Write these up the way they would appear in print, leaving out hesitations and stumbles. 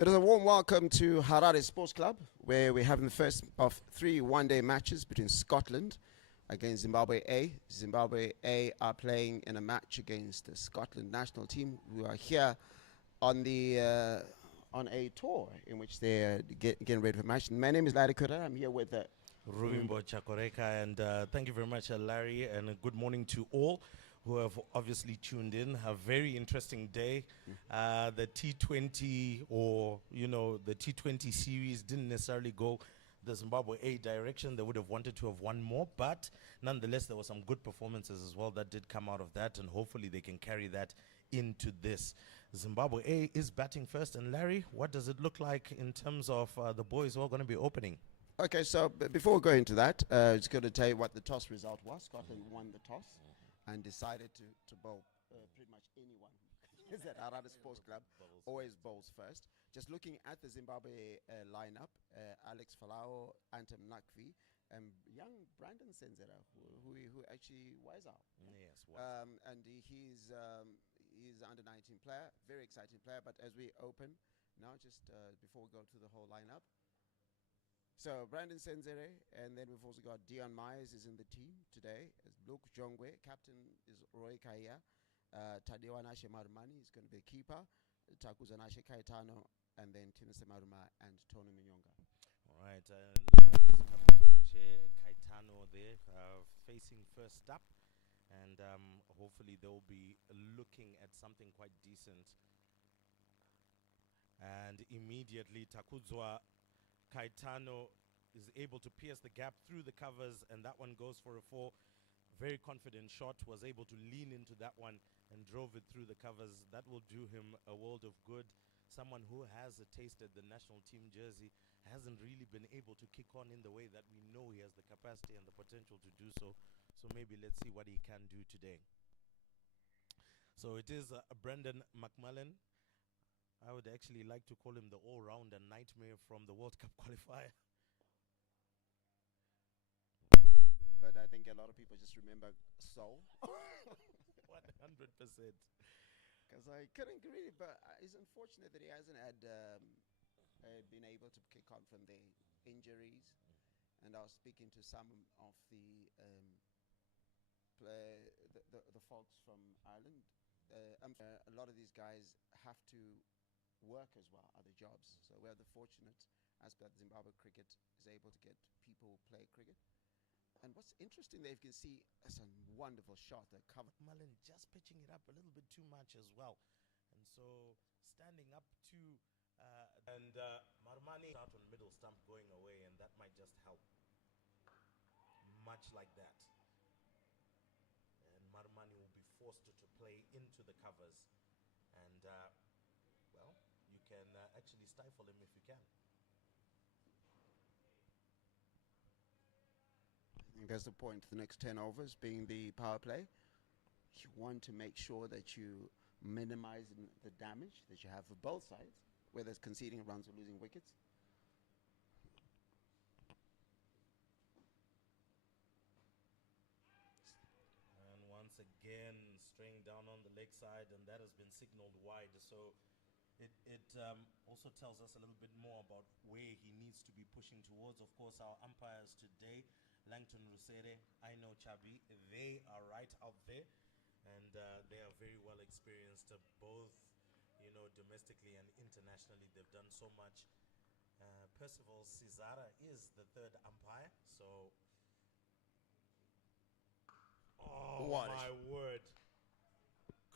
It is a warm welcome to Harare Sports Club, where we're having the first of 3 one-day matches between Scotland against Zimbabwe A. Zimbabwe A are playing in a match against the Scotland national team, who are here on the on a tour in which they're getting ready for a match. My name is Larry Kura. I'm here with Ruvimbo Chakoreka, and thank you very much, Larry, and good morning to all who have obviously tuned in. A very interesting day. The T20 the T20 series didn't necessarily go the Zimbabwe A direction. They would have wanted to have won more, but nonetheless, there were some good performances as well that did come out of that, and hopefully they can carry that into this. Zimbabwe A is batting first, and Larry, what does it look like in terms of the boys who are going to be opening? Okay, so before we go into that, just going to tell you what the toss result was. Scotland won the toss and decided to bowl pretty much anyone is at Harare Sports Club. Always bowls first. Just looking at the Zimbabwe lineup, Alex Falao, Antem Nakvi, and young Brandon Senzera, who actually was out. Yes, and he's an under-19 player, very exciting player. But as we open now, just before we go to the whole lineup, so Brandon Senzere, and then we've also got Dion Myers is in the team today. Luke Jongwe, captain is Roy Kaya. Tadewanashe Marumani is going to be a keeper. Takuzanashe Kaitano, and then Tinase Maruma and Tony Minyonga. All right, looks like it's Takuzanashe Kaitano there facing first up, and hopefully they'll be looking at something quite decent. And immediately Takuzwa Kaitano is able to pierce the gap through the covers, and that one goes for a 4. Very confident shot, was able to lean into that one and drove it through the covers. That will do him a world of good. Someone who has tasted the national team jersey, hasn't really been able to kick on in the way that we know he has the capacity and the potential to do so. So maybe let's see what he can do today. So it is Brendan McMullen. I would actually like to call him the all-rounder nightmare from the World Cup qualifier. But I think a lot of people just remember Sol. 100%. Because I couldn't really, but it's unfortunate that he hasn't had been able to kick on from the injuries. And I was speaking to some of the folks from Ireland. A lot of these guys have to work as well, other jobs. So we have the fortunate aspect that Zimbabwe cricket is able to get people play cricket. And what's interesting there, you can see that's a wonderful shot that covered. Mullen just pitching it up a little bit too much as well. And so standing up to Marumani out on middle stump going away, and that might just help. Much like that. And Marumani will be forced to play into the covers. And well, you can actually stifle him if you can. I think that's the point. The next 10 overs being the power play. You want to make sure that you minimize the damage that you have for both sides, whether it's conceding runs or losing wickets. And once again, straying down on the leg side, and that has been signaled wide. So it also tells us a little bit more about where he needs to be pushing towards. Of course, our umpires today, Langton Rusere, Aino Chabi, they are right out there, and they are very well experienced, both domestically and internationally. They've done so much. Percival Cesara is the third umpire, so my word,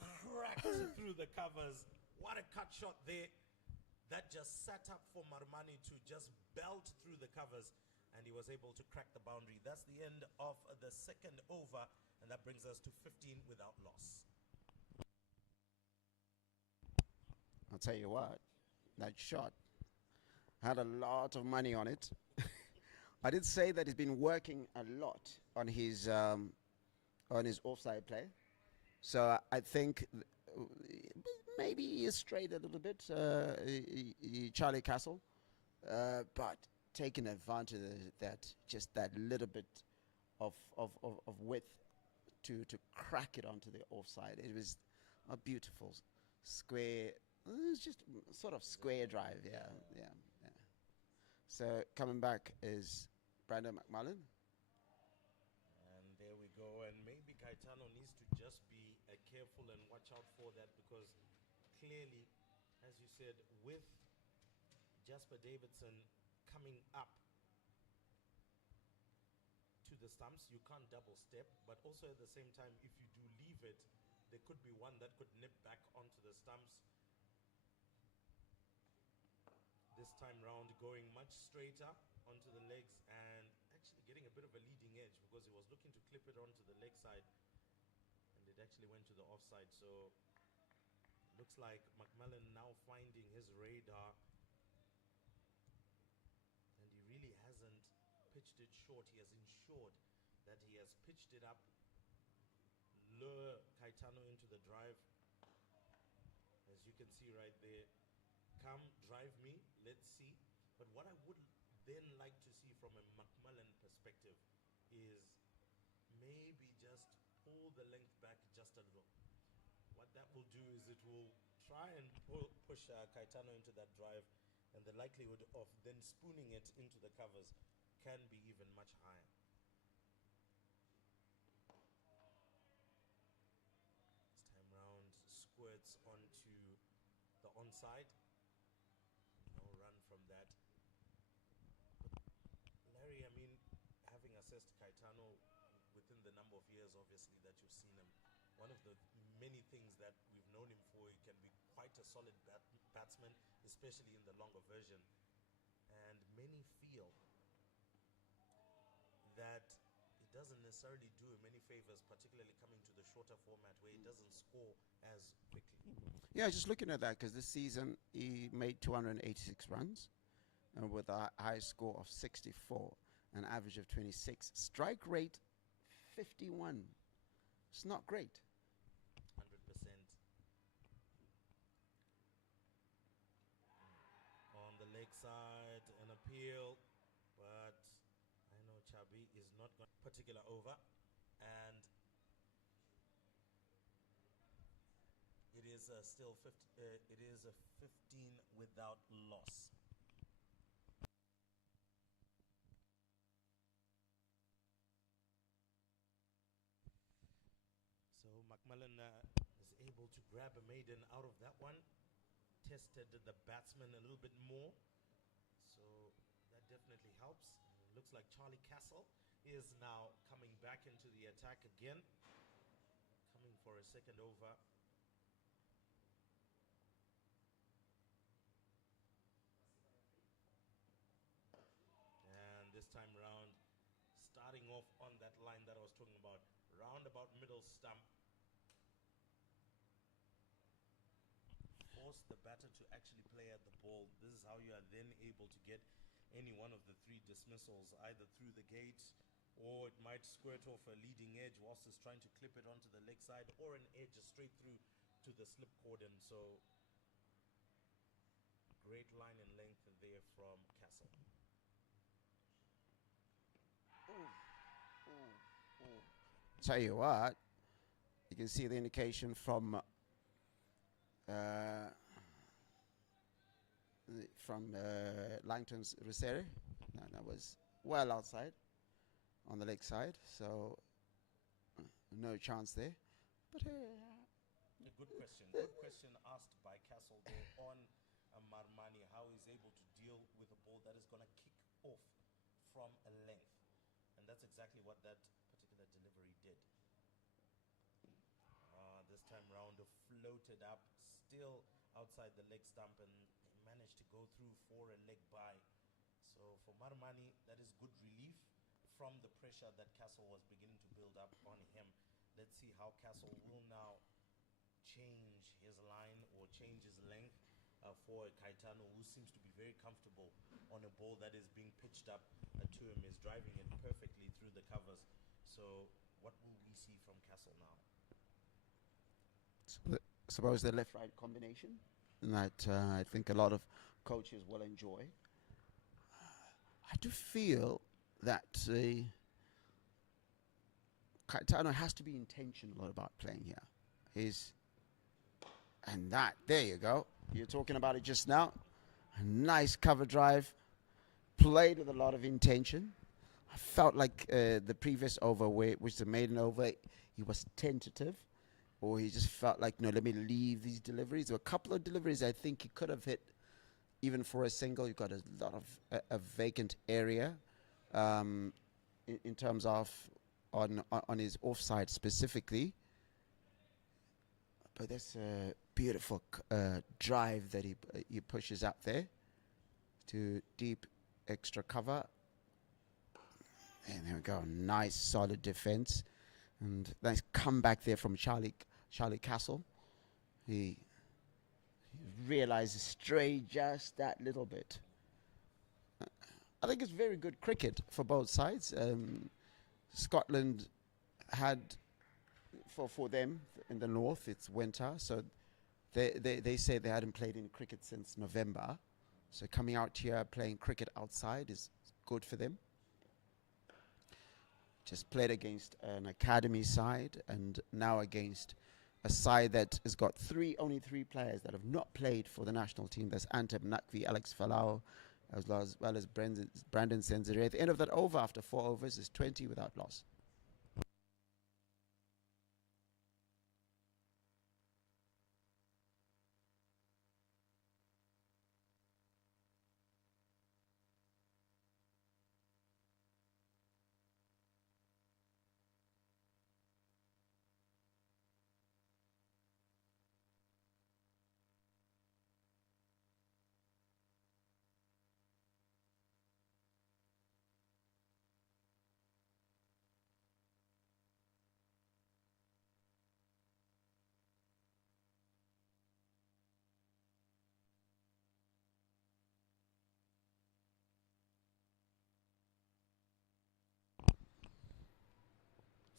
cracked through the covers. What a cut shot there. That just sat up for Marumani to just belt through the covers, and he was able to crack the boundary. That's the end of the second over, and that brings us to 15 without loss. I'll tell you what, that shot had a lot of money on it. I did say that he's been working a lot on his offside play. So I think maybe he is strayed a little bit, Charlie Castle, but taking advantage of that, just that little bit of width to crack it onto the offside. It was a beautiful square It's just sort of square drive, yeah. So coming back is Brandon McMullen. And there we go. And maybe Caetano needs to just be careful and watch out for that, because clearly, as you said, with Jasper Davidson coming up to the stumps, you can't double step, but also at the same time, if you do leave it, there could be one that could nip back onto the stumps. This time round, going much straighter onto the legs and actually getting a bit of a leading edge, because he was looking to clip it onto the leg side and it actually went to the offside. So looks like McMullen now finding his radar, and he really hasn't pitched it short. He has ensured that he has pitched it up, lure Caetano into the drive. As you can see right there, come drive me, let's see. But what I would then like to see from a McMullen perspective is maybe just pull the length back just a little. What that will do is it will try and push Caetano into that drive, and the likelihood of then spooning it into the covers can be even much higher. This time round, squirts onto the onside. No run from that. But Larry, I mean, having assessed Caetano within the number of years, obviously, that you've seen him, one of the many things that we've known him for, he can be quite a solid batsman, especially in the longer version. And many feel that it doesn't necessarily do him any favors, particularly coming to the shorter format where he doesn't score as quickly. Yeah, just looking at that, because this season he made 286 runs with a high score of 64, an average of 26. Strike rate 51. It's not great. 100%. On the leg side, an appeal, but I know Chabi is not going to particular over, and it is still 15, it is a 15 without loss. So McMullen is able to grab a maiden out of that one. Tested the batsman a little bit more, so that definitely helps. And it looks like Charlie Castle is now coming back into the attack again, coming for a second over. And this time round, starting off on that line that I was talking about, round about middle stump. Force the batter to actually play at the ball. This is how you are then able to get any one of the three dismissals, either through the gate, or it might squirt off a leading edge whilst it's trying to clip it onto the leg side, or an edge straight through to the slip cordon. So great line and length there from Castle. Tell you what, you can see the indication from Langton's Rusere. That was well outside on the leg side, so no chance there. But A good question. Good question asked by Castle there on Marmani, how he's able to deal with a ball that is going to kick off from a length. And that's exactly what that particular delivery did. This time round, floated up, still outside the leg stump, and he managed to go through for a leg bye. So for Marmani, that is good relief from the pressure that Castle was beginning to build up on him. Let's see how Castle will now change his line or change his length for Caetano, who seems to be very comfortable on a ball that is being pitched up to him, is driving it perfectly through the covers. So what will we see from Castle now? Suppose the left-right combination that I think a lot of coaches will enjoy. I do feel that Caetano has to be intentional about playing here. And there you go. You're talking about it just now. A nice cover drive, played with a lot of intention. I felt like the previous over, which the maiden over, he was tentative, or he just felt like, no, let me leave these deliveries. There were a couple of deliveries I think he could have hit, even for a single. You've got a lot of a vacant area in terms of on his offside specifically. But that's a beautiful drive that he pushes up there to deep extra cover. And there we go. Nice solid defense. And nice comeback there from Charlie Castle. He realizes stray just that little bit. I think it's very good cricket for both sides. Scotland had, for them in the north, it's winter, so they say they hadn't played in cricket since November. So coming out here playing cricket outside is good for them. Just played against an academy side, and now against a side that has got only three players that have not played for the national team. That's Antep Nakvi, Alex Falau, as well as Brandon Senzere. At the end of that over, after 4 overs, is 20 without loss.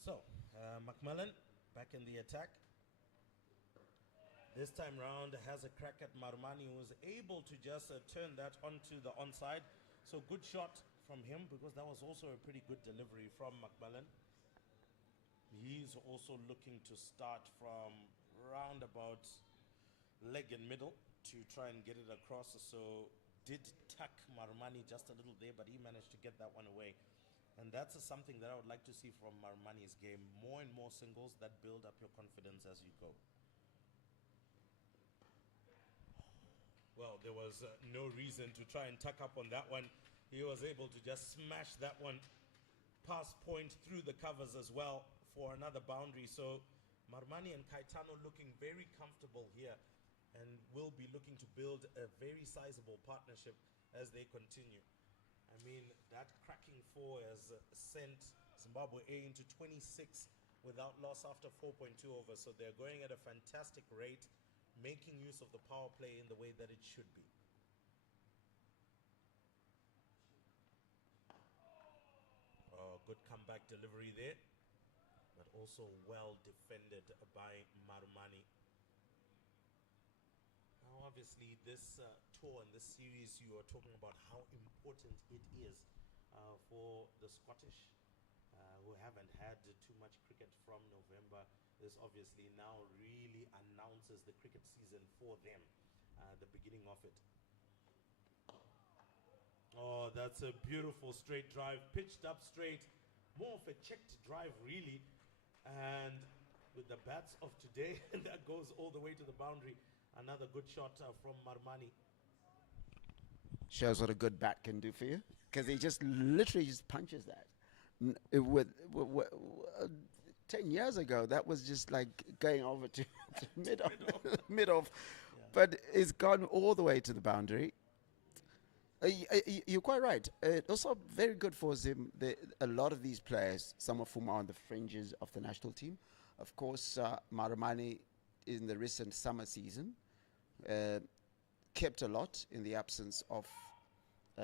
So, McMillan back in the attack. This time round has a crack at Marmani, who was able to just turn that onto the onside. So good shot from him, because that was also a pretty good delivery from McMillan. He's also looking to start from roundabout leg and middle to try and get it across. So did tuck Marmani just a little there, but he managed to get that one away. And that's something that I would like to see from Marmani's game. More and more singles that build up your confidence as you go. Well, there was no reason to try and tuck up on that one. He was able to just smash that one past point through the covers as well for another boundary. So Marmani and Caetano looking very comfortable here, and will be looking to build a very sizable partnership as they continue. I mean, that cracking 4 has sent Zimbabwe A into 26 without loss after 4.2 overs. So they're going at a fantastic rate, making use of the power play in the way that it should be. Oh, good comeback delivery there, but also well defended by Marumani. Now, obviously, this tour and this series, you are talking about how important it is for the Scottish, who haven't had too much cricket from November. This obviously now really announces the cricket season for them, the beginning of it. Oh, that's a beautiful straight drive, pitched up straight, more of a checked drive really, and with the bats of today, that goes all the way to the boundary. Another good shot from Marmani. Shows what a good bat can do for you, because he just literally just punches that. 10 years ago, that was just like going over to mid off, mid off, Yeah. but it's gone all the way to the boundary. You're quite right. Also very good for Zim. A lot of these players, some of whom are on the fringes of the national team. Of course, Maramani in the recent summer season kept a lot in the absence of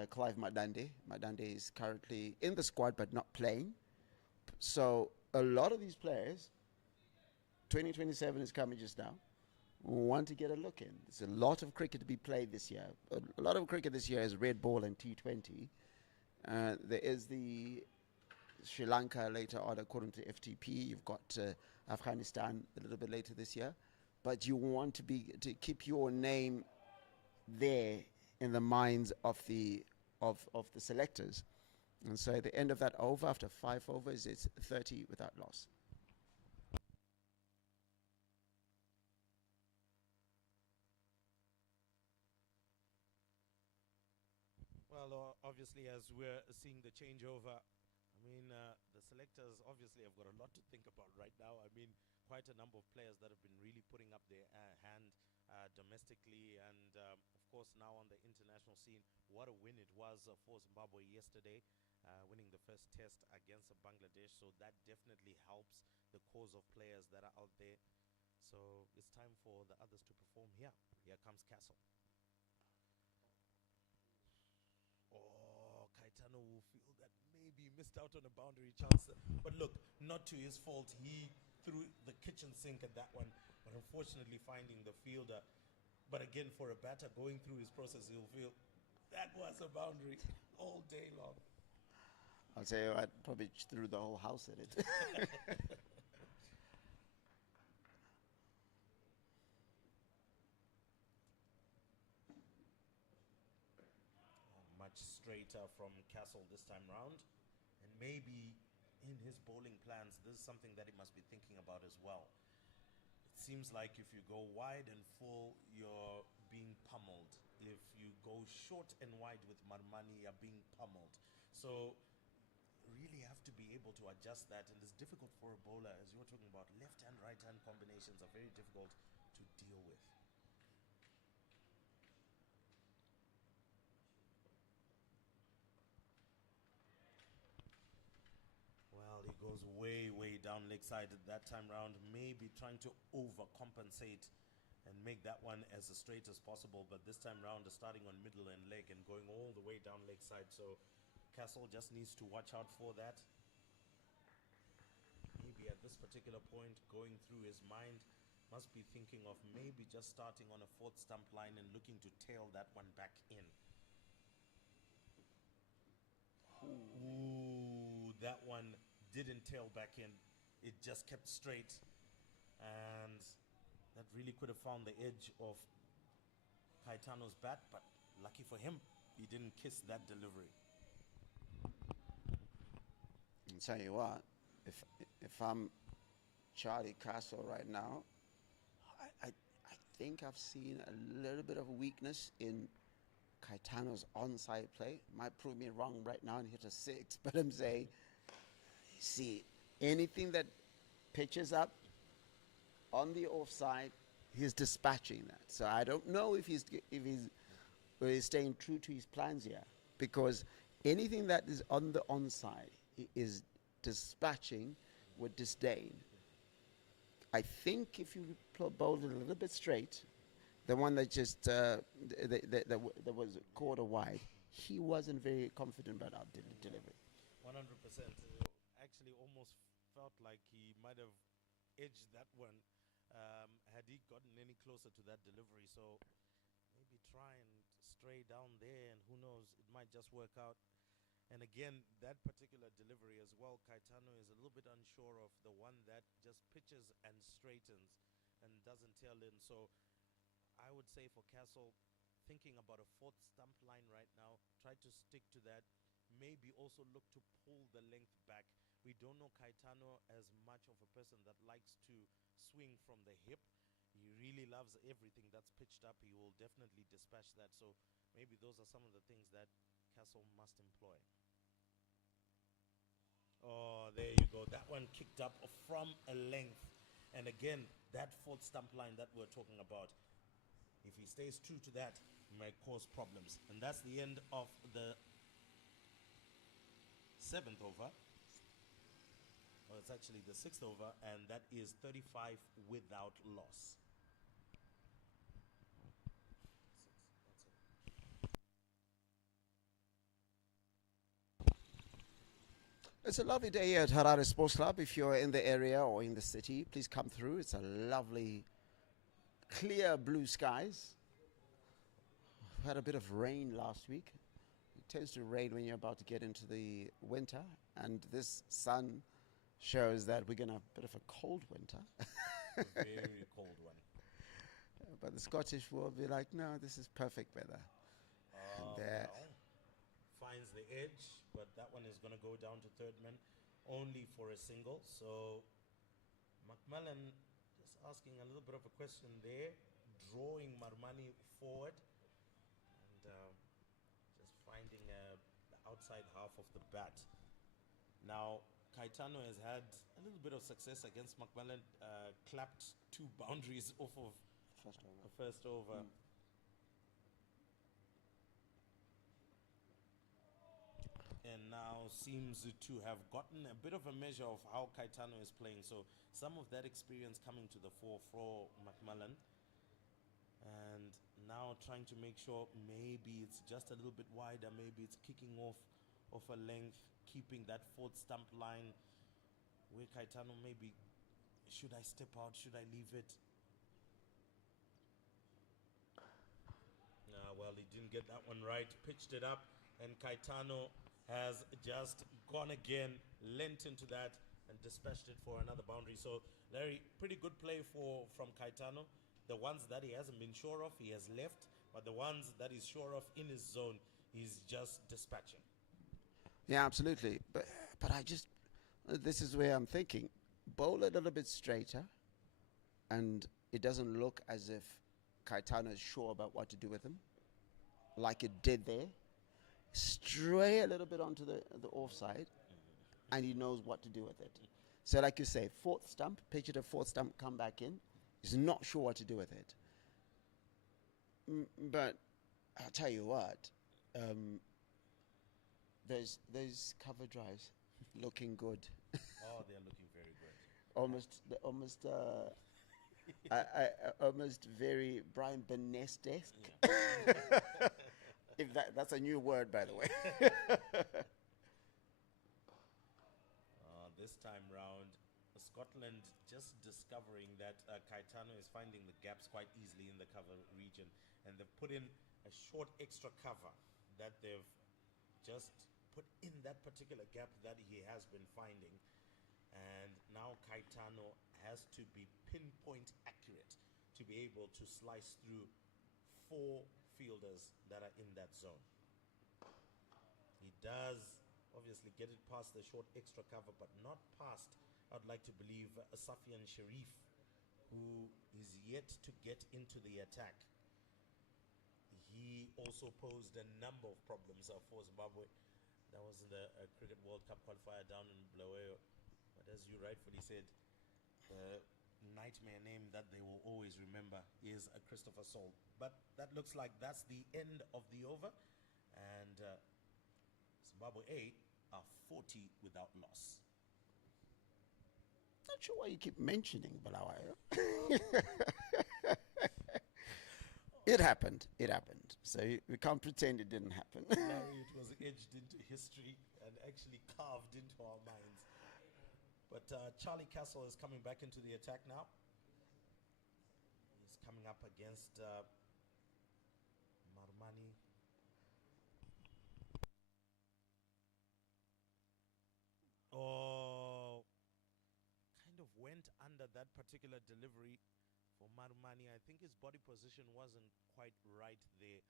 Clive Madande. Madande is currently in the squad but not playing. So a lot of these players, 2027 is coming just now, want to get a look in. There's a lot of cricket to be played this year. A lot of cricket this year is red ball and T20. There is the Sri Lanka later on, according to FTP. You've got Afghanistan a little bit later this year. But you want to keep your name there in the minds of the selectors. And so at the end of that over, after 5 overs, it's 30 without loss. Well, obviously, as we're seeing the changeover, I mean, the selectors obviously have got a lot to think about right now. I mean, quite a number of players that have been really putting up their hand domestically and, of course, now on the international scene. What a win it was for Zimbabwe yesterday, winning the first test against Bangladesh. So that definitely helps the cause of players that are out there. So it's time for the others to perform here. Here comes Castle. Oh, Caetano will feel that maybe he missed out on a boundary chance. But look, not to his fault. He threw the kitchen sink at that one, but unfortunately finding the fielder. But again, for a batter going through his process, he'll feel that was a boundary all day long. I'll say I probably threw the whole house at it. Much straighter from Castle this time round. And maybe in his bowling plans, this is something that he must be thinking about as well. It seems like if you go wide and full, you're being pummeled. If you go short and wide with Marmani, you're being pummeled. So really have to be able to adjust that, and it's difficult for a bowler, as you were talking about. Left hand, right hand combinations are very difficult to deal with. Well, he goes way down leg side that time round, maybe trying to overcompensate and make that one as straight as possible. But this time round, starting on middle and leg and going all the way down leg side. So Castle just needs to watch out for that. Maybe at this particular point, going through his mind, must be thinking of maybe just starting on a 4th stump line and looking to tail that one back in. Ooh, that one didn't tail back in. It just kept straight, and that really could have found the edge of Caetano's bat, but lucky for him, he didn't kiss that delivery. I'll tell you what, if I'm Charlie Castle right now, I think I've seen a little bit of weakness in Caetano's onside play. Might prove me wrong right now and hit a 6, but I'm saying, see, anything that pitches up on the offside, he's dispatching that. So I don't know if he's staying true to his plans here, because anything that is on the onside, he is dispatching with disdain. I think if you bowl it a little bit straight, the one that just that was a quarter wide, he wasn't very confident about our delivery. 100%. Actually, almost felt like he might have edged that one had he gotten any closer to that delivery. So maybe try and stray down there, and who knows, it might just work out. And again, that particular delivery as well, Caetano is a little bit unsure of the one that just pitches and straightens and doesn't tail in. So I would say for Castle, thinking about a 4th stump line right now, try to stick to that. Maybe also look to pull the length back. We don't know Caetano as much of a person that likes to swing from the hip. He really loves everything that's pitched up. He will definitely dispatch that. So maybe those are some of the things that Castle must employ. Oh, there you go. That one kicked up from a length. And again, that 4th stump line that we're talking about, if he stays true to that, it might cause problems. And that's the end of the 7th over. Well, it's actually the 6th over, and that is 35 without loss. It's a lovely day here at Harare Sports Club. If you're in the area or in the city, please come through. It's a lovely, clear blue skies. We've had a bit of rain last week. It tends to rain when you're about to get into the winter, and this sun shows that we're going to have a bit of a cold winter. A very cold one. But the Scottish will be like, no, this is perfect weather. And Well, finds the edge, but that one is going to go down to third man only for a single. So McMillan just asking a little bit of a question there, drawing Marmani forward and just finding the outside half of the bat. Now, Caetano has had a little bit of success against McMillan, clapped 2 boundaries off of first over. the first over. And now seems to have gotten a bit of a measure of how Caetano is playing. So some of that experience coming to the fore for McMillan. And now trying to make sure maybe it's just a little bit wider, maybe it's kicking off a length, keeping that fourth stump line where Caetano maybe, should I step out, should I leave it? Well, he didn't get that one right, pitched it up, and Caetano has just gone again, lent into that, and dispatched it for another boundary. So, Larry, pretty good play from Caetano. The ones that he hasn't been sure of, he has left, but the ones that he's sure of in his zone, he's just dispatching. Yeah, absolutely. But I just, this is where I'm thinking, bowl a little bit straighter, and it doesn't look as if Caetano is sure about what to do with him, like it did there. Stray a little bit onto the offside, and he knows what to do with it. So like you say, fourth stump, pitch it a fourth stump, come back in. He's not sure what to do with it. But I'll tell you what, those cover drives looking good. Oh, they're looking very good. Almost very Brian Burness-esque. If that's a new word, by the way. This time round, Scotland just discovering that Caetano is finding the gaps quite easily in the cover region, and they've put in a short extra cover that they've just put in that particular gap that he has been finding. And now Caetano has to be pinpoint accurate to be able to slice through 4 fielders that are in that zone. He does obviously get it past the short extra cover, but not past, I'd like to believe, Safian Sharif, who is yet to get into the attack. He also posed a number of problems for Zimbabwe. That was in the Cricket World Cup qualifier down in Bulawayo. But as you rightfully said, the nightmare name that they will always remember is Christopher Saul. But that looks like that's the end of the over. And Zimbabwe A are 40 without loss. Not sure why you keep mentioning Bulawayo. It happened. It happened. So we can't pretend it didn't happen. Larry, it was edged into history and actually carved into our minds. But Charlie Castle is coming back into the attack now. He's coming up against Marmani. Oh, kind of went under that particular delivery for Marmani. I think his body position wasn't quite right there.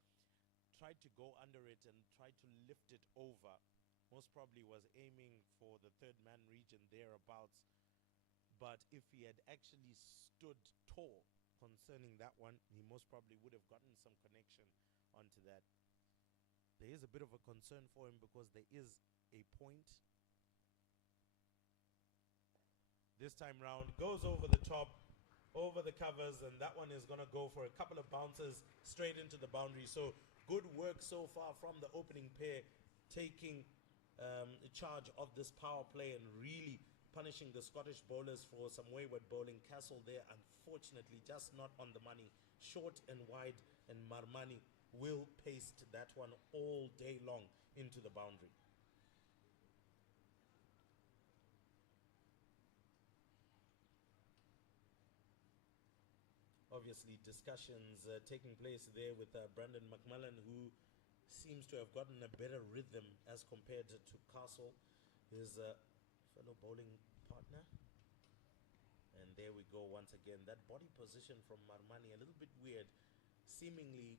Tried to go under it and tried to lift it over. Most probably was aiming for the third man region thereabouts. But if he had actually stood tall concerning that one, he most probably would have gotten some connection onto that. There is a bit of a concern for him because there is a point. This time round, goes over the top, over the covers, and that one is going to go for a couple of bounces straight into the boundary. So good work so far from the opening pair, taking charge of this power play and really punishing the Scottish bowlers for some wayward bowling. Castle there, unfortunately, just not on the money. Short and wide, and Marmani will paste that one all day long into the boundary. Obviously, discussions taking place there with Brandon McMillan, who seems to have gotten a better rhythm as compared to Castle, his fellow bowling partner. And there we go once again. That body position from Marmani, a little bit weird, seemingly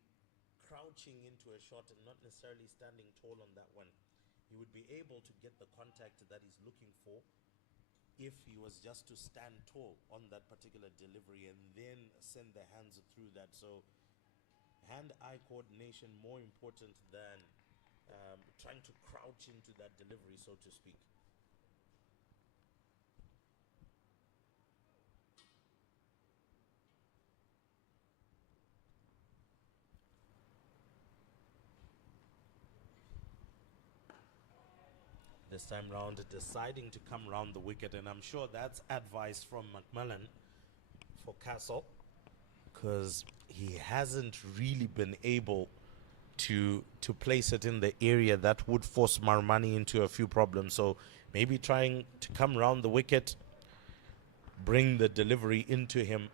crouching into a shot and not necessarily standing tall on that one. He would be able to get the contact that he's looking for if he was just to stand tall on that particular delivery and then send the hands through that. So hand-eye coordination more important than trying to crouch into that delivery, so to speak. This time round, deciding to come round the wicket, and I'm sure that's advice from McMillan for Castle, because he hasn't really been able to place it in the area that would force Marmani into a few problems. So maybe trying to come round the wicket, bring the delivery into him,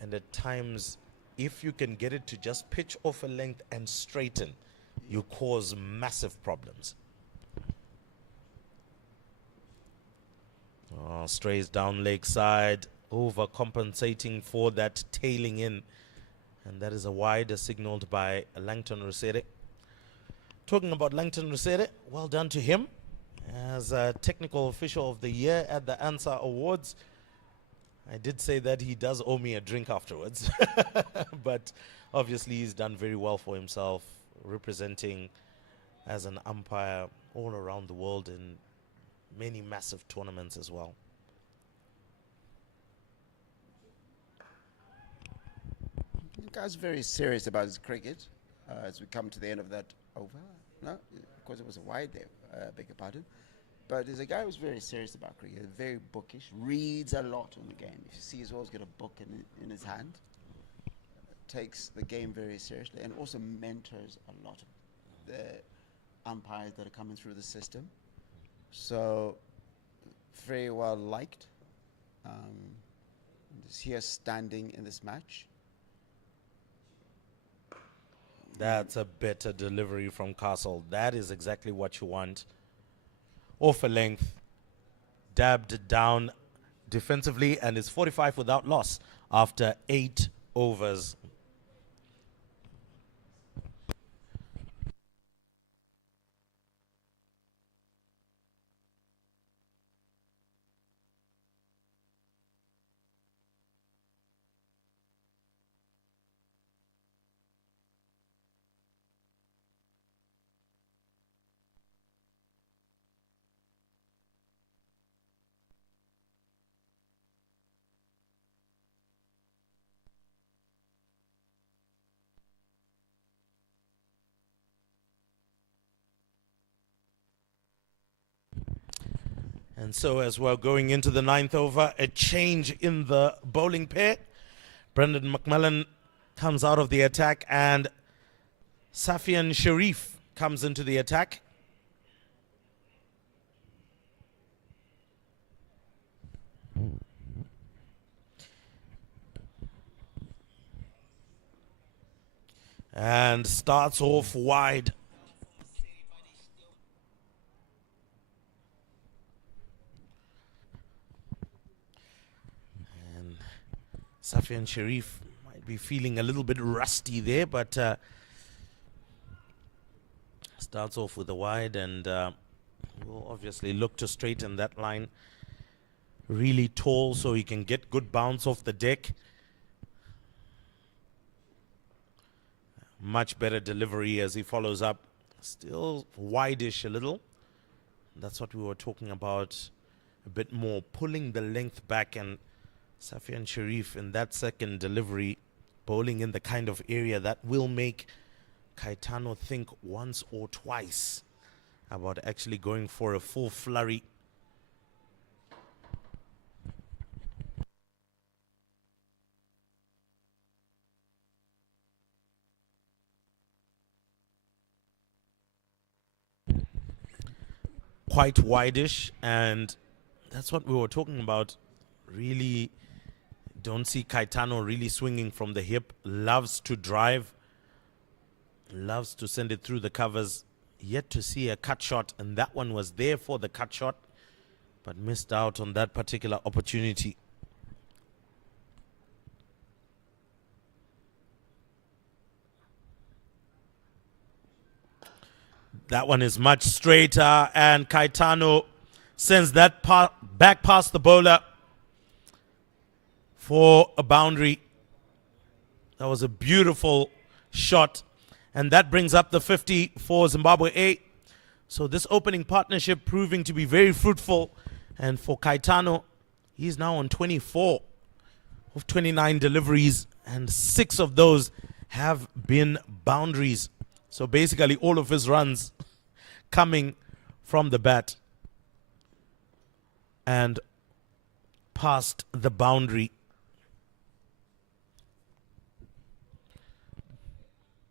and at times, if you can get it to just pitch off a length and straighten, you cause massive problems. Oh, strays down leg side, overcompensating for that tailing in. And that is a wide signaled by Langton Rusere. Talking about Langton Rusere, well done to him as a technical official of the year at the ANSA Awards. I did say that he does owe me a drink afterwards, but obviously he's done very well for himself, representing as an umpire all around the world in many massive tournaments as well. The guy's very serious about his cricket as we come to the end of that over. No, of course it was a wide there, beg your pardon. But there's a guy who's very serious about cricket, very bookish, reads a lot on the game. If you see, he's always got a book in his hand. Takes the game very seriously and also mentors a lot of the umpires that are coming through the system. So, very well liked. Is here standing in this match. That's a better delivery from Castle. That is exactly what you want. Off a length, dabbed down defensively, and is 45 without loss after 8 overs. And so as we're going into the 9th over, a change in the bowling pair. Brendan McMillan comes out of the attack and Safian Sharif comes into the attack. And starts off wide. Safian Sharif might be feeling a little bit rusty there, but starts off with a wide and will obviously look to straighten that line. Really tall so he can get good bounce off the deck. Much better delivery as he follows up. Still wide-ish a little. That's what we were talking about. A bit more pulling the length back, and Safian Sharif in that second delivery bowling in the kind of area that will make Caetano think once or twice about actually going for a full flurry. Quite wideish, and that's what we were talking about. Really don't see Caetano really swinging from the hip. Loves to drive, loves to send it through the covers. Yet to see a cut shot, and that one was there for the cut shot, but missed out on that particular opportunity. That one is much straighter, and Caetano sends that back past the bowler for a boundary. That was a beautiful shot, and that brings up the 50 for Zimbabwe A. So this opening partnership proving to be very fruitful, and for Caetano, he's now on 24 of 29 deliveries, and 6 of those have been boundaries. So basically all of his runs coming from the bat and past the boundary.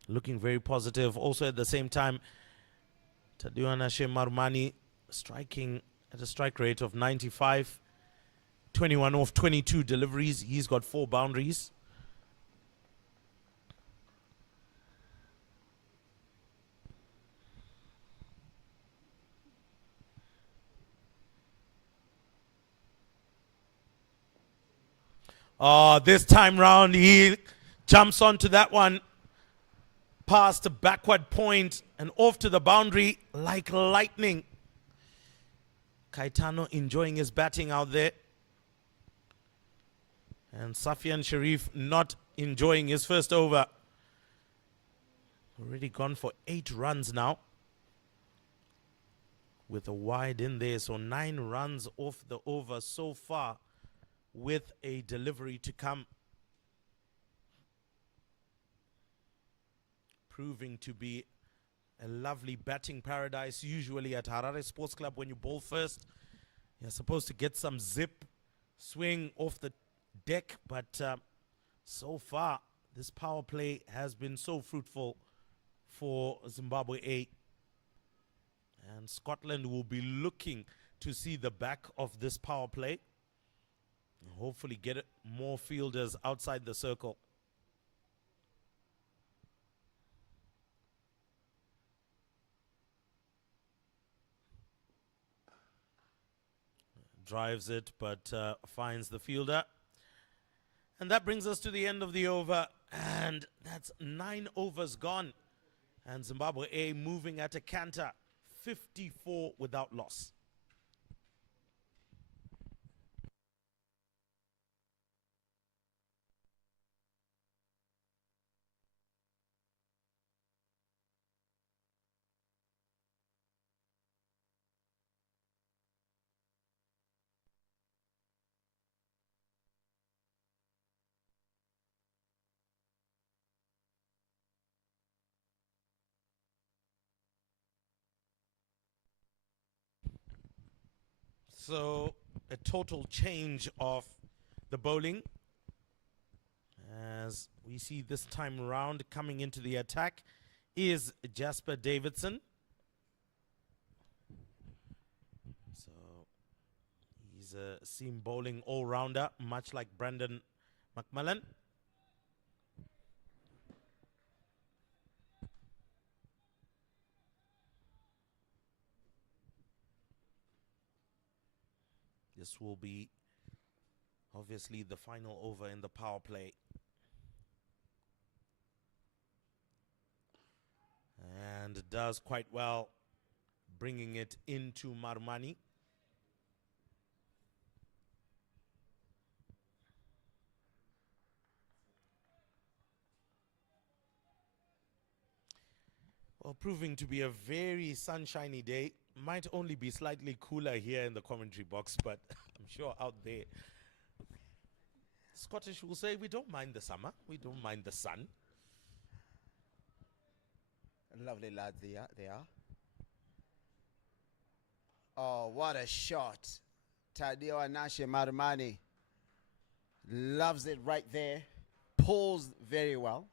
Looking very positive. Also at the same time, Tadiwanashe Marumani striking at a strike rate of 95. 21 off 22 deliveries. He's got 4 boundaries. This time round, he jumps onto that one, past a backward point and off to the boundary like lightning. Caetano enjoying his batting out there. And Safian Sharif not enjoying his first over. Already gone for 8 runs now, with a wide in there. So 9 runs off the over so far, with a delivery to come. Proving to be a lovely batting paradise. Usually at Harare Sports Club, when you bowl first, you're supposed to get some zip, swing off the deck. But so far, this power play has been so fruitful for Zimbabwe A. And Scotland will be looking to see the back of this power play. Hopefully get more fielders outside the circle. Drives it, but finds the fielder. And that brings us to the end of the over. And that's 9 overs gone. And Zimbabwe A moving at a canter, 54 without loss. So a total change of the bowling, as we see this time around coming into the attack is Jasper Davidson. So he's a seam bowling all-rounder, much like Brandon McMillan. This will be obviously the final over in the power play. And does quite well, bringing it into Marumani. Well, proving to be a very sunshiny day. Might only be slightly cooler here in the commentary box, but I'm sure out there, Scottish will say, we don't mind the summer, we don't mind the sun. Lovely lads they are. Oh, what a shot. Tadiwanashe Marumani loves it right there. Pulls very well.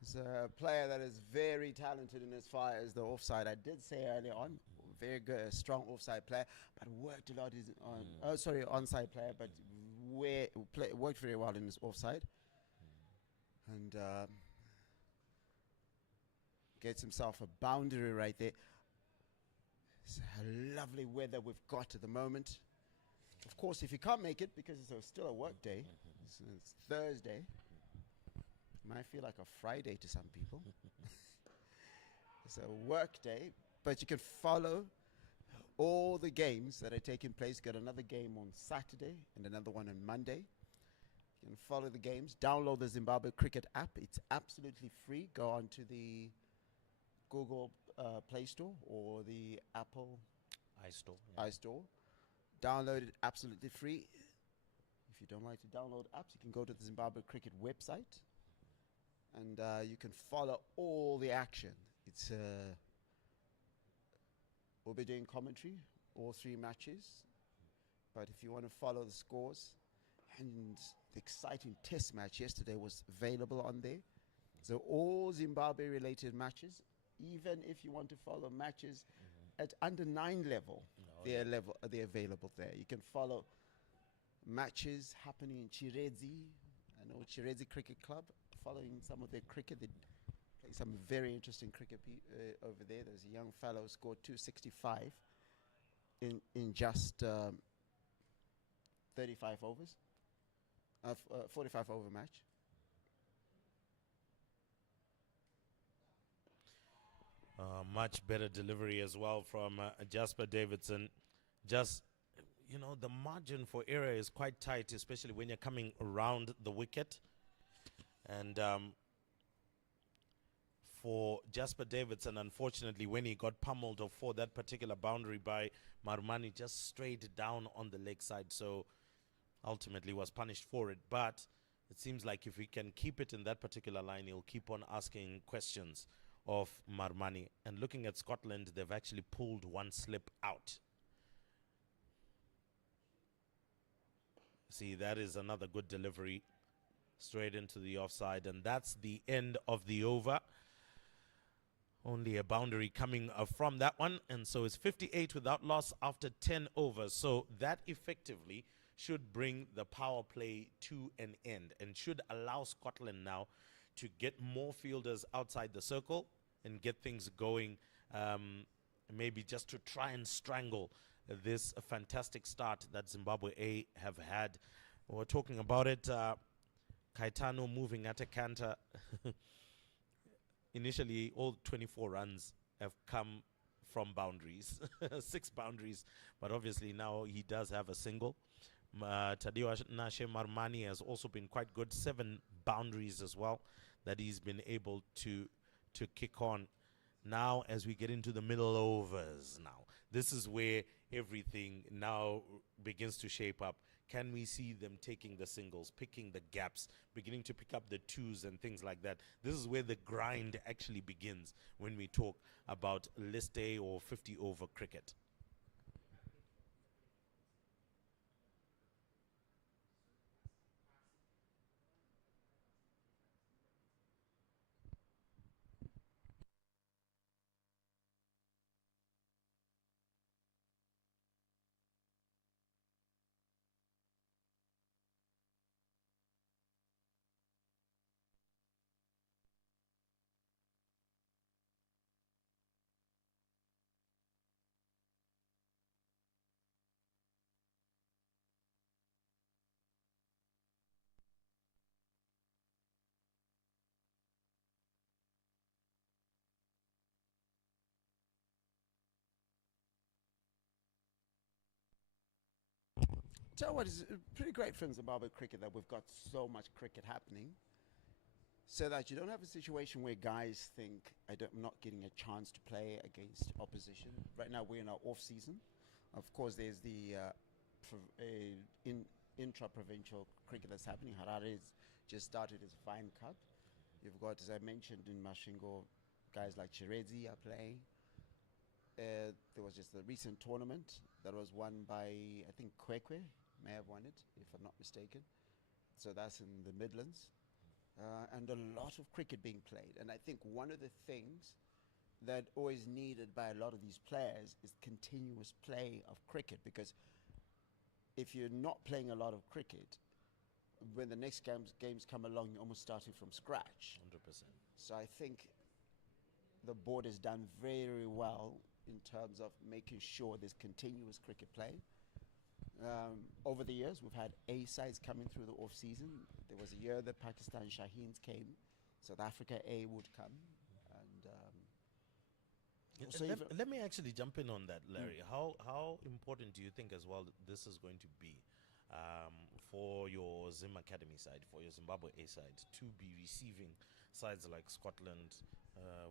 He's a player that is very talented in as far as the offside. I did say earlier on, very good, strong offside player, but worked a lot on, onside player, but worked very well in his offside. And gets himself a boundary right there. It's a lovely weather we've got at the moment. Of course, if you can't make it because still a work day, it's Thursday. It might feel like a Friday to some people. It's a work day, but you can follow all the games that are taking place. Got another game on Saturday and another one on Monday. You can follow the games. Download the Zimbabwe Cricket app. It's absolutely free. Go on to the Google Play Store or the Apple iStore. Download it absolutely free. If you don't like to download apps, you can go to the Zimbabwe Cricket website and you can follow all the action. We'll be doing commentary, all 3 matches. But if you want to follow the scores, and the exciting test match yesterday was available on there. So all Zimbabwe-related matches, even if you want to follow matches at under 9 level, they're available there. You can follow matches happening in Chiredzi. I know Chiredzi Cricket Club, following some of their cricket. They play some very interesting cricket over there. There's a young fellow who scored 265 in just 35 overs. 45 over match. Much better delivery as well from Jasper Davidson. Just, the margin for error is quite tight, especially when you're coming around the wicket. And for Jasper Davidson, unfortunately, when he got pummeled for that particular boundary by Marumani, just straight down on the leg side. So ultimately was punished for it. But it seems like if we can keep it in that particular line, he'll keep on asking questions of Marumani. And looking at Scotland, they've actually pulled one slip out. See, that is another good delivery straight into the offside, and that's the end of the over. Only a boundary coming from that one, and so it's 58 without loss after 10 overs. So that effectively should bring the power play to an end and should allow Scotland now to get more fielders outside the circle and get things going, maybe just to try and strangle this fantastic start that Zimbabwe A have had. We're talking about it. Caetano moving at a canter. Initially, all 24 runs have come from boundaries, 6 boundaries, but obviously now he does have a single. Tadeo Nashe Marumani has also been quite good, 7 boundaries as well that he's been able to kick on. Now, as we get into the middle overs now, this is where everything now begins to shape up. Can we see them taking the singles, picking the gaps, beginning to pick up the 2s and things like that? This is where the grind actually begins when we talk about list A or 50 over cricket. Tell you what, it's pretty great for Zimbabwe cricket that we've got so much cricket happening, so that you don't have a situation where guys think, I'm not getting a chance to play against opposition. Right now we're in our off season. Of course, there's the intra-provincial cricket that's happening. Harare has just started its Vine Cup. You've got, as I mentioned in Mashingo, guys like Chiredzi are playing. There was just a recent tournament that was won by, I think, Kwekwe may have won it, if I'm not mistaken. So that's in the Midlands. And a lot of cricket being played. And I think one of the things that always needed by a lot of these players is continuous play of cricket, because if you're not playing a lot of cricket, when the next games come along, you're almost starting from scratch. 100%. So I think the board has done very well in terms of making sure there's continuous cricket play. Over the years, we've had A sides coming through the off season. There was a year that Pakistan Shaheens came, South Africa A would come, and also Let me actually jump in on that, Larry. How important do you think as well this is going to be for your Zim Academy side, for your Zimbabwe A side, to be receiving sides like Scotland,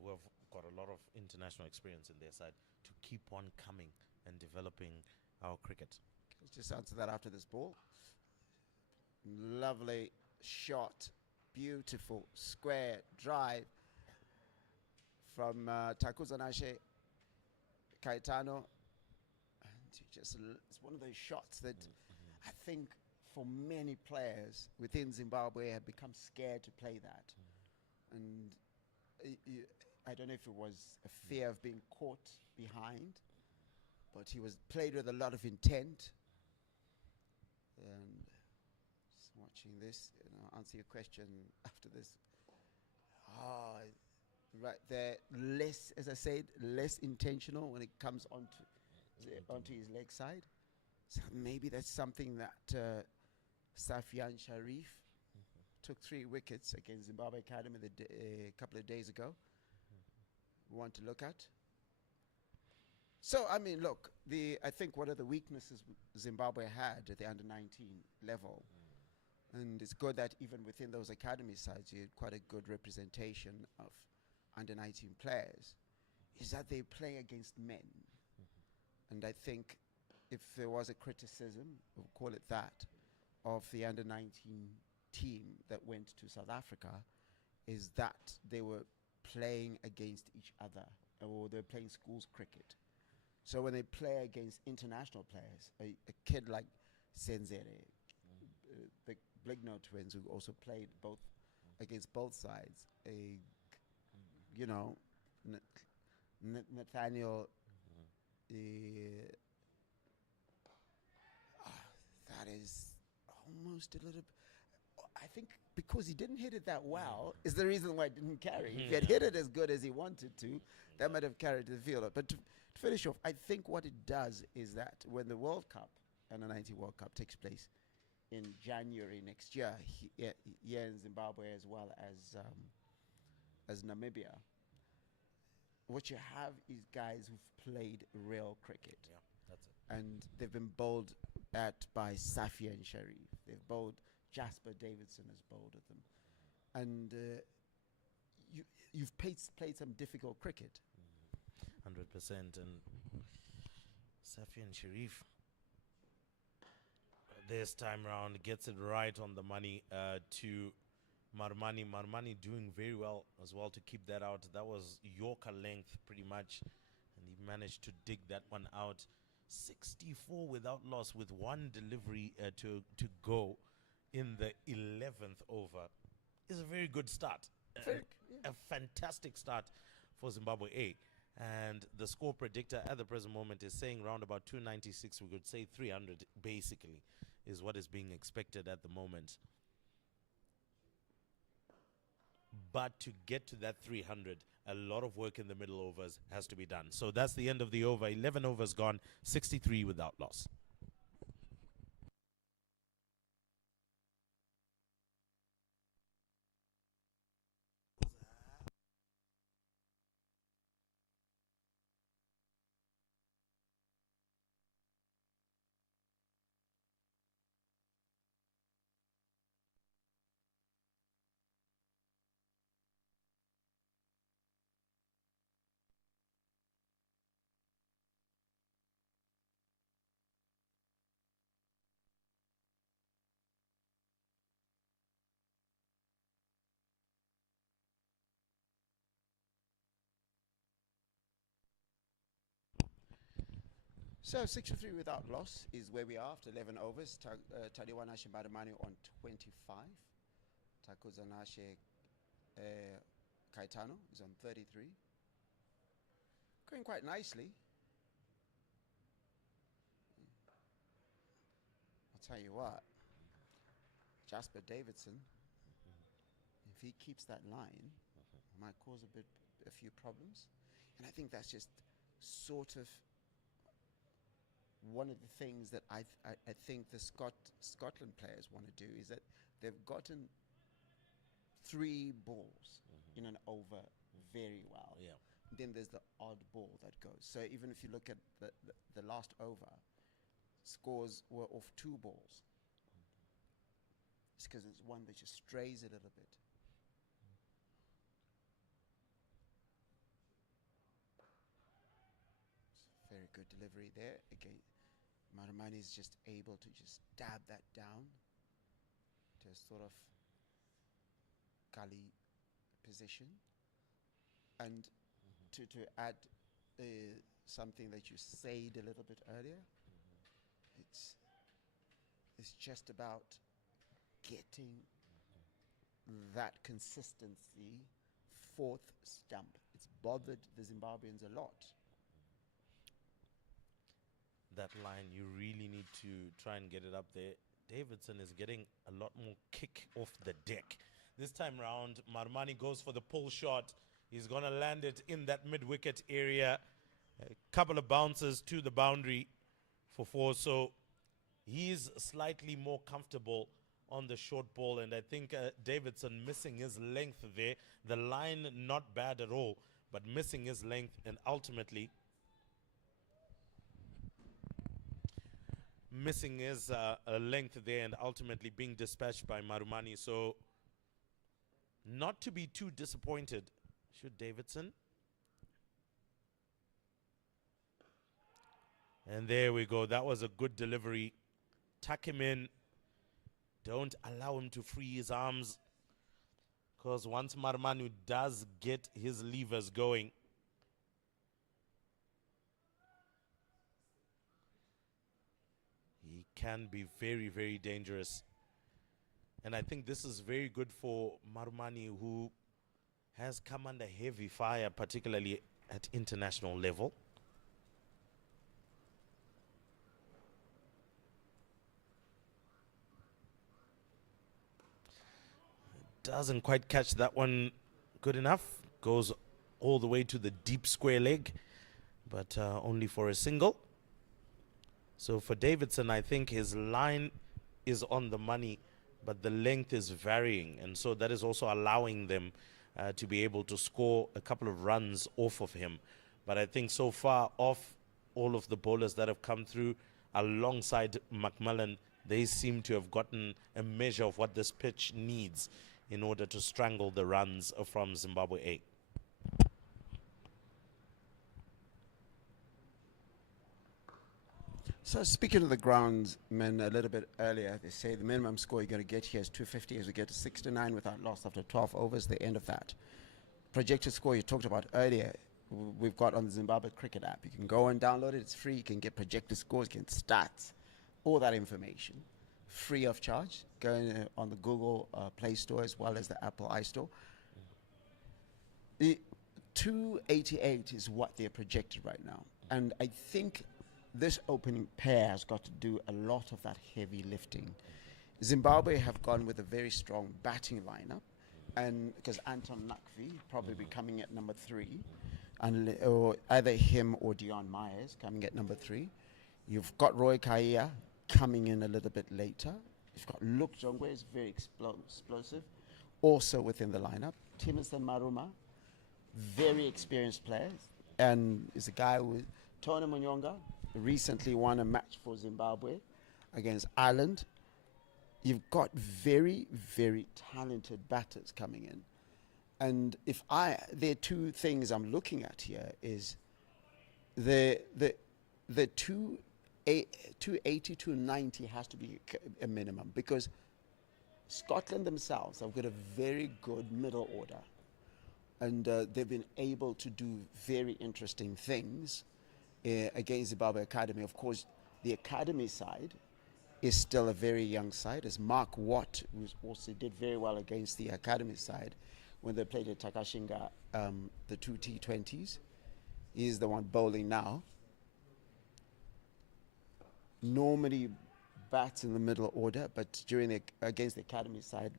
who have got a lot of international experience in their side, to keep on coming and developing our cricket? let's just answer that after this ball. Lovely shot, beautiful square drive from Takuzanashe Caetano. And it's one of those shots that I think for many players within Zimbabwe have become scared to play that. And I don't know if it was a fear of being caught behind, but he was played with a lot of intent. And just watching this, I'll answer your question after this. Right there, less, as I said, less intentional when it comes onto his leg side. So maybe that's something that Safian Sharif took 3 wickets against Zimbabwe Academy a couple of days ago. Want to look at. So I mean, look, I think one of the weaknesses Zimbabwe had at the under-19 level, and it's good that even within those academy sides, you had quite a good representation of under-19 players, is that they play against men. And I think if there was a criticism, we'll call it that, of the under-19 team that went to South Africa, is that they were playing against each other, or they're playing schools cricket. So when they play against international players, a kid like Senzere, the Bligno twins, who also played both against both sides, Nathaniel, that is almost a little. I think because he didn't hit it that well is the reason why it didn't carry. If he had hit it as good as he wanted to, that might have carried the field. But to finish off, I think what it does is that when the World Cup, and the 90 World Cup takes place in January next year, here in Zimbabwe as well as Namibia, what you have is guys who've played real cricket. Yeah, that's it. And they've been bowled at by Safi and Sharif. They've bowled, Jasper Davidson has bowled at them. And you've played some difficult cricket. 100%. And Safi and Sharif, this time round, gets it right on the money to Marmani. Marmani doing very well as well to keep that out. That was Yorker length pretty much. And he managed to dig that one out. 64 without loss with one delivery to go in the 11th over is a very good start. A fantastic start for Zimbabwe A. And the score predictor at the present moment is saying round about 296. We could say 300 basically is what is being expected at the moment. But to get to that 300, a lot of work in the middle overs has to be done. So that's the end of the over. 11 overs gone, 63 without loss. So 63 without loss is where we are after 11 overs. Tadiwanashe Badamani on 25. Takuzanashe Caetano is on 33. Going quite nicely. I'll tell you what, Jasper Davidson, if he keeps that line, might cause a few problems. And I think that's just sort of one of the things that I think the Scotland players want to do is that they've gotten 3 balls in an over very well. Yeah. Then there's the odd ball that goes. So even if you look at the last over, scores were off 2 balls. It's because it's one that just strays a little bit. Very good delivery there. Again, Marumani is just able to just dab that down to a sort of gully position. And to add something that you said a little bit earlier, it's just about getting that consistency 4th stump. It's bothered the Zimbabweans a lot. That line, you really need to try and get it up there. Davidson is getting a lot more kick off the deck. This time round, Marumani goes for the pull shot. He's going to land it in that mid-wicket area. A couple of bounces to the boundary for 4. So he's slightly more comfortable on the short ball. And I think Davidson missing his length there. The line not bad at all, but missing his length, and ultimately missing his length there and ultimately being dispatched by Marumani. So not to be too disappointed should Davidson. And there we go. That was a good delivery. Tuck him in. Don't allow him to free his arms, because once Marumani does get his levers going, he can be very, very dangerous. And I think this is very good for Marumani, who has come under heavy fire, particularly at international level. Doesn't quite catch that one good enough. Goes all the way to the deep square leg, but only for a single. So for Davidson, I think his line is on the money, but the length is varying. And so that is also allowing them to be able to score a couple of runs off of him. But I think so far, off all of the bowlers that have come through alongside McMillan, they seem to have gotten a measure of what this pitch needs in order to strangle the runs from Zimbabwe A. So speaking of the groundsmen a little bit earlier, they say the minimum score you're going to get here is 250 as we get to 69 without loss after 12 overs, the end of that. Projected score you talked about earlier, we've got on the Zimbabwe cricket app. You can go and download it. It's free. You can get projected scores, you can stats, all that information, free of charge, going on the Google Play Store as well as the Apple iStore. The 288 is what they're projected right now. And I think this opening pair has got to do a lot of that heavy lifting. Zimbabwe have gone with a very strong batting lineup, and because Anton Nakvi probably be coming at number 3, and or either him or Dion Myers coming at number 3. You've got Roy Kaya coming in a little bit later. You've got Luke Jongwe, is very explosive, also within the lineup. Timothy Maruma, very experienced players, and is a guy with Tony Munyonga, recently won a match for Zimbabwe against Ireland. You've got very, very talented batters coming in. And there are 2 things I'm looking at here is the 280, 290 has to be a minimum, because Scotland themselves have got a very good middle order, and they've been able to do very interesting things against Zimbabwe Academy. Of course, the academy side is still a very young side, as Mark Watt, who also did very well against the academy side when they played at Takashinga, the 2 T20s. He's the one bowling now. Normally bats in the middle order, but against the academy side,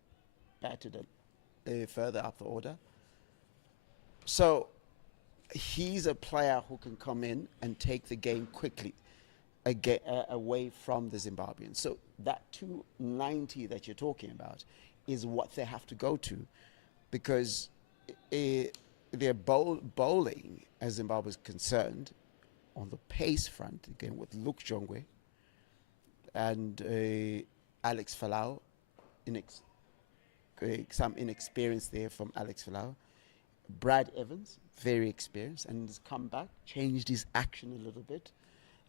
batted further up the order. So he's a player who can come in and take the game quickly away from the Zimbabweans. So that 290 that you're talking about is what they have to go to, because their bowling, as Zimbabwe is concerned, on the pace front, again with Luke Jongwe and Alex Falau, some inexperience there from Alex Falau. Brad Evans, very experienced, and has come back, changed his action a little bit,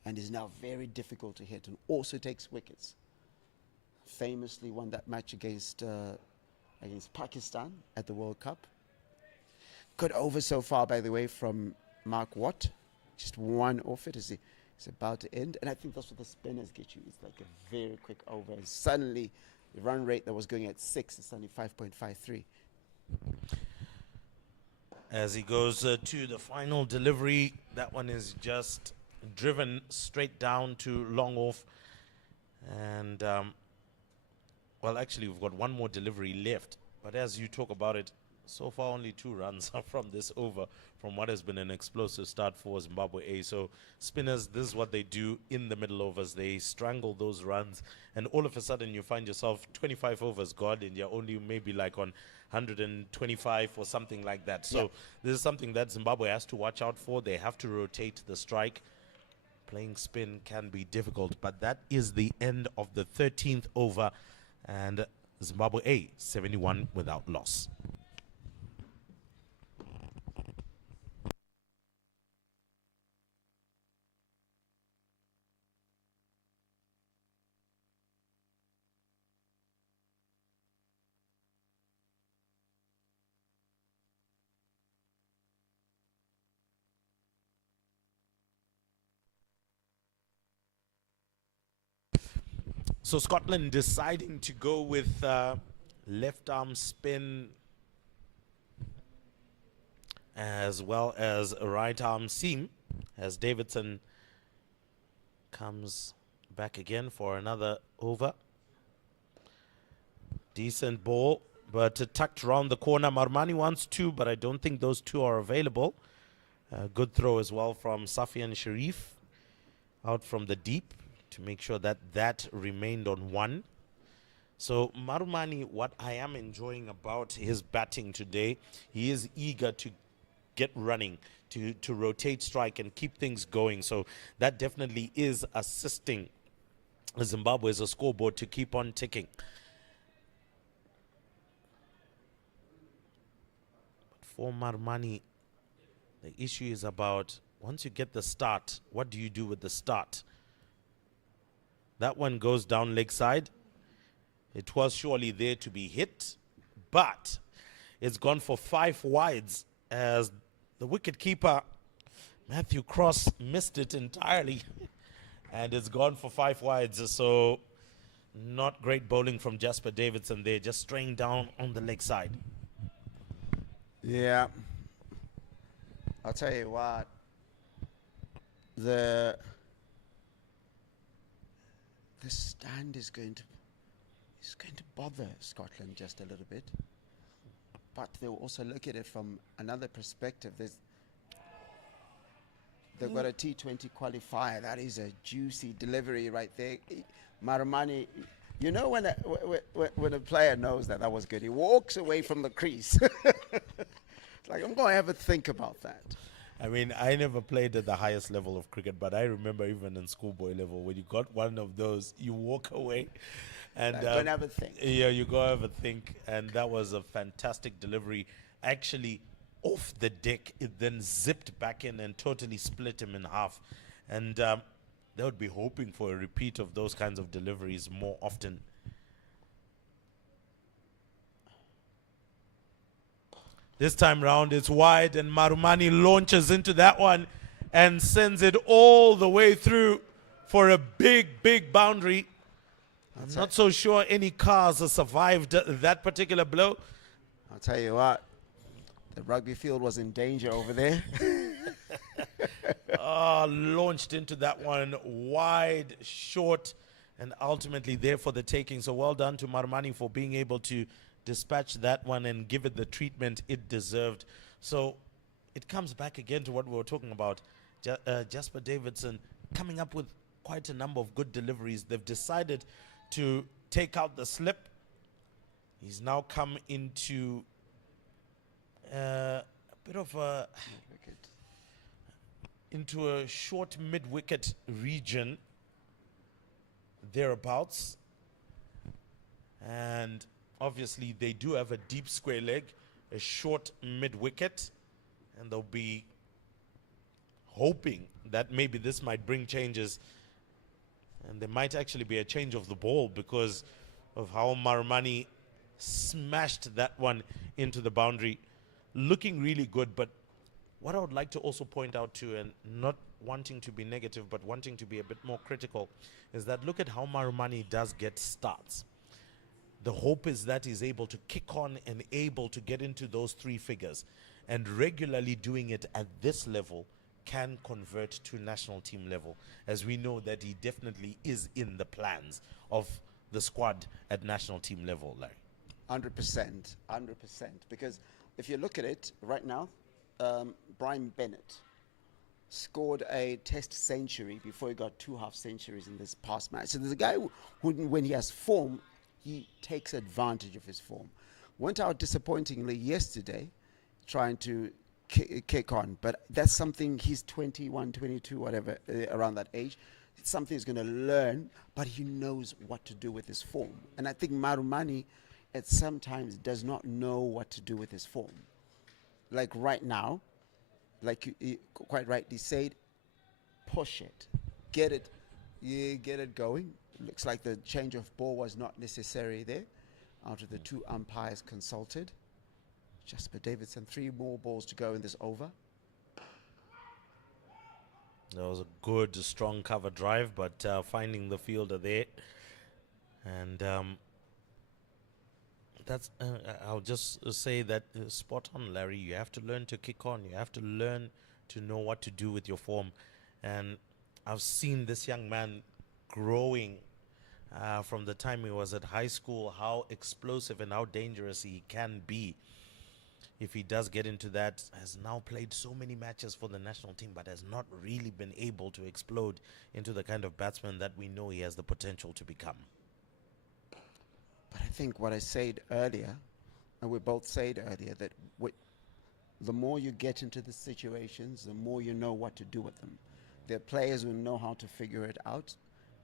and is now very difficult to hit, and also takes wickets. Famously won that match against Pakistan at the World Cup. Good over so far, by the way, from Mark Watt. Just one off it as it's about to end. And I think that's what the spinners get you. It's like a very quick over. And suddenly, the run rate that was going at 6 is suddenly 5.53. As he goes to the final delivery, that one is just driven straight down to long off. And, well, actually, we've got one more delivery left. But as you talk about it, so far only 2 runs are from this over, from what has been an explosive start for Zimbabwe A. So spinners, this is what they do in the middle overs. They strangle those runs, and all of a sudden you find yourself 25 overs gone, and you're only maybe like on 125 or something like that. So this is something that Zimbabwe has to watch out for. They have to rotate the strike. Playing spin can be difficult, but that is the end of the 13th over, and Zimbabwe A 71 without loss. So Scotland deciding to go with left arm spin as well as a right arm seam, as Davidson comes back again for another over. Decent ball, but tucked around the corner. Marmani wants 2, but I don't think those 2 are available. Good throw as well from Safian Sharif out from the deep to make sure that that remained on 1. So Marumani, what I am enjoying about his batting today, he is eager to get running, to rotate strike and keep things going. So that definitely is assisting Zimbabwe as a scoreboard to keep on ticking. But for Marumani, the issue is about once you get the start, what do you do with the start? That one goes down leg side. It was surely there to be hit, but it's gone for 5 wides as the wicket keeper, Matthew Cross, missed it entirely. And it's gone for 5 wides. So not great bowling from Jasper Davidson there, just straying down on the leg side. Yeah. I'll tell you what. The stand is going to bother Scotland just a little bit, but they'll also look at it from another perspective. They've got a T20 qualifier. That is a juicy delivery right there. Marumani, you know when a player knows that was good, he walks away from the crease. It's like, I'm going to have a think about that. I mean, I never played at the highest level of cricket, but I remember even in schoolboy level, when you got one of those, you walk away. And go and have a think. Yeah, you go have a think. And that was a fantastic delivery. Actually, off the deck, it then zipped back in and totally split him in half. And they would be hoping for a repeat of those kinds of deliveries more often. This time round, it's wide, and Marumani launches into that one and sends it all the way through for a big, big boundary. I'm not so sure any cars have survived that particular blow. I'll tell you what, the rugby field was in danger over there. Launched into that one, wide, short, and ultimately there for the taking. So well done to Marumani for being able to dispatch that one and give it the treatment it deserved. So it comes back again to what we were talking about. Jasper Davidson coming up with quite a number of good deliveries. They've decided to take out the slip. He's now come into a bit of a into a short mid-wicket region thereabouts, and obviously they do have a deep square leg, a short mid-wicket, and they'll be hoping that maybe this might bring changes, and there might actually be a change of the ball because of how Marumani smashed that one into the boundary. Looking really good, but what I would like to also point out to, and not wanting to be negative but wanting to be a bit more critical, is that look at how Marumani does get starts. The hope is that he's able to kick on and able to get into those three figures, and regularly doing it at this level can convert to national team level, as we know that he definitely is in the plans of the squad at national team level, Larry. 100%, 100%. Because if you look at it right now, Brian Bennett scored a test century before he got 2 half centuries in this past match. So there's a guy who, when he has form, he takes advantage of his form. Went out disappointingly yesterday trying to kick on, but that's something, he's 21, 22, whatever, around that age. It's something he's going to learn, but he knows what to do with his form. And I think Marumani at sometimes does not know what to do with his form. Like right now, like you quite rightly said, push it, get it going. Looks like the change of ball was not necessary there. Out of the 2 umpires consulted, Jasper Davidson, 3 more balls to go in this over. That was a good, strong cover drive, but finding the fielder there, and that's. I'll just say that spot on, Larry. You have to learn to kick on. You have to learn to know what to do with your form, and I've seen this young man growing from the time he was at high school. How explosive and how dangerous he can be if he does get into that. Has now played so many matches for the national team, but has not really been able to explode into the kind of batsman that we know he has the potential to become. But I think what I said earlier, and we both said earlier, that the more you get into the situations, the more you know what to do with them. There are players who know how to figure it out.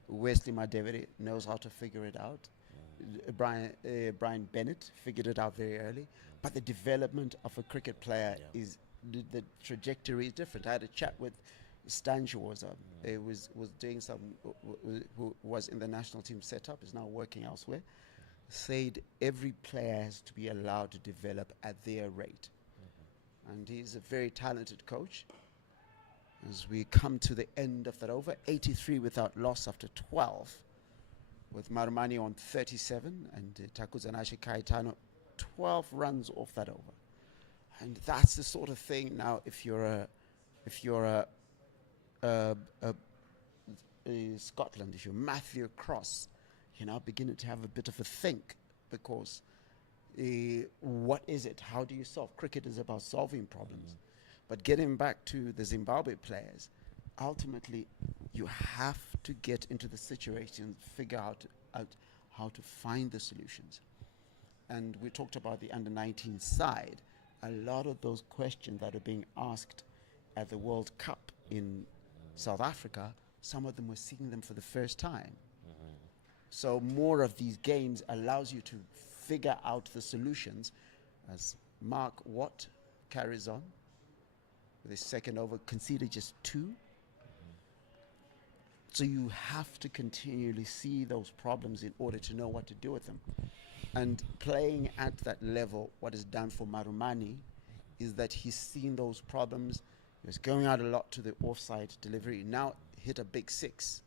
Wesley Madevere knows how to figure it out. Brian Bennett figured it out very early. But the development of a cricket player is the trajectory is different. I had a chat with Stange, was doing some, who was in the national team setup, is now working elsewhere. Said every player has to be allowed to develop at their rate, and he's a very talented coach. As we come to the end of that over, 83 without loss after 12, with Marumani on 37 and Takuzanashi Kaitano 12 runs off that over. And that's the sort of thing now, if you're Scotland, if you're Matthew Cross, you're now beginning to have a bit of a think, because what is it? How do you solve? Cricket is about solving problems. But getting back to the Zimbabwe players, ultimately, you have to get into the situation, figure out how to find the solutions. And we talked about the under-19 side. A lot of those questions that are being asked at the World Cup in South Africa, some of them were seeing them for the first time. So more of these games allows you to figure out the solutions, as Mark Watt carries on with his second over, conceded just 2. So you have to continually see those problems in order to know what to do with them. And playing at that level, what is done for Marumani is that he's seen those problems. He was going out a lot to the offside delivery. Now hit a big 6.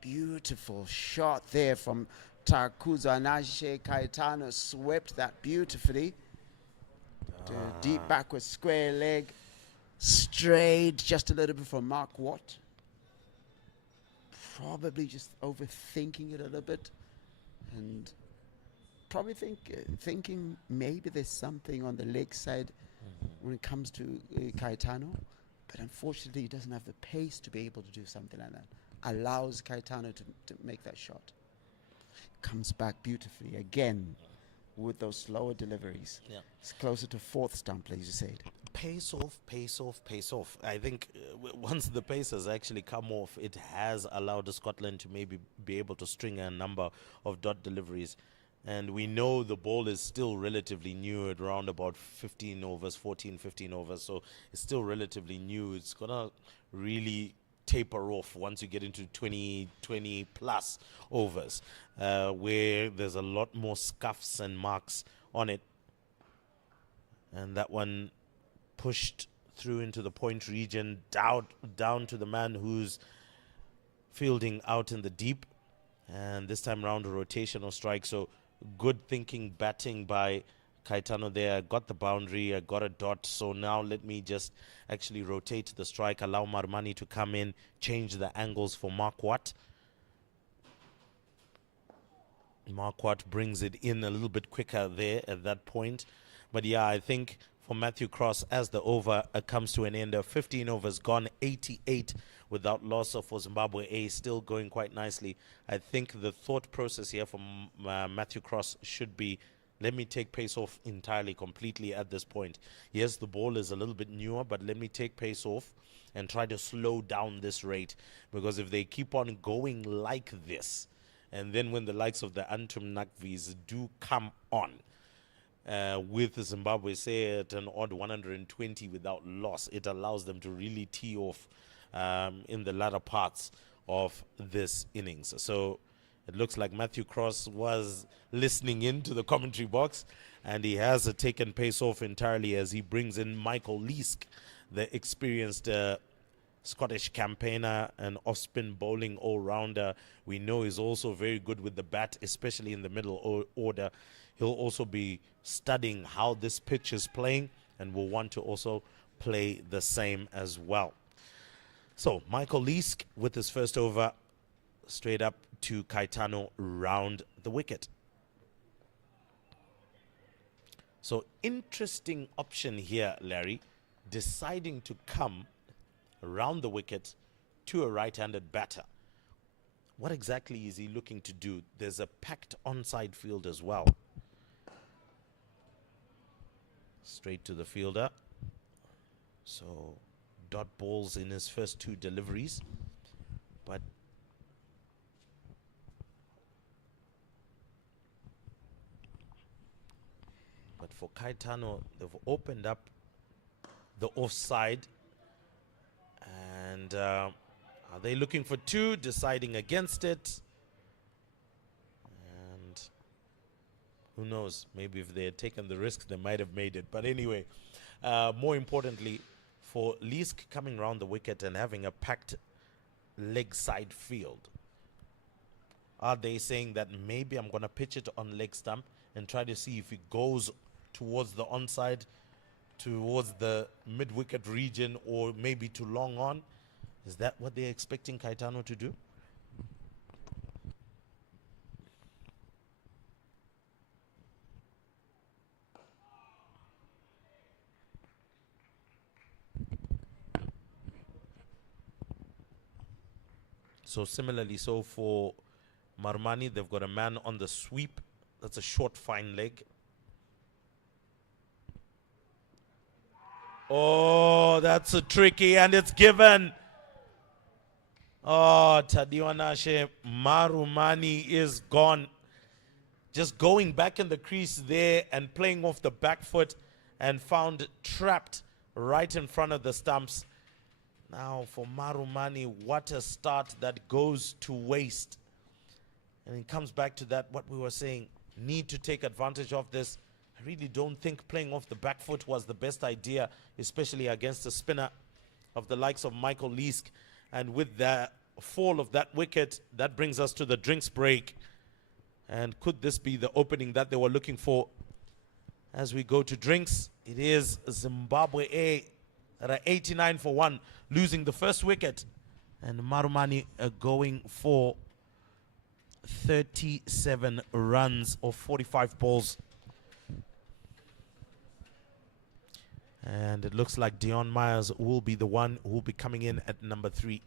Beautiful shot there from Takuzanashi Kaitano. Swept that beautifully. To deep backward square leg. Strayed just a little bit from Mark Watt. Probably just overthinking it a little bit. And probably thinking maybe there's something on the leg side when it comes to Caetano, but unfortunately he doesn't have the pace to be able to do something like that. Allows Caetano to make that shot. Comes back beautifully again with those slower deliveries. Yeah. It's closer to fourth stump, as you said. Pace off, pace off, pace off. I think once the pace has actually come off, it has allowed Scotland to maybe be able to string a number of dot deliveries. And we know the ball is still relatively new at around about 15 overs, 14, 15 overs. So it's still relatively new. It's going to really taper off once you get into 20 plus overs, where there's a lot more scuffs and marks on it. And that one pushed through into the point region, down to the man who's fielding out in the deep. And this time round, a rotational strike. So good thinking batting by Caetano there. I got the boundary, I got a dot. So now let me just actually rotate the strike, allow Marmani to come in, change the angles for Marquardt. Marquardt brings it in a little bit quicker there at that point. But yeah, I think for Matthew Cross, as the over comes to an end, 15 overs gone, 88 without loss for Zimbabwe A, still going quite nicely. I think the thought process here from Matthew Cross should be, let me take pace off entirely, completely at this point. Yes, the ball is a little bit newer, but let me take pace off and try to slow down this rate. Because if they keep on going like this, and then when the likes of the Antum Nakvis do come on, with Zimbabwe, say at an odd 120 without loss, it allows them to really tee off in the latter parts of this innings. So it looks like Matthew Cross was listening into the commentary box, and he has taken pace off entirely as he brings in Michael Leask, the experienced Scottish campaigner and off-spin bowling all-rounder. We know he's also very good with the bat, especially in the middle order. He'll also be studying how this pitch is playing and will want to also play the same as well. So Michael Leask with his first over, straight up to Caetano round the wicket. So interesting option here, Larry, deciding to come around the wicket to a right-handed batter. What exactly is he looking to do? There's a packed onside field as well. Straight to the fielder. So dot balls in his first two deliveries. But for Caetano, they've opened up the offside. And are they looking for two, deciding against it? And who knows, maybe if they had taken the risk, they might have made it. But anyway, more importantly, for Leask coming around the wicket and having a packed leg side field, are they saying that maybe I'm going to pitch it on leg stump and try to see if it goes towards the onside, towards the mid-wicket region, or maybe to long on? Is that what they're expecting Caetano to do? So similarly, so for Marmani, they've got a man on the sweep. That's a short, fine leg. Oh, that's a tricky, and it's given. Oh, Tadiwa Nashe, Marumani is gone. Just going back in the crease there and playing off the back foot and found trapped right in front of the stumps. Now for Marumani, what a start that goes to waste. And it comes back to that, what we were saying, need to take advantage of this. I really don't think playing off the back foot was the best idea, especially against a spinner of the likes of Michael Leask. And with the fall of that wicket, that brings us to the drinks break. And could this be the opening that they were looking for? As we go to drinks, it is Zimbabwe A that are 89 for 1, losing the first wicket. And Marumani going for 37 runs of 45 balls. And it looks like Dion Myers will be the one who will be coming in at number 3.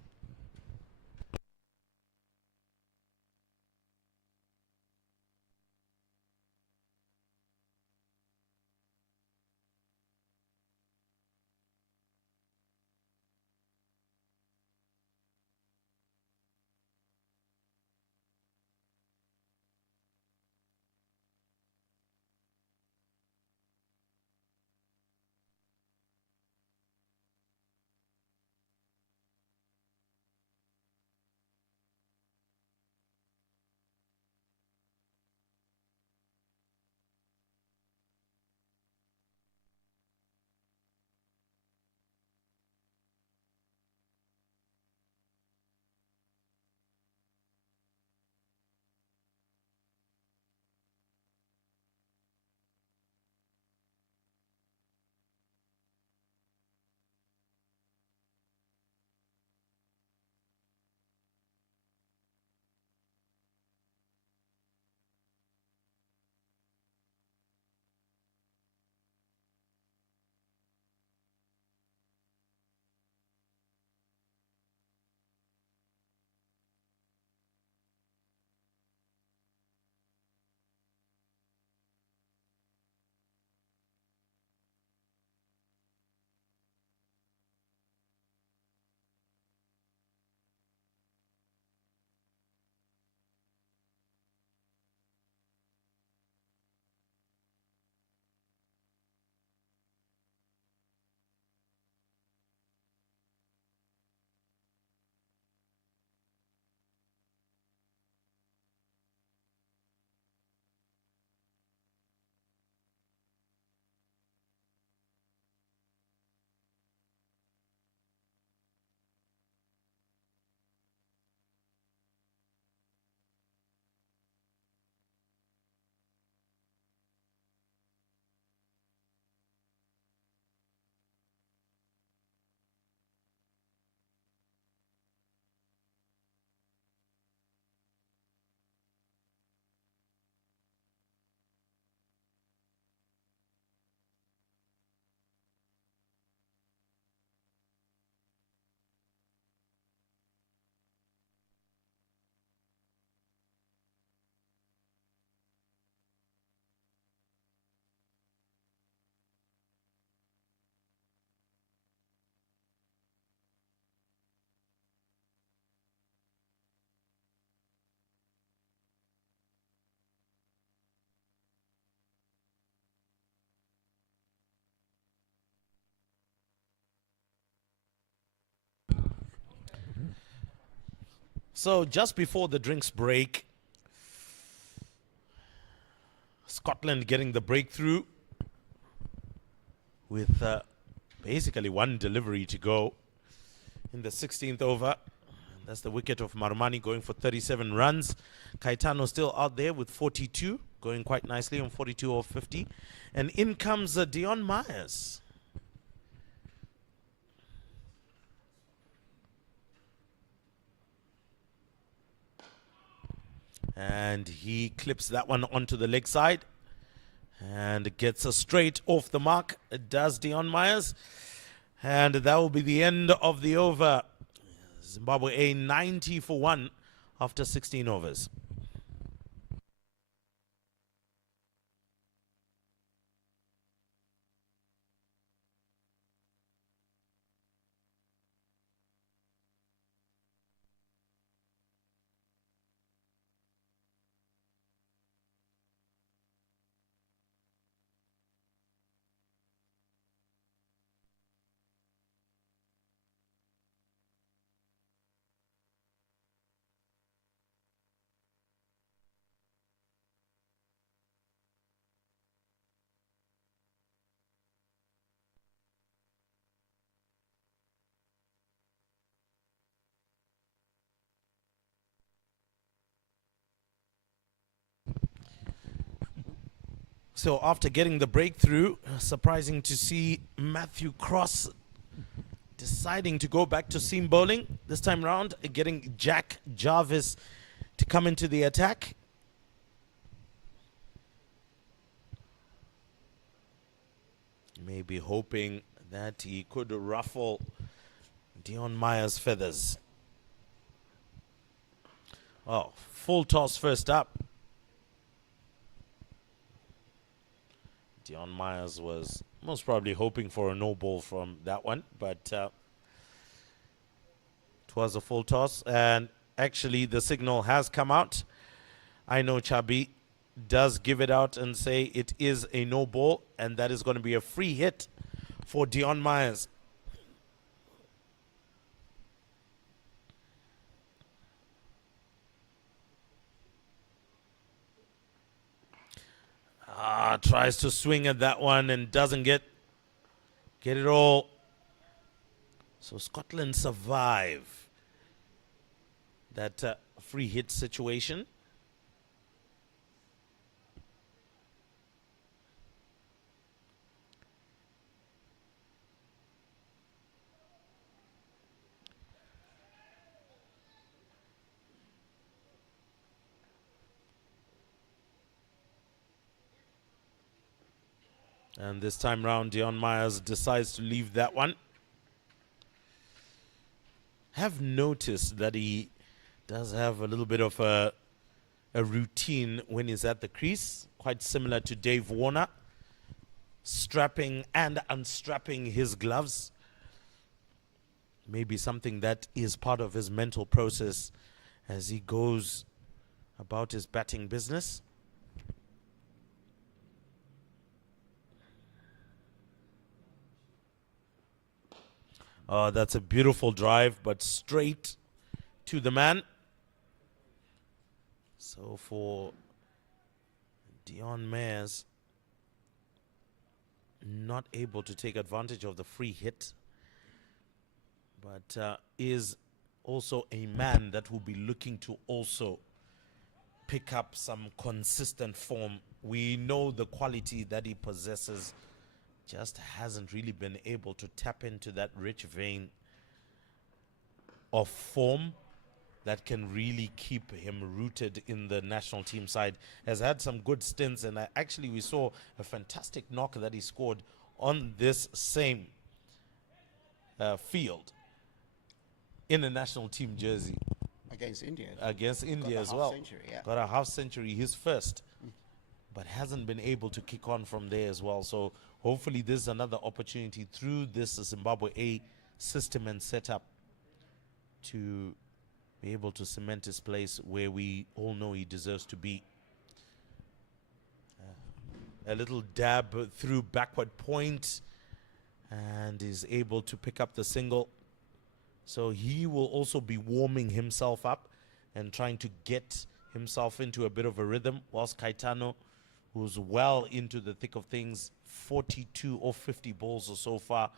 So just before the drinks break, Scotland getting the breakthrough with basically one delivery to go in the 16th over. That's the wicket of Marmani going for 37 runs. Caetano still out there with 42, going quite nicely on 42 of 50. And in comes Dion Myers. And he clips that one onto the leg side and gets a straight off the mark. It does Dion Myers. And that will be the end of the over. Zimbabwe a 90 for 1 after 16 overs. So after getting the breakthrough, surprising to see Matthew Cross deciding to go back to seam bowling this time round, getting Jack Jarvis to come into the attack. maybe hoping that he could ruffle Dion Meyer's feathers. Oh, full toss first up. Dion Myers was most probably hoping for a no ball from that one, but it was a full toss. And actually, the signal has come out. I know Chabi does give it out and say it is a no ball, and that is going to be a free hit for Dion Myers. Tries to swing at that one and doesn't get it all. So Scotland survive that free hit situation. And this time round, Dion Myers decides to leave that one. Have noticed that he does have a little bit of a routine when he's at the crease, quite similar to Dave Warner, strapping and unstrapping his gloves. Maybe something that is part of his mental process as he goes about his batting business. Oh, that's a beautiful drive, but straight to the man. So for Dion Myers, not able to take advantage of the free hit, but is also a man that will be looking to also pick up some consistent form. We know the quality that he possesses, just hasn't really been able to tap into that rich vein of form that can really keep him rooted in the national team side. Has had some good stints, and actually we saw a fantastic knock that he scored on this same field in a national team jersey. Against India. Against India as well. Century, yeah. Got a half century, his first. But hasn't been able to kick on from there as well. So hopefully this is another opportunity through this Zimbabwe A system and setup to be able to cement his place where we all know he deserves to be. A little dab through backward point, and is able to pick up the single. So he will also be warming himself up and trying to get himself into a bit of a rhythm, whilst Caetano, who's well into the thick of things, 42 or 50 balls or so far.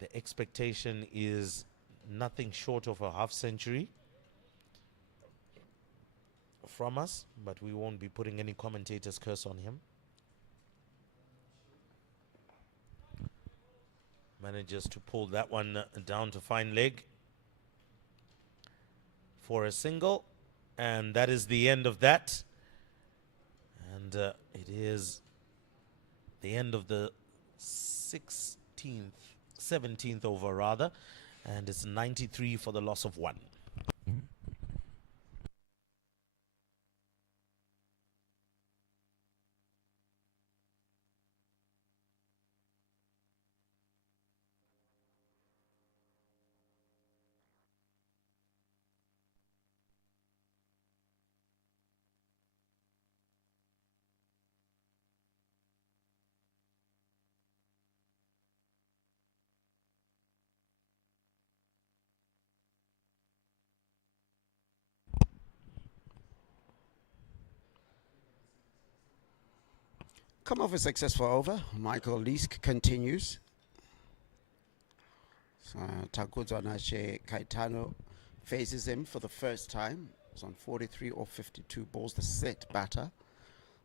The expectation is nothing short of a half century from us, but we won't be putting any commentator's curse on him. Manages to pull that one down to fine leg for a single, and that is the end of that. And it is the end of the 17th over rather, and it's 93 for the loss of one. Come off a successful over. Michael Leask continues. So Takuzo Nache Caetano faces him for the first time. It's on 43 or 52 balls, the set batter.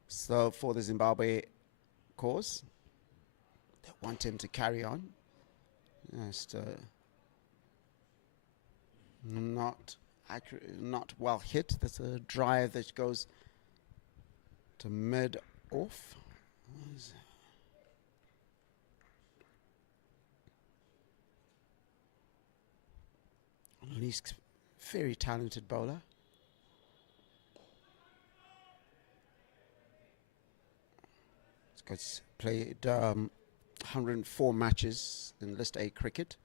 So for the Zimbabwe cause, they want him to carry on. Just not accurate, not well hit. There's a drive that goes to mid off. He's very talented bowler. He's played 104 matches in List A cricket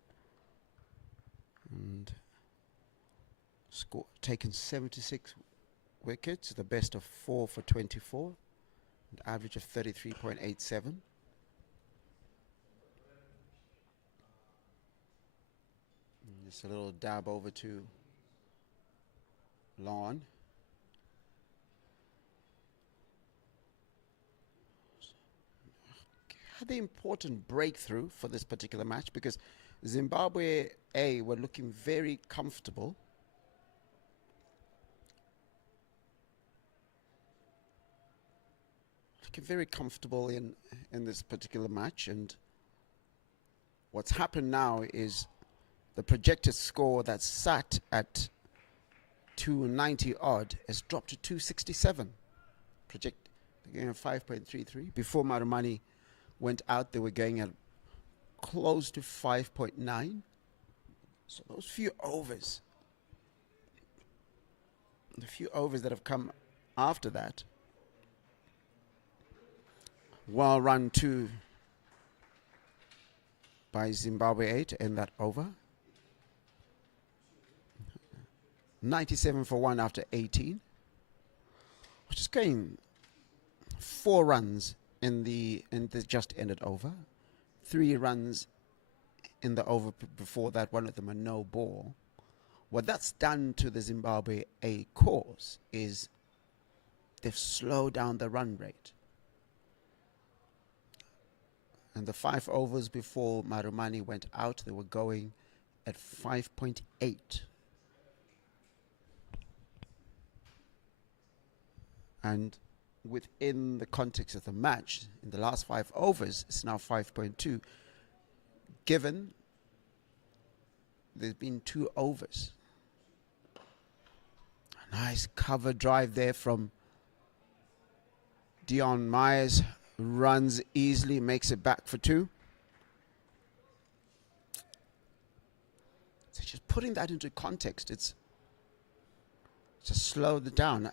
and taken 76 wickets, the best of 4 for 24, an average of 33.87. Just a little dab over to Lawn. Had the important breakthrough for this particular match because Zimbabwe A were looking very comfortable. Looking very comfortable in this particular match, and what's happened now is the projected score that sat at 290 odd has dropped to 267. Project again 5.33. Before Marumani went out, they were going at close to 5.9. So those few overs, the few overs that have come after that, well run two by Zimbabwe 8 in that over. 97 for 1 after 18. Which is going 4 runs in the just ended over. 3 runs in the over before that, one of them a no ball. What that's done to the Zimbabwe A cause is they've slowed down the run rate. And the 5 overs before Marumani went out, they were going at 5.8. And within the context of the match, in the last 5 overs, it's now 5.2. Given there's been 2 overs. A nice cover drive there from Dion Myers. Runs easily, makes it back for 2. So just putting that into context, it's just slowed it down.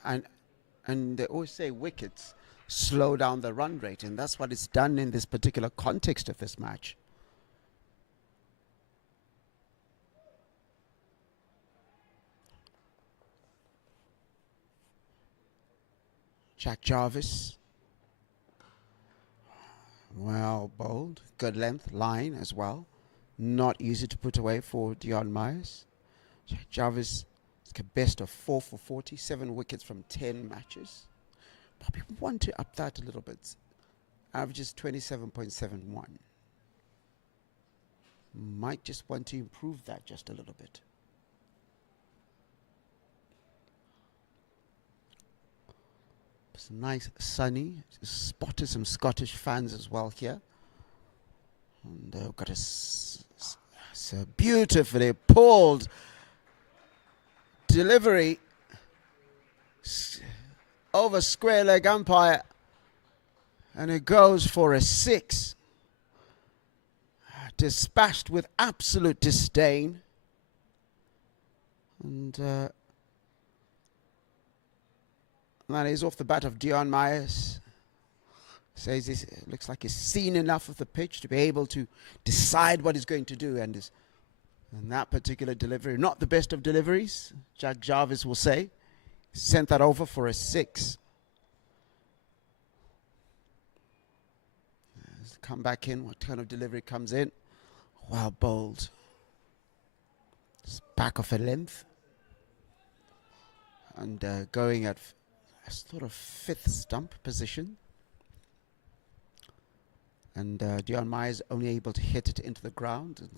And they always say wickets slow down the run rate, and that's what it's done in this particular context of this match. Jack Jarvis. Well bowled. Good length line as well. Not easy to put away for Dion Myers. Jack Jarvis is a best of 4 for 40. 7 wickets from 10 matches. Probably want to up that a little bit. Averages 27.71. Might just want to improve that just a little bit. It's nice, sunny. Spotted some Scottish fans as well here. And we've got a beautifully pulled delivery over square leg umpire. And it goes for a 6. Dispatched with absolute disdain. And that is off the bat of Dion Myers. Says this looks like he's seen enough of the pitch to be able to decide what he's going to do. And that particular delivery, not the best of deliveries, Jack Jarvis will say, sent that over for a 6. Let's come back in. What kind of delivery comes in? Well bowled. It's back off a length. And going at a sort of 5th stump position. And Dion Myers only able to hit it into the ground and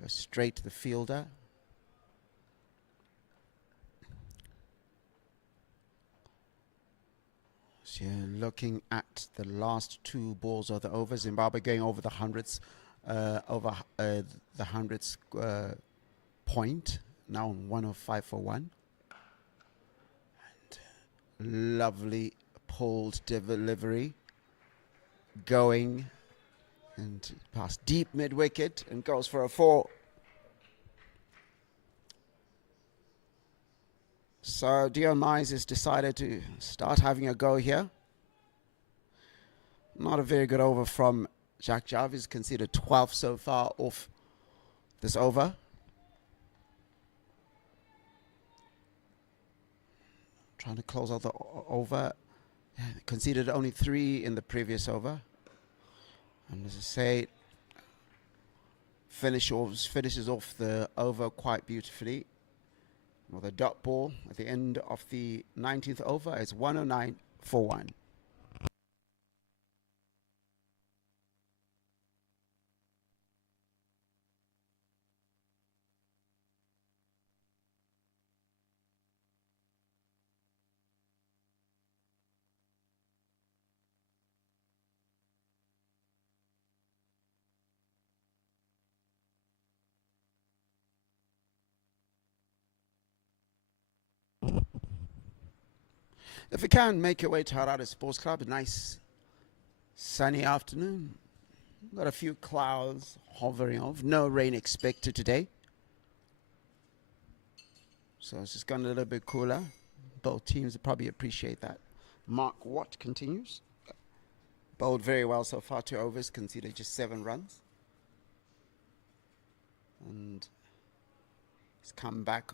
go straight to the fielder. So you're looking at the last 2 balls of the over. Zimbabwe going over the hundreds, over the hundreds point. Now on 105 for 1. And lovely pulled delivery. Going and past deep mid wicket and goes for a 4. So Dion Mize has decided to start having a go here. Not a very good over from Jack Jarvis, considered 12th so far off this over. Trying to close out the over. Conceded only 3 in the previous over. And as I say, finishes off the over quite beautifully with a dot ball at the end of the 19th over. It's 109 for 1. If you can, make your way to Harare Sports Club. A nice sunny afternoon. Got a few clouds hovering off. No rain expected today. So it's just gone a little bit cooler. Both teams probably appreciate that. Mark Watt continues. Bowled very well so far. 2 overs, conceded just 7 runs. And he's come back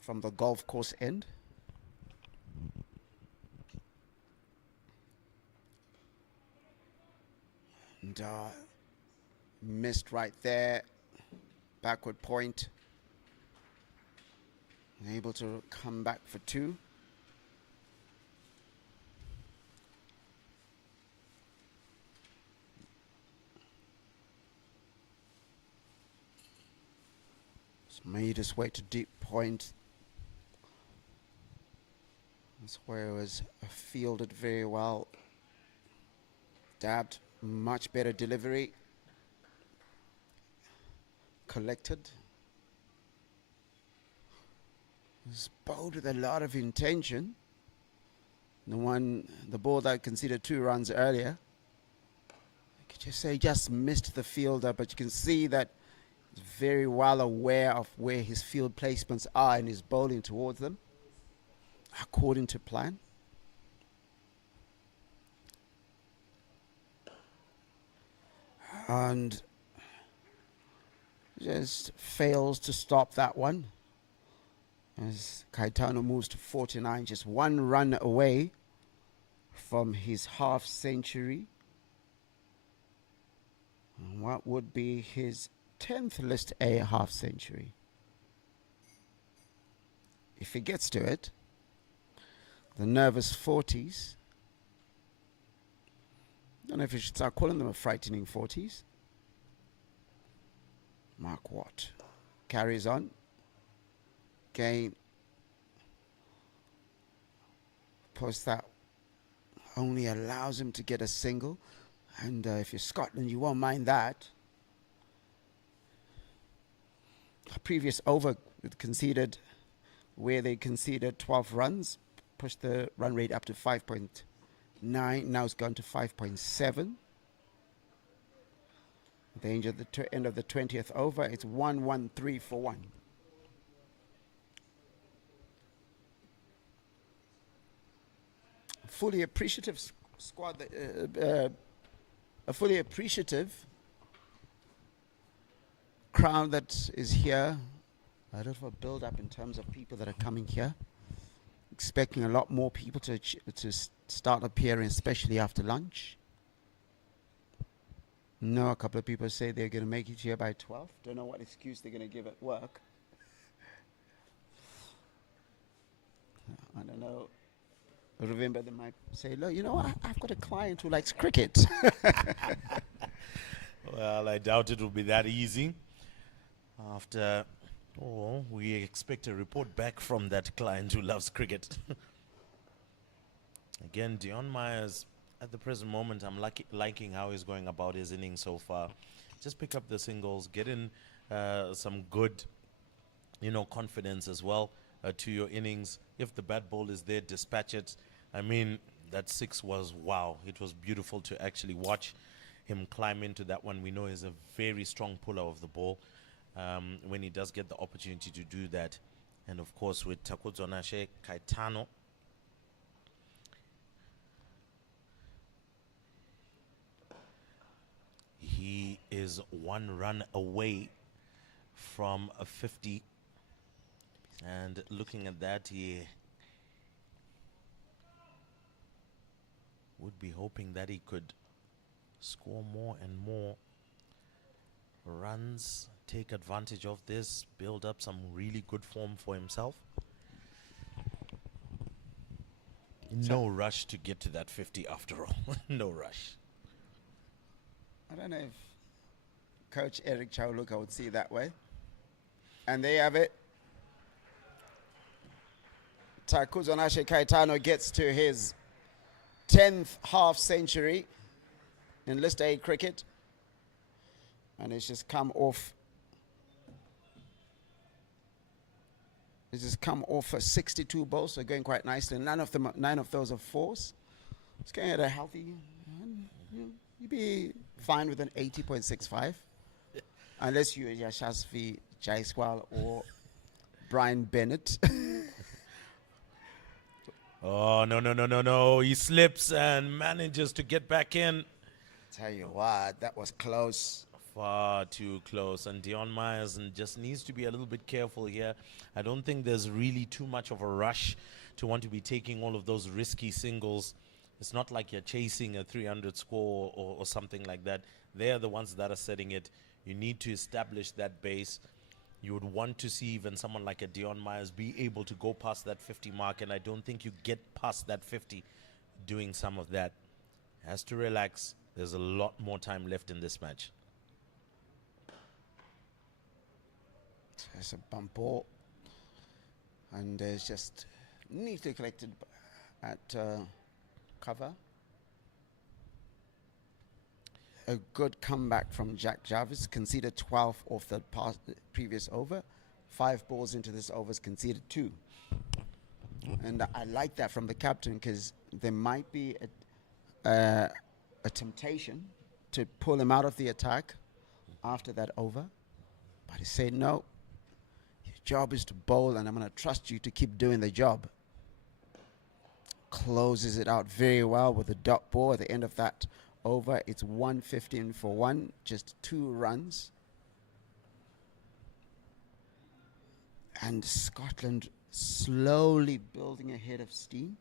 from the golf course end. And missed right there. Backward point. Able to come back for 2. Made his way to deep point. That's where it was fielded very well. Dabbed, much better delivery. Collected. It's bowled with a lot of intention. The ball that conceded 2 runs earlier. I could just say just missed the fielder, but you can see that he's very well aware of where his field placements are and is bowling towards them according to plan. And just fails to stop that one as Caetano moves to 49, just 1 run away from his half century. And what would be his 10th List A half century? If he gets to it, the nervous 40s. Don't know if you should start calling them a frightening 40s. Mark Watt carries on. Game post that only allows him to get a single, and if you're Scotland, you won't mind that. A previous over conceded, where they conceded 12 runs, pushed the run rate up to 5.9. Now it's gone to 5.7. At the end of the 20th over, it's 113 for 1. Fully appreciative squad, a fully appreciative crowd that is here. A lot of a build up in terms of people that are coming here. Expecting a lot more people to start appearing, especially after lunch. No, a couple of people say they're going to make it here by 12. Don't know what excuse they're going to give at work. I don't know. Remember, they might say, look, you know, I've got a client who likes cricket. Well, I doubt it will be that easy. After, we expect a report back from that client who loves cricket. Again, Dion Myers, at the present moment, I'm liking how he's going about his innings so far. Just pick up the singles, get in some good, confidence as well to your innings. If the bat ball is there, dispatch it. I mean, that 6 was wow. It was beautiful to actually watch him climb into that one. We know he's a very strong puller of the ball when he does get the opportunity to do that. And of course, with Takudzonashe Kaitano, he is 1 run away from a 50. And looking at that, he would be hoping that he could score more and more runs, take advantage of this, build up some really good form for himself. No rush to get to that 50 after all. No rush. I don't know if Coach Eric Chauluka would see it that way. And there you have it. Takudzonashe Kaitano gets to his 10th half century in List A cricket. And it's just come off. It's just come off a 62 balls, so going quite nicely. Nine of those are fours. It's going at a healthy. You'd be fine with an 80.65, unless you're Yashasvi Jaiswal or Brian Bennett. Oh, no. He slips and manages to get back in. Tell you what, that was close. Far too close. And Dion Myers just needs to be a little bit careful here. I don't think there's really too much of a rush to want to be taking all of those risky singles. It's not like you're chasing a 300 score or something like that. They're the ones that are setting it. You need to establish that base. You would want to see even someone like a Dion Myers be able to go past that 50 mark, and I don't think you get past that 50 doing some of that. Has to relax. There's a lot more time left in this match. It's a bump ball, and it's just neatly collected at cover. A good comeback from Jack Jarvis. Conceded 12 off the previous over. 5 balls into this over, conceded 2. And I like that from the captain, because there might be a temptation to pull him out of the attack after that over. But he said, no, your job is to bowl, and I'm going to trust you to keep doing the job. Closes it out very well with a dot ball at the end of that over. It's 115 for 1, just 2 runs. And Scotland slowly building ahead of steam.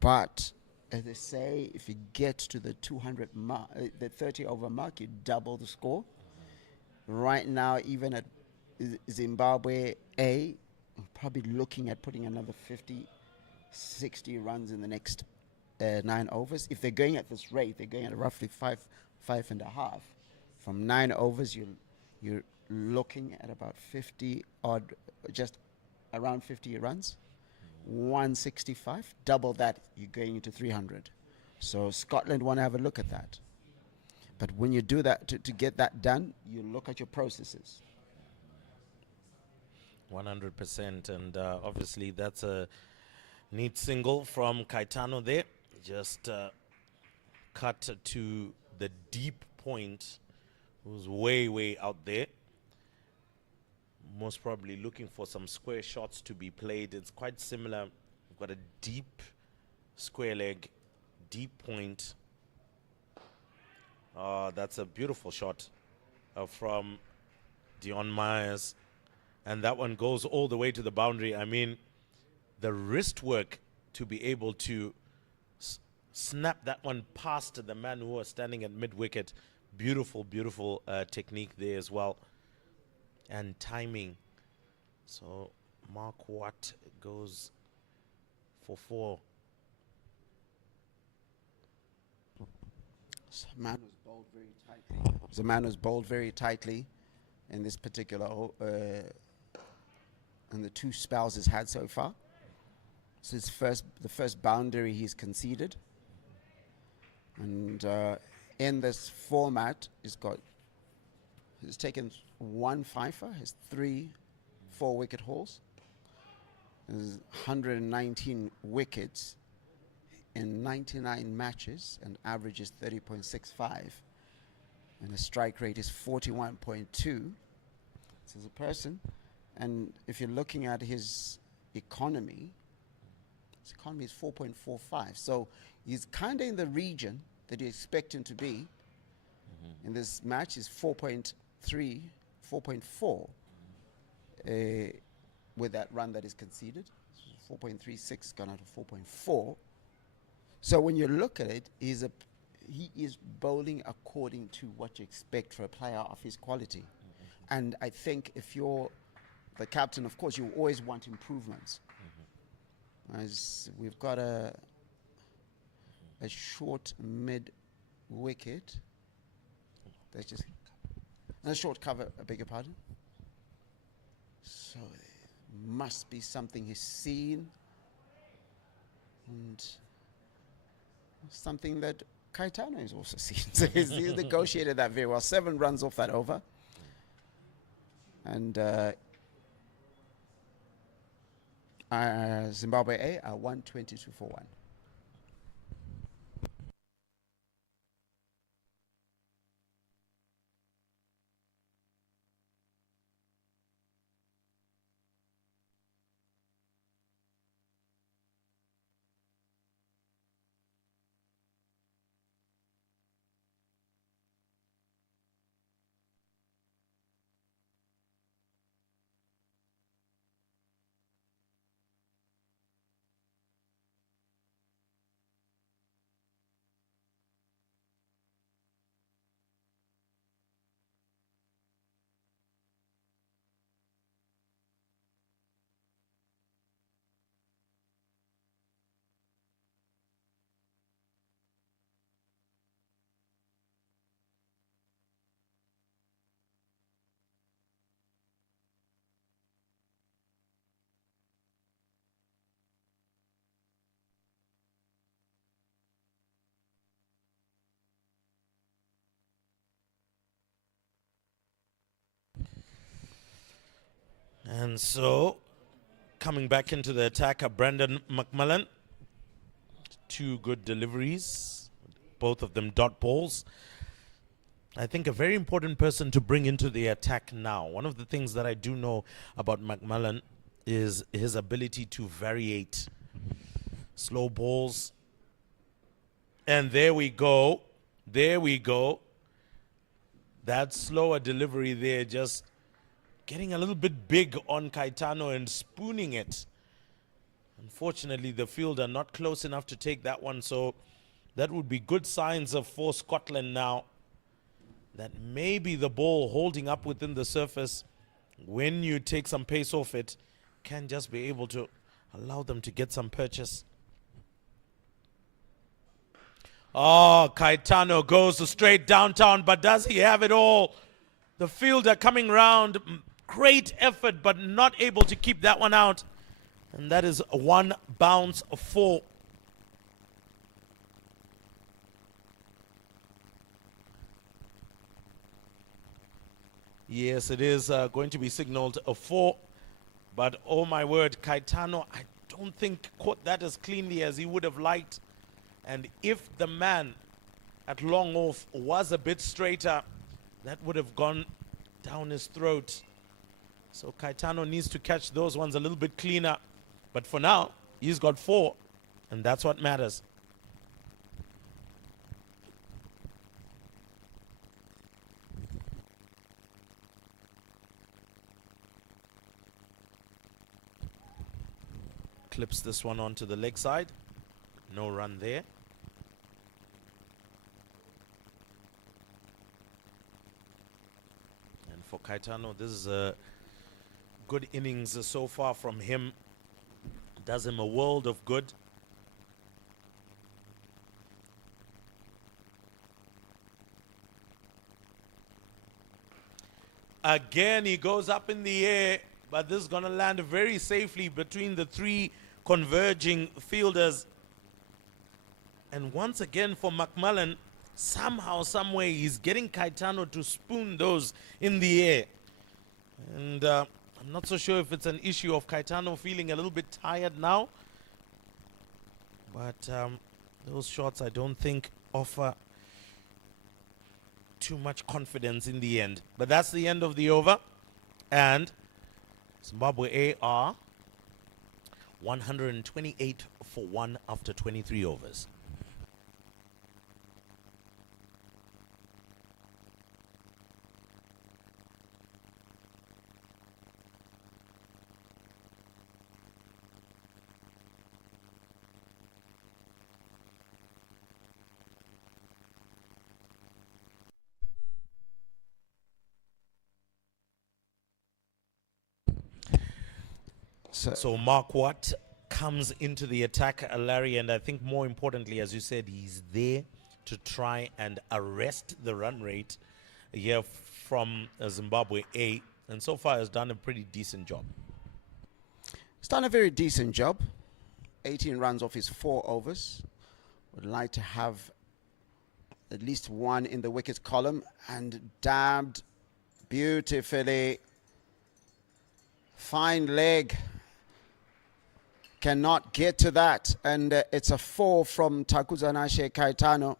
But as they say, if you get to the 200 mark, the 30 over mark, you double the score. Right now, even at Zimbabwe A, probably looking at putting another 50, 60 runs in the next 9 overs. If they're going at this rate, they're going at roughly 5.5. From 9 overs, you're looking at about 50 odd, just around 50 runs. 165, double that, you're going into 300. So Scotland want to have a look at that. But when you do that, to get that done, you look at your processes. 100%, and obviously that's a neat single from Kaitano there. Just cut to the deep point, who's way out there. Most probably looking for some square shots to be played. It's quite similar. We've got a deep square leg, deep point. That's a beautiful shot from Dion Myers. And that one goes all the way to the boundary. I mean, the wrist work to be able to snap that one past the man who was standing at mid-wicket. Beautiful technique there as well. And timing. So Mark Watt goes for 4. Man was bowled very tightly. The man was bowled very tightly in this particular and the 2 spells he's had so far. It's the first boundary he's conceded. And in this format, he's taken 1 fifer, has 3 4-wicket hauls. There's 119 wickets in 99 matches, and average is 30.65. And the strike rate is 41.2. So as a person, And if you're looking at his economy is 4.45. So he's kind of in the region that you expect him to be. In this match is 4.3, 4.4 with that run that is conceded. 4.36 gone out of 4.4. So when you look at it, he is bowling according to what you expect for a player of his quality. And I think if you're the captain, of course, you always want improvements. As we've got a short mid wicket. That's just a short cover, I beg your pardon. So there must be something he's seen and something that Caetano has also seen. So he's negotiated that very well. 7 runs off that over. And Zimbabwe A are 122 for 1. And so, coming back into the attack are Brandon McMullen. 2 good deliveries, both of them dot balls. I think a very important person to bring into the attack now. One of the things that I do know about McMullen is his ability to variate slow balls. And there we go. There we go. That slower delivery there, just getting a little bit big on Caetano and spooning it. Unfortunately, the fielder not close enough to take that one, so that would be good signs for Scotland now. That maybe the ball holding up within the surface, when you take some pace off it, can just be able to allow them to get some purchase. Oh, Caetano goes straight downtown, but does he have it all? The fielder coming round, great effort, but not able to keep that one out. And that is 1 bounce 4. Yes, it is going to be signaled a 4. But oh my word, Caetano, I don't think caught that as cleanly as he would have liked. And if the man at long off was a bit straighter, that would have gone down his throat. So Caetano needs to catch those ones a little bit cleaner. But for now, he's got 4, and that's what matters. Clips this one onto the leg side. No run there. And for Caetano, this is a good innings so far from him. Does him a world of good. Again, he goes up in the air, but this is going to land very safely between the 3 converging fielders. And once again for McMullen, somehow, some way, he's getting Caetano to spoon those in the air. And I'm not so sure if it's an issue of Caetano feeling a little bit tired now. But those shots, I don't think, offer too much confidence in the end. But that's the end of the over. And Zimbabwe are 128 for 1 after 23 overs. So Mark Watt comes into the attack, Larry, and I think more importantly, as you said, he's there to try and arrest the run rate here from Zimbabwe A, and so far has done a pretty decent job. He's done a very decent job. 18 runs off his 4 overs. Would like to have at least one in the wickets column, and dabbed beautifully. Fine leg. Cannot get to that, and it's a 4 from Takuzanashe Kaitano.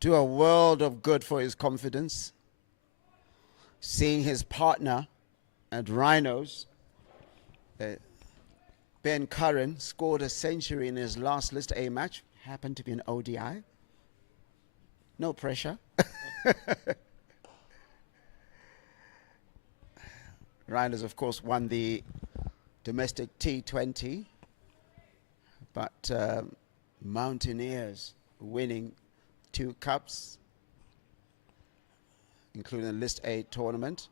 Do a world of good for his confidence. Seeing his partner at Rhinos, Ben Curran, scored a century in his last List A match. Happened to be an ODI. No pressure. Rhinos, of course, won the domestic T20, but Mountaineers winning 2 cups, including the List A tournament.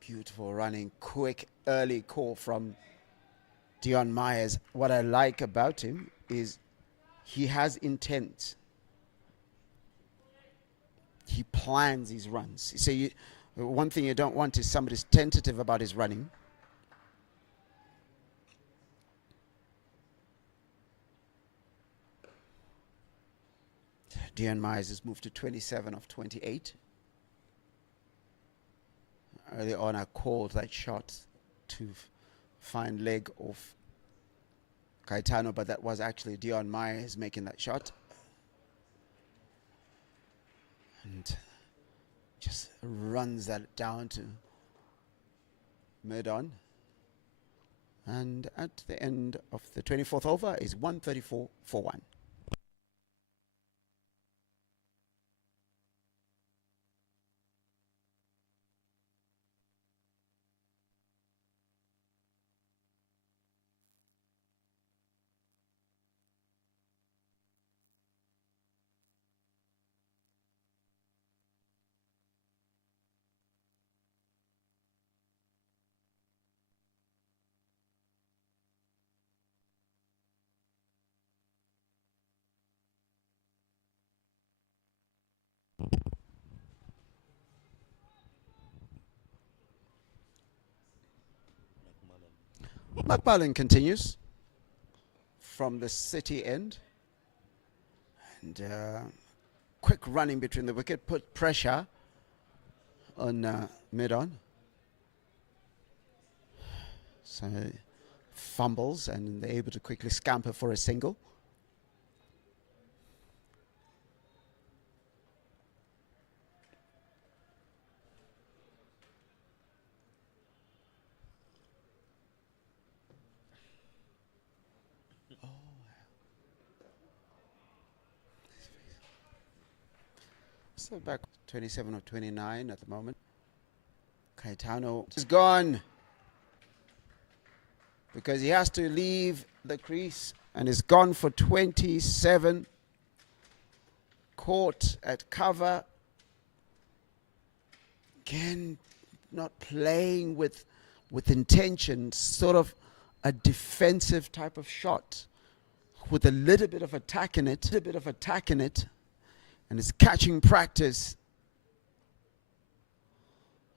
Beautiful running, quick early call from Dion Myers. What I like about him is he has intent. He plans his runs. So one thing you don't want is somebody's tentative about his running. Dion Myers has moved to 27 of 28. Early on, I called that shot to find leg of Kaitano, but that was actually Dion Myers making that shot. And just runs that down to mid-on. And at the end of the 24th over is 134 for 1. McMullen continues from the city end, and quick running between the wicket, put pressure on mid-on. So fumbles, and they're able to quickly scamper for a single. So back 27 of 29 at the moment. Kaitano is gone because he has to leave the crease, and is gone for 27. Caught at cover. Again, not playing with intention, sort of a defensive type of shot with a little bit of attack in it, and it's catching practice.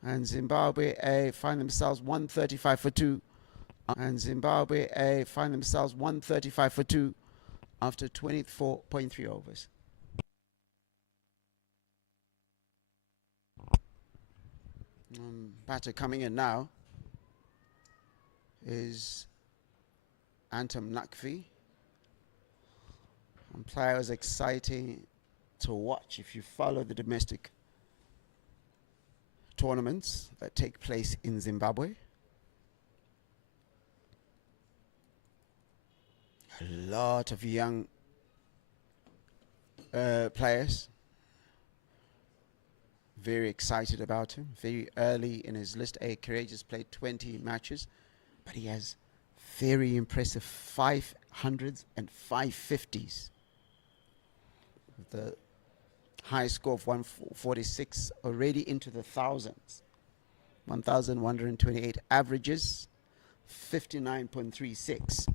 And Zimbabwe A find themselves 135 for 2. And Zimbabwe A find themselves 135 for 2 after 24.3 overs. Batter coming in now is Anton Nakvi. Player was exciting to watch if you follow the domestic tournaments that take place in Zimbabwe. A lot of young players. Very excited about him. Very early in his list A career, just played 20 matches, but he has very impressive 500s and 550s. The high score of 146, already into the thousands. 1,128 averages, 59.36.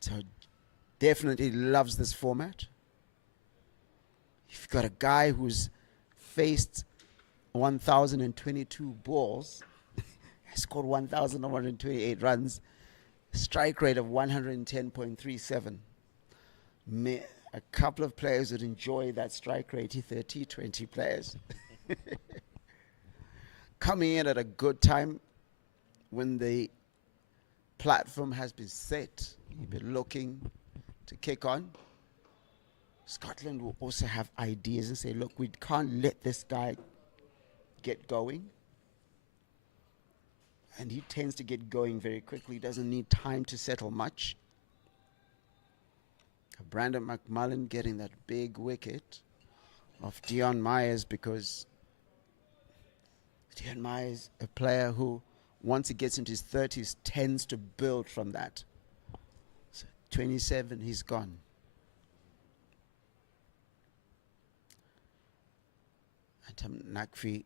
So definitely loves this format. You've got a guy who's faced 1,022 balls, has scored 1,128 runs, strike rate of 110.37. A couple of players would enjoy that strike rate, 30-20 players. Coming in at a good time when the platform has been set, you've been looking to kick on. Scotland will also have ideas and say, look, we can't let this guy get going. And he tends to get going very quickly, doesn't need time to settle much. Brandon McMullen getting that big wicket of Dion Myers, because Dion Myers, a player who, once he gets into his 30s, tends to build from that. So 27, he's gone. And Nakvi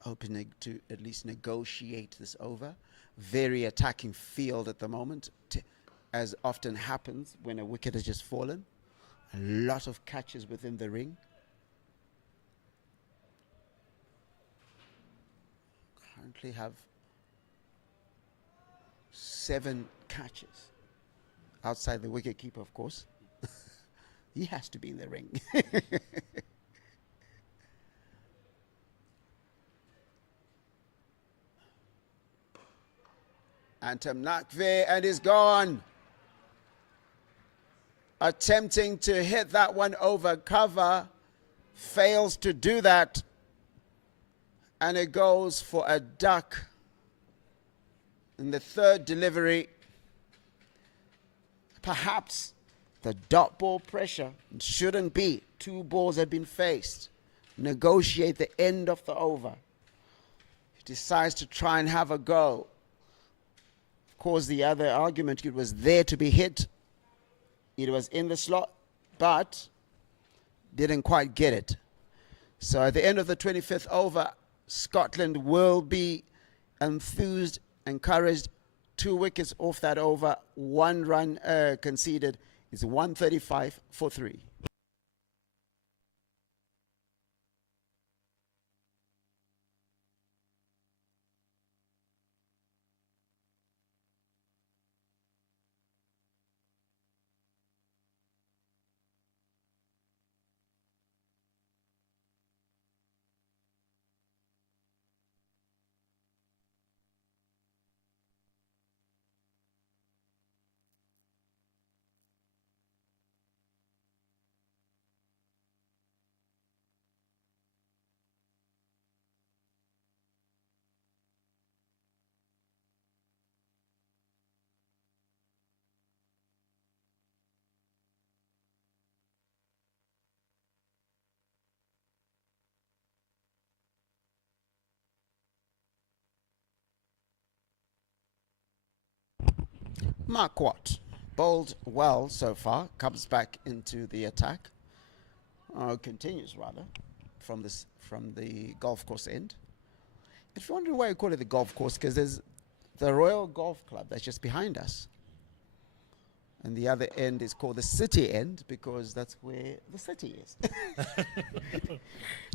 hoping to at least negotiate this over. Very attacking field at the moment, as often happens when a wicket has just fallen. A lot of catches within the ring. Currently have 7 catches outside the wicket keeper, of course. He has to be in the ring. Antam Nakve, and he's gone. Attempting to hit that one over cover, fails to do that, and it goes for a duck in the third delivery. Perhaps the dot ball pressure shouldn't be. 2 balls have been faced. Negotiate the end of the over. He decides to try and have a go. Of course, the other argument, it was there to be hit. It was in the slot, but didn't quite get it. So at the end of the 25th over, Scotland will be enthused, encouraged. 2 wickets off that over, 1 run conceded. It's 135 for 3. Mark Watt, bowled well so far, comes back into the attack, continues rather, from the golf course end. If you're wondering why I call it the golf course, because there's the Royal Golf Club that's just behind us. And the other end is called the city end, because that's where the city is.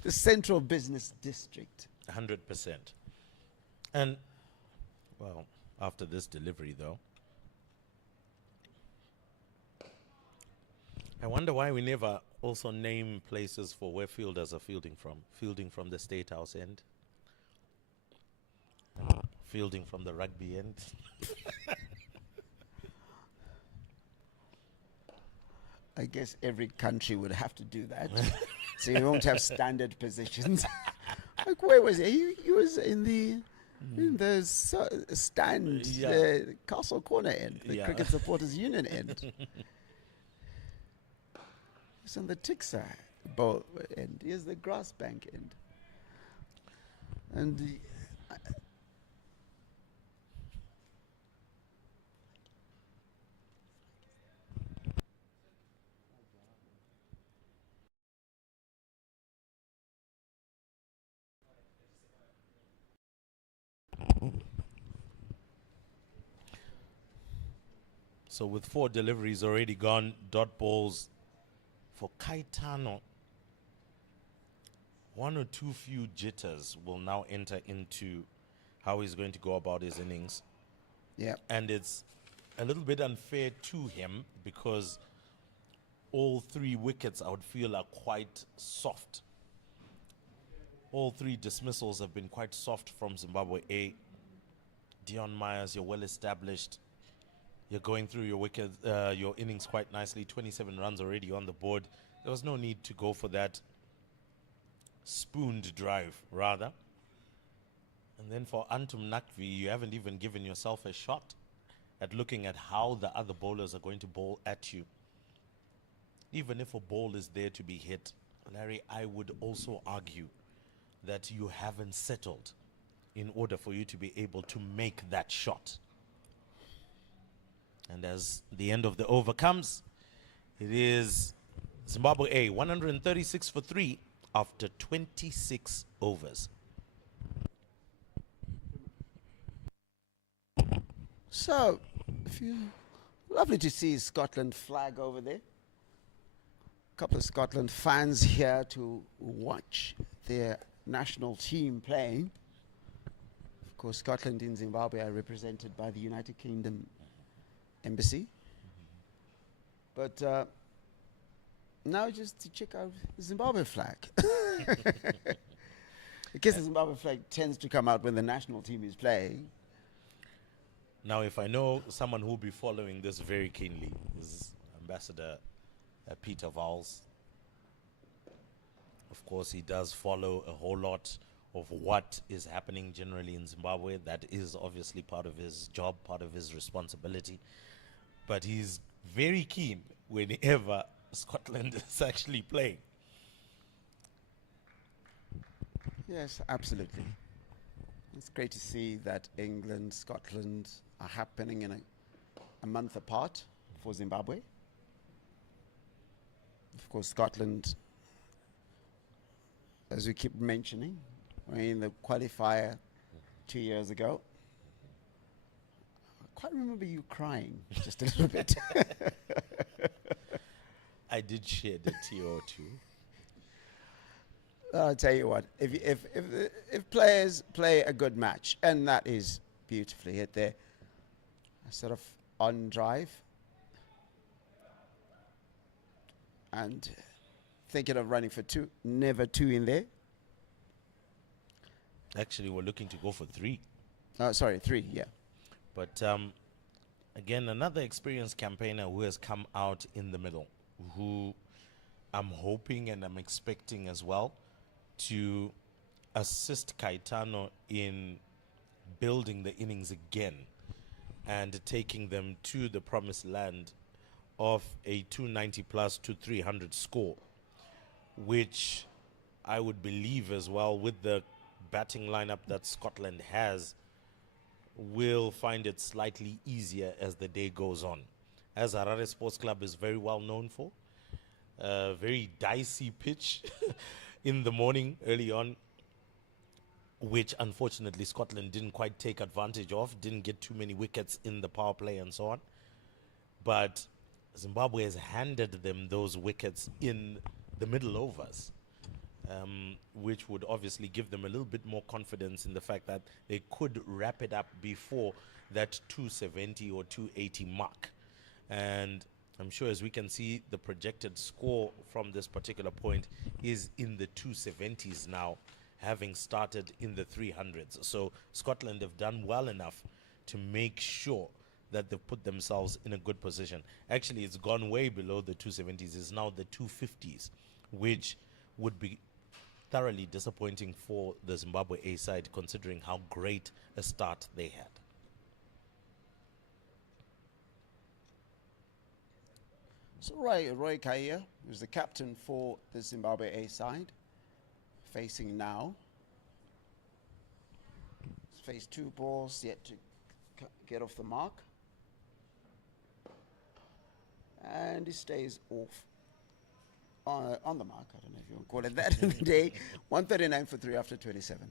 The central business district. 100%. And, well, after this delivery, though, I wonder why we never also name places for where fielders are fielding from. Fielding from the State House end. Fielding from the rugby end. I guess every country would have to do that. So you won't have standard positions. Like, where was he was in the stand, Yeah. the Castle Corner end, the Yeah. Cricket Supporters Union end. He's on the Tixa bowl end. Here's the grass bank end. And So with 4 deliveries already gone, dot balls for Caetano. 1 or 2 few jitters will now enter into how he's going to go about his innings. yeah, And it's a little bit unfair to him because all 3 wickets, I would feel, are quite soft. All 3 dismissals have been quite soft from Zimbabwe. Dion Myers, you're well established. You're going through your innings quite nicely. 27 runs already on the board. There was no need to go for that spooned drive, rather. And then for Antum Nakvi, you haven't even given yourself a shot at looking at how the other bowlers are going to bowl at you. Even if a ball is there to be hit, Larry, I would also argue that you haven't settled in order for you to be able to make that shot. And as the end of the over comes, it is Zimbabwe 136 for 3 after 26 overs. so lovely to see Scotland flag over there. A couple of Scotland fans here to watch their national team playing. Of course, Scotland and Zimbabwe are represented by the United Kingdom Embassy. But now just to check out the Zimbabwe flag. I guess the Zimbabwe flag tends to come out when the national team is playing. Now, if I know someone who will be following this very keenly, is Ambassador Peter Vowles. Of course, he does follow a whole lot of what is happening generally in Zimbabwe. That is obviously part of his job, part of his responsibility. But he's very keen whenever Scotland is actually playing. Yes, absolutely. It's great to see that England, Scotland are happening in a month apart for Zimbabwe. Of course, Scotland, as we keep mentioning, were in the qualifier 2 years ago. I quite remember you crying just a little bit. I did shed a tear or two. I'll tell you what, if players play a good match, and that is beautifully hit there, sort of on drive, and thinking of running for 2, never 2 in there. Actually, we're looking to go for 3. Sorry, 3, yeah. But again, another experienced campaigner who has come out in the middle, who I'm hoping and I'm expecting as well to assist Caetano in building the innings again and taking them to the promised land of a 290 plus to 300 score, which I would believe as well with the batting lineup that Scotland has will find it slightly easier as the day goes on. As Harare Sports Club is very well known for, a very dicey pitch in the morning early on, which unfortunately Scotland didn't quite take advantage of, didn't get too many wickets in the power play and so on. But Zimbabwe has handed them those wickets in the middle overs, which would obviously give them a little bit more confidence in the fact that they could wrap it up before that 270 or 280 mark. And I'm sure, as we can see, the projected score from this particular point is in the 270s now, having started in the 300s. So Scotland have done well enough to make sure that they've put themselves in a good position. Actually, it's gone way below the 270s. It's now the 250s, which would be thoroughly disappointing for the Zimbabwe A side, considering how great a start they had. So Roy Kaya, who's the captain for the Zimbabwe A side, facing now. He's faced 2 balls, yet to get off the mark. And he stays off on the mark. I don't know if you want to call it that in the day. 139 for 3 after 27.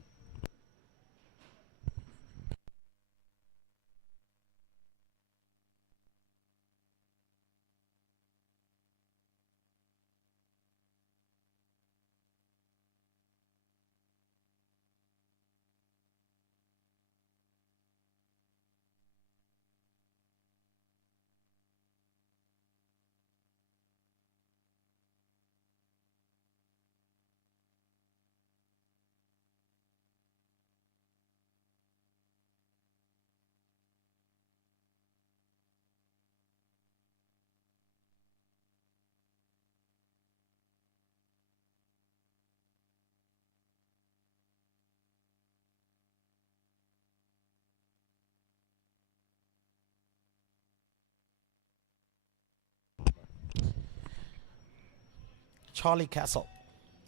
Charlie Castle,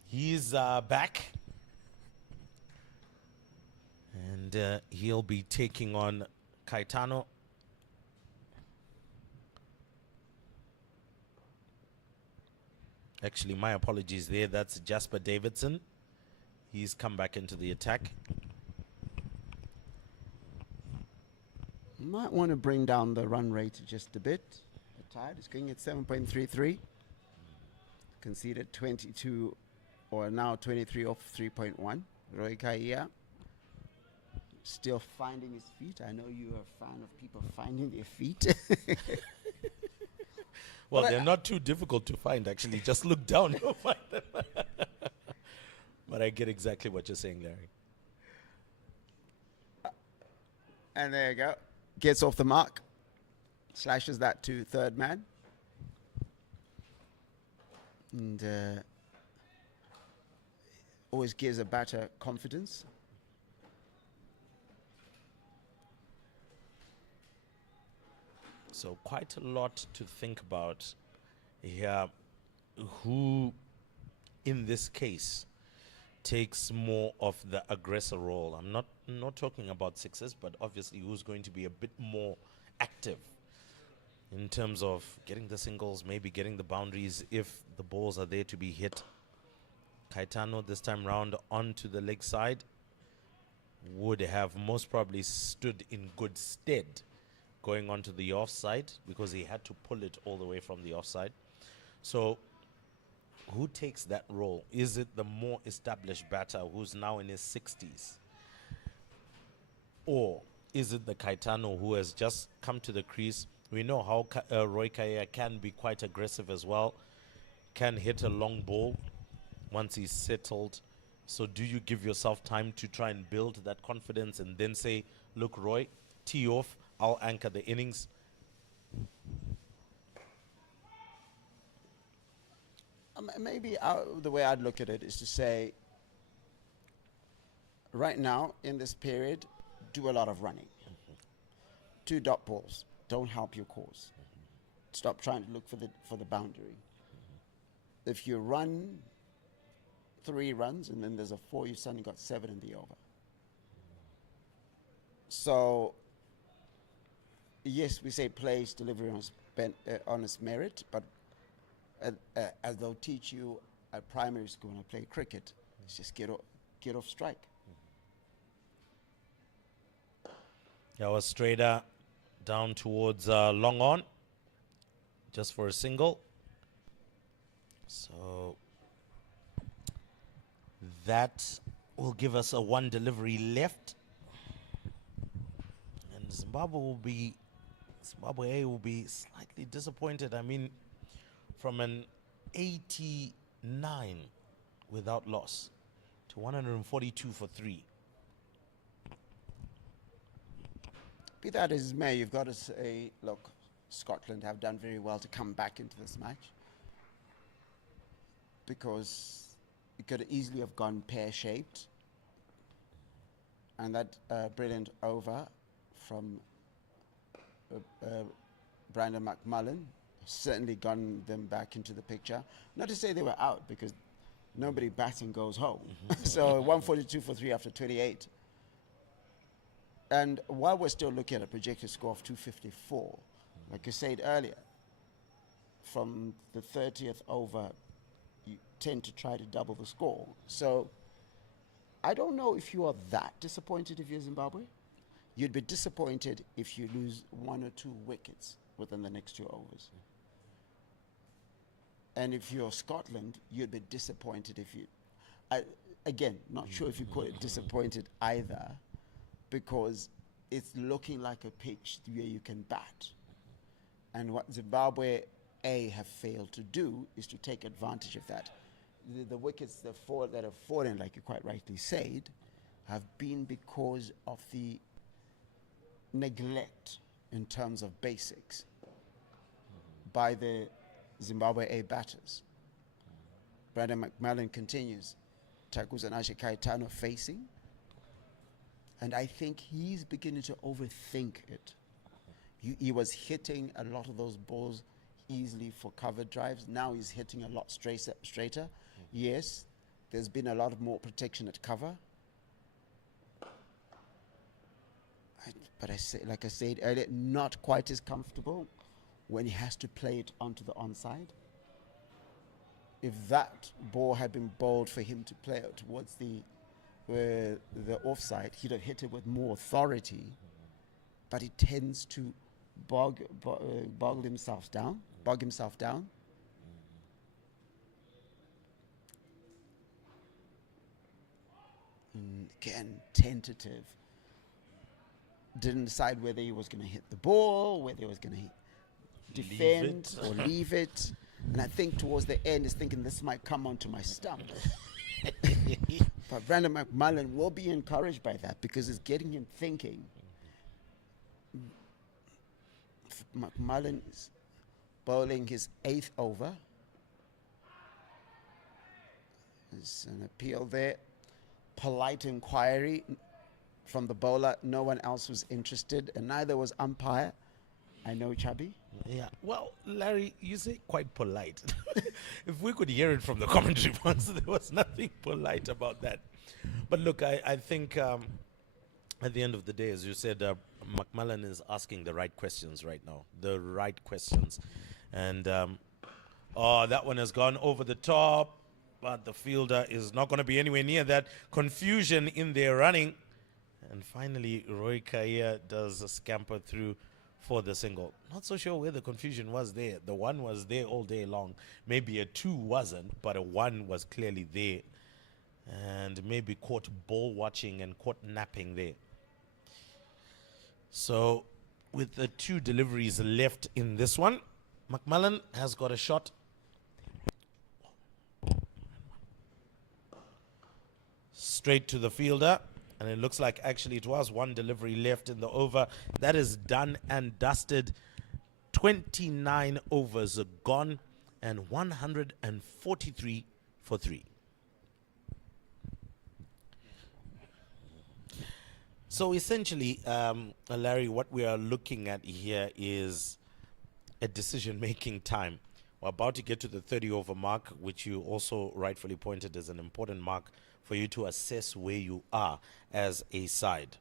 he's back, and he'll be taking on Caetano. Actually, my apologies there. That's Jasper Davidson. He's come back into the attack. Might want to bring down the run rate just a bit. The tide is going at 7.33. Conceded 22, or now 23 off 3.1. Roy Kaya still finding his feet. I know you are a fan of people finding their feet. Well, they're not too difficult to find, actually. Just look down, you'll find them. But I get exactly what you're saying, Larry. And there you go. Gets off the mark. Slashes that to third man. And always gives a batter confidence. So quite a lot to think about here. Who, in this case, takes more of the aggressor role? I'm not talking about sixes, but obviously who's going to be a bit more active in terms of getting the singles, maybe getting the boundaries if the balls are there to be hit. Caetano this time round onto the leg side would have most probably stood in good stead going onto the offside, because he had to pull it all the way from the offside. So who takes that role? Is it the more established batter who's now in his 60s? Or is it the Caetano who has just come to the crease? We know how Roy Kaya can be quite aggressive as well, can hit a long ball once he's settled. So do you give yourself time to try and build that confidence and then say, look, Roy, tee off, I'll anchor the innings? Maybe the way I'd look at it is to say, right now, in this period, do a lot of running. 2 dot balls don't help your cause. Stop trying to look for the boundary. If you run 3 runs and then there's a 4, you've suddenly got 7 in the over. So, yes, we say plays delivery on its merit, but as they'll teach you at primary school when I play cricket, it's just get off strike. That was straighter down towards long on, just for a single. So that will give us a 1 delivery left, and Zimbabwe A will be slightly disappointed. I mean, from an 89 without loss to 142 for 3. Be that as it may, you've got to say, look, Scotland have done very well to come back into this match, because it could easily have gone pear-shaped. And that brilliant over from Brandon McMullen certainly gotten them back into the picture. Not to say they were out, because nobody batting goes home. So 142 for 3 after 28. And while we're still looking at a projected score of 254, like you said earlier, from the 30th over, you tend to try to double the score. So I don't know if you are that disappointed if you're Zimbabwe. You'd be disappointed if you lose 1 or 2 wickets within the next 2 overs. And if you're Scotland, you'd be disappointed if you... again, not sure if you call it disappointed either, because it's looking like a pitch where you can bat. And what Zimbabwe have failed to do is to take advantage of that. The wickets that have fallen, like you quite rightly said, have been because of the neglect in terms of basics by the Zimbabwe A batters. Brandon McMullen continues. Takuzanashe Kaitano facing. And I think he's beginning to overthink it. He was hitting a lot of those balls easily for cover drives. Now he's hitting a lot straighter. Yes, there's been a lot of more protection at cover. But like I said earlier, not quite as comfortable when he has to play it onto the onside. If that ball had been bowled for him to play it towards the offside, he'd have hit it with more authority. But he tends to bog himself down. Again, tentative. Didn't decide whether he was going to hit the ball, whether he was going to defend or leave it. And I think towards the end, he's thinking this might come onto my stump. But Brandon McMullen will be encouraged by that, because it's getting him thinking. McMullen is bowling his 8th over. There's an appeal there. Polite inquiry from the bowler. No one else was interested, and neither was umpire. I know, Chubby. Yeah. Well, Larry, you say quite polite. If we could hear it from the commentary once, there was nothing polite about that. But look, I think at the end of the day, as you said, McMullen is asking the right questions right now. The right questions. And, that one has gone over the top, but the fielder is not going to be anywhere near that. Confusion in their running. And finally, Roy Kaya does a scamper through for the single. Not so sure where the confusion was there. The 1 was there all day long. Maybe a 2 wasn't, but a 1 was clearly there. And maybe caught ball watching and caught napping there. So with the 2 deliveries left in this one, McMullen has got a shot. Straight to the fielder. And it looks like actually it was 1 delivery left in the over. That is done and dusted. 29 overs are gone and 143 for 3. So essentially, Larry, what we are looking at here is a decision-making time. We're about to get to the 30-over mark, which you also rightfully pointed as an important mark for you to assess where you are as a side.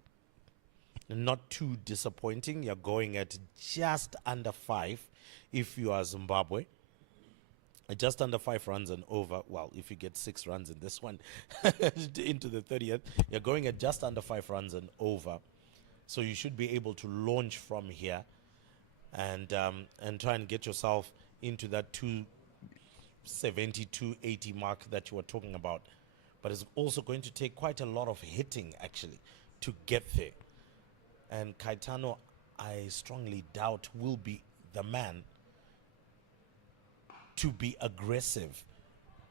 Not too disappointing. You're going at just under 5 if you are Zimbabwe. Just under 5 runs and over. Well, if you get 6 runs in this one into the 30th, you're going at just under 5 runs and over. So you should be able to launch from here and try and get yourself into that 270, 280 mark that you were talking about. But it's also going to take quite a lot of hitting, actually, to get there. And Kaitano, I strongly doubt, will be the man to be aggressive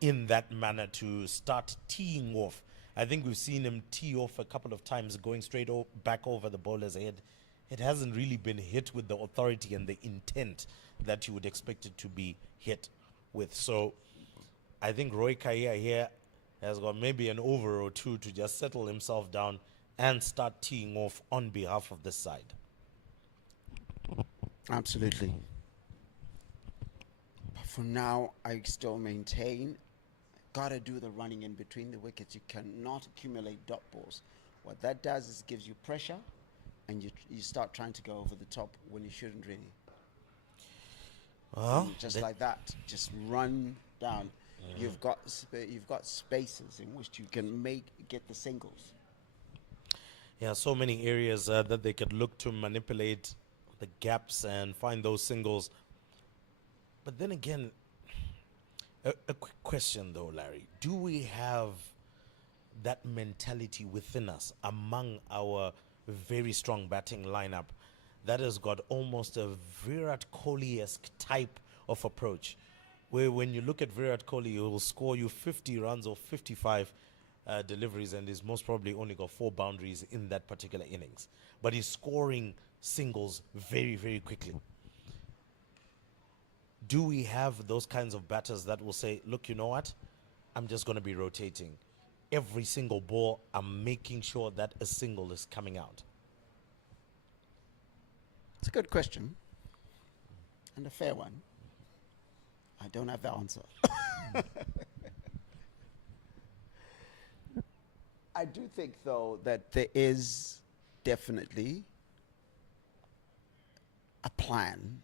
in that manner to start teeing off. I think we've seen him tee off a couple of times, going straight back over the bowler's head. It hasn't really been hit with the authority and the intent that you would expect it to be hit with. So I think Roy Kaya here has got maybe an over or two to just settle himself down and start teeing off on behalf of the side. Absolutely. But for now, I still maintain, gotta do the running in between the wickets. You cannot accumulate dot balls. What that does is gives you pressure, and you start trying to go over the top when you shouldn't really. Well, Just like that, just run down. You've got spaces in which you can get the singles. yeah, so many areas that they could look to manipulate the gaps and find those singles. But then again, a quick question though, Larry. Do we have that mentality within us among our very strong batting lineup that has got almost a Virat Kohli-esque type of approach, where when you look at Virat Kohli, he will score you 50 runs or 55 deliveries, and he's most probably only got 4 boundaries in that particular innings. But he's scoring singles very, very quickly. Do we have those kinds of batters that will say, look, you know what? I'm just going to be rotating. Every single ball, I'm making sure that a single is coming out. It's a good question. And a fair one. I don't have the answer. I do think, though, that there is definitely a plan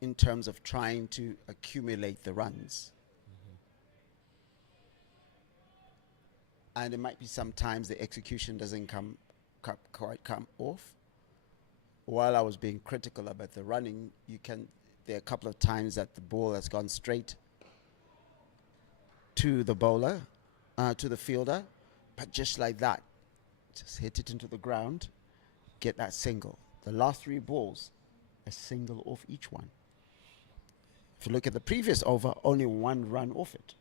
in terms of trying to accumulate the runs. And it might be sometimes the execution doesn't quite come off. While I was being critical about the running, there are a couple of times that the ball has gone straight to the bowler, to the fielder, but just like that, just hit it into the ground, get that single. The last 3 balls, a single off each one. If you look at the previous over, only 1 run off it.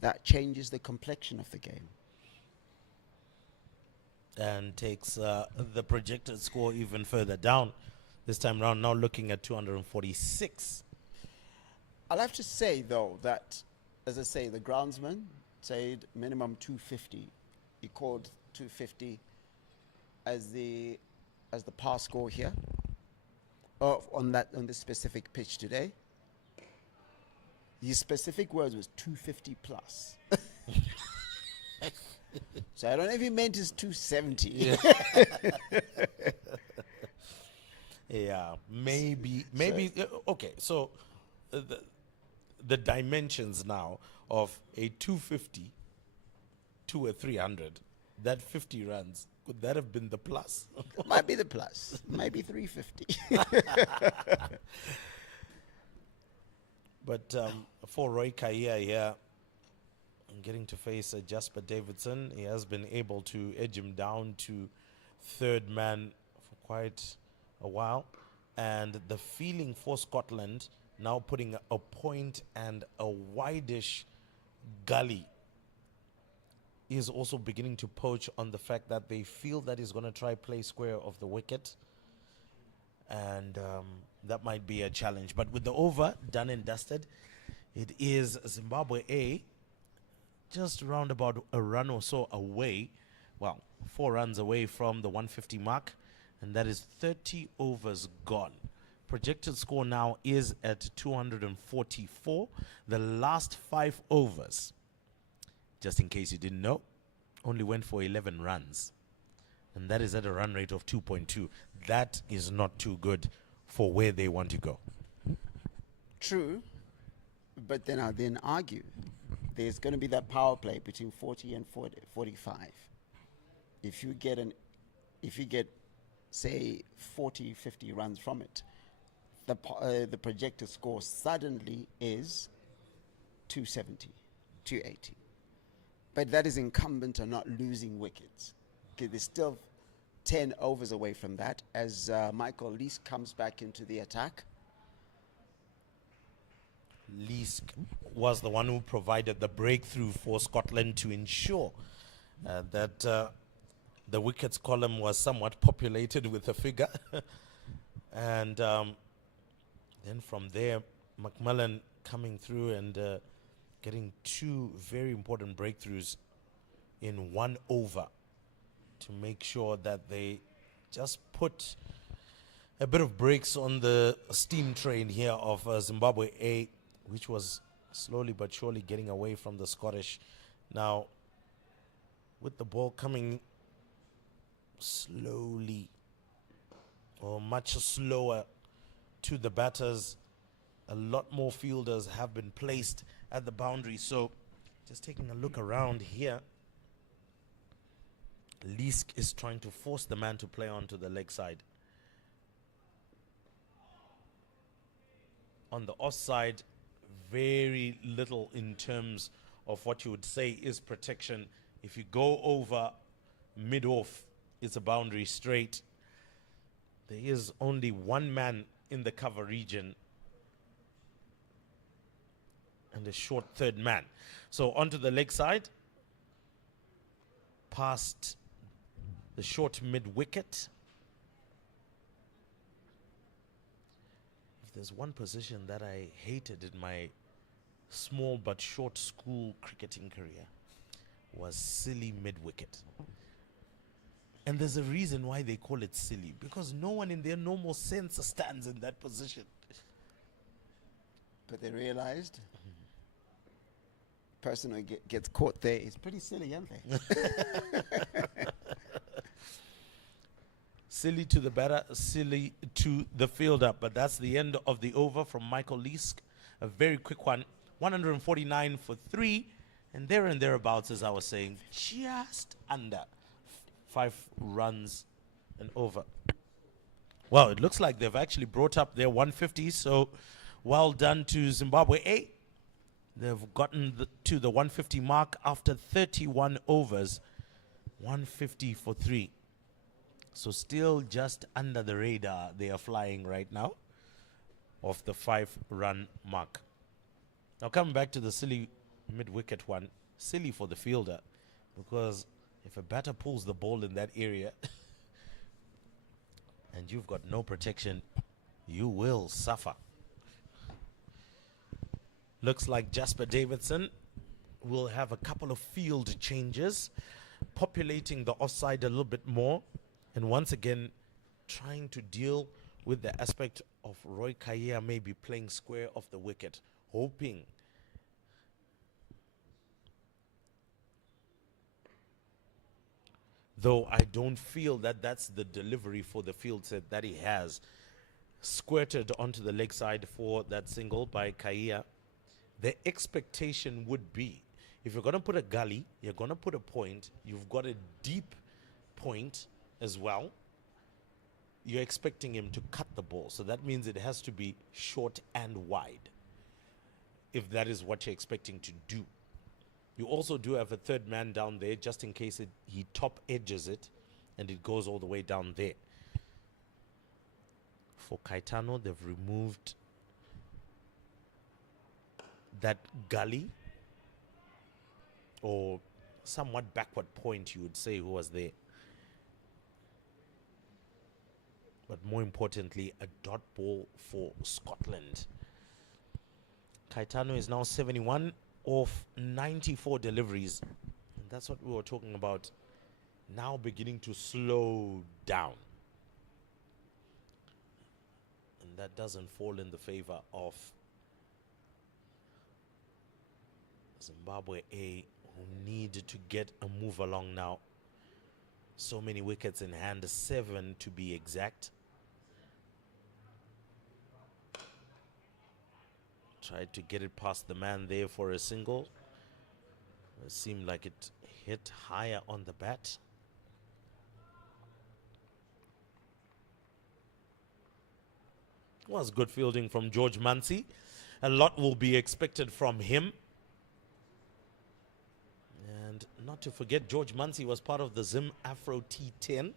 That changes the complexion of the game. And takes the projected score even further down. This time round, now looking at 246. I'll have to say, though, that, as I say, the groundsman said minimum 250. He called 250 as the par score here on this specific pitch today. His specific words was 250 plus. So I don't know if he meant his 270. Yeah. Yeah, maybe. Okay, so the dimensions now of a 250 to a 300, that 50 runs, could that have been the plus? Might be the plus. Might be 350. But for Roy Kaya here, getting to face Jasper Davidson, he has been able to edge him down to 3rd man for quite a while. And the feeling for Scotland, now putting a point and a wideish gully, is also beginning to poach on the fact that they feel that he's going to try play square of the wicket. And that might be a challenge. But with the over done and dusted, it is Zimbabwe A, just around about a run or so away. Well, 4 runs away from the 150 mark. And that is 30 overs gone. Projected score now is at 244. The last 5 overs, just in case you didn't know, only went for 11 runs. And that is at a run rate of 2.2. That is not too good for where they want to go. True, but then I'll argue there's going to be that power play between 40 and 45. If you get say 40, 50 runs from it, the projected score suddenly is 270, 280. But that is incumbent on not losing wickets. Okay, there's still 10 overs away from that as Michael Leask comes back into the attack. Leask was the one who provided the breakthrough for Scotland to ensure that the wickets column was somewhat populated with a figure. And then from there, McMillan coming through and getting two very important breakthroughs in 1 over to make sure that they just put a bit of brakes on the steam train here of Zimbabwe A, which was slowly but surely getting away from the Scottish. Now, with the ball coming slowly or much slower to the batters, a lot more fielders have been placed at the boundary. So just taking a look around here, Leask is trying to force the man to play onto the leg side. On the offside, very little in terms of what you would say is protection. If you go over mid-off, it's a boundary straight. There is only one man in the cover region and a short third man. So onto the leg side, past the short mid-wicket. If there's one position that I hated in my small but short school cricketing career, was silly mid-wicket. And there's a reason why they call it silly, because no one in their normal sense stands in that position. But they realized person who gets caught there is pretty silly, aren't they? Silly to the batter, silly to the fielder. But that's the end of the over from Michael Leask. A very quick one. 149 for 3. And there and thereabouts, as I was saying, just under 5 runs and over. Well, it looks like they've actually brought up their 150. So well done to Zimbabwe A. They've gotten to the 150 mark after 31 overs. 150 for 3. So still just under the radar they are flying right now of the 5-run mark. Now coming back to the silly mid-wicket one. Silly for the fielder, because if a batter pulls the ball in that area and you've got no protection, you will suffer. Looks like Jasper Davidson will have a couple of field changes, populating the offside a little bit more, and once again trying to deal with the aspect of Roy Kaya maybe playing square of the wicket, hoping though I don't feel that that's the delivery for the field set that he has. Squirted onto the leg side for that single by Kaya. The expectation would be, if you're going to put a gully, you're going to put a point, you've got a deep point as well, you're expecting him to cut the ball. So that means it has to be short and wide, if that is what you're expecting to do. You also do have a third man down there, just in case he top edges it and it goes all the way down there. For Caetano, they've removed that gully, or somewhat backward point, you would say, who was there. But more importantly, a dot ball for Scotland. Caetano is now 71 of 94 deliveries. And that's what we were talking about. Now beginning to slow down. And that doesn't fall in the favor of Zimbabwe A, who need to get a move along now. So many wickets in hand, 7 to be exact. Tried to get it past the man there for a single. It seemed like it hit higher on the bat. Was good fielding from George Munsey. A lot will be expected from him. And not to forget, George Munsey was part of the Zim Afro T10.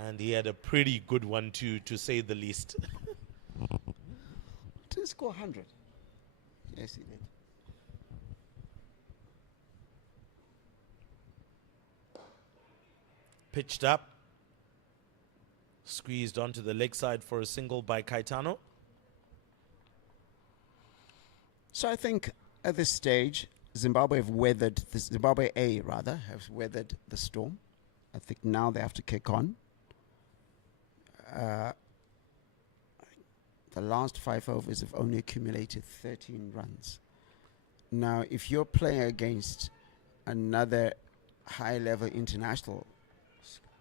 And he had a pretty good one too, to say the least. Did he score 100? Yes, he did. Pitched up. Squeezed onto the leg side for a single by Caetano. So I think at this stage, Zimbabwe A rather, have weathered the storm. I think now they have to kick on. The last 5 overs have only accumulated 13 runs. Now, if you're playing against another high-level international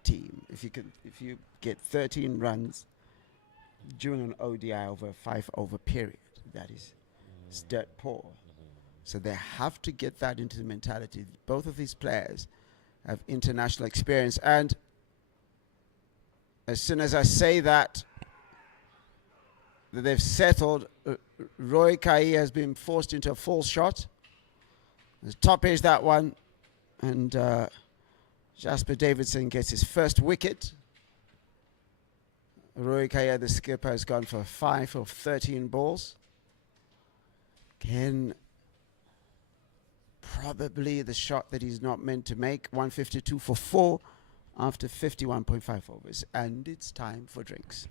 team, if you get 13 runs during an ODI over a 5-over period, that is dirt poor. So they have to get that into the mentality. Both of these players have international experience, and as soon as I say that they've settled, Roy Kai has been forced into a false shot. The top is that one, and Jasper Davidson gets his first wicket. Roy Kai, the skipper, has gone for 5 of 13 balls. Again, probably the shot that he's not meant to make. 152 for 4 after 51.5 overs, and it's time for drinks.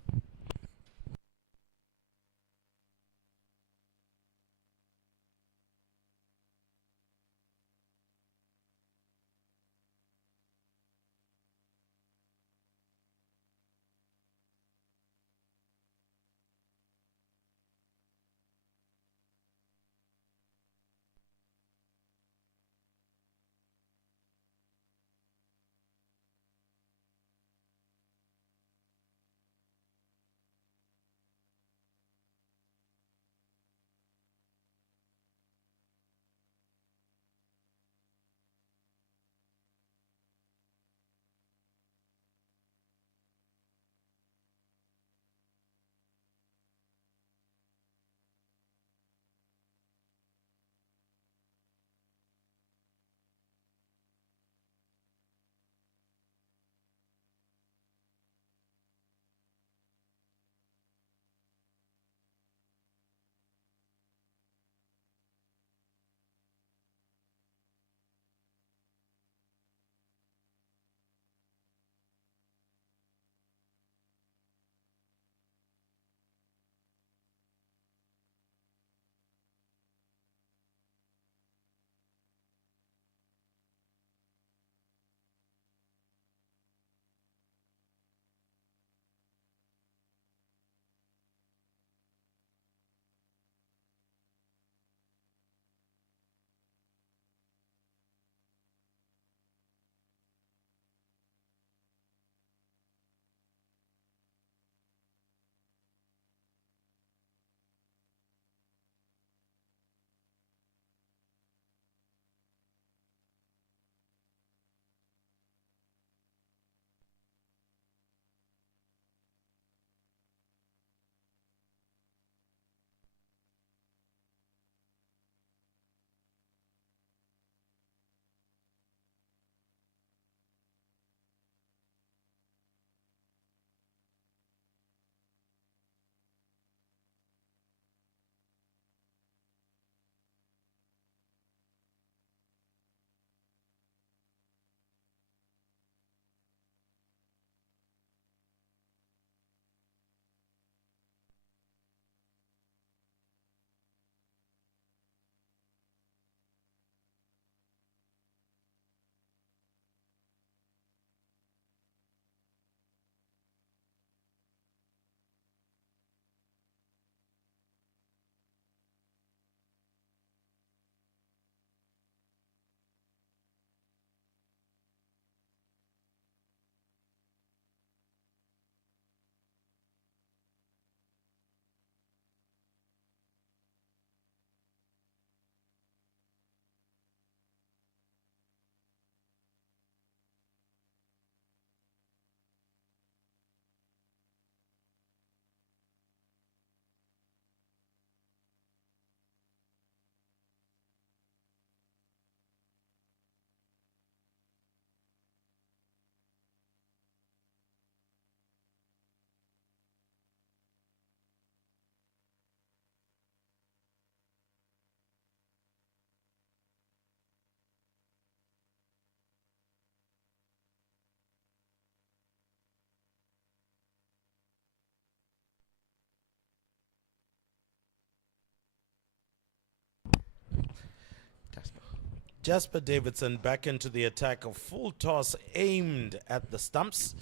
Jasper Davidson back into the attack. A full toss aimed at the stumps.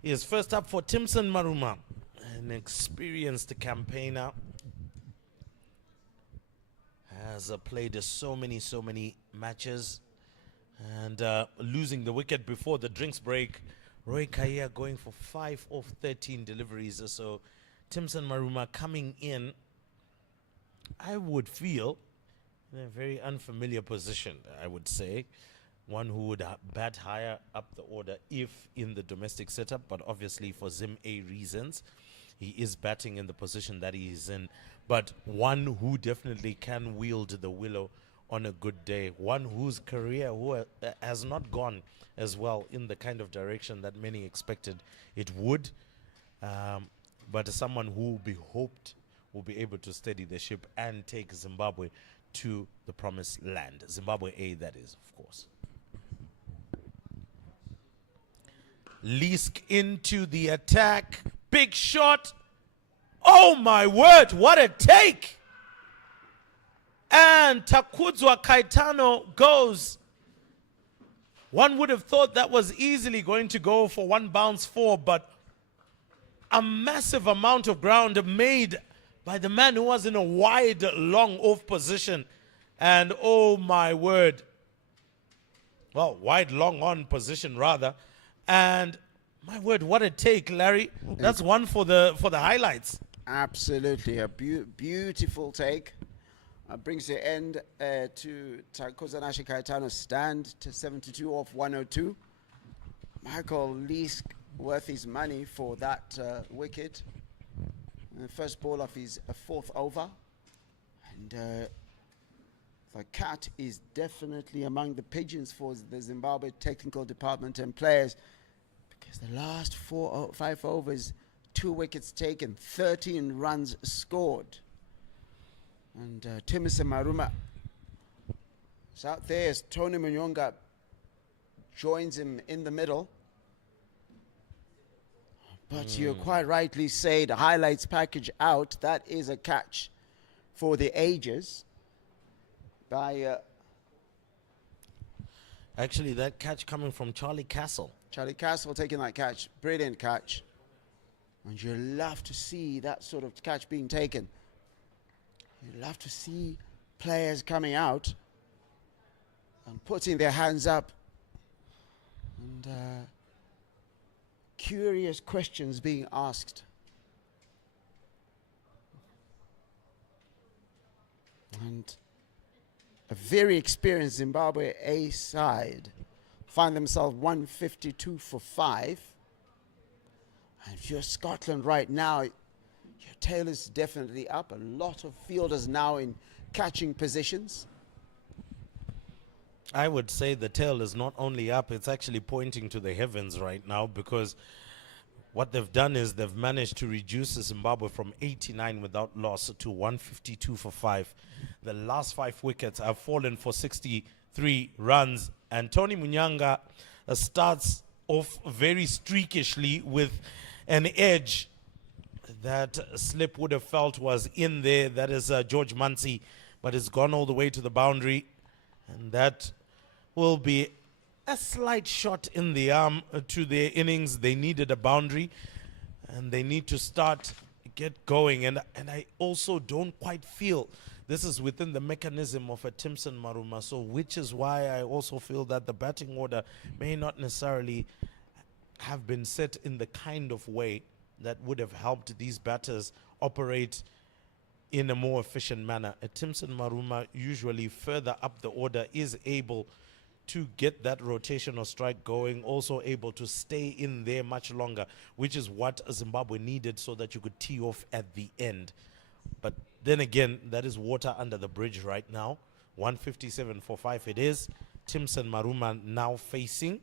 He is first up for Timson Maruma, an experienced campaigner. Has played so many matches. And losing the wicket before the drinks break. Roy Kaya going for 5 of 13 deliveries. So Timson Maruma coming in, I would feel, in a very unfamiliar position, I would say. One who would bat higher up the order if in the domestic setup, but obviously for Zim A reasons, he is batting in the position that he is in. But one who definitely can wield the willow on a good day. One whose career has not gone as well in the kind of direction that many expected it would. But someone who will be hoped will be able to steady the ship and take Zimbabwe to the promised land. Zimbabwe A, that is, of course. Lisk into the attack. Big shot. Oh my word, what a take! And Takudzwa Kaitano goes. One would have thought that was easily going to go for 1 bounce 4, but a massive amount of ground made by the man who was in a wide, long off position. And oh my word. Well, wide, long on position rather. And my word, what a take, Larry. That's one for the highlights. Absolutely, a beautiful take. Brings the end to Takozanashi Kaitano's stand to 72 off 102. Michael Lisk worth his money for that wicket. The first ball of his 4th over. And the cat is definitely among the pigeons for the Zimbabwe technical department and players, because the last 5 overs, 2 wickets taken, 13 runs scored. And Timson Maruma is out there as Tony Munyonga joins him in the middle. But you quite rightly say the highlights package out. That is a catch for the ages by... Actually, that catch coming from Charlie Castle. Charlie Castle taking that catch. Brilliant catch. And you love to see that sort of catch being taken. You love to see players coming out and putting their hands up and curious questions being asked. And a very experienced Zimbabwe A side find themselves 152 for 5. And if you're Scotland right now, your tail is definitely up. A lot of fielders now in catching positions. I would say the tail is not only up, it's actually pointing to the heavens right now, because what they've done is they've managed to reduce Zimbabwe from 89 without loss to 152 for 5. The last 5 wickets have fallen for 63 runs. And Tony Munyanga starts off very streakishly with an edge that Slip would have felt was in there. That is George Munsey, but it's gone all the way to the boundary. And that will be a slight shot in the arm to their innings. They needed a boundary, and they need to get going. And I also don't quite feel this is within the mechanism of a Timson Maruma, so which is why I also feel that the batting order may not necessarily have been set in the kind of way that would have helped these batters operate in a more efficient manner. A Timson Maruma, usually further up the order, is able to get that rotational strike going, also able to stay in there much longer, which is what Zimbabwe needed so that you could tee off at the end. But then again, that is water under the bridge right now. 157 for 5 it is. Timson Maruma now facing,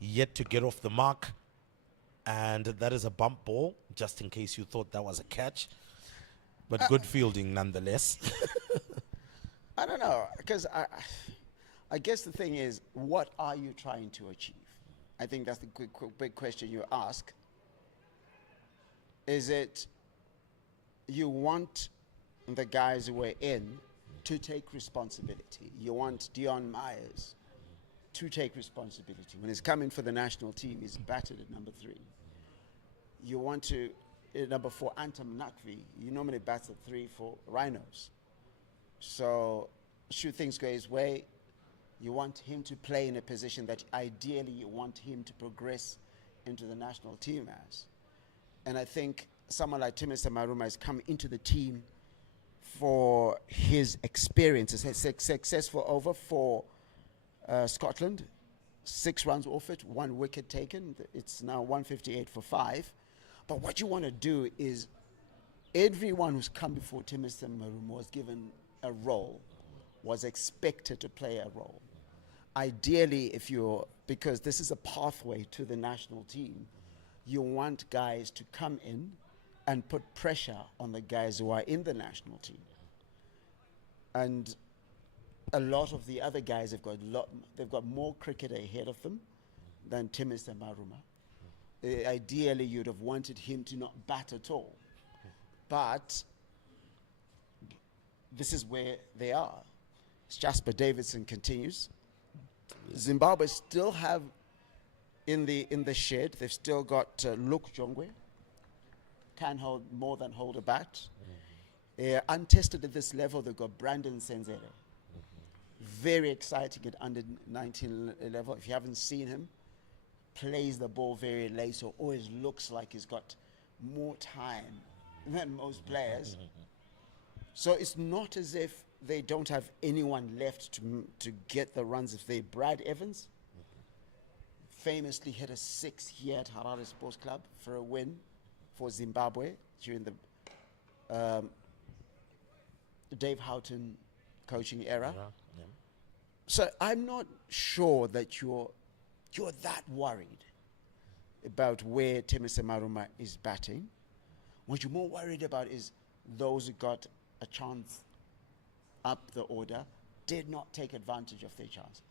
yet to get off the mark. And that is a bump ball, just in case you thought that was a catch. But good fielding nonetheless. I don't know, because I guess the thing is, what are you trying to achieve? I think that's the big question you ask. Is it you want the guys who were in to take responsibility. You want Dion Myers to take responsibility. When he's coming for the national team, he's batted at number 3. You want to, number 4, Antam Nakvi, he normally bats at 3 for Rhinos. So, should things go his way, you want him to play in a position that ideally you want him to progress into the national team as. And I think someone like Timothy Maruma has come into the team for his experience. He's successful over for Scotland, 6 runs off it, 1 wicket taken. It's now 158 for 5. But what you want to do is everyone who's come before Timothy Maruma was given a role, was expected to play a role. Ideally, because this is a pathway to the national team, you want guys to come in and put pressure on the guys who are in the national team. And a lot of the other guys they've got more cricket ahead of them than Timothy Maruma. Ideally, you'd have wanted him to not bat at all. But this is where they are. Jasper Davidson continues. Zimbabwe still have in the shed, they've still got Luke Jongwe, can hold a bat. Untested at this level, they've got Brandon Senzere. Very exciting at under 19 level. If you haven't seen him, plays the ball very late, so always looks like he's got more time than most players. So it's not as if they don't have anyone left to get the runs. If they Brad Evans, famously hit a 6 here at Harare Sports Club for a win for Zimbabwe during the Dave Houghton coaching era. Yeah. So I'm not sure that you're that worried about where Timothy Maruma is batting. What you're more worried about is those who got a chance up the order did not take advantage of their chance.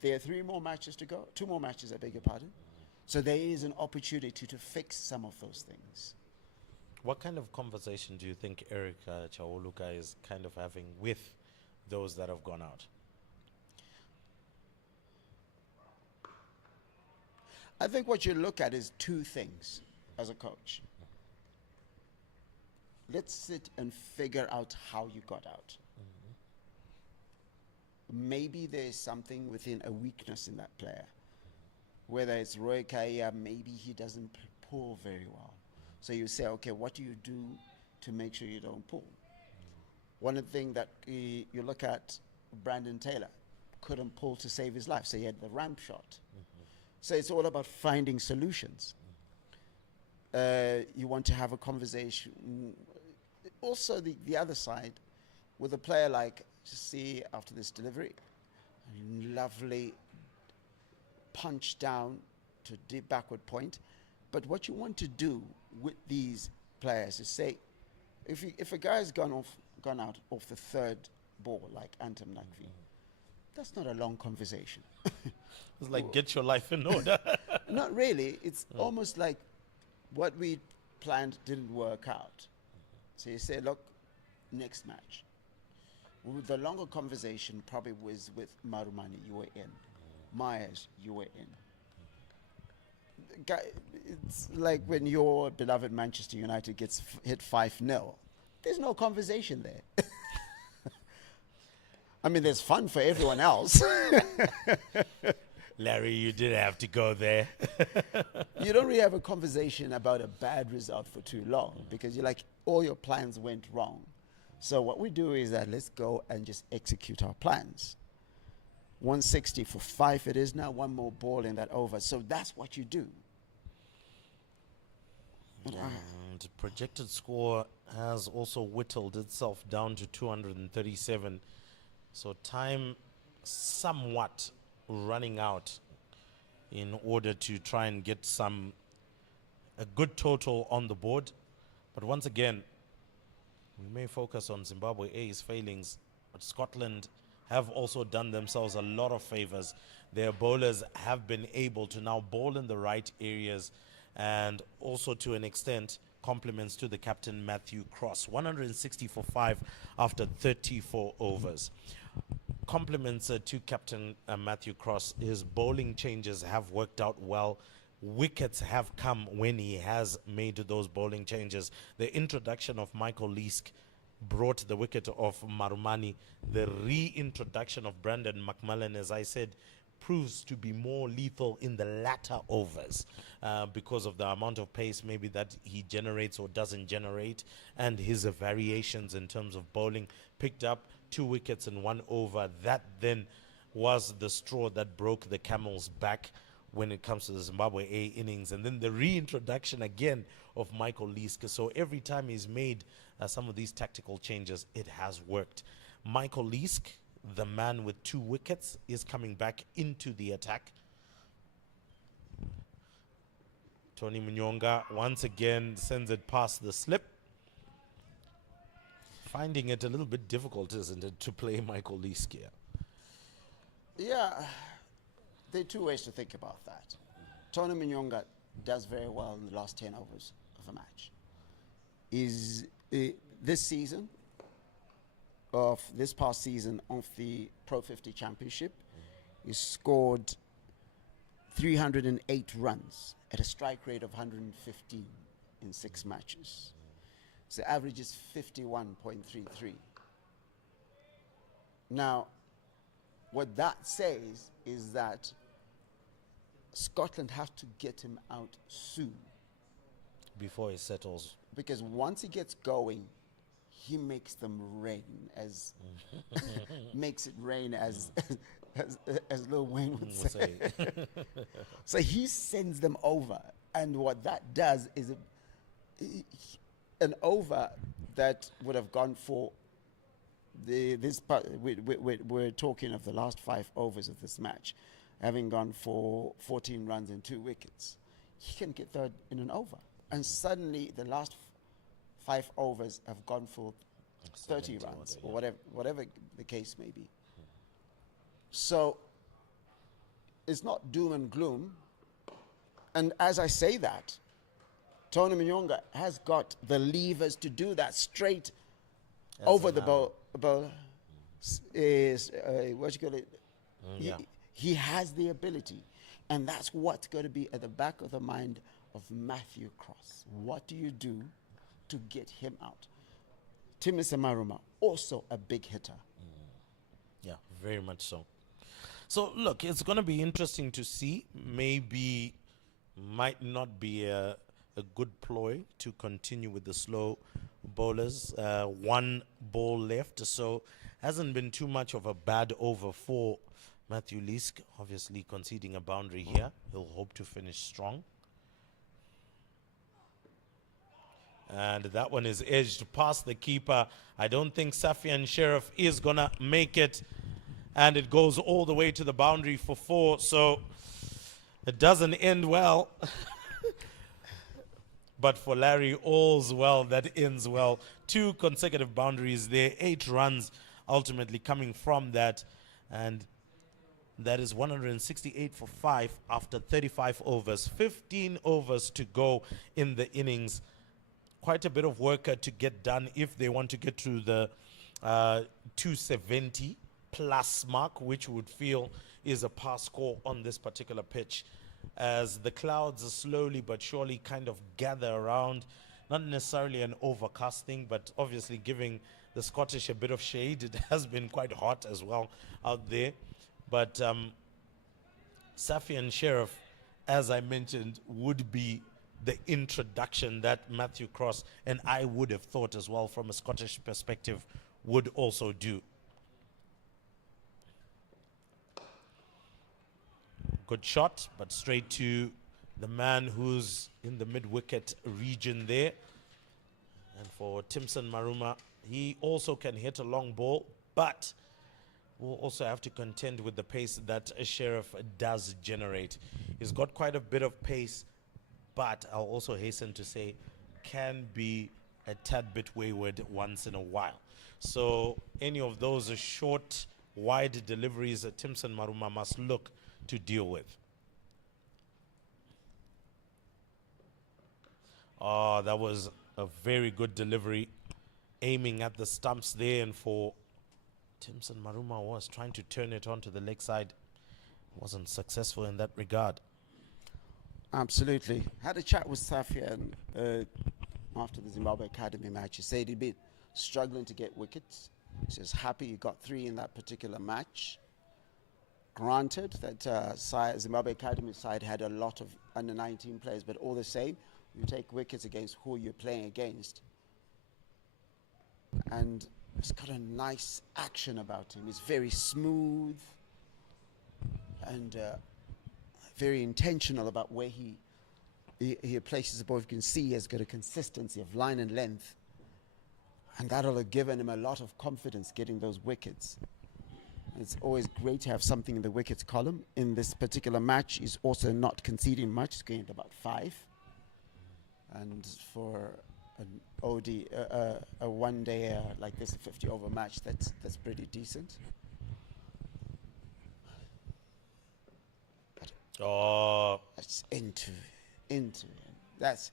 There are 3 more matches to go? 2 more matches, I beg your pardon. So there is an opportunity to fix some of those things. What kind of conversation do you think Eric Chawoluka is kind of having with those that have gone out? I think what you look at is 2 things as a coach. Let's sit and figure out how you got out. Maybe there's something within a weakness in that player. Whether it's Roy Kaya, maybe he doesn't pull very well. So you say, okay, what do you do to make sure you don't pull? One of the things that you look at, Brandon Taylor couldn't pull to save his life, so he had the ramp shot. So it's all about finding solutions. You want to have a conversation. Also, the other side, with a player like, see after this delivery, lovely punch down to deep backward point. But what you want to do with these players is say, if a guy's gone out off the 3rd ball, like Antam Nakvi, that's not a long conversation. It's like, get your life in order. Not really. It's almost like what we planned didn't work out. So you say, look, next match. With the longer conversation probably was with Marumani, you were in. Myers, you were in. It's like when your beloved Manchester United gets hit 5-0. There's no conversation there. I mean, there's fun for everyone else. Larry, you did have to go there. You don't really have a conversation about a bad result for too long because you're like, all your plans went wrong. So what we do is that let's go and just execute our plans. 160 for 5 it is now, 1 more ball in that over. So that's what you do. And projected score has also whittled itself down to 237. So time somewhat running out in order to try and get a good total on the board. But once again, we may focus on Zimbabwe A's failings, but Scotland have also done themselves a lot of favors. Their bowlers have been able to now bowl in the right areas and also to an extent Compliments to the captain, Matthew Cross. 160 for 5 after 34 overs. Compliments to captain Matthew Cross. His bowling changes have worked out well. Wickets have come when he has made those bowling changes. The introduction of Michael Leask brought the wicket of Marumani. The reintroduction of Brandon McMullen, as I said, proves to be more lethal in the latter overs because of the amount of pace maybe that he generates or doesn't generate, and his variations in terms of bowling. Picked up 2 wickets in 1 over. That then was the straw that broke the camel's back when it comes to the Zimbabwe A innings. And then the reintroduction again of Michael Leask. So every time he's made some of these tactical changes, it has worked. Michael Leask, the man with 2 wickets, is coming back into the attack. Tony Munyonga once again sends it past the slip. Finding it a little bit difficult, isn't it, to play Michael Leask here? Yeah, there are 2 ways to think about that. Tony Munyonga does very well in the last 10 overs of a match. This season, this past season of the Pro 50 Championship, he scored 308 runs at a strike rate of 115 in 6 matches. So the average is 51.33. Now, what that says is that Scotland have to get him out soon. Before he settles. Because once he gets going, he makes them rain, as makes it rain, as Lil Wayne would say. So he sends them over, and what that does is an over that would have gone for we're talking of the last 5 overs of this match, having gone for 14 runs and 2 wickets. He can get third in an over, and suddenly the last 5 overs have gone for 30 runs or whatever the case may be. So it's not doom and gloom. And as I say that, Tony Munyonga has got the levers to do that straight over the ball. What you call it? He has the ability, and that's what's going to be at the back of the mind of Matthew Cross. What do you do to get him out? Timisa Maruma, also a big hitter. Yeah, very much so. So look, it's going to be interesting to see. Maybe might not be a good ploy to continue with the slow bowlers. 1 ball left, so hasn't been too much of a bad over for Matthew Leask. Obviously conceding a boundary here. He'll hope to finish strong. And that one is edged past the keeper. I don't think Safian Sheriff is going to make it. And it goes all the way to the boundary for 4. So it doesn't end well. But for Larry, all's well that ends well. 2 consecutive boundaries there. 8 runs ultimately coming from that. And that is 168 for 5 after 35 overs. 15 overs to go in the innings. Quite a bit of work to get done if they want to get to the 270 plus mark, which would feel is a pass score on this particular pitch, as the clouds slowly but surely kind of gather around. Not necessarily an overcast thing, but obviously giving the Scottish a bit of shade. It has been quite hot as well out there. But Safian Sheriff, as I mentioned, would be the introduction that Matthew Cross, and I would have thought as well from a Scottish perspective, would also do. Good shot, but straight to the man who's in the mid-wicket region there. And for Timson Maruma, he also can hit a long ball, but will also have to contend with the pace that a Sheriff does generate. He's got quite a bit of pace, but I'll also hasten to say can be a tad bit wayward once in a while. So any of those short, wide deliveries that Timson Maruma must look to deal with. Oh, that was a very good delivery. Aiming at the stumps there, and for Timson Maruma was trying to turn it onto the leg side. Wasn't successful in that regard. Absolutely. Had a chat with Safian after the Zimbabwe Academy match. He said he'd been struggling to get wickets. He was happy he got 3 in that particular match. Granted that Zimbabwe Academy side had a lot of under-19 players, but all the same, you take wickets against who you're playing against. And he's got a nice action about him. He's very smooth and very intentional about where he places the ball. You can see he has got a consistency of line and length. And that'll have given him a lot of confidence getting those wickets. It's always great to have something in the wickets column. In this particular match, he's also not conceding much. He's going at about 5. And for an OD, a one-day like this, a 50-over match, that's pretty decent. Oh, That's into him. That's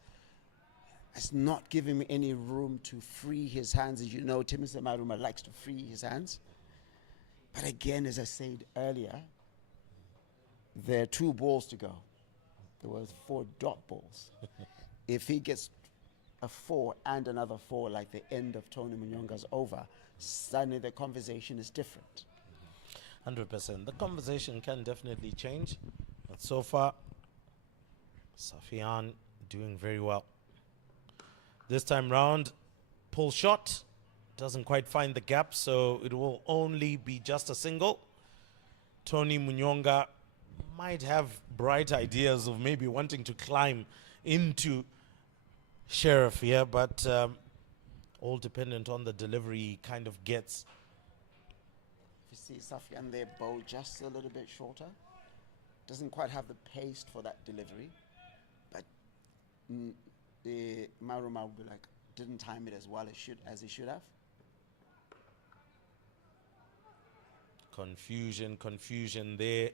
not giving me any room to free his hands. As you know, Timothy Maruma likes to free his hands. But again, as I said earlier, there are 2 balls to go. There was 4 dot balls. If he gets a 4 and another 4 like the end of Tony Munyonga's over, suddenly the conversation is different. 100%. The conversation can definitely change. But so far, Safian doing very well. This time round, pull shot. Doesn't quite find the gap, so it will only be just a single. Tony Munyonga might have bright ideas of maybe wanting to climb into Sheriff here, but all dependent on the delivery he kind of gets. You see Safian there bowl just a little bit shorter. Doesn't quite have the pace for that delivery, but the Maruma will be like, didn't time it as well as he should have. Confusion there.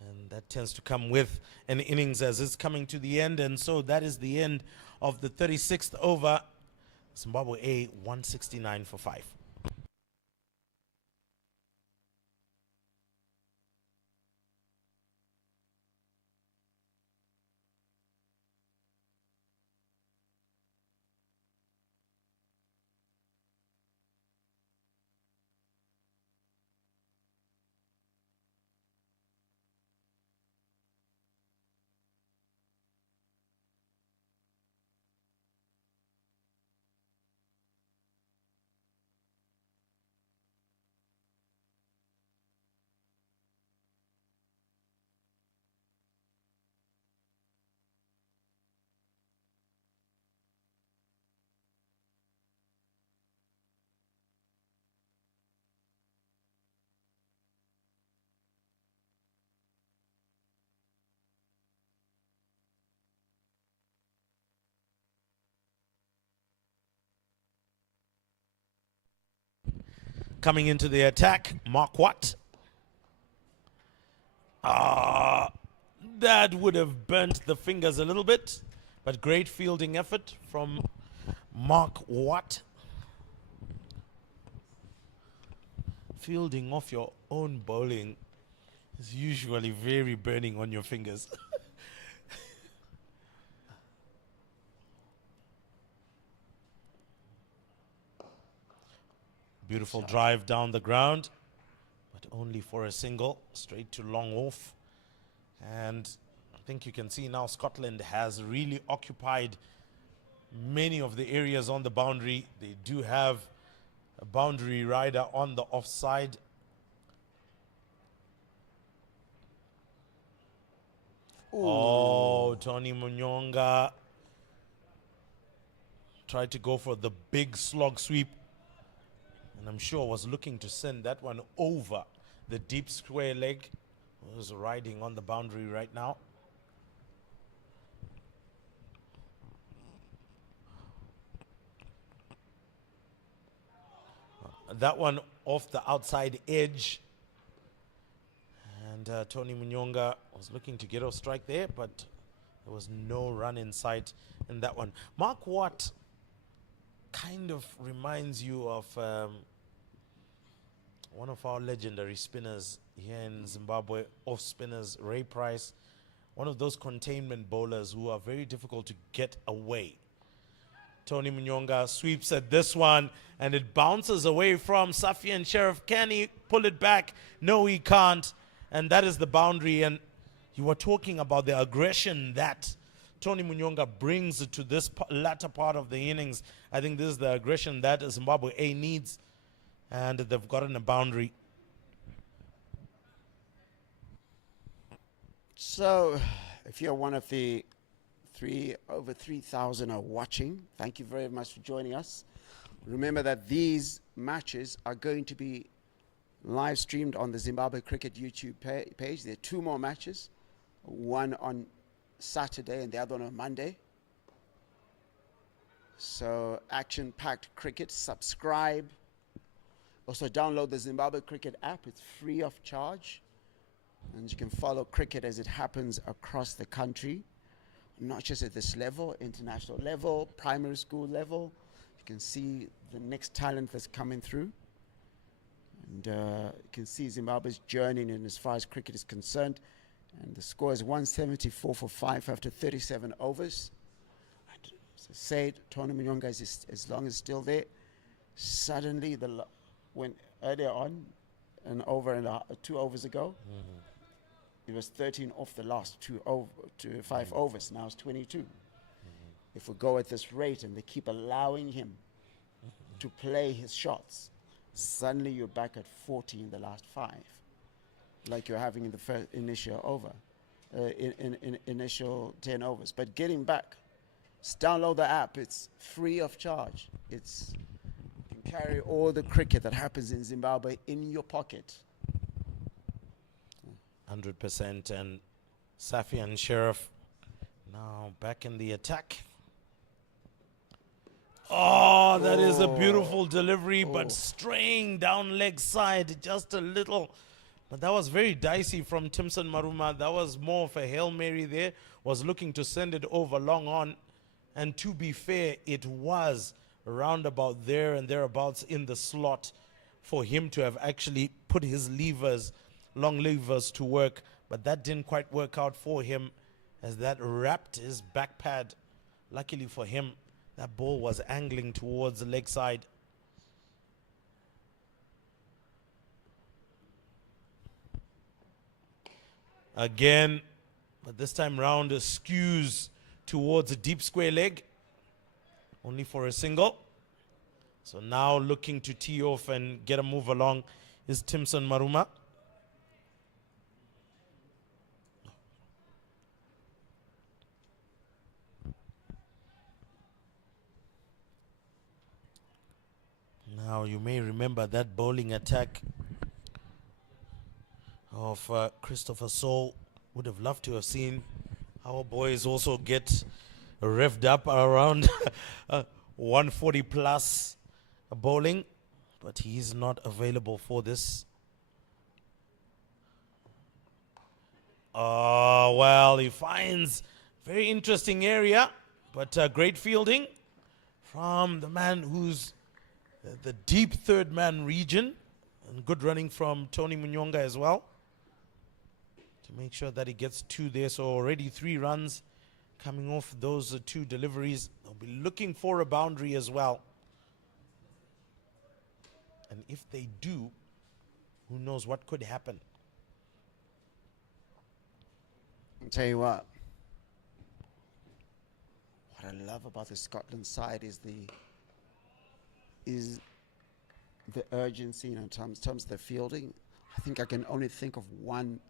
And that tends to come with an innings as it's coming to the end. And so that is the end of the 36th over. Zimbabwe A 169 for 5. Coming into the attack, Mark Watt. That would have burnt the fingers a little bit, but great fielding effort from Mark Watt. Fielding off your own bowling is usually very burning on your fingers. Beautiful drive down the ground, but only for a single, straight to long off. And I think you can see now Scotland has really occupied many of the areas on the boundary. They do have a boundary rider on the offside. Ooh. Oh, Tony Munyonga tried to go for the big slog sweep. And I'm sure was looking to send that one over the deep square leg. Was riding on the boundary right now. That one off the outside edge. And Tony Munyonga was looking to get a strike there, but There was no run in sight in that one. Mark Watt kind of reminds you of one of our legendary spinners here in Zimbabwe, off spinners, Ray Price, one of those containment bowlers who are very difficult to get away. Tony Munyonga sweeps at this one, and it bounces away from Safian Sheriff. Can he pull it back? No, he can't. And that is the boundary. And you were talking about the aggression that Tony Munyonga brings to this latter part of the innings. I think this is the aggression that Zimbabwe A needs, and they've gotten a boundary. So, if you're one of the over 3,000 are watching, thank you very much for joining us. Remember that these matches are going to be live streamed on the Zimbabwe Cricket YouTube page. There are 2 more matches, one on Saturday and the other one on Monday. So action-packed cricket. Subscribe. Also download the Zimbabwe Cricket app. It's free of charge. And you can follow cricket as it happens across the country, not just at this level, international level, primary school level. You can see the next talent that's coming through. And you can see Zimbabwe's journey in as far as cricket is concerned. And the score is 174 for 5 after 37 overs. And as I said, Tony Munyonga is as long as still there. Suddenly, when earlier on, an over and 2 overs ago, it was 13 off the last 5 overs. Now it's 22. If we go at this rate and they keep allowing him to play his shots, suddenly you're back at 40 in the last 5, like you're having in the first initial over, initial 10 overs. But getting back, download the app. It's free of charge. You can carry all the cricket that happens in Zimbabwe in your pocket. 100%. And Safian Sheriff now back in the attack. Oh, that is a beautiful delivery, but straying down leg side just a little. But that was very dicey from Timson Maruma. That was more of a Hail Mary there. Was looking to send it over long on. And to be fair, it was around about there and thereabouts in the slot for him to have actually put his long levers to work. But that didn't quite work out for him as that wrapped his back pad. Luckily for him, that ball was angling towards the leg side. Again, but this time round skews towards a deep square leg, only for a single. So now looking to tee off and get a move along is Timson Maruma. Now you may remember that bowling attack of Christopher Saul. Would have loved to have seen our boys also get revved up around 140 plus bowling, but he's not available for this. Oh, well, he finds very interesting area, but great fielding from the man who's the deep third man region, and good running from Tony Munyonga as well to make sure that he gets 2 there. So already 3 runs coming off those 2 deliveries. They'll be looking for a boundary as well. And if they do, who knows what could happen. I'll tell you what I love about the Scotland side is the urgency in terms of the fielding. I think I can only think of one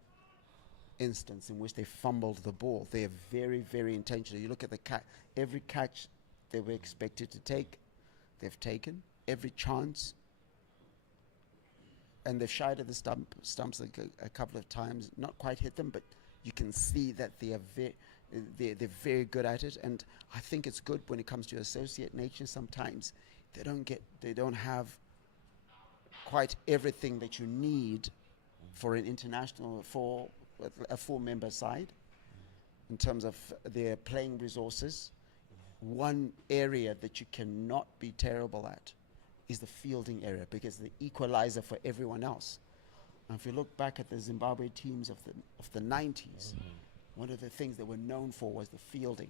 instance in which they fumbled the ball. They are very, very intentional. You look at every catch they were expected to take, they've taken. Every chance. And they've shied at the stumps a couple of times, not quite hit them, but you can see that they are they're very good at it. And I think it's good when it comes to associate nature. Sometimes they don't have quite everything that you need for an international, for a 4-member side. in terms of their playing resources. One area that you cannot be terrible at is the fielding area, because the equalizer for everyone else. And if you look back at the Zimbabwe teams of the 90s, one of the things they were known for was the fielding.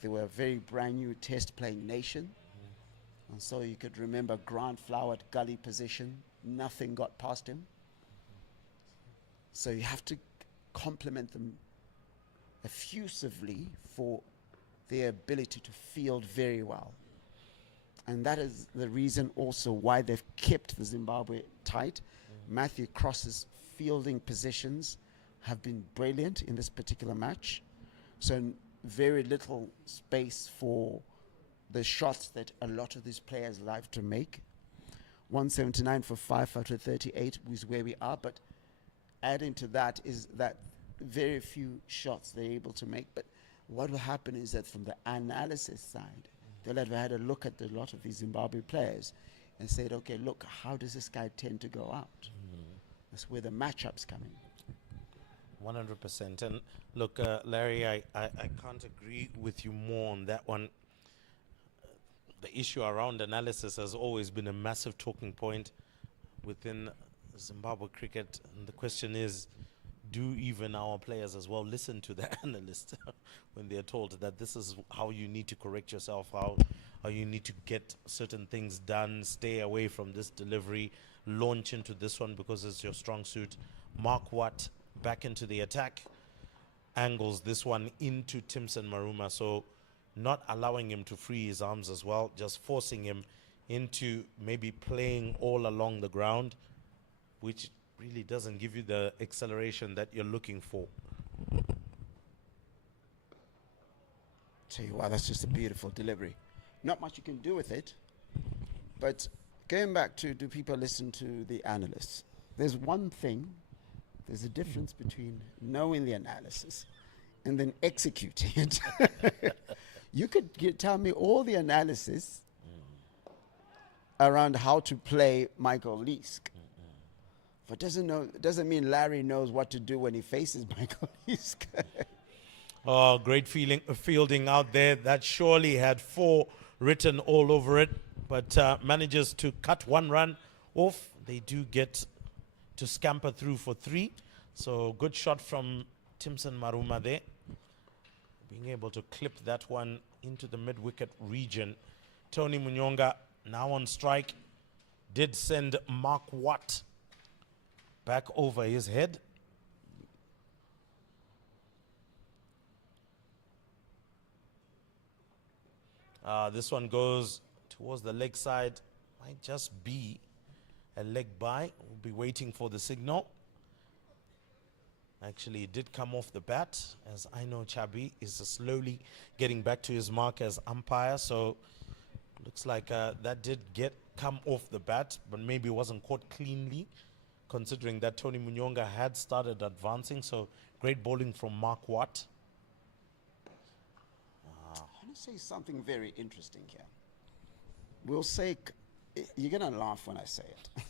They were a very brand new test playing nation. And so you could remember Grant Flower at gully position, nothing got past him. So you have to compliment them effusively for their ability to field very well. And that is the reason also why they've kept the Zimbabwe tight. Matthew Cross's fielding positions have been brilliant in this particular match. So very little space for the shots that a lot of these players like to make. 179 for 5 out of 38 is where we are, but adding to that is that very few shots they're able to make. But what will happen is that from the analysis side, they'll have had a look at a lot of these Zimbabwe players and said, okay, look, how does this guy tend to go out? That's where the matchups come in. 100%. And look, Larry, I can't agree with you more on that one. The issue around analysis has always been a massive talking point within Zimbabwe cricket. And the question is, do even our players as well listen to the analyst when they're told that this is how you need to correct yourself, how you need to get certain things done, stay away from this delivery, launch into this one because it's your strong suit. Mark Watt back into the attack, angles this one into Timson Maruma, so not allowing him to free his arms as well, just forcing him into maybe playing all along the ground, which really doesn't give you the acceleration that you're looking for. Tell you what, that's just a beautiful delivery. Not much you can do with it, but going back to, do people listen to the analysts? There's one thing, there's a difference between knowing the analysis and then executing it. You could tell me all the analysis around how to play Michael Leask. But doesn't mean Larry knows what to do when he faces Michael Leask. Oh, great fielding out there. That surely had 4 written all over it, but manages to cut 1 run off. They do get to scamper through for 3. So good shot from Timson Maruma there, being able to clip that one into the mid-wicket region. Tony Munyonga now on strike, did send Mark Watt back over his head. This one goes towards the leg side. Might just be a leg by. We'll be waiting for the signal. Actually, it did come off the bat, as I know Chabi is slowly getting back to his mark as umpire. So looks like that did come off the bat, but maybe wasn't caught cleanly, considering that Tony Munyonga had started advancing. So great bowling from Mark Watt. I want to say something very interesting here. We'll say, you're going to laugh when I say it.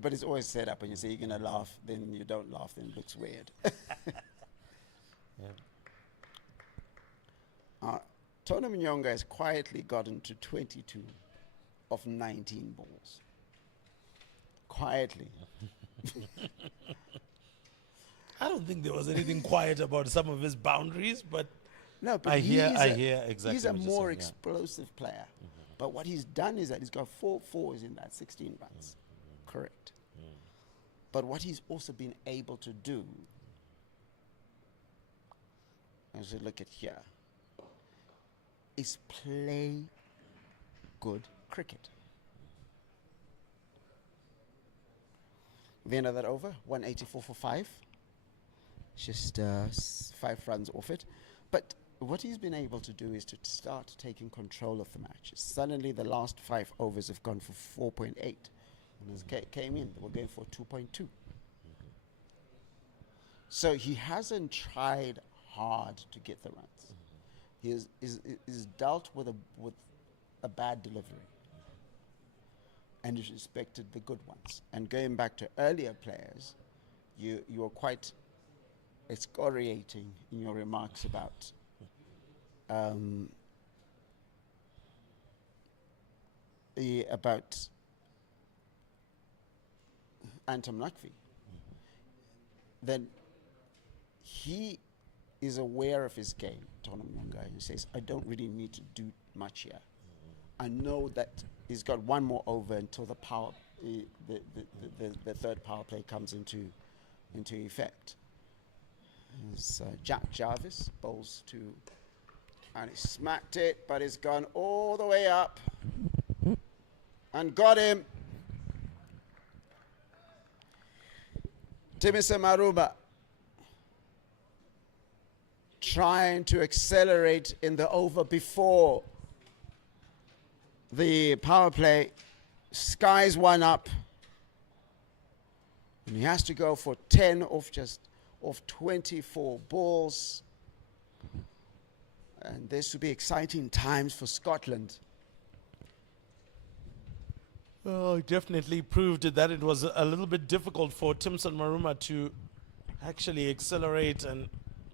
But it's always set up when you say you're going to laugh, then you don't laugh, then it looks weird. Tony Munyonga has quietly gotten to 22 of 19 balls. Quietly. I don't think there was anything quiet about some of his boundaries, but no, but I hear exactly. He's a what you're more saying, explosive player. But what he's done is that he's got 4 fours in that 16 runs. Correct. But what he's also been able to do, as you look at here, is play good cricket. The end of that over, 184 for 5. Just 5 runs off it. But what he's been able to do is to start taking control of the match. Suddenly the last 5 overs have gone for 4.8. And as came in, they were going for 2.2. So he hasn't tried hard to get the runs. He's dealt with a bad delivery. And he's respected the good ones. And going back to earlier players, you were quite excoriating in your remarks about about Anton Nakvi, then he is aware of his game, Tony Mnyonga, and says, I don't really need to do much here. I know that he's got one more over until the third power play comes into effect. It's, Jack Jarvis bowls to, and he smacked it, but it's gone all the way up and got him. Timisa Maruba trying to accelerate in the over before the power play. Skies one up, and he has to go for 10 off 24 balls, and this will be exciting times for Scotland. Oh, it definitely proved that it was a little bit difficult for Timson Maruma to actually accelerate, and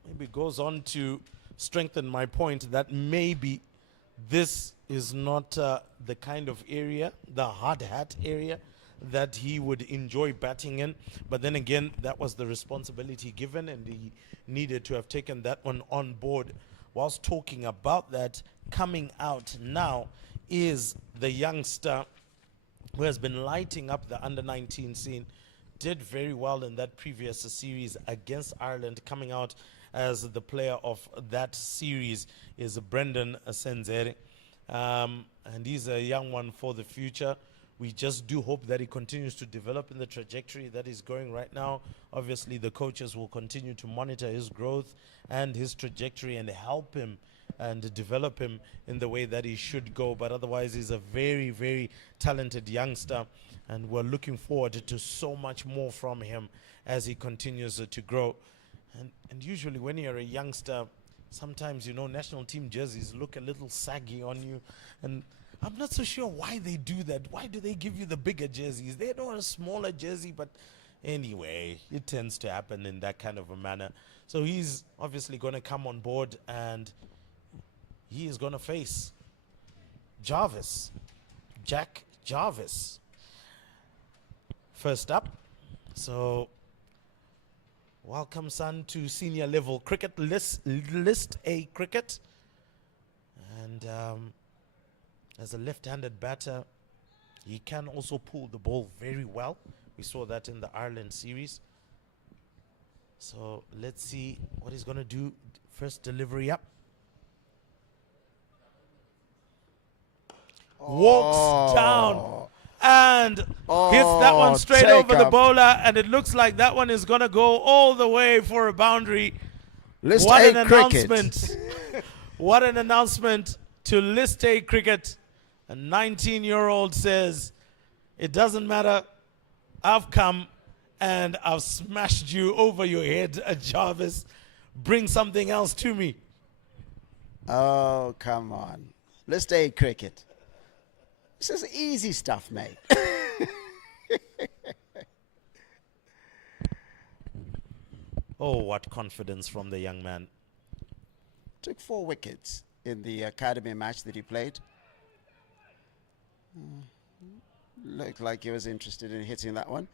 maybe goes on to strengthen my point that maybe this is not the kind of area, the hard hat area, that he would enjoy batting in. But then again, that was the responsibility given, and he needed to have taken that one on board. Whilst talking about that, coming out now is the youngster who has been lighting up the under-19 scene. Did very well in that previous series against Ireland. Coming out as the player of that series is Brendan Senzere. And he's a young one for the future. We just do hope that he continues to develop in the trajectory that he's going right now. Obviously, the coaches will continue to monitor his growth and his trajectory and help him and develop him in the way that he should go. But otherwise, he's a very, very talented youngster, and we're looking forward to so much more from him as he continues to grow. And usually when you're a youngster, sometimes, you know, national team jerseys look a little saggy on you, and I'm not so sure why they do that. Why do they give you the bigger jerseys? They don't want a smaller jersey, but anyway, it tends to happen in that kind of a manner. So he's obviously going to come on board, and he is going to face Jarvis, Jack Jarvis. First up, so welcome, son, to senior level cricket, list A cricket. And as a left-handed batter, he can also pull the ball very well. We saw that in the Ireland series. So let's see what he's going to do. First delivery up. Walks down and hits that one straight over the bowler, and it looks like that one is going to go all the way for a boundary. What an announcement. What an announcement to List A cricket. A 19-year-old says, it doesn't matter, I've come and I've smashed you over your head, Jarvis. Bring something else to me. Oh, come on. List A cricket. This is easy stuff, mate. Oh, what confidence from the young man. Took 4 wickets in the academy match that he played. Looked like he was interested in hitting that one.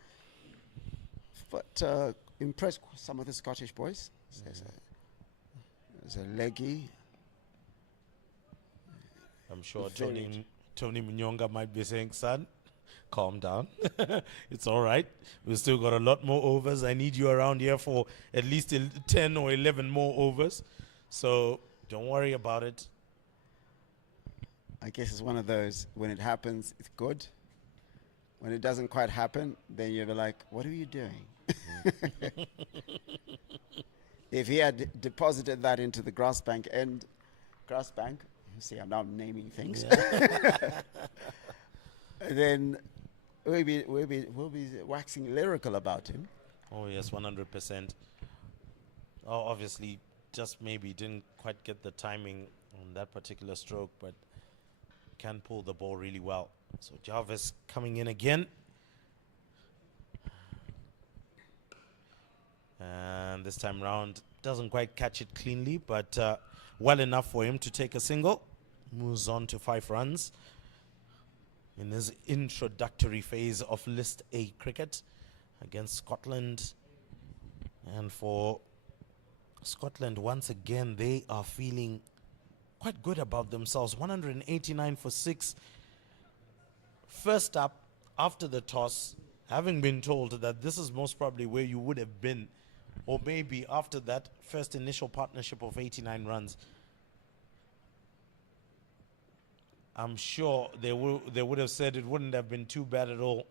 But impressed some of the Scottish boys. There's a leggy. I'm sure Tony Mnyonga might be saying, son, calm down. It's all right. We've still got a lot more overs. I need you around here for at least 10 or 11 more overs. So don't worry about it. I guess it's one of those, when it happens, it's good. When it doesn't quite happen, then you'll be like, what are you doing? If he had deposited that into the grass bank, see, I'm now naming things. Yeah. Then we'll be waxing lyrical about him. Oh yes, 100%. Oh, obviously, just maybe didn't quite get the timing on that particular stroke, but can pull the ball really well. So Jarvis coming in again. And this time round, doesn't quite catch it cleanly, but well enough for him to take a single. Moves on to 5 runs in his introductory phase of List A cricket against Scotland. And for Scotland, once again, they are feeling quite good about themselves. 189 for 6. First up, after the toss, having been told that this is most probably where you would have been, or maybe after that first initial partnership of 89 runs, I'm sure they would have said it wouldn't have been too bad at all.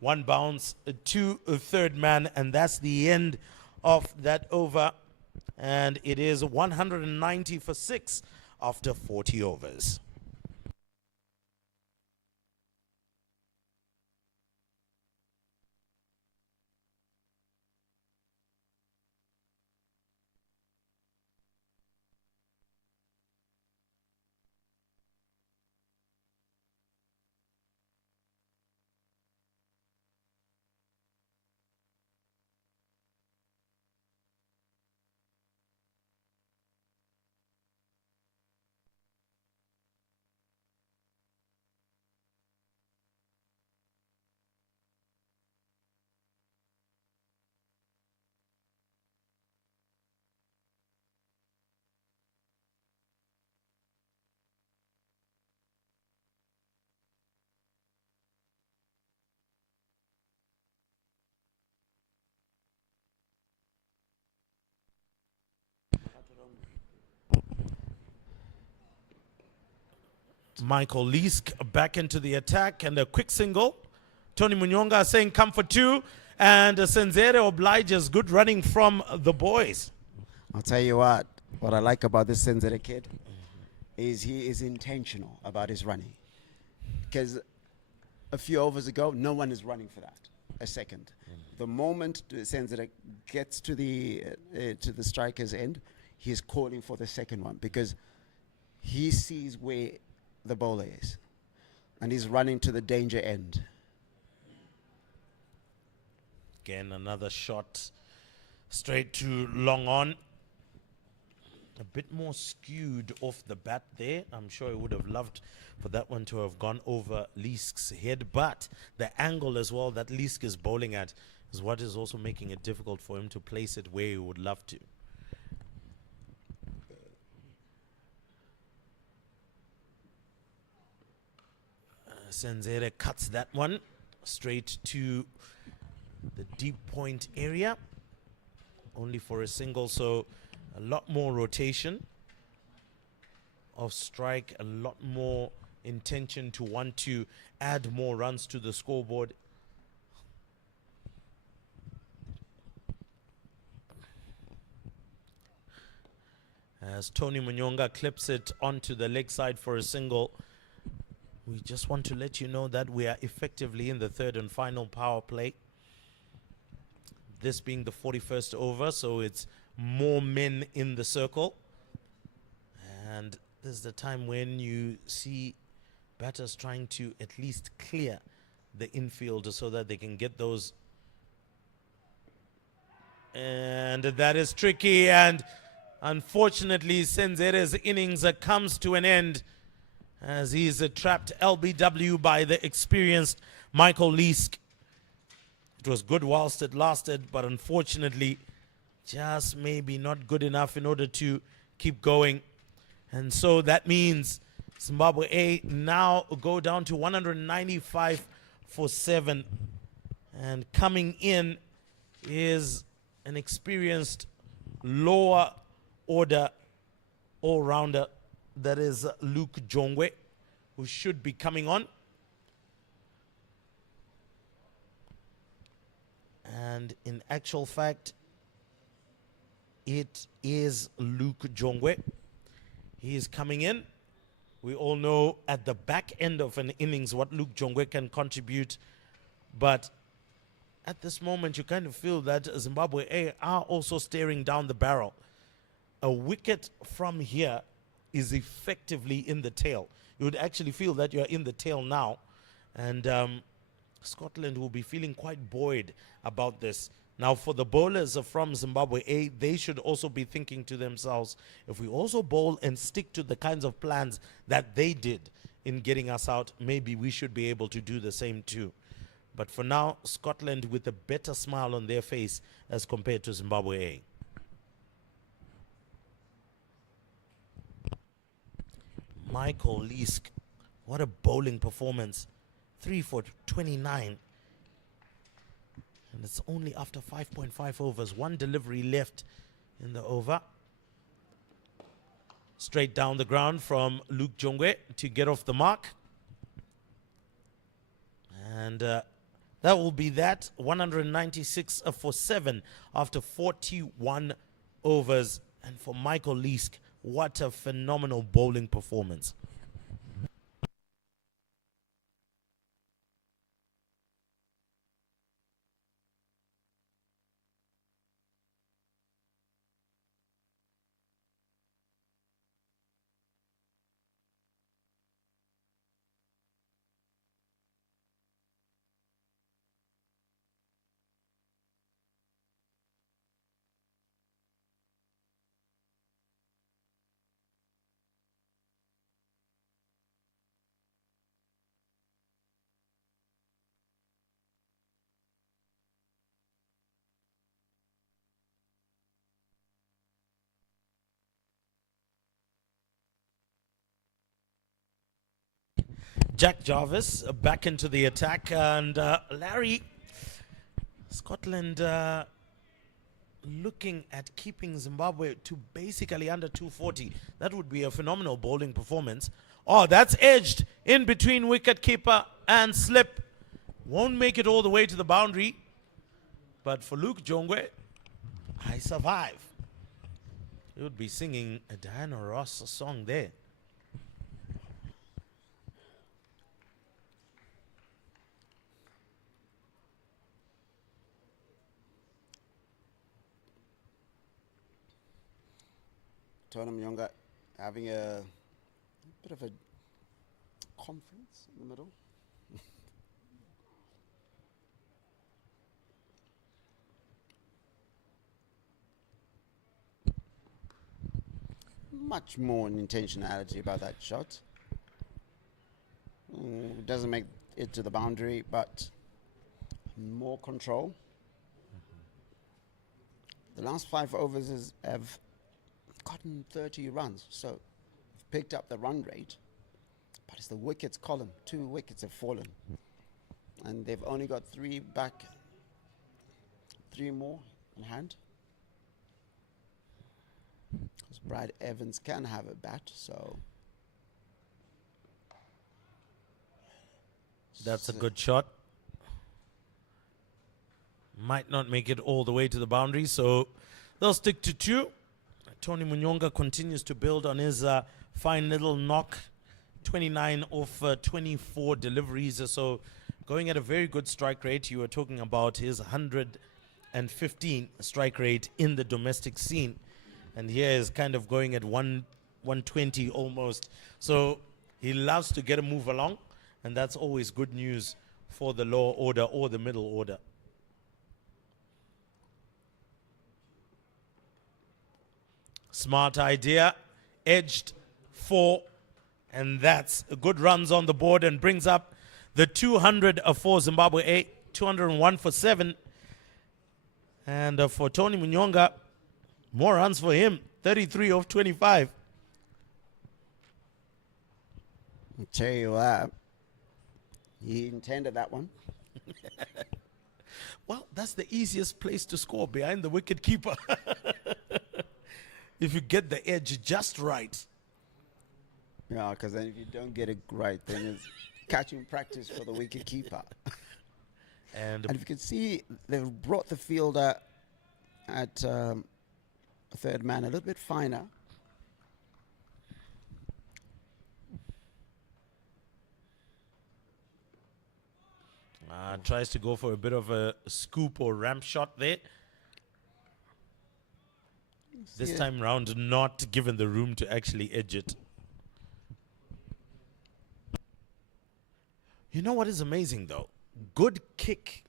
1 bounce to a third man, and that's the end of that over. And it is 190 for 6 after 40 overs. Michael Leask back into the attack, and a quick single. Tony Munyonga saying come for 2, and Senzere obliges. Good running from the boys. I'll tell you what I like about this Senzere kid is he is intentional about his running. Because a few overs ago, no one is running for that a second. The moment Senzere gets to the striker's end, he's calling for the second one because he sees where the bowler is, and he's running to the danger end. Again, another shot straight to long on. A bit more skewed off the bat there. I'm sure he would have loved for that one to have gone over Leask's head, but the angle as well that Leask is bowling at is what is also making it difficult for him to place it where he would love to. Senzere cuts that one straight to the deep point area, only for a single, so a lot more rotation of strike, a lot more intention to want to add more runs to the scoreboard. As Tony Munyonga clips it onto the leg side for a single. We just want to let you know that we are effectively in the third and final power play. This being the 41st over, so it's more men in the circle. And this is the time when you see batters trying to at least clear the infield so that they can get those. And that is tricky, and unfortunately Senzere's innings comes to an end as he's trapped LBW by the experienced Michael Leask. It was good whilst it lasted, but unfortunately just maybe not good enough in order to keep going. And so that means Zimbabwe A now go down to 195 for 7. And coming in is an experienced lower order all-rounder. That is Luke Jongwe, who should be coming on. And in actual fact, it is Luke Jongwe. He is coming in. We all know at the back end of an innings what Luke Jongwe can contribute. But at this moment, you kind of feel that Zimbabwe A are also staring down the barrel. A wicket from here is effectively in the tail. You would actually feel that you're in the tail now. And Scotland will be feeling quite buoyed about this. Now, for the bowlers from Zimbabwe A, they should also be thinking to themselves, if we also bowl and stick to the kinds of plans that they did in getting us out, maybe we should be able to do the same too. But for now, Scotland with a better smile on their face as compared to Zimbabwe A. Michael Leask, what a bowling performance. 3 for 29. And it's only after 5.5 overs. One delivery left in the over. Straight down the ground from Luke Jongwe to get off the mark. And that will be that. 196 for 7 after 41 overs. And for Michael Leask, what a phenomenal bowling performance. Jack Jarvis back into the attack, and Larry, Scotland looking at keeping Zimbabwe to basically under 240. That would be a phenomenal bowling performance. Oh, that's edged in between wicketkeeper and slip. Won't make it all the way to the boundary. But for Luke Jongwe, I survive. He would be singing a Diana Ross song there. Tony Munyonga having a bit of a conference in the middle. Much more intentionality about that shot. Doesn't make it to the boundary, but more control. The last 5 overs have gotten 30 runs, so picked up the run rate, but it's the wickets column. 2 wickets have fallen, and they've only got 3 back, 3 more in hand. Because Brad Evans can have a bat, so that's a good shot. Might not make it all the way to the boundary, so they'll stick to 2. Tony Munyonga continues to build on his fine little knock. 29 off 24 deliveries or so. Going at a very good strike rate. You were talking about his 115 strike rate in the domestic scene. And here is kind of going at 120 almost. So he loves to get a move along. And that's always good news for the lower order or the middle order. Smart idea, edged 4, and that's good runs on the board and brings up the 200 for Zimbabwe A, 201 for 7. And for Tony Munyonga, more runs for him, 33 of 25. I'll tell you what, he intended that one. Well, that's the easiest place to score, behind the wicket keeper. If you get the edge just right. Yeah, because then if you don't get it right, then it's catching practice for the wicket keeper. And if you can see, they've brought the fielder at third man a little bit finer. tries to go for a bit of a scoop or ramp shot there. This time round, not given the room to actually edge it. You know what is amazing, though? Good kick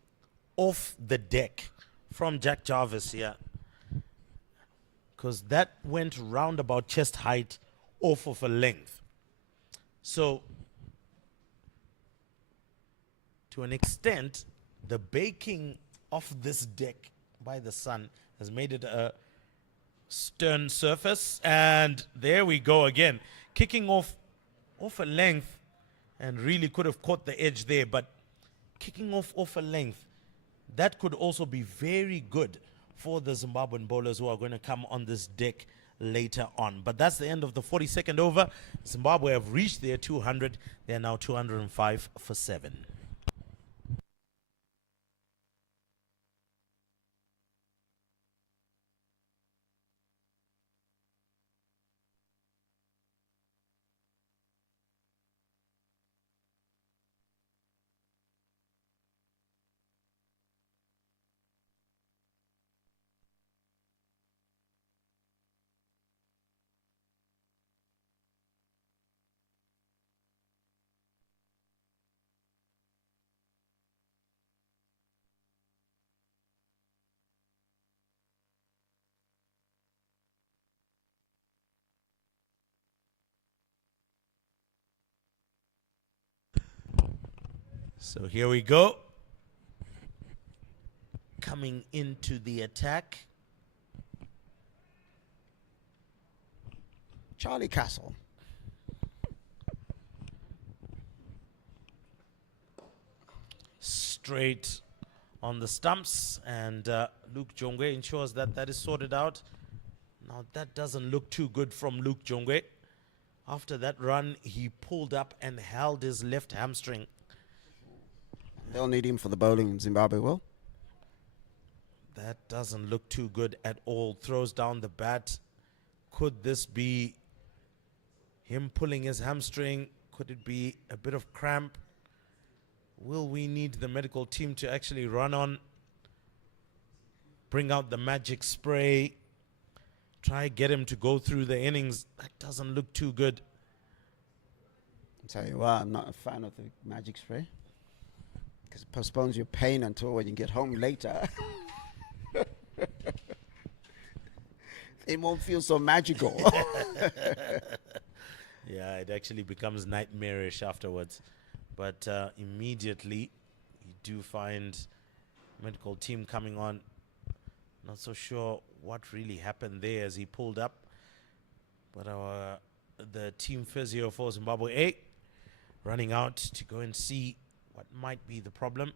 off the deck from Jack Jarvis, yeah. Because that went round about chest height off of a length. So, to an extent, the baking of this deck by the sun has made it a stern surface. And there we go again. Kicking off a length and really could have caught the edge there. But kicking off a length, that could also be very good for the Zimbabwean bowlers who are going to come on this deck later on. But that's the end of the 42nd over. Zimbabwe have reached their 200. They're now 205 for 7. So here we go. Coming into the attack. Charlie Castle. Straight on the stumps, and Luke Jongwe ensures that that is sorted out. Now that doesn't look too good from Luke Jongwe. After that run, he pulled up and held his left hamstring. They'll need him for the bowling in Zimbabwe, will? That doesn't look too good at all. Throws down the bat. Could this be him pulling his hamstring? Could it be a bit of cramp? Will we need the medical team to actually run on, bring out the magic spray, try get him to go through the innings? That doesn't look too good. I'll tell you what, I'm not a fan of the magic spray because it postpones your pain until when you get home later. It won't feel so magical. Yeah, it actually becomes nightmarish afterwards. But immediately, you do find medical team coming on. Not so sure what really happened there as he pulled up. But the team physio for Zimbabwe A running out to go and see what might be the problem.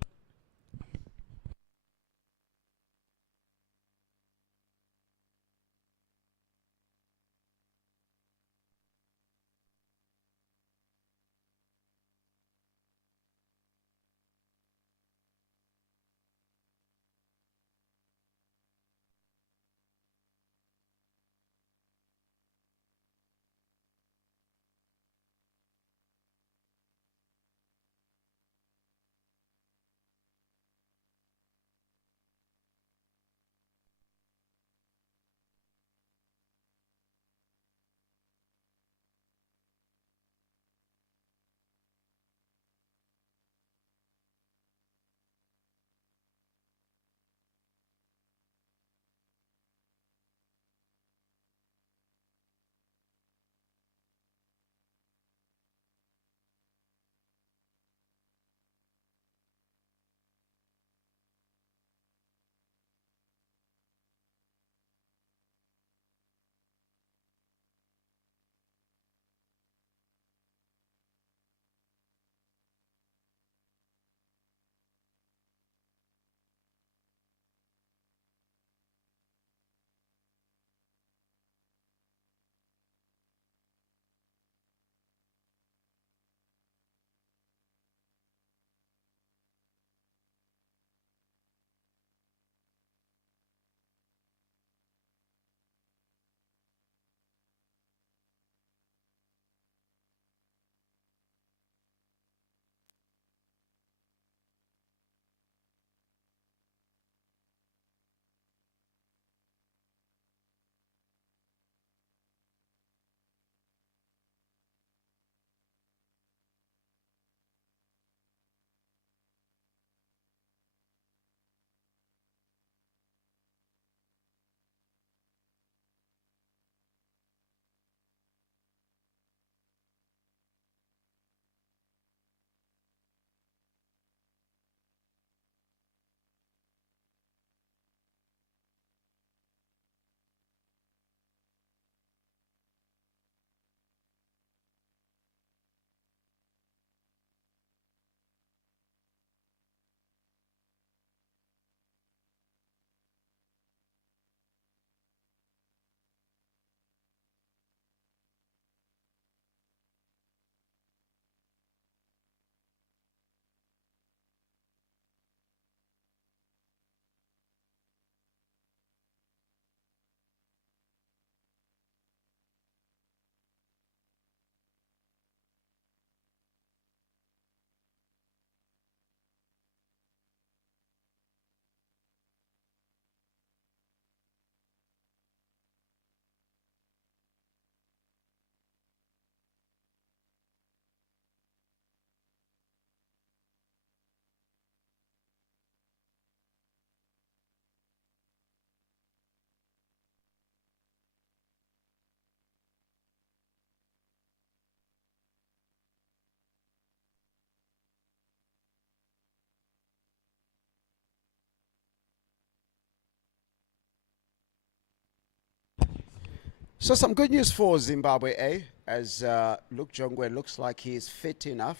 So some good news for Zimbabwe, as Luke Jongwe looks like he is fit enough,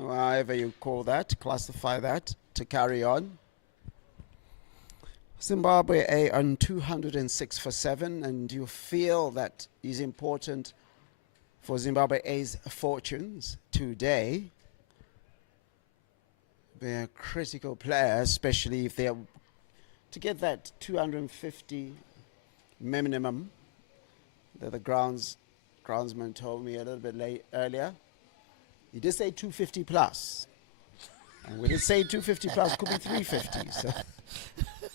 however you call that, classify that, to carry on. Zimbabwe on 206 for 7, and you feel that is important for Zimbabwe A's fortunes today. They're a critical player, especially if they're to get that 250 minimum that the groundsman told me a little bit earlier. He did say 250 plus. And we did say 250 plus, could be 350. So,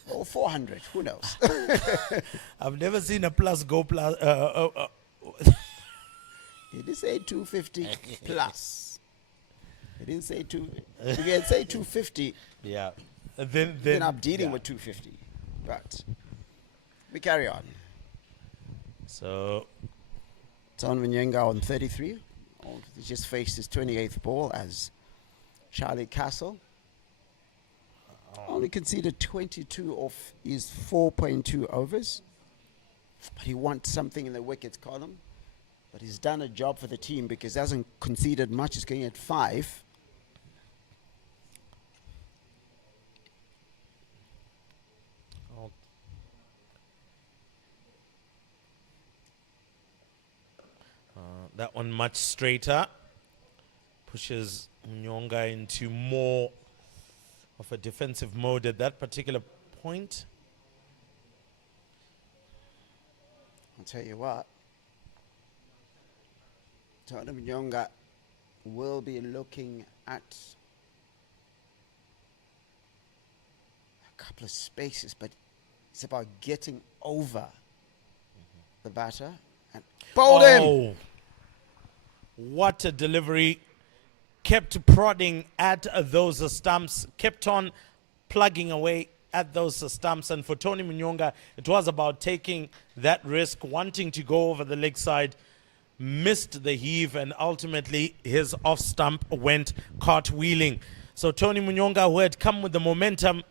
or 400, who knows? I've never seen a plus go plus. He did say 250 plus. He didn't say two. If he had said 250, Yeah. then I'm dealing yeah. with 250. But we carry on. So Ton Vinyenga on 33. He just faced his 28th ball as Charlie Castle. Only conceded 22 off his 4.2 overs. But he wants something in the wickets column. But he's done a job for the team because he hasn't conceded much. He's going at 5. that one much straighter. Pushes Nyonga into more of a defensive mode at that particular point. I'll tell you what. Tottenham Nyonga will be looking at a couple of spaces, but it's about getting over the batter and bowled him. What a delivery. Kept prodding at those stumps, kept on plugging away at those stumps. And for Tony Munyonga, it was about taking that risk, wanting to go over the leg side, missed the heave, and ultimately his off stump went cartwheeling. So Tony Munyonga, who had come with the momentum,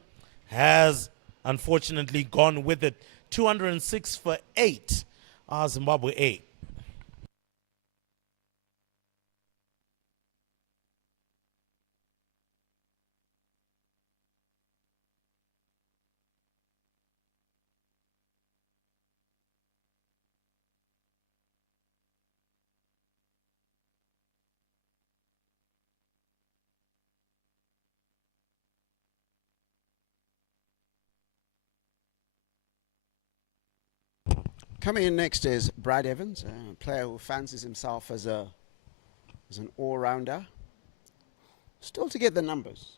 has unfortunately gone with it. 206 for 8, Zimbabwe A. Coming in next is Brad Evans, a player who fancies himself as an all-rounder. Still to get the numbers,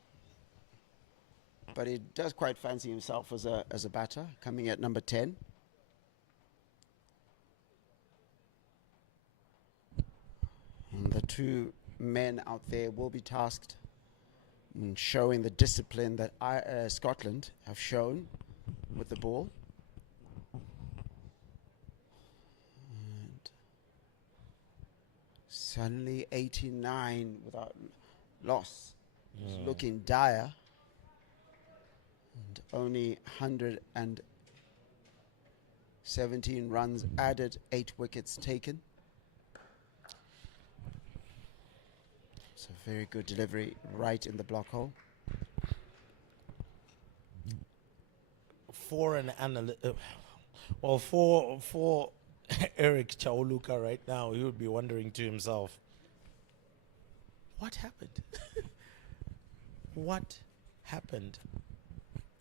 but he does quite fancy himself as a batter, coming at number 10. And the two men out there will be tasked in showing the discipline that Scotland have shown with the ball. And suddenly 89 without loss. It's looking dire. And only 117 runs added, 8 wickets taken. It's a very good delivery right in the block hole. For Eric Chauluka right now, he would be wondering to himself, what happened? What happened?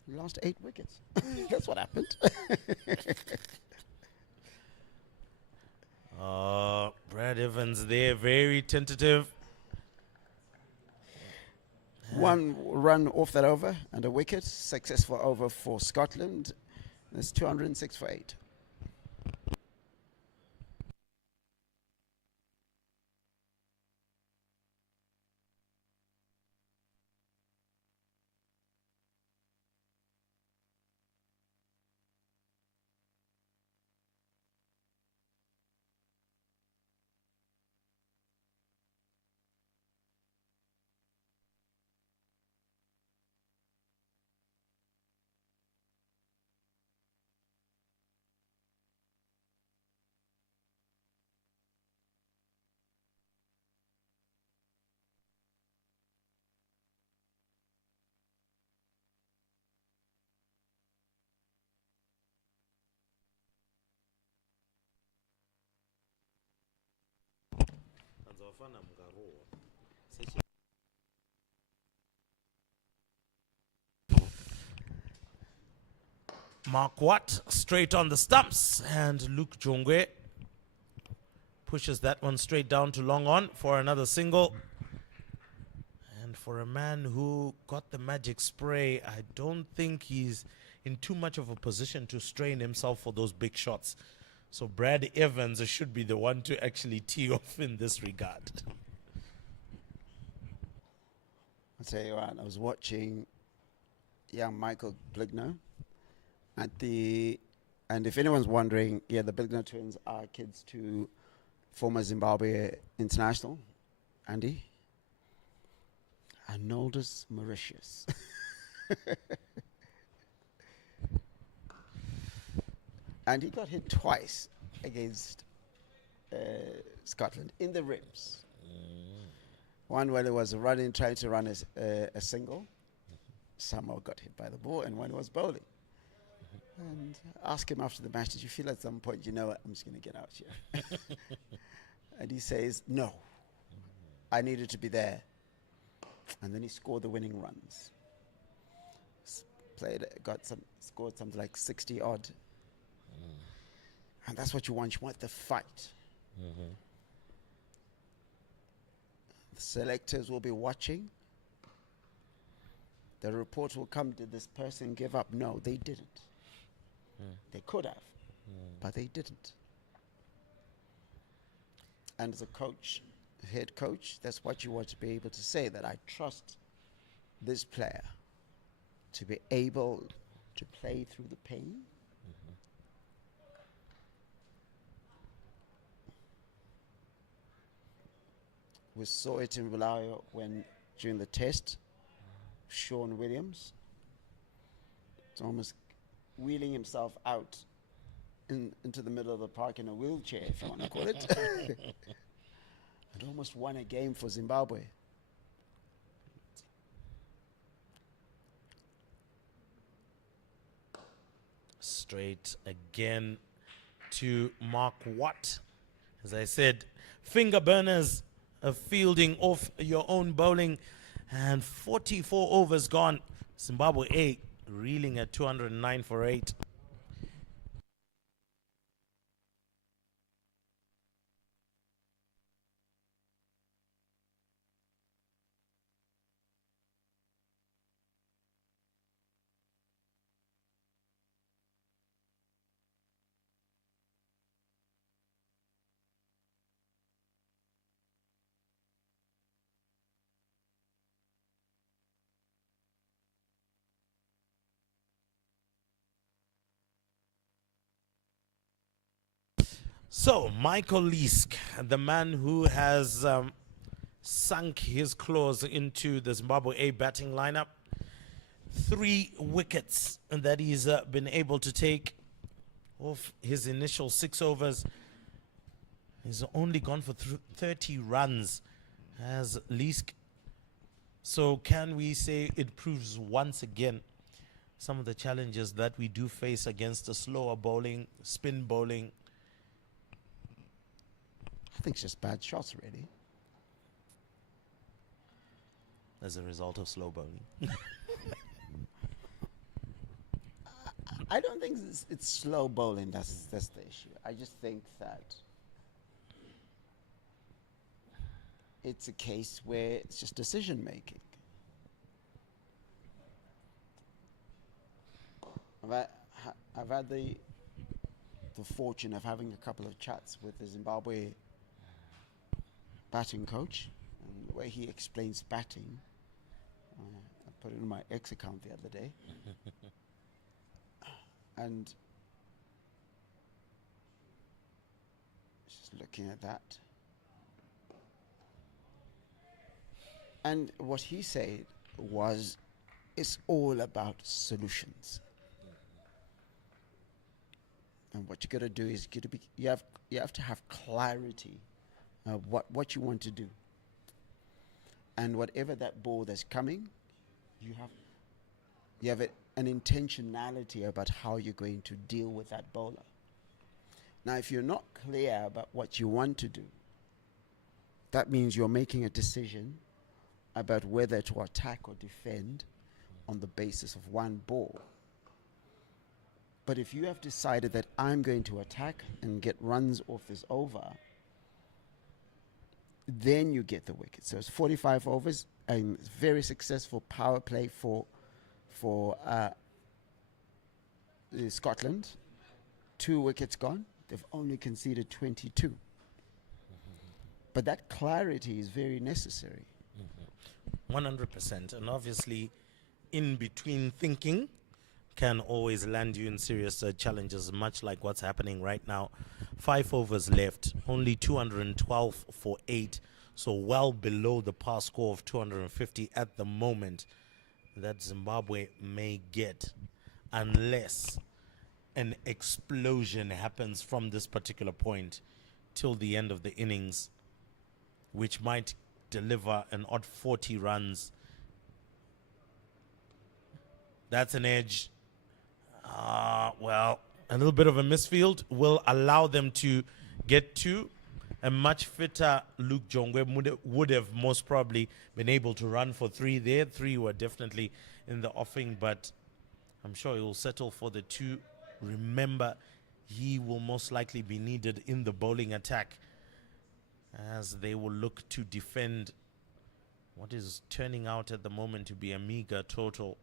He lost 8 wickets. That's what happened. Brad Evans there, very tentative. One run off that over and a wicket. Successful over for Scotland. That's 206 for 8. Mark Watt straight on the stumps, and Luke Jongwe pushes that one straight down to long on for another single. And for a man who got the magic spray, I don't think he's in too much of a position to strain himself for those big shots. So Brad Evans should be the one to actually tee off in this regard. I'll tell you what, I was watching young Michael Bligno and if anyone's wondering, yeah, the Bligno twins are kids to former Zimbabwe international, Andy. Arnoldus Mauritius. And he got hit twice against Scotland in the ribs. One when it was running, trying to run a single. Somehow got hit by the ball, and one was bowling. And ask him after the match, did you feel at some point, you know what, I'm just going to get out here? And he says, no, I needed to be there. And then he scored the winning runs. Scored something like 60 odd. And that's what you want. You want the fight. The selectors will be watching. The report will come, did this person give up? No, they didn't. They could have, but they didn't. And as a coach, head coach, that's what you want to be able to say, that I trust this player to be able to play through the pain. We saw it in Bulawayo when during the test, Sean Williams, it's almost wheeling himself out into the middle of the park in a wheelchair, if I want to call it. And almost won a game for Zimbabwe. Straight again to Mark Watt. As I said, finger burners of fielding off your own bowling, and 44 overs gone. Zimbabwe A reeling at 209 for 8. So, Michael Leask, the man who has sunk his claws into the Zimbabwe A batting lineup. 3 wickets that he's been able to take off his initial 6 overs. He's only gone for 30 runs as Leask. So, can we say it proves once again some of the challenges that we do face against the slower bowling, spin bowling? I think it's just bad shots, really. As a result of slow bowling. I don't think it's slow bowling that's the issue. I just think that it's a case where it's just decision making. I've had the fortune of having a couple of chats with the Zimbabwe batting coach, and the way he explains batting, I put it in my X account the other day. And just looking at that, and what he said was, it's all about solutions. And what you got to do is you have to have clarity of what you want to do. And whatever that ball that's coming, you have an intentionality about how you're going to deal with that bowler. Now, if you're not clear about what you want to do, that means you're making a decision about whether to attack or defend on the basis of one ball. But if you have decided that I'm going to attack and get runs off this over, then you get the wicket. So it's 45 overs, and very successful power play for Scotland. 2 wickets gone. They've only conceded 22. But that clarity is very necessary. 100%. And obviously, in between thinking can always land you in serious challenges, much like what's happening right now. 5 overs left, only 212 for 8, so well below the par score of 250 at the moment that Zimbabwe may get, unless an explosion happens from this particular point till the end of the innings, which might deliver an odd 40 runs. That's an edge. Well, a little bit of a misfield will allow them to get to a much fitter Luke Jongwe would have most probably been able to run for 3 there. 3 were definitely in the offing, but I'm sure he will settle for the 2. Remember, he will most likely be needed in the bowling attack as they will look to defend what is turning out at the moment to be a meager total.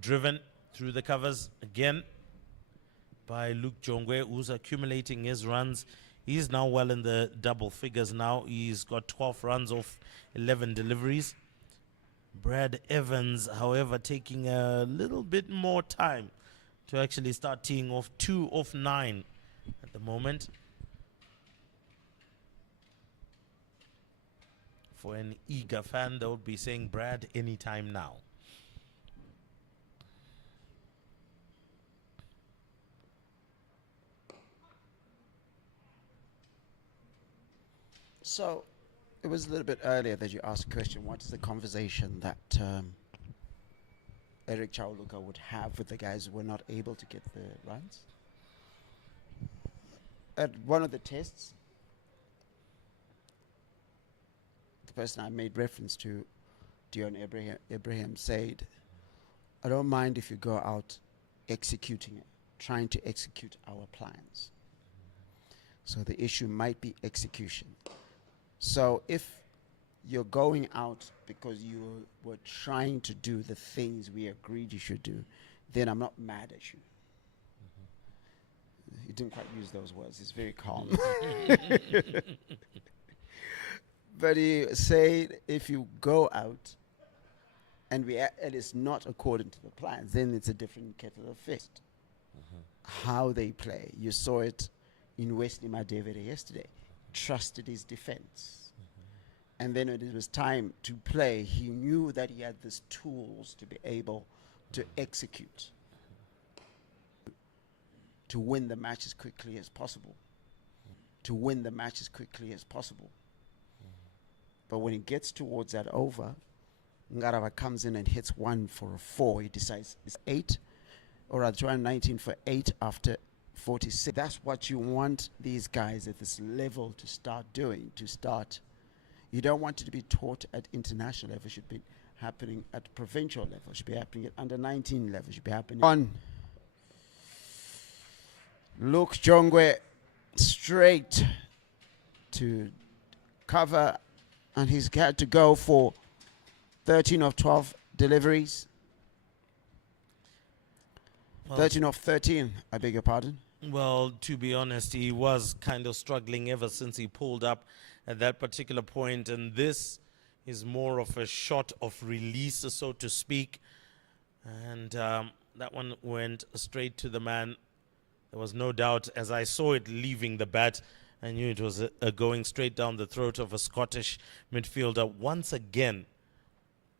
Driven through the covers again by Luke Jongwe, who's accumulating his runs. He's now well in the double figures now. He's got 12 runs off 11 deliveries. Brad Evans, however, taking a little bit more time to actually start teeing off. 2 off 9 at the moment. For an eager fan, they would be saying, Brad, anytime now. So it was a little bit earlier that you asked a question. What is the conversation that Eric Chauluka would have with the guys who were not able to get the runs? At one of the tests, the person I made reference to, Dion Ibrahim, said, I don't mind if you go out executing it, trying to execute our plans. So the issue might be execution. So if you're going out because you were trying to do the things we agreed you should do, then I'm not mad at you. He didn't quite use those words. He's very calm. But he said if you go out and it is not according to the plans, then it's a different kettle of fish. How they play. You saw it in Wesley Madevere yesterday. Trusted his defense. And then when it was time to play, he knew that he had these tools to be able to execute, to win the match as quickly as possible. To win the match as quickly as possible. But when it gets towards that over, Ngarava comes in and hits 1 for a 4. He decides it's 8, or rather 219 for 8 after 46. That's what you want these guys at this level to start doing, You don't want it to be taught at international level. It should be happening at provincial level. It should be happening at under 19 level. It should be happening on Luke Jongwe straight to cover, and he's got to go for 13 of 12 deliveries. Well, 13 of 13, I beg your pardon. Well, to be honest, he was kind of struggling ever since he pulled up at that particular point, and this is more of a shot of release, so to speak. And that one went straight to the man. There was no doubt, as I saw it leaving the bat, I knew it was going straight down the throat of a Scottish midfielder. Once again,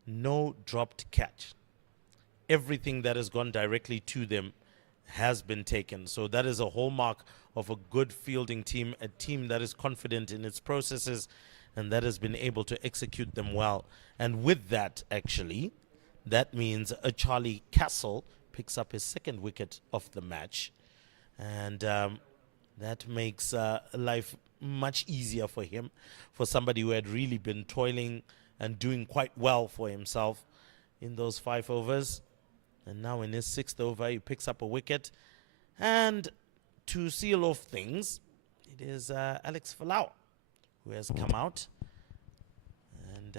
no dropped catch. Everything that has gone directly to them has been taken. So that is a hallmark of a good fielding team, a team that is confident in its processes and that has been able to execute them well. And with that, actually, that means a Charlie Castle picks up his 2nd wicket of the match. And that makes life much easier for him, for somebody who had really been toiling and doing quite well for himself in those 5 overs. And now in his 6th over, he picks up a wicket. And to seal off things, it is Alex Folau who has come out. And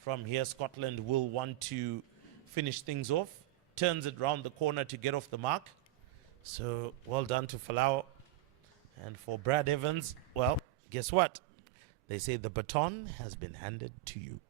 from here, Scotland will want to finish things off. Turns it round the corner to get off the mark. So well done to Folau. And for Brad Evans, well, guess what? They say the baton has been handed to you.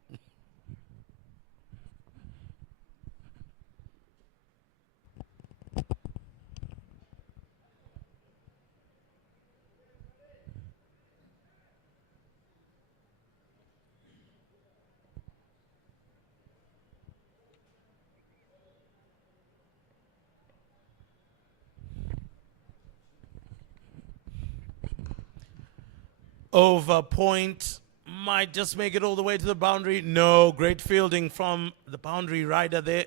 Over point, might just make it all the way to the boundary. No, great fielding from the boundary rider there.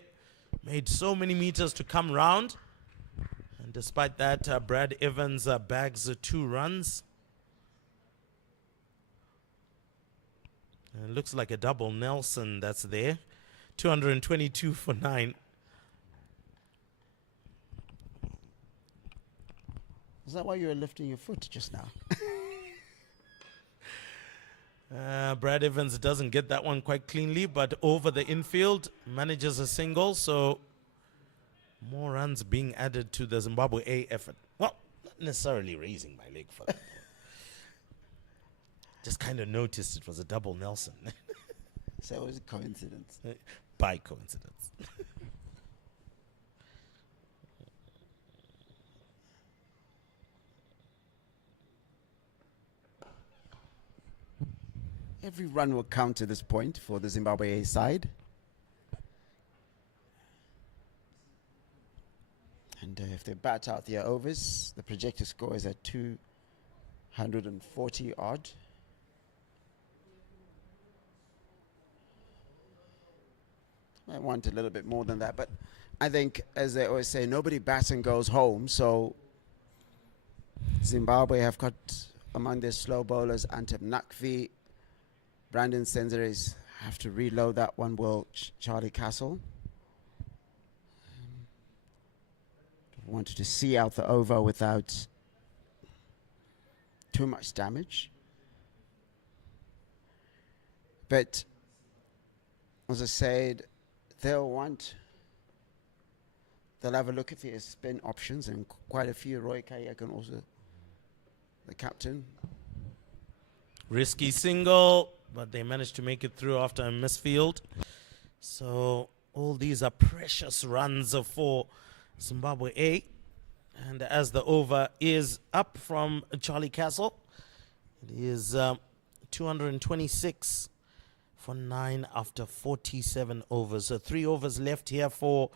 Made so many meters to come round. And despite that, Brad Evans bags 2 runs. And it looks like a double Nelson that's there. 222 for 9. Is that why you were lifting your foot just now? Brad Evans doesn't get that one quite cleanly, but over the infield, manages a single, so more runs being added to the Zimbabwe A effort. Well, not necessarily raising my leg for that. Just kind of noticed it was a double Nelson. So it was a coincidence. By coincidence. Every run will count to this point for the Zimbabwe A side. And if they bat out their overs, the projected score is at 240 odd. I want a little bit more than that, but I think, as they always say, nobody bats and goes home. So Zimbabwe have got among their slow bowlers Antep Nakvi, Brandon Senzeres. Have to reload that one. Will Charlie Castle wanted to see out the over without too much damage, but as I said, they'll have a look at their spin options, and quite a few. Roy Kaya can also, the captain. Risky single, but they managed to make it through after a misfield. So all these are precious runs for Zimbabwe A. And as the over is up from Charlie Castle, it is 226 for 9 after 47 overs. So 3 overs left here for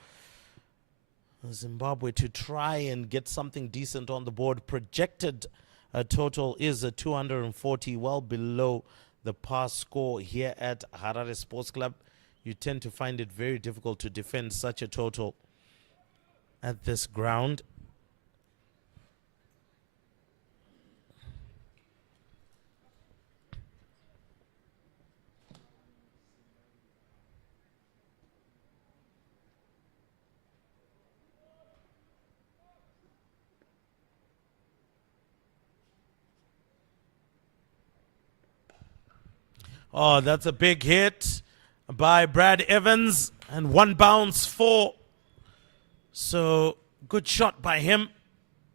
Zimbabwe to try and get something decent on the board. Projected total is 240, well below the past score here at Harare Sports Club. You tend to find it very difficult to defend such a total at this ground. Oh, that's a big hit by Brad Evans, and 1 bounce for. So good shot by him.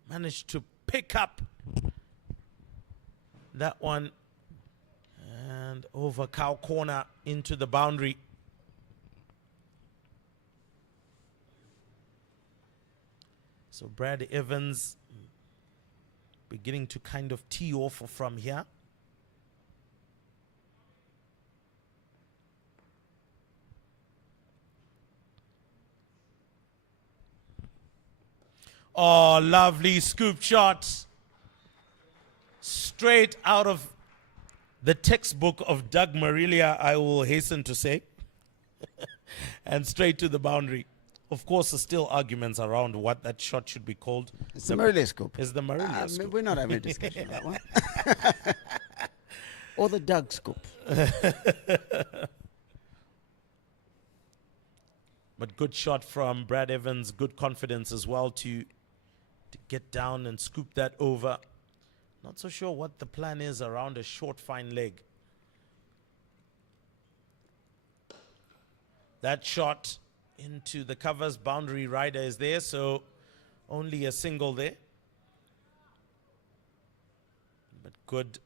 Managed to pick up that one and over cow corner into the boundary. So Brad Evans beginning to kind of tee off from here. Oh, lovely scoop shot. Straight out of the textbook of Doug Marilia, I will hasten to say. And straight to the boundary. Of course, there's still arguments around what that shot should be called. It's the Murley scoop. It's the Marilia scoop. We're not having a discussion on that one. Or the Doug scoop. But good shot from Brad Evans. Good confidence as well to get down and scoop that over. Not so sure what the plan is around a short, fine leg. That shot into the covers. Boundary rider is there, so only a single there. But good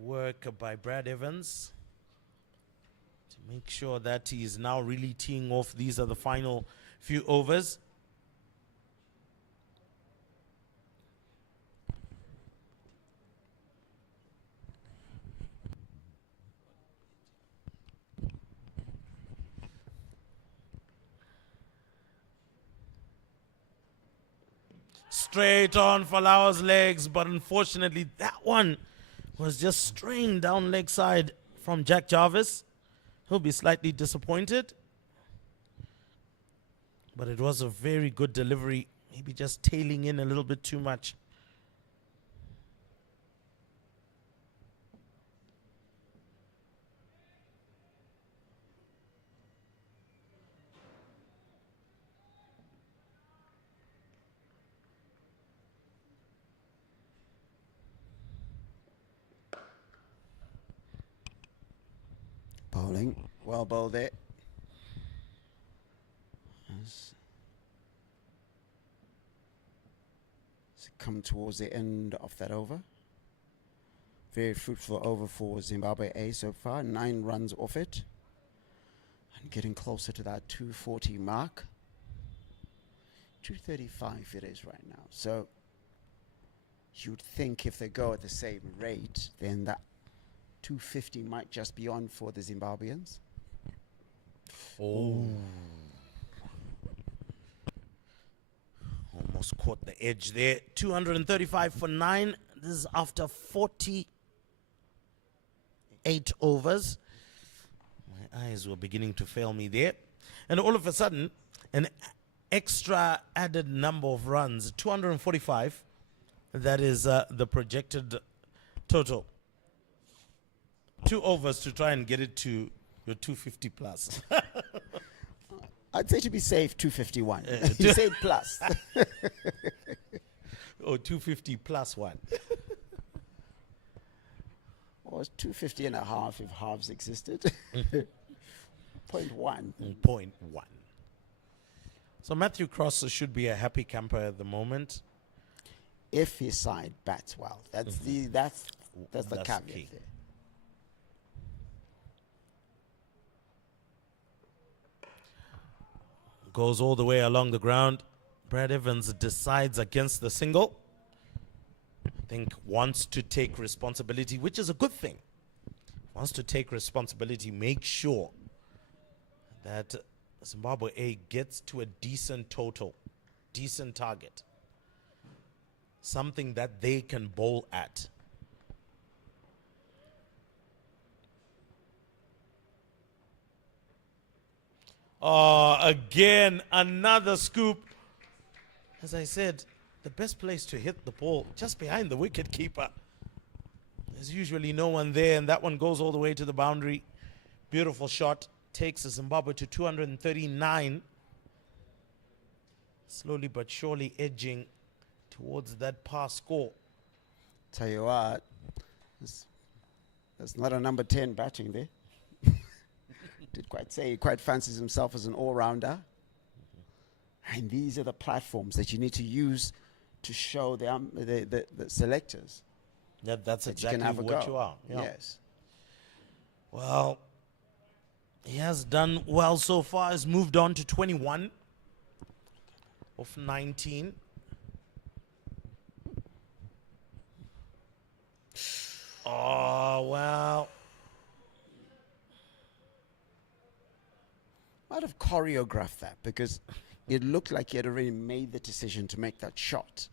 work by Brad Evans to make sure that he is now really teeing off. These are the final few overs. Straight on Falau's legs, but unfortunately that one was just straying down leg side from Jack Jarvis. He'll be slightly disappointed. But it was a very good delivery, maybe just tailing in a little bit too much. Bowling. Well bowled there. As come towards the end of that over. Very fruitful over for Zimbabwe A so far. 9 runs off it. And getting closer to that 240 mark. 235 it is right now. So you'd think if they go at the same rate, then that 250 might just be on for the Zimbabweans. Oh. Almost caught the edge there. 235 for 9. This is after 48 overs. My eyes were beginning to fail me there. And all of a sudden, an extra added number of runs, 245. That is the projected total. 2 overs to try and get it to your 250 plus. I'd say to be safe, 251. You said plus. Or 250 plus 1. Or it's 250 and a half if halves existed. 0.1. 0.1. So Matthew Cross should be a happy camper at the moment. If his side bats well. That's the caveat key. there. Goes all the way along the ground. Brad Evans decides against the single. I think wants to take responsibility, which is a good thing. Wants to take responsibility, make sure that Zimbabwe A gets to a decent total, decent target. Something that they can bowl at. Oh, again, another scoop. As I said, the best place to hit the ball, just behind the wicket keeper. There's usually no one there, and that one goes all the way to the boundary. Beautiful shot. Takes Zimbabwe to 239. Slowly but surely edging towards that par score. Tell you what, there's not a number 10 batting there. Did quite say he quite fancies himself as an all-rounder. And these are the platforms that you need to use to show the selectors. That's that exactly you can have a what go. you are. Yeah. Yes. Well, he has done well so far. Has moved on to 21 of 19. Oh, well. Might have choreographed that because it looked like he had already made the decision to make that shot.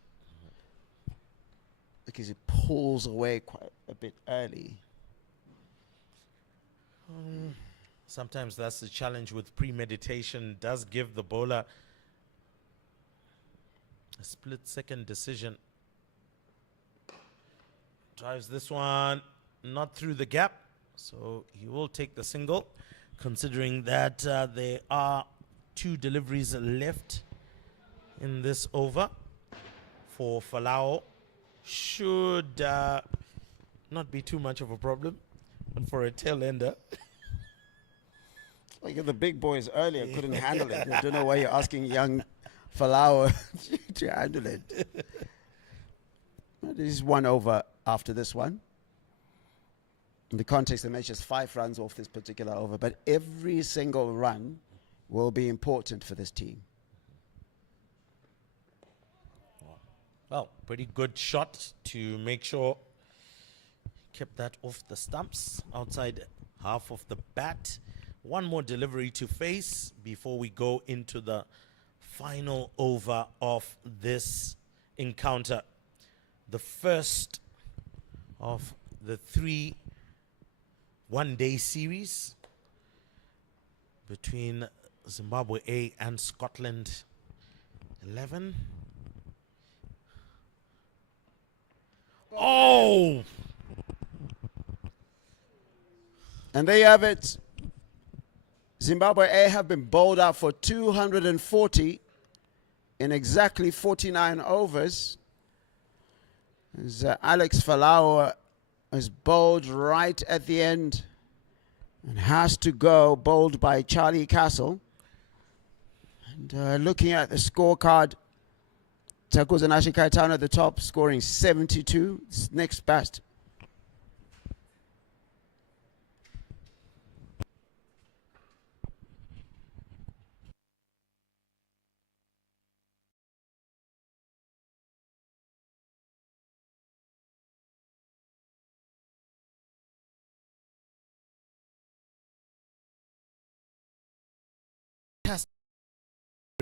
Because he pulls away quite a bit early. Sometimes that's the challenge with premeditation. Does give the bowler a split-second decision. Drives this one not through the gap, so he will take the single, considering that there are 2 deliveries left in this over for Falao. Should not be too much of a problem, but for a tail ender. Like the big boys earlier couldn't handle it. I don't know why you're asking young Falao to handle it. This is 1 over after this one. In the context, the match is 5 runs off this particular over, but every single run will be important for this team. Well, pretty good shot to make sure kept that off the stumps, outside half of the bat. One more delivery to face before we go into the final over of this encounter. The first of the 3 one-day series between Zimbabwe A and Scotland 11. Oh! And there you have it. Zimbabwe A have been bowled out for 240 in exactly 49 overs. As Alex Falao is bowled right at the end and has to go, bowled by Charlie Castle. And looking at the scorecard, Takuzanashi Kaitano at the top, scoring 72. Next best.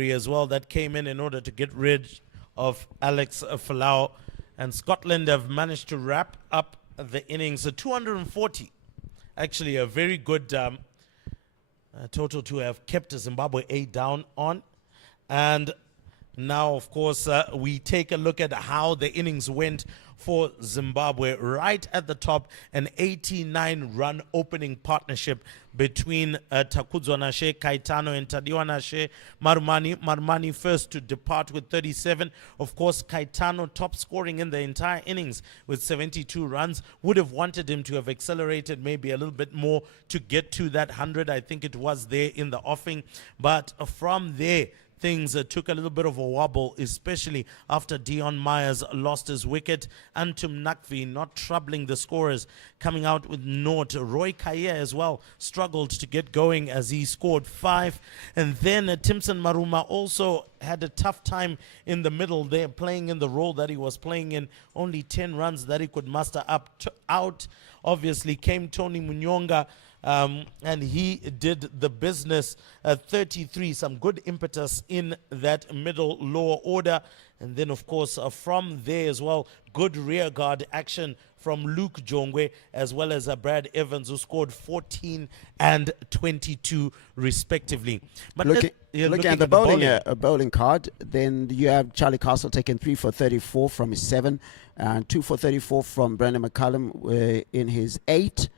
As well that came in order to get rid of Alex Falao, and Scotland have managed to wrap up the innings. 240, actually a very good total to have kept Zimbabwe A down on. And now, of course, we take a look at how the innings went for Zimbabwe. Right at the top, an 89-run opening partnership between Takuzwanashe Kaitano and Tadiwanashe Marumani. Marumani first to depart with 37. Of course, Kaitano top scoring in the entire innings with 72 runs. Would have wanted him to have accelerated maybe a little bit more to get to that 100. I think it was there in the offing. But from there, things took a little bit of a wobble, especially after Dion Myers lost his wicket. Antum Nakvi not troubling the scorers, coming out with naught. Roy Kaya as well struggled to get going as he scored 5. And then Timson Maruma also had a tough time in the middle there, playing in the role that he was playing in. Only 10 runs that he could muster out. Obviously came Tony Munyonga, and he did the business. 33, some good impetus in that middle lower order. And then, of course, from there as well, good rear guard action from Luke Jongwe as well as Brad Evans, who scored 14 and 22 respectively. But looking at the bowling card, then you have Charlie Castle taking 3 for 34 from his 7, and 2 for 34 from Brendan McCullum in his 8.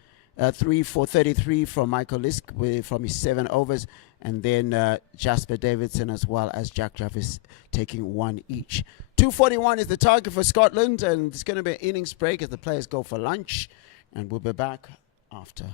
3 for 33 from Michael Lisk from his 7 overs, and then Jasper Davidson as well as Jack Jarvis taking 1 each. 241 is the target for Scotland, and it's going to be an innings break as the players go for lunch, and we'll be back after.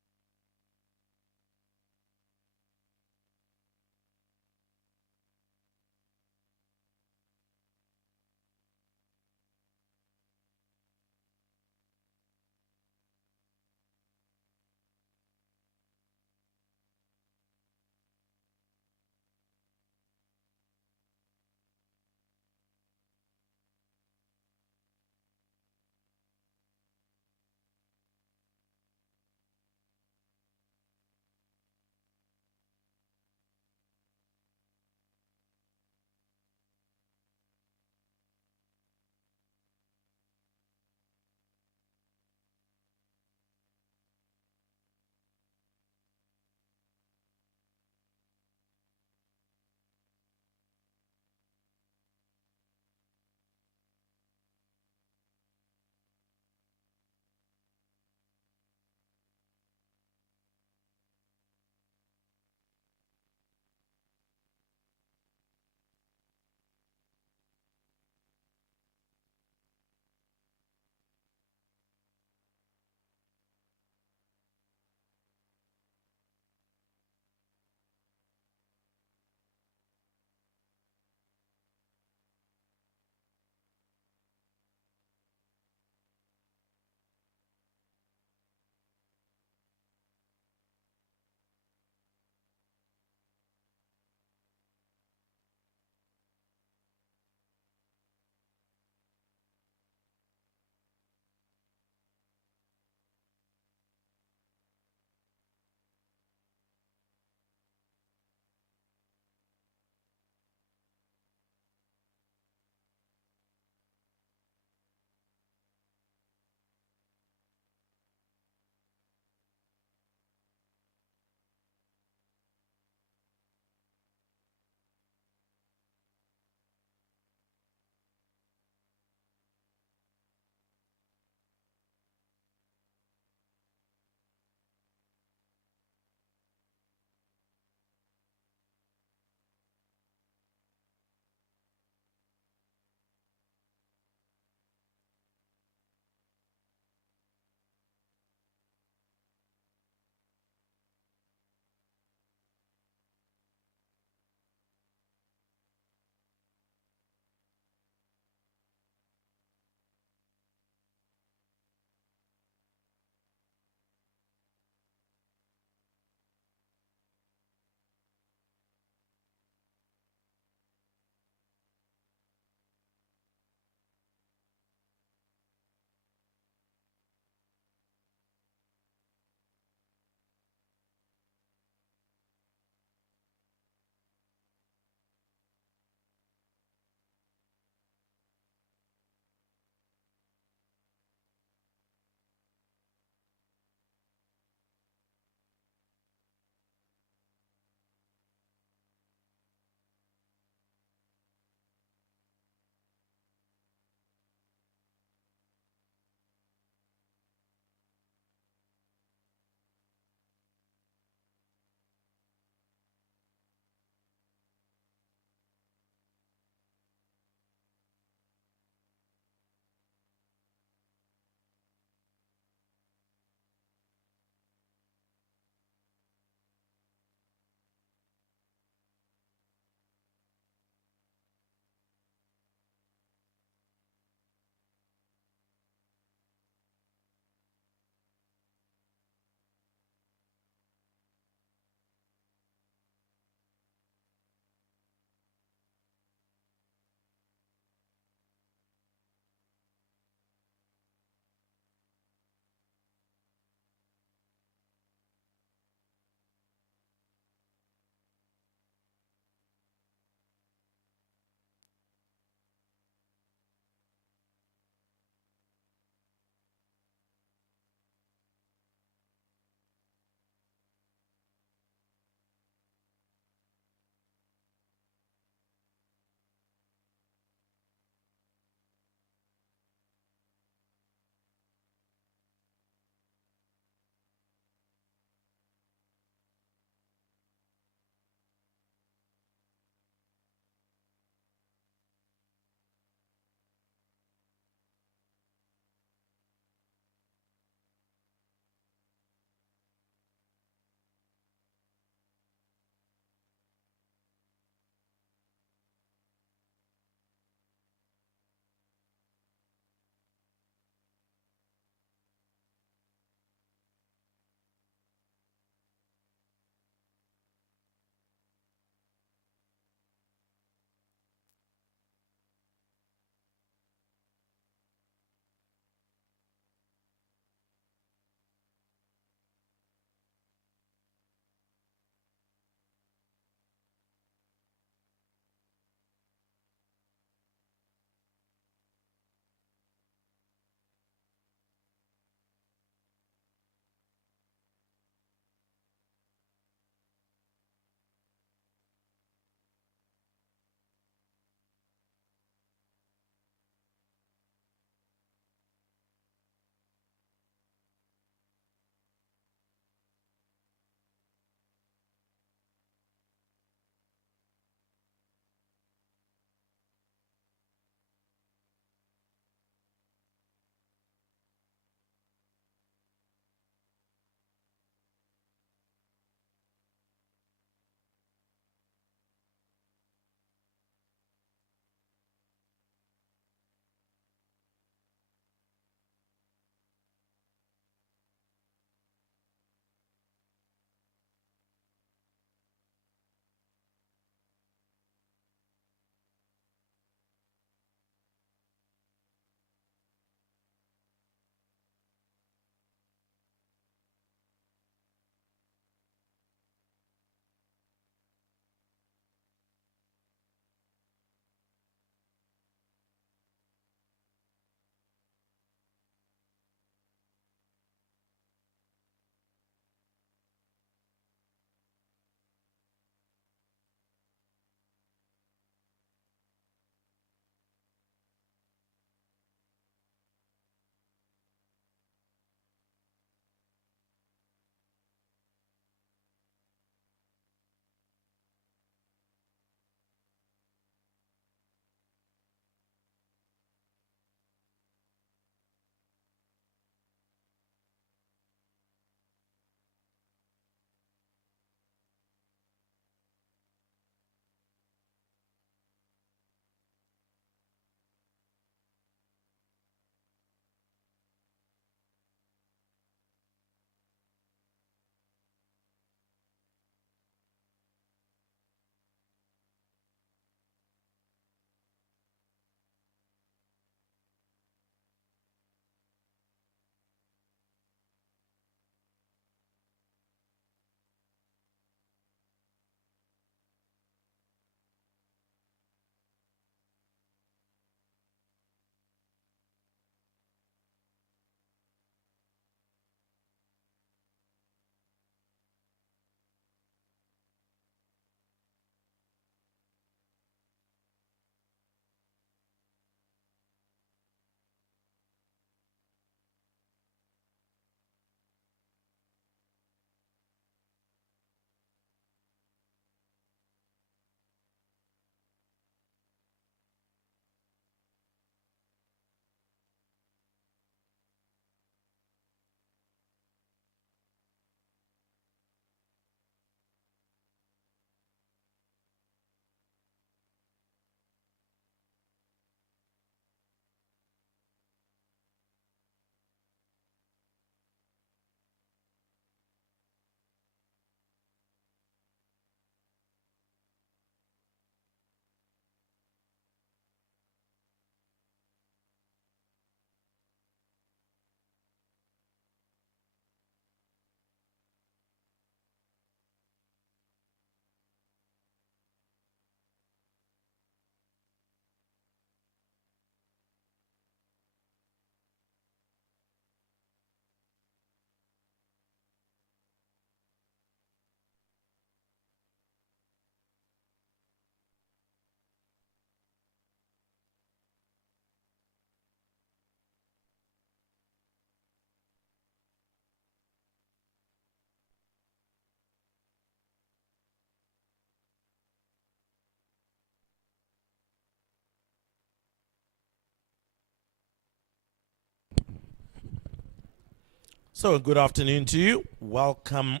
So, good afternoon to you. Welcome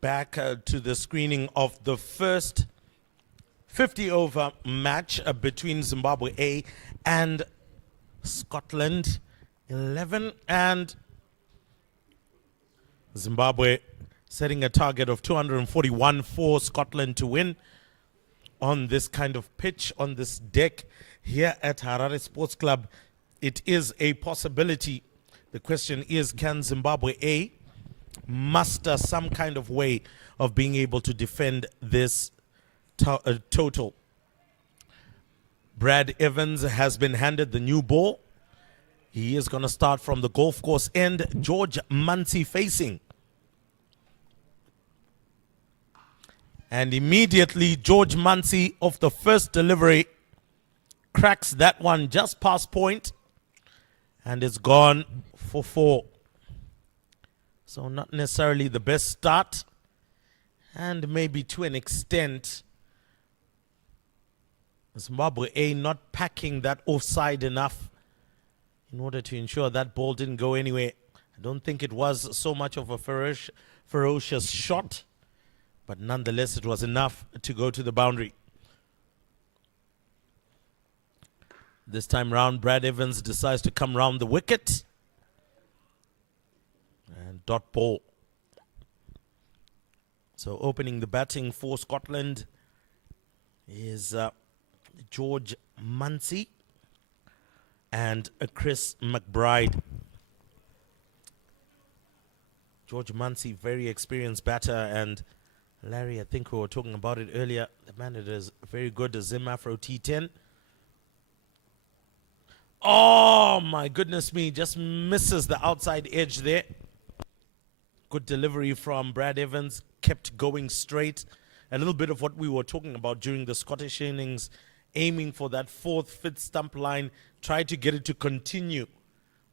back to the screening of the first 50-over match between Zimbabwe A and Scotland 11. And Zimbabwe setting a target of 241 for Scotland to win on this kind of pitch, on this deck here at Harare Sports Club. It is a possibility. The question is, can Zimbabwe A muster some kind of way of being able to defend this total? Brad Evans has been handed the new ball. He is going to start from the golf course end. George Munsey facing. And immediately, George Munsey, off the first delivery, cracks that one just past point. And it's gone for 4. So not necessarily the best start. And maybe to an extent, Zimbabwe A not packing that offside enough in order to ensure that ball didn't go anywhere. I don't think it was so much of a ferocious shot, but nonetheless it was enough to go to the boundary. This time round, Brad Evans decides to come round the wicket. And dot ball. So opening the batting for Scotland is George Munsey and Chris McBride. George Munsey, very experienced batter, and Larry, I think we were talking about it earlier. The man that is very good, the Zim Afro T10. Oh, my goodness me, just misses the outside edge there. Good delivery from Brad Evans, kept going straight. A little bit of what we were talking about during the Scottish innings, aiming for that 4th, 5th stump line, tried to get it to continue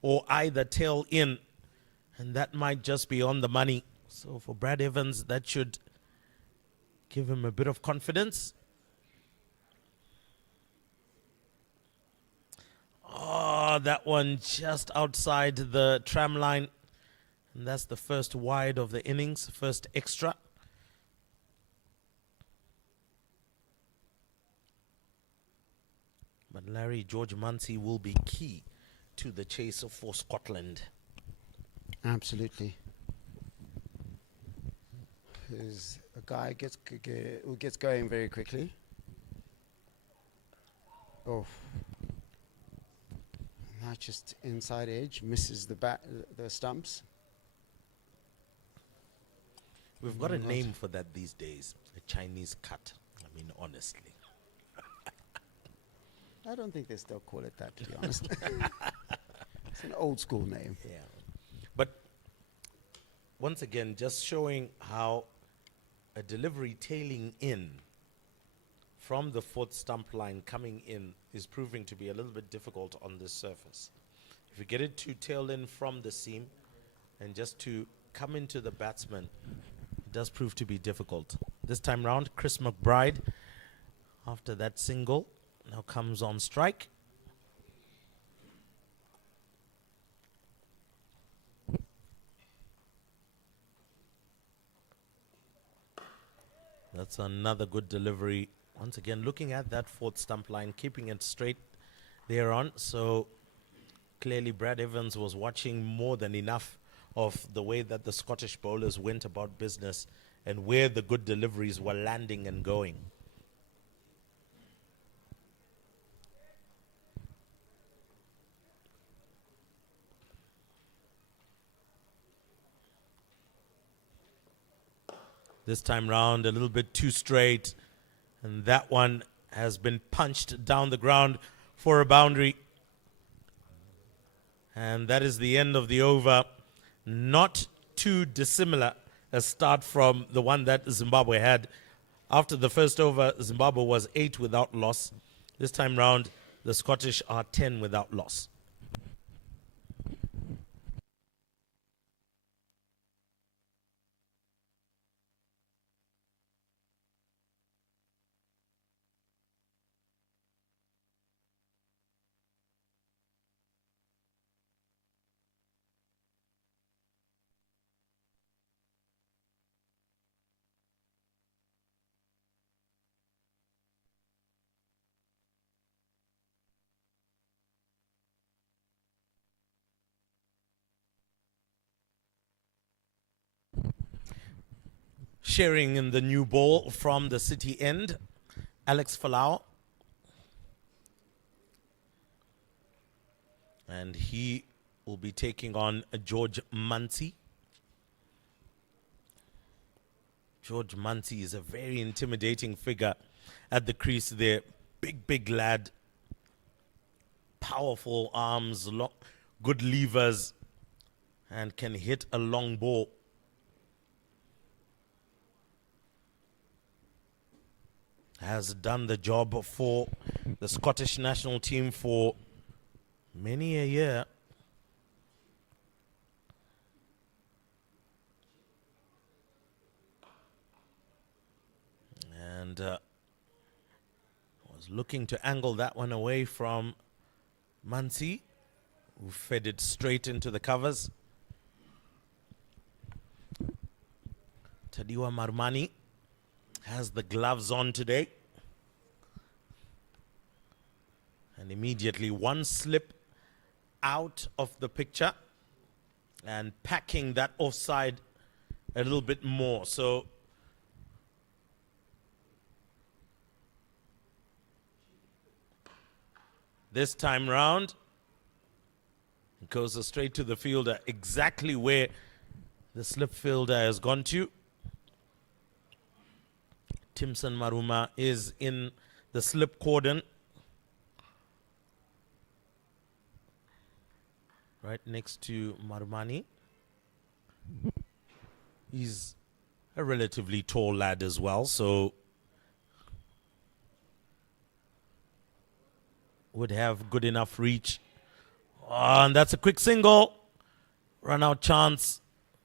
or either tail in, and that might just be on the money. So for Brad Evans, that should give him a bit of confidence. Oh, that one just outside the tram line. And that's the first wide of the innings, first extra. But Larry, George Munsey will be key to the chase for Scotland. Absolutely. He's a guy who gets going very quickly. Oh. Not just inside edge, misses the stumps. We've got a name for that these days, a Chinese cut. I mean, honestly. I don't think they still call it that, to be honest. It's an old school name. Yeah. But once again, just showing how a delivery tailing in from the 4th stump line coming in is proving to be a little bit difficult on this surface. If you get it to tail in from the seam and just to come into the batsman, it does prove to be difficult. This time round, Chris McBride, after that single, now comes on strike. That's another good delivery. Once again, looking at that 4th stump line, keeping it straight there on. So clearly Brad Evans was watching more than enough of the way that the Scottish bowlers went about business and where the good deliveries were landing and going. This time round, a little bit too straight. And that one has been punched down the ground for a boundary. And that is the end of the over. Not too dissimilar a start from the one that Zimbabwe had. After the first over, Zimbabwe was 8 without loss. This time round, the Scottish are 10 without loss. sharing in the new ball from the City end, Alex Falau. And he will be taking on George Mansi. George Mansi is a very intimidating figure at the crease there. Big, big lad. Powerful arms, good levers, and can hit a long ball. Has done the job for the Scottish national team for many a year. And was looking to angle that one away from Mansi, who fed it straight into the covers. Tadiwa Marmani has the gloves on today. And immediately one slip out of the picture and packing that offside a little bit more. So this time round, it goes straight to the fielder, exactly where the slip fielder has gone to. Timson Maruma is in the slip cordon, right next to Marmani. He's a relatively tall lad as well, so would have good enough reach. Oh, and that's a quick single. Run out chance,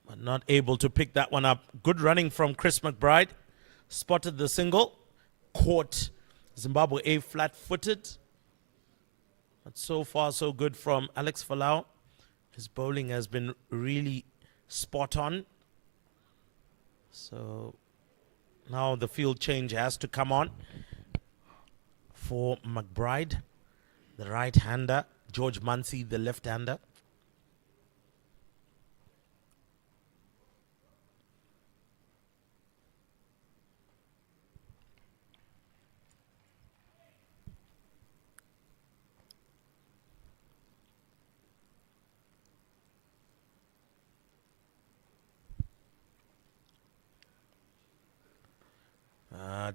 but not able to pick that one up. Good running from Chris McBride. Spotted the single. Caught Zimbabwe A flat-footed. But so far, so good from Alex Falau. His bowling has been really spot on. So now the field change has to come on for McBride, the right-hander. George Mansi, the left-hander.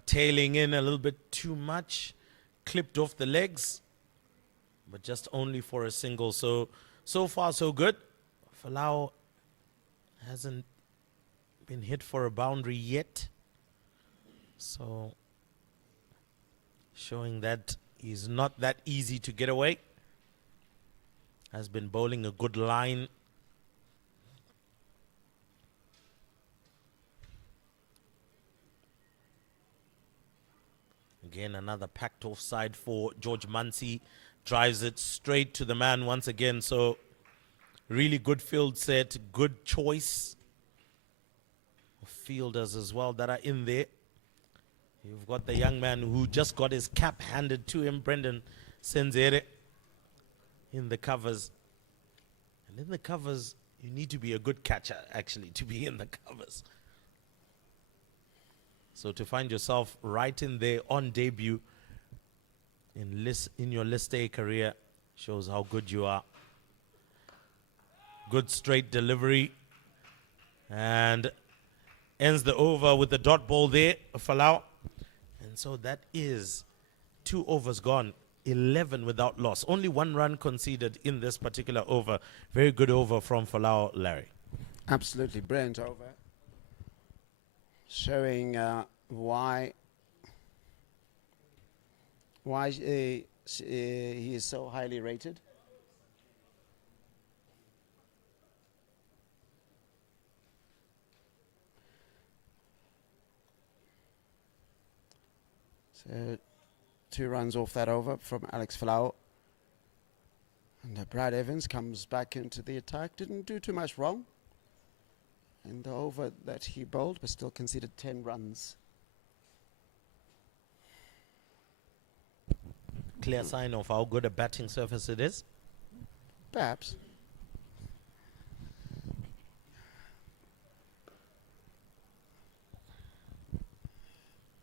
Tailing in a little bit too much. Clipped off the legs. But just only for a single. So far, so good. Falau hasn't been hit for a boundary yet. So showing that he's not that easy to get away. Has been bowling a good line. Again, another packed offside for George Mansi. Drives it straight to the man once again. So really good field set, good choice of fielders as well that are in there. You've got the young man who just got his cap handed to him, Brendan Senzere, in the covers. And in the covers, you need to be a good catcher, actually, to be in the covers. So to find yourself right in there on debut in your List A career shows how good you are. Good straight delivery. And ends the over with the dot ball there, Falau. And so that is 2 overs gone, 11 without loss. Only 1 run conceded in this particular over. Very good over from Falau, Larry. Absolutely brilliant over. Showing why he is so highly rated. So 2 runs off that over from Alex Falau. And Brad Evans comes back into the attack. Didn't do too much wrong in the over that he bowled, but still conceded 10 runs. Clear sign of how good a batting surface it is. Perhaps.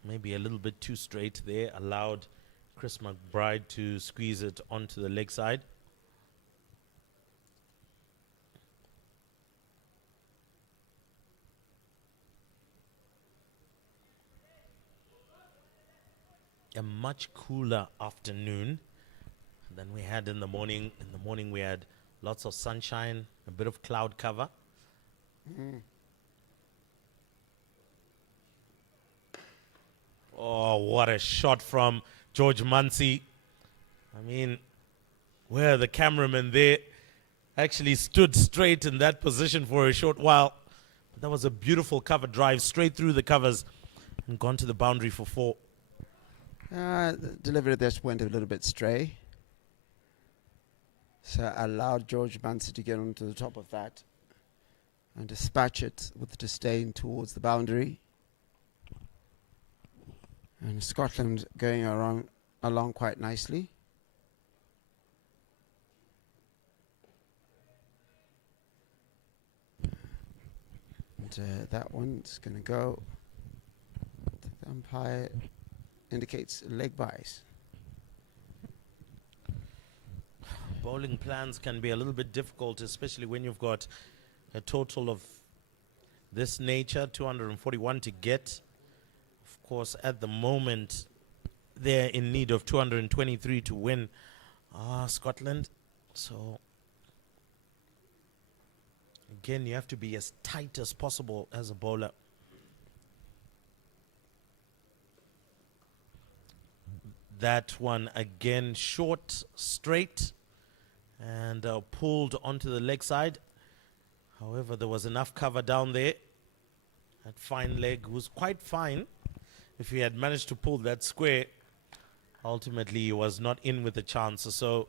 maybe a little bit too straight there, allowed Chris McBride to squeeze it onto the leg side. A much cooler afternoon than we had in the morning. In the morning we had lots of sunshine, a bit of cloud cover. Oh, what a shot from George Munsey. I mean, where the cameraman there actually stood straight in that position for a short while. But that was a beautiful cover drive straight through the covers and gone to the boundary for 4. The delivery just went a little bit stray. So I allowed George Munsey to get onto the top of that and dispatch it with disdain towards the boundary. And Scotland going along quite nicely. And that one's going to go. The umpire indicates leg byes. Bowling plans can be a little bit difficult, especially when you've got a total of this nature, 241 to get. Of course, at the moment, they're in need of 223 to win Scotland. So, again, you have to be as tight as possible as a bowler. That one again short, straight, and pulled onto the leg side. However, there was enough cover down there. That fine leg was quite fine. If he had managed to pull that square, ultimately he was not in with a chance. So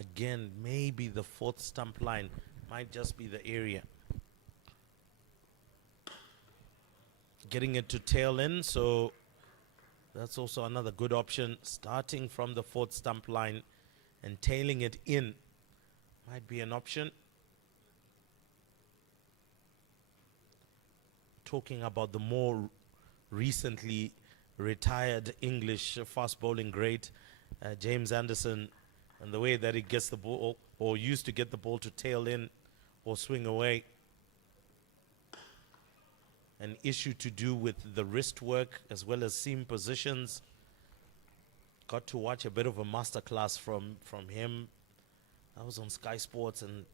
again, maybe the 4th stump line might just be the area. Getting it to tail in, so that's also another good option. Starting from the 4th stump line and tailing it in might be an option. Talking about the more recently retired English fast bowling great, James Anderson, and the way that he gets the ball, or used to get the ball to tail in or swing away. An issue to do with the wrist work as well as seam positions. Got to watch a bit of a masterclass from him. I was on Sky Sports and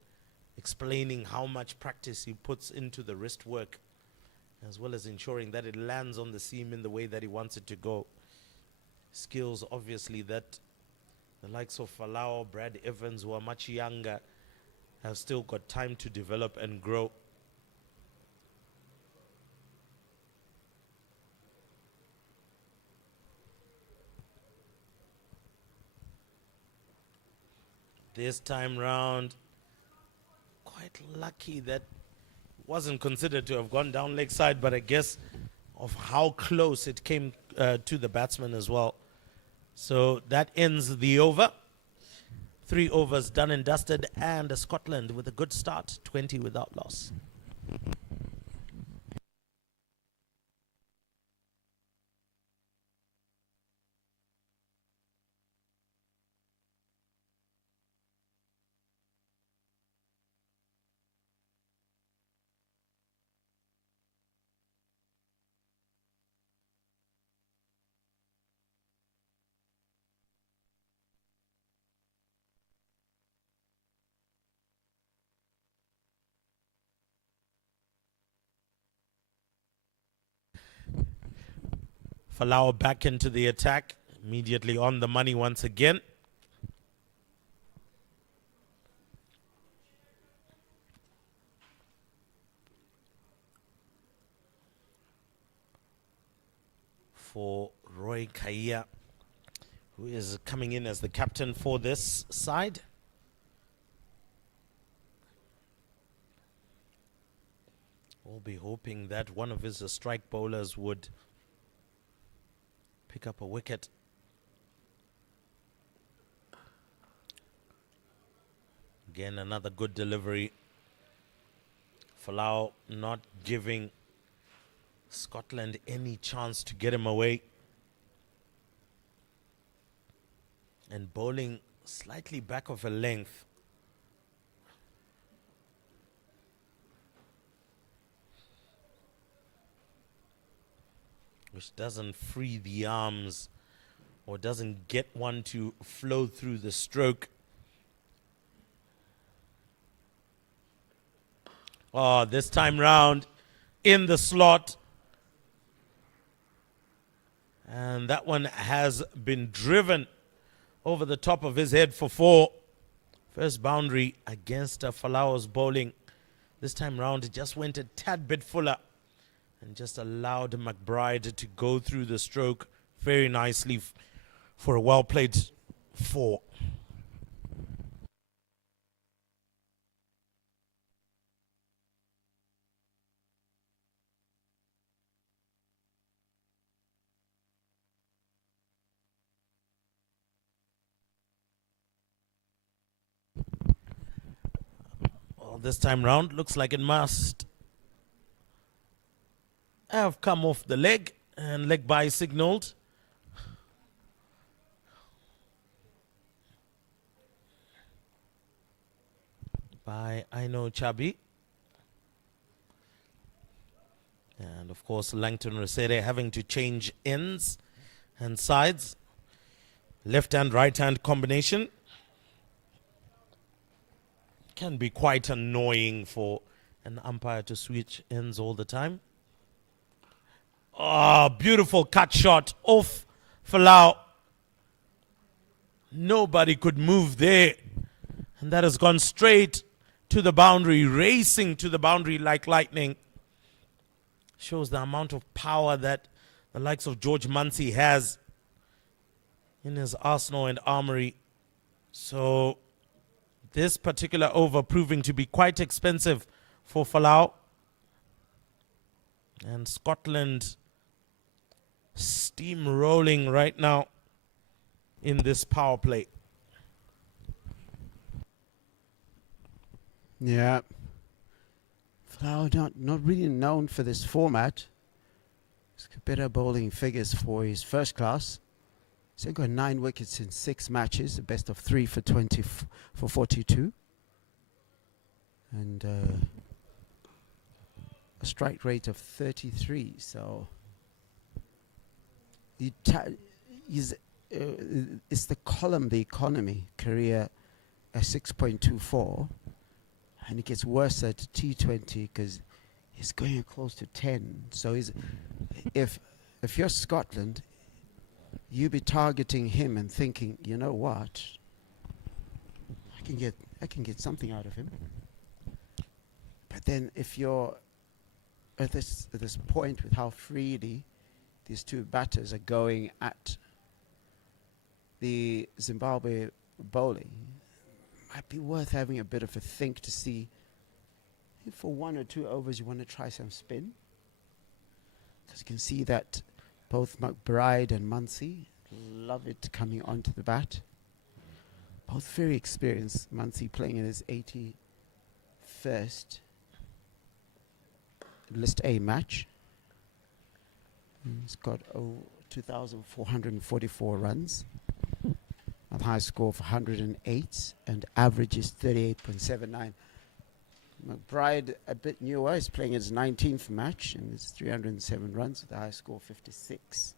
explaining how much practice he puts into the wrist work, as well as ensuring that it lands on the seam in the way that he wants it to go. Skills, obviously, that the likes of Falau, Brad Evans, who are much younger, have still got time to develop and grow. This time round, quite lucky that wasn't considered to have gone down leg side, but I guess of how close it came to the batsman as well. So that ends the over. 3 overs done and dusted, and Scotland with a good start, 20 without loss. Falau back into the attack, immediately on the money once again. For Roy Kaya, who is coming in as the captain for this side. We'll be hoping that one of his strike bowlers would pick up a wicket. Again, another good delivery Folau not giving Scotland any chance to get him away. And bowling slightly back of a length. Which doesn't free the arms or doesn't get one to flow through the stroke. Oh, this time round in the slot. And that one has been driven over the top of his head for 4. First boundary against Falau's bowling. This time round it just went a tad bit fuller and just allowed McBride to go through the stroke very nicely for a well-played 4. Well, this time round looks like it must have come off the leg, and leg by signaled. By Aino Chabi. And of course Langton Resere having to change ends and sides. Left hand, right hand combination. Can be quite annoying for an umpire to switch ends all the time. Oh, beautiful cut shot off Folau. Nobody could move there. And that has gone straight to the boundary, racing to the boundary like lightning. Shows the amount of power that the likes of George Munsey has in his arsenal and armory. So this particular over proving to be quite expensive for Folau. And Scotland steamrolling right now in this power play. Yeah. Folau not really known for this format. He's got better bowling figures for his first class. He's got 9 wickets in 6 matches, a best of 3 for 42. And a strike rate of 33. So it's the column, the economy career at 6.24. And it gets worse at T20 because he's going close to 10. So if you're Scotland, you'd be targeting him and thinking, you know what, I can get something out of him. But then if you're at this point with how freely these two batters are going at the Zimbabwe bowling, might be worth having a bit of a think to see if for 1 or 2 overs you want to try some spin. Because you can see that both McBride and Munsey love it coming onto the bat. Both very experienced. Munsey playing in his 81st List A match. He's got 2,444 runs. A high score of 108 and average is 38.79. McBride, a bit newer, is playing his 19th match and it's 307 runs with a high score of 56.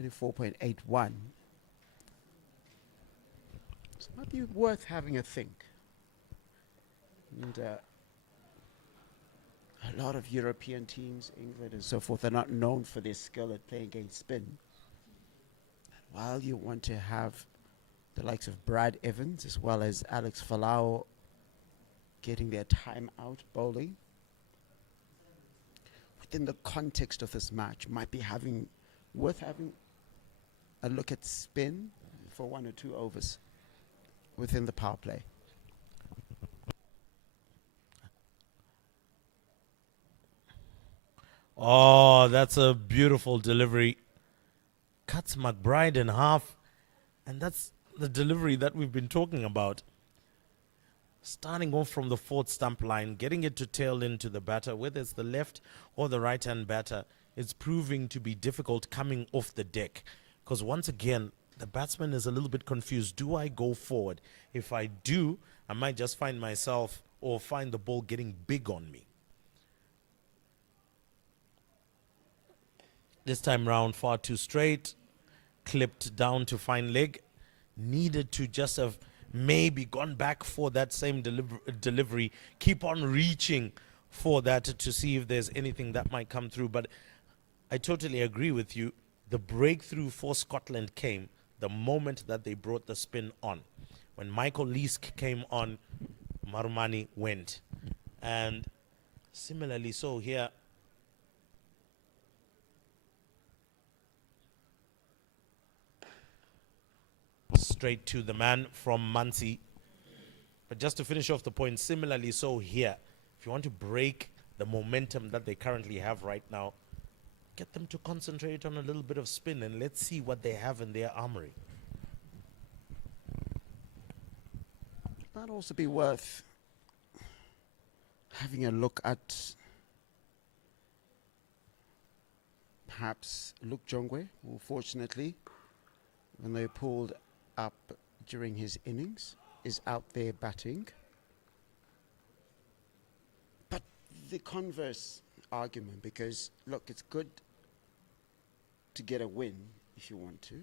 24.81. So it might be worth having a think. And a lot of European teams, England and so forth, are not known for their skill at playing against spin. While you want to have the likes of Brad Evans as well as Alex Folau getting their time out bowling, within the context of this match, might be worth having a look at spin for 1 or 2 overs within the power play. Oh, that's a beautiful delivery. Cuts McBride in half, and that's the delivery that we've been talking about. starting off from the fourth stump line, getting it to tail into the batter, whether it's the left or the right-hand batter, it's proving to be difficult coming off the deck. Because once again, the batsman is a little bit confused. Do I go forward? If I do, I might just find myself or find the ball getting big on me. This time round, far too straight, clipped down to fine leg. Needed to just have maybe gone back for that same delivery, keep on reaching for that to see if there's anything that might come through. But I totally agree with you. The breakthrough for Scotland came the moment that they brought the spin on. When Michael Leask came on, Marumani went. And similarly so here, straight to the man from Muncie. But just to finish off the point, similarly so here, if you want to break the momentum that they currently have right now, get them to concentrate on a little bit of spin and let's see what they have in their armory. Might also be worth having a look at perhaps Luke Jongwe, who fortunately, when they pulled up during his innings, is out there batting. But the converse argument, because look, it's good to get a win if you want to,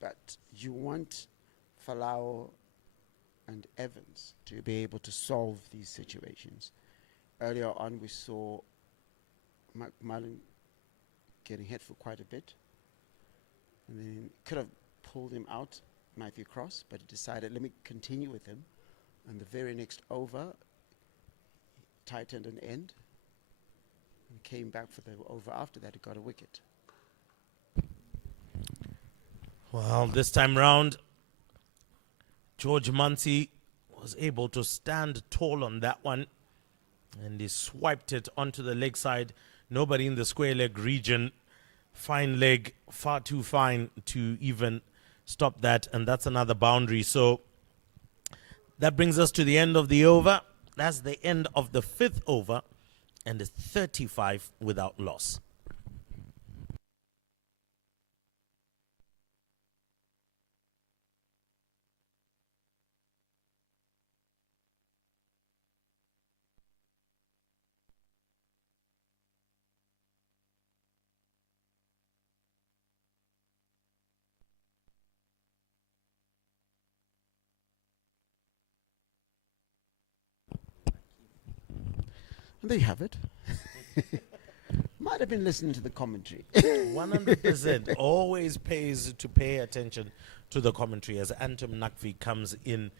but you want Falau and Evans to be able to solve these situations. Earlier on, we saw McMullen getting hit for quite a bit, and then could have pulled him out, Matthew Cross, but he decided, let me continue with him. And the very next over, tightened an end, and came back for the over after that. He got a wicket. Well, this time round, George Muncie was able to stand tall on that one, and he swiped it onto the leg side. Nobody in the square leg region. Fine leg, far too fine to even stop that, and that's another boundary. So that brings us to the end of the over. That's the end of the fifth over, and it's 35 without loss. And there you have it. Might have been listening to the commentary. 100% always pays to pay attention to the commentary as Antum Nakvi comes in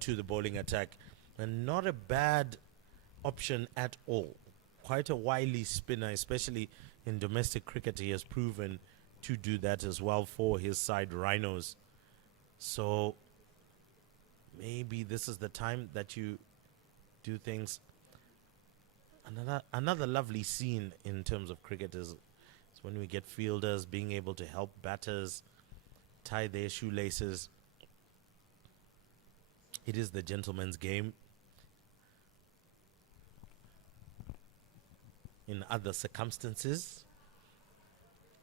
to the bowling attack. And not a bad option at all. Quite a wily spinner, especially in domestic cricket. He has proven to do that as well for his side Rhinos. So maybe this is the time that you do things. Another lovely scene in terms of cricket is when we get fielders being able to help batters tie their shoelaces. It is the gentleman's game. In other circumstances,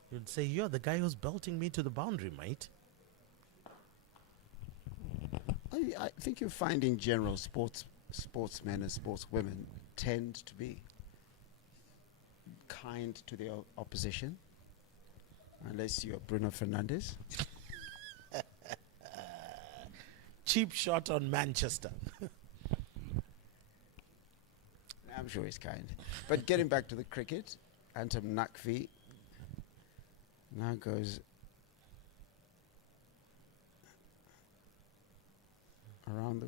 you'd say, you're the guy who's belting me to the boundary, mate. I think you find in general sportsmen and sportswomen tend to be kind to the opposition, unless you're Bruno Fernandes. Cheap shot on Manchester. I'm sure he's kind. But getting back to the cricket, Antum Nakvi now goes around the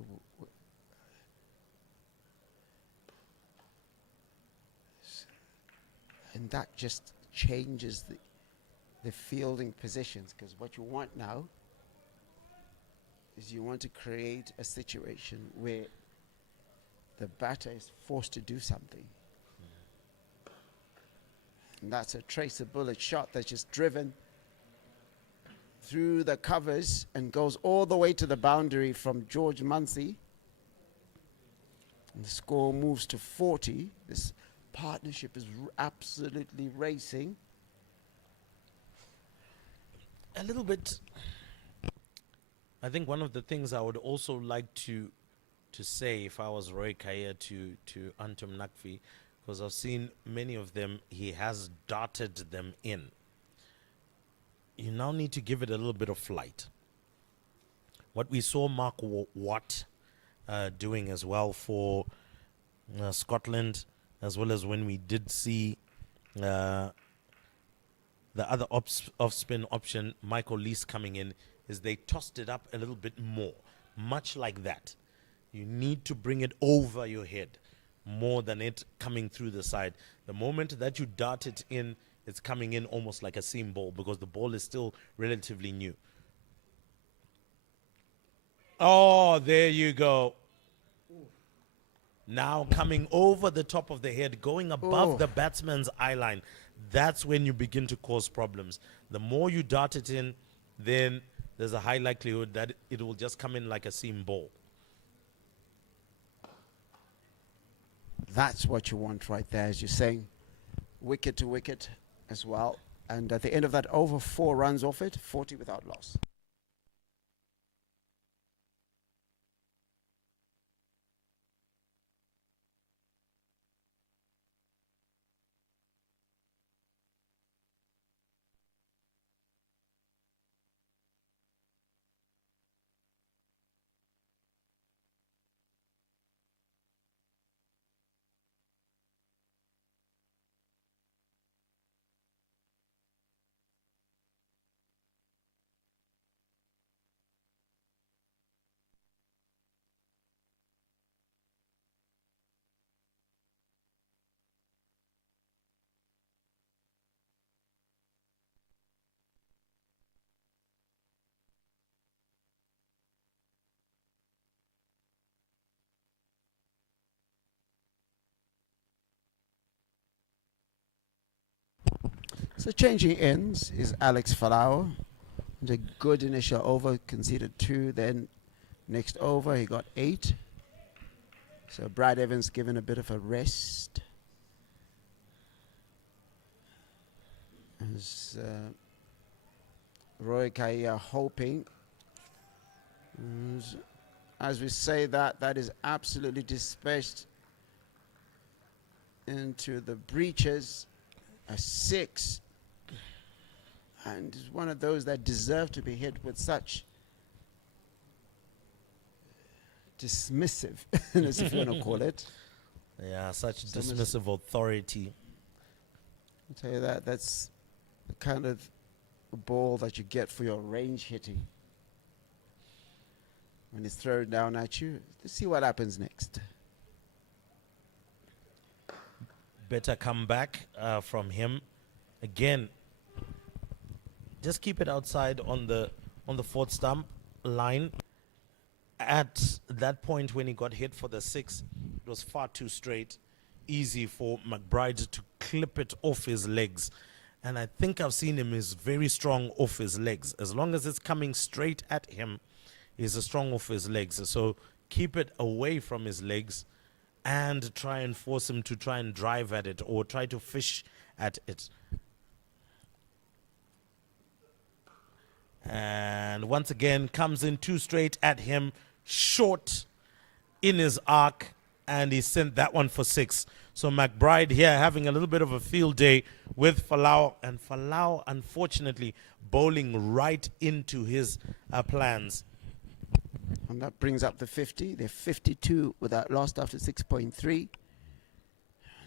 and that just changes the fielding positions, because what you want now is you want to create a situation where the batter is forced to do something. And that's a tracer bullet shot that's just driven through the covers and goes all the way to the boundary from George Muncie. And the score moves to 40. This partnership is absolutely racing. A little bit. I think one of the things I would also like to say, if I was Roy Kaya, to Antum Nakfi, because I've seen many of them, he has darted them in. You now need to give it a little bit of flight. What we saw Mark Watt doing as well for Scotland, as well as when we did see the other off-spin option, Michael Lees coming in, is they tossed it up a little bit more, much like that. You need to bring it over your head more than it coming through the side. The moment that you dart it in, it's coming in almost like a seam ball because the ball is still relatively new. Oh, there you go. Now coming over the top of the head, going above the batsman's eye line. That's when you begin to cause problems. The more you dart it in, then there's a high likelihood that it will just come in like a seam ball. That's what you want right there, as you're saying. Wicket to wicket as well. And at the end of that over, 4 runs off it, 40 without loss. So changing ends is Alex Falau. And a good initial over, conceded 2. Then next over, he got 8. So Brad Evans given a bit of a rest. As Roy Kaya hoping. As we say that, that is absolutely dispatched into the breaches. A 6. And is one of those that deserve to be hit with such dismissiveness, if you want to call it. Yeah, such dismissive authority. I'll tell you that, that's the kind of ball that you get for your range hitting. When it's thrown down at you, let's see what happens next. Better comeback from him. Again, just keep it outside on the 4th stump line. At that point when he got hit for the 6, it was far too straight. Easy for McBride to clip it off his legs. And I think I've seen him is very strong off his legs. As long as it's coming straight at him, he's strong off his legs. So keep it away from his legs and try and force him to try and drive at it or try to fish at it. And once again, comes in too straight at him, short in his arc, and he sent that one for 6. So McBride here having a little bit of a field day with Falau, and Falau, unfortunately, bowling right into his plans. And that brings up the 50. They're 52 without lost after 6.3.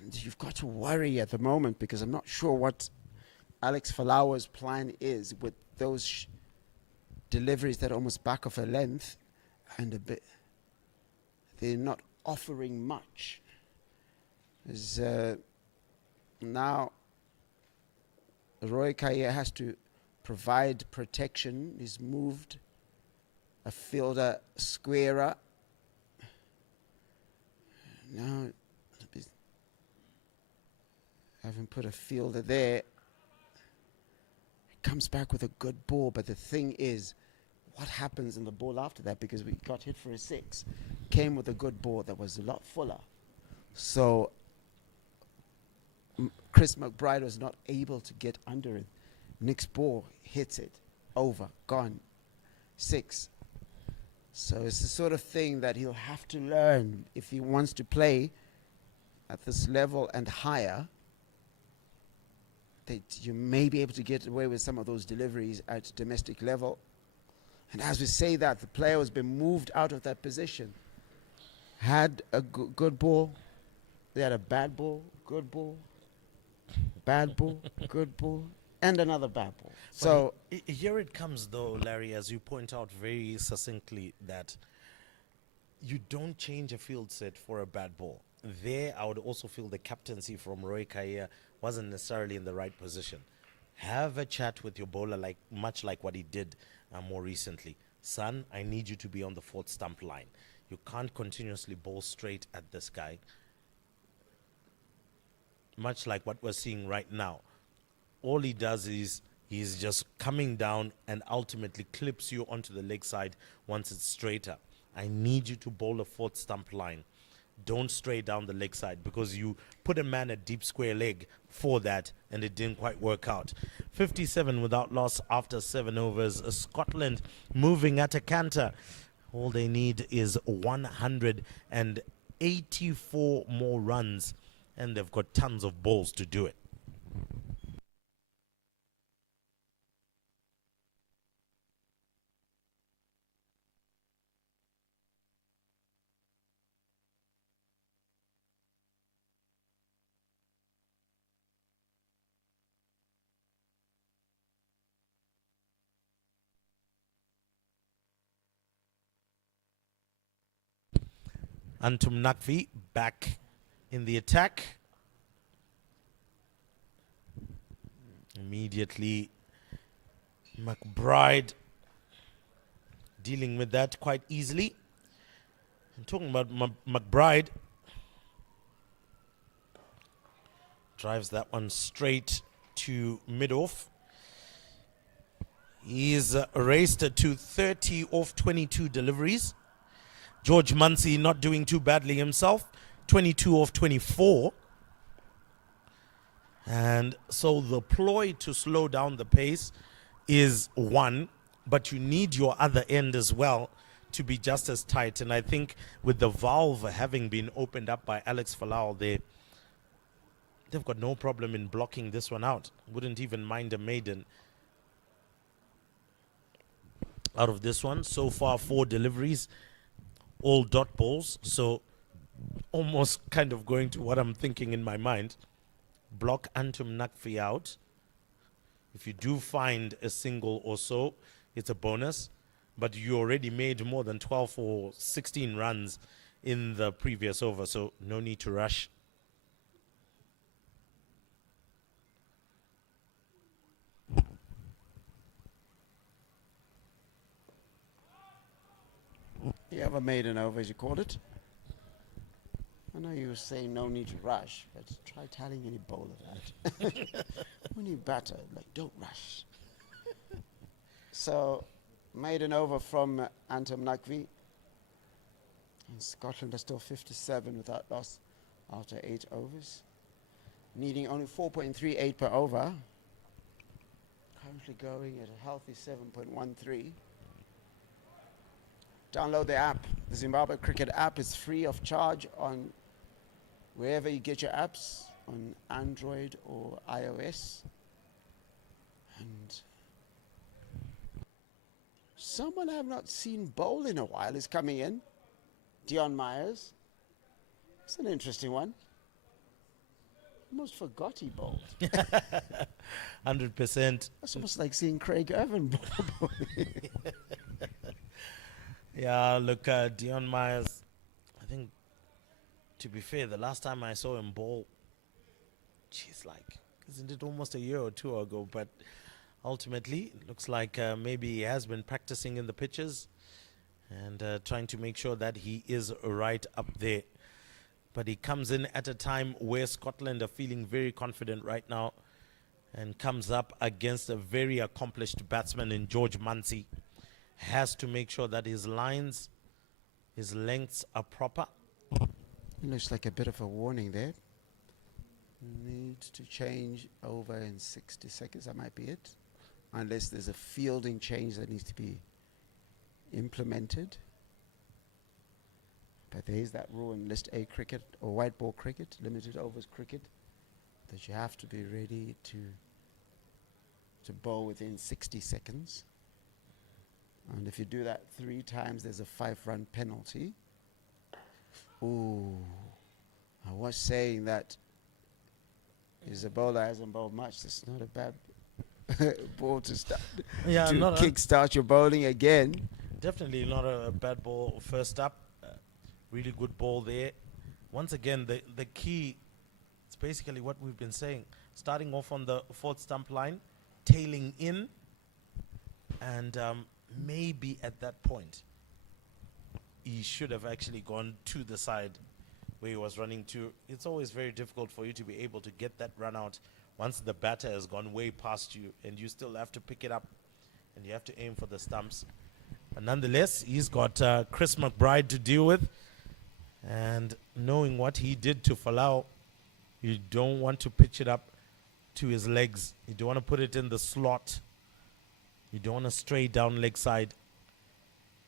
And you've got to worry at the moment because I'm not sure what Alex Falau's plan is with those deliveries that are almost back of a length and a bit. They're not offering much. As now Roy Kaya has to provide protection. He's moved a fielder squarer. Now having put a fielder there, he comes back with a good ball, but the thing is what happens in the ball after that, because we got hit for a 6, came with a good ball that was a lot fuller. So Chris McBride was not able to get under it. Nick's ball hits it, over, gone, 6. So it's the sort of thing that he'll have to learn if he wants to play at this level and higher, that you may be able to get away with some of those deliveries at domestic level. And as we say that, the player has been moved out of that position. Had a good ball, they had a bad ball, good ball, bad ball, good ball, and another bad ball. So here it comes, though, Larry, as you point out very succinctly, that you don't change a field set for a bad ball. There, I would also feel the captaincy from Roy Kaya wasn't necessarily in the right position. Have a chat with your bowler, much like what he did more recently. Son, I need you to be on the 4th stump line. You can't continuously bowl straight at this guy. Much like what we're seeing right now. All he does is he's just coming down and ultimately clips you onto the leg side once it's straighter. I need you to bowl a 4th stump line. Don't stray down the leg side, because you put a man at deep square leg for that and it didn't quite work out. 57 without loss after 7 overs. Scotland moving at a canter. All they need is 184 more runs, and they've got tons of balls to do it. Antum Nakvi back in the attack. Immediately, McBride dealing with that quite easily. I'm talking about McBride. Drives that one straight to mid-off. He's raced to 30 off 22 deliveries. George Munsey not doing too badly himself, 22 off 24. And so the ploy to slow down the pace is one, but you need your other end as well to be just as tight. And I think with the valve having been opened up by Alex Falau, they've got no problem in blocking this one out. Wouldn't even mind a maiden out of this one. So far, 4 deliveries, all dot balls. So almost kind of going to what I'm thinking in my mind. Block Antum Nakvi out. If you do find a single or so, it's a bonus. But you already made more than 12 or 16 runs in the previous over, so no need to rush. You ever made an over, as you called it? I know you were saying no need to rush, but try telling any bowler that. When you batter, don't rush. So, made an over from Antum Nakvi. And Scotland are still 57 without loss after 8 overs. Needing only 4.38 per over. Currently going at a healthy 7.13. Download the app. The Zimbabwe Cricket app is free of charge on wherever you get your apps, on Android or iOS. And someone I have not seen bowl in a while is coming in. Dion Myers. It's an interesting one. Almost forgot he bowled. 100%. That's almost like seeing Craig Irvin bowl. Yeah, look, Dion Myers, I think, to be fair, the last time I saw him bowl, isn't it almost a year or 2 ago? But ultimately, it looks like maybe he has been practicing in the pitches and trying to make sure that he is right up there. But he comes in at a time where Scotland are feeling very confident right now and comes up against a very accomplished batsman in George Munsey. has to make sure that his lines, his lengths are proper. It looks like a bit of a warning there. Needs to change over in 60 seconds. That might be it. Unless there's a fielding change that needs to be implemented. But there is that rule in List A cricket or white ball cricket, limited overs cricket, that you have to be ready to bowl within 60 seconds. And if you do that 3 times, there's a 5-run penalty. Ooh, I was saying that if a bowler hasn't bowled much, it's not a bad ball to start. Yeah, to not kick-start your bowling again. definitely not a bad ball first up. Really good ball there. Once again, the key, it's basically what we've been saying. Starting off on the 4th stump line, tailing in, and maybe at that point, he should have actually gone to the side where he was running to. It's always very difficult for you to be able to get that run out once the batter has gone way past you, and you still have to pick it up, and you have to aim for the stumps. But nonetheless, he's got Chris McBride to deal with. And knowing what he did to Falau, you don't want to pitch it up to his legs. You don't want to put it in the slot. You don't want to stray down leg side.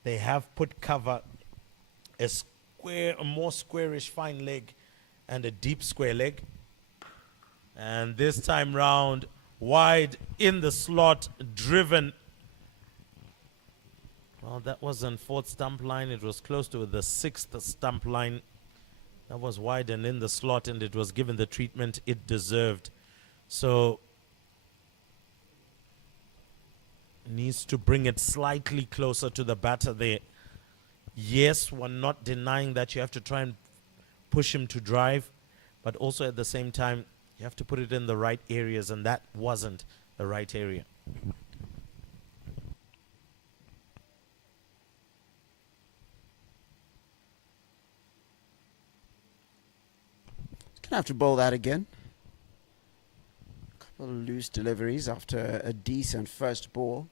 They have put cover, a more squarish fine leg and a deep square leg. And this time round, wide in the slot, driven. Well, that wasn't 4th stump line. It was close to the 6th stump line. That was wide and in the slot, and it was given the treatment it deserved. So, needs to bring it slightly closer to the batter there. Yes, we're not denying that you have to try and push him to drive, but also at the same time, you have to put it in the right areas, and that wasn't the right area. Gonna have to bowl that again. Couple of loose deliveries after a decent first ball.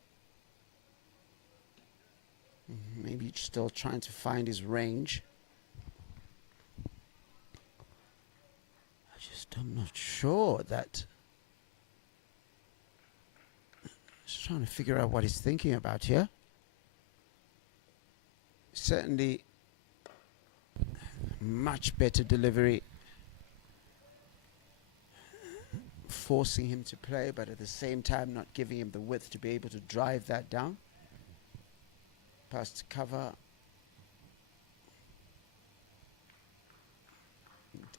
Maybe still trying to find his range. I'm not sure that. Just trying to figure out what he's thinking about here. Certainly much better delivery, forcing him to play, but at the same time not giving him the width to be able to drive that down. Past cover.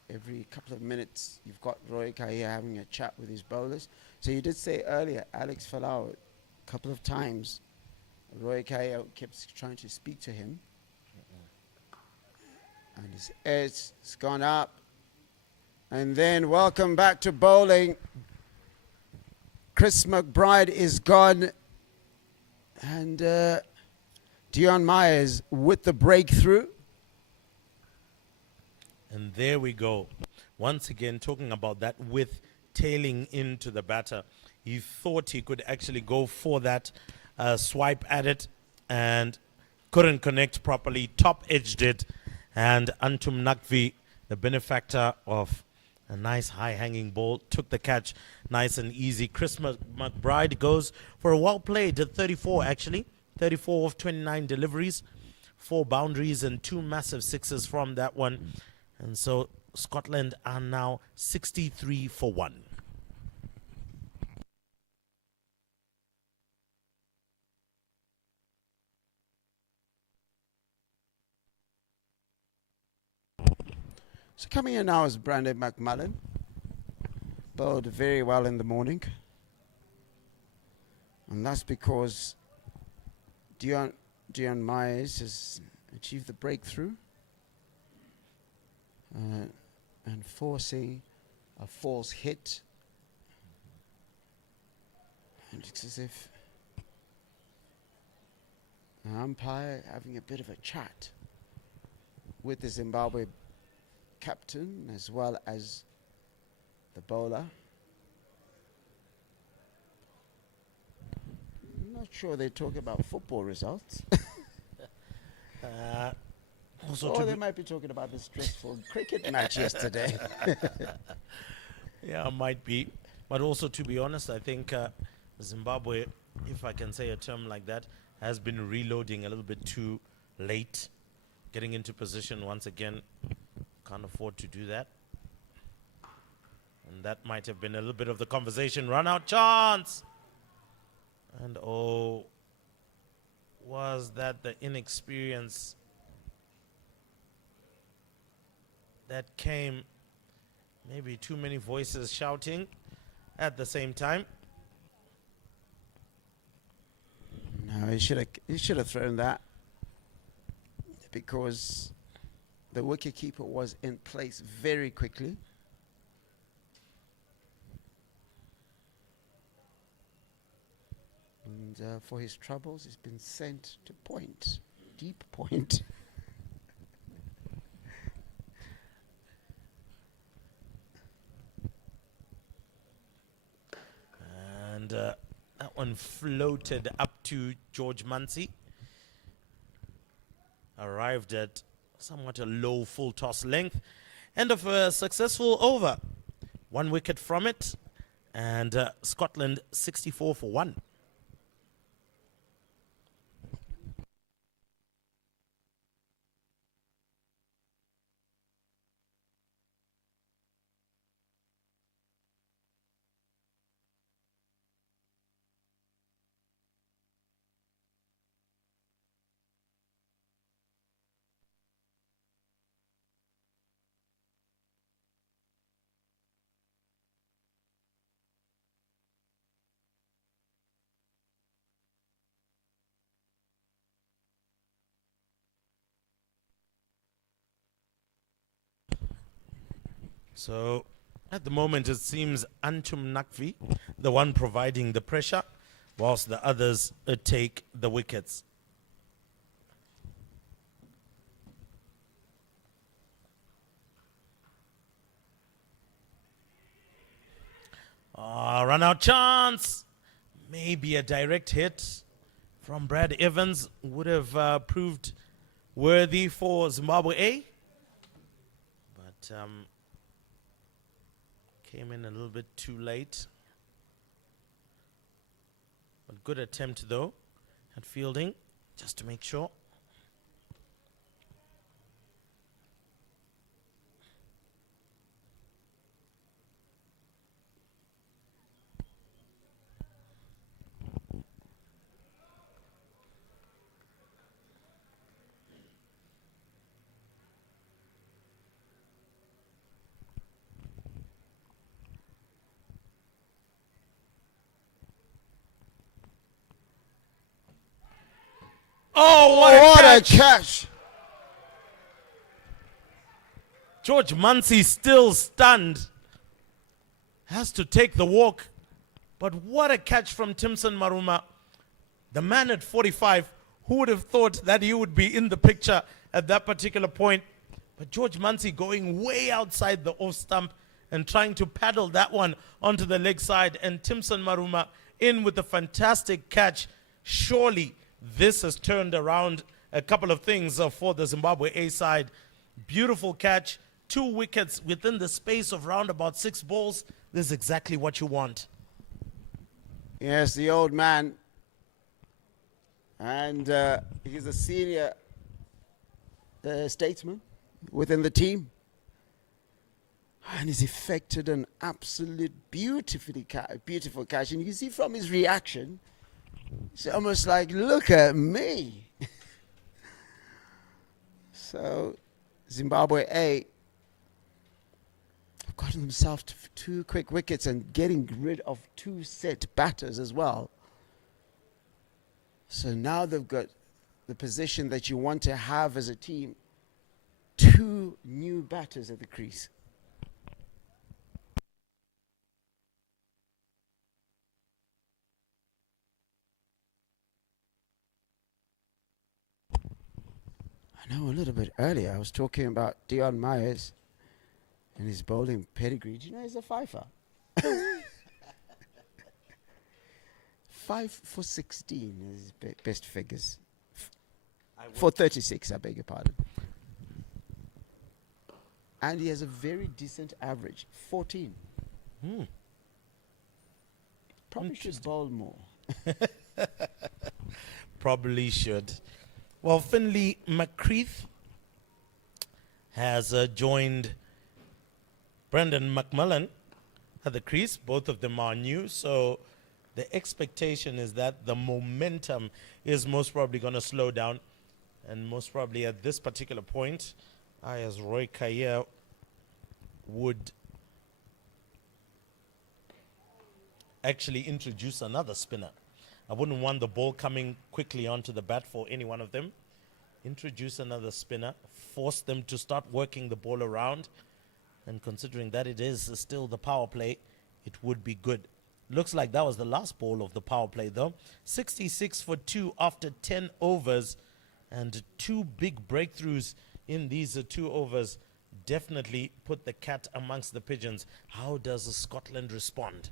Every couple of minutes, you've got Roy Kahia having a chat with his bowlers. So you did say earlier, Alex Falau, a couple of times, Roy Kahia kept trying to speak to him. And his edge has gone up. And then welcome back to bowling. Chris McBride is gone. And Dion Myers with the breakthrough. And there we go. Once again, talking about that width tailing into the batter. He thought he could actually go for that swipe at it and couldn't connect properly. Top edged it. And Antum Nakvi, the benefactor of a nice high-hanging ball, took the catch nice and easy. Chris McBride goes for a well-played 34, actually. 34 of 29 deliveries, 4 boundaries and 2 massive sixes from that one. And so Scotland are now 63 for 1. So coming in now is Brandon McMullen. Bowled very well in the morning. And that's because Dion Myers has achieved the breakthrough. And forcing a false hit. And it's as if an umpire having a bit of a chat with the Zimbabwe captain as well as the bowler. I'm not not sure they talk about football results. Also, Or they might be talking about the stressful cricket match yesterday. yeah, might be. But also, to be honest, I think Zimbabwe, if I can say a term like that, has been reloading a little bit too late. Getting into position once again, can't afford to do that. And that might have been a little bit of the conversation. Run out chance! And oh, was that the inexperience that came? Maybe too many voices shouting at the same time. No, he should have thrown that, because the wicketkeeper was in place very quickly. And for his troubles, he's been sent to point, deep point. And that one floated up to George Munsey. Arrived at somewhat a low full toss length. End of a successful over. 1 wicket from it. And Scotland 64 for 1. So at the moment it seems Anchum Nakvi, the one providing the pressure, whilst the others take the wickets. Run out chance. Maybe a direct hit from Brad Evans would have proved worthy for Zimbabwe A. But came in a little bit too late. But good attempt though at fielding, just to make sure. Oh, what a catch! George Munsey still stunned. Has to take the walk. But what a catch from Timson Maruma. The man at 45, who would have thought that he would be in the picture at that particular point? But George Munsey going way outside the off stump and trying to paddle that one onto the leg side. And Timson Maruma in with a fantastic catch. Surely this has turned around a couple of things for the Zimbabwe A side. Beautiful catch. 2 wickets within the space of round about 6 balls. This is exactly what you want. Yes, the old man. And he's a senior statesman within the team. And he's effected an absolute beautiful catch. And you can see from his reaction, it's almost like, look at me. So Zimbabwe A have gotten themselves to 2 quick wickets and getting rid of 2 set batters as well. So now they've got the position that you want to have as a team. 2 new batters at the crease. I know a little bit earlier I was talking about Dion Myers and his bowling pedigree. Do you know he's a fifer? 5 for 16 is best figures. I would- For 36, I beg your pardon. And he has a very decent average, 14. Probably should bowl more. Probably should. Well, Finley McCreath has joined Brendan McMillan at the crease. Both of them are new, so the expectation is that the momentum is most probably going to slow down. And most probably at this particular point, I, as Roy Kaya, would actually introduce another spinner. I wouldn't want the ball coming quickly onto the bat for any one of them. Introduce another spinner, force them to start working the ball around. And considering that it is still the power play, it would be good. Looks like that was the last ball of the power play, though. 66 for 2 after 10 overs. And 2 big breakthroughs in these 2 overs definitely put the cat amongst the pigeons. How does Scotland respond?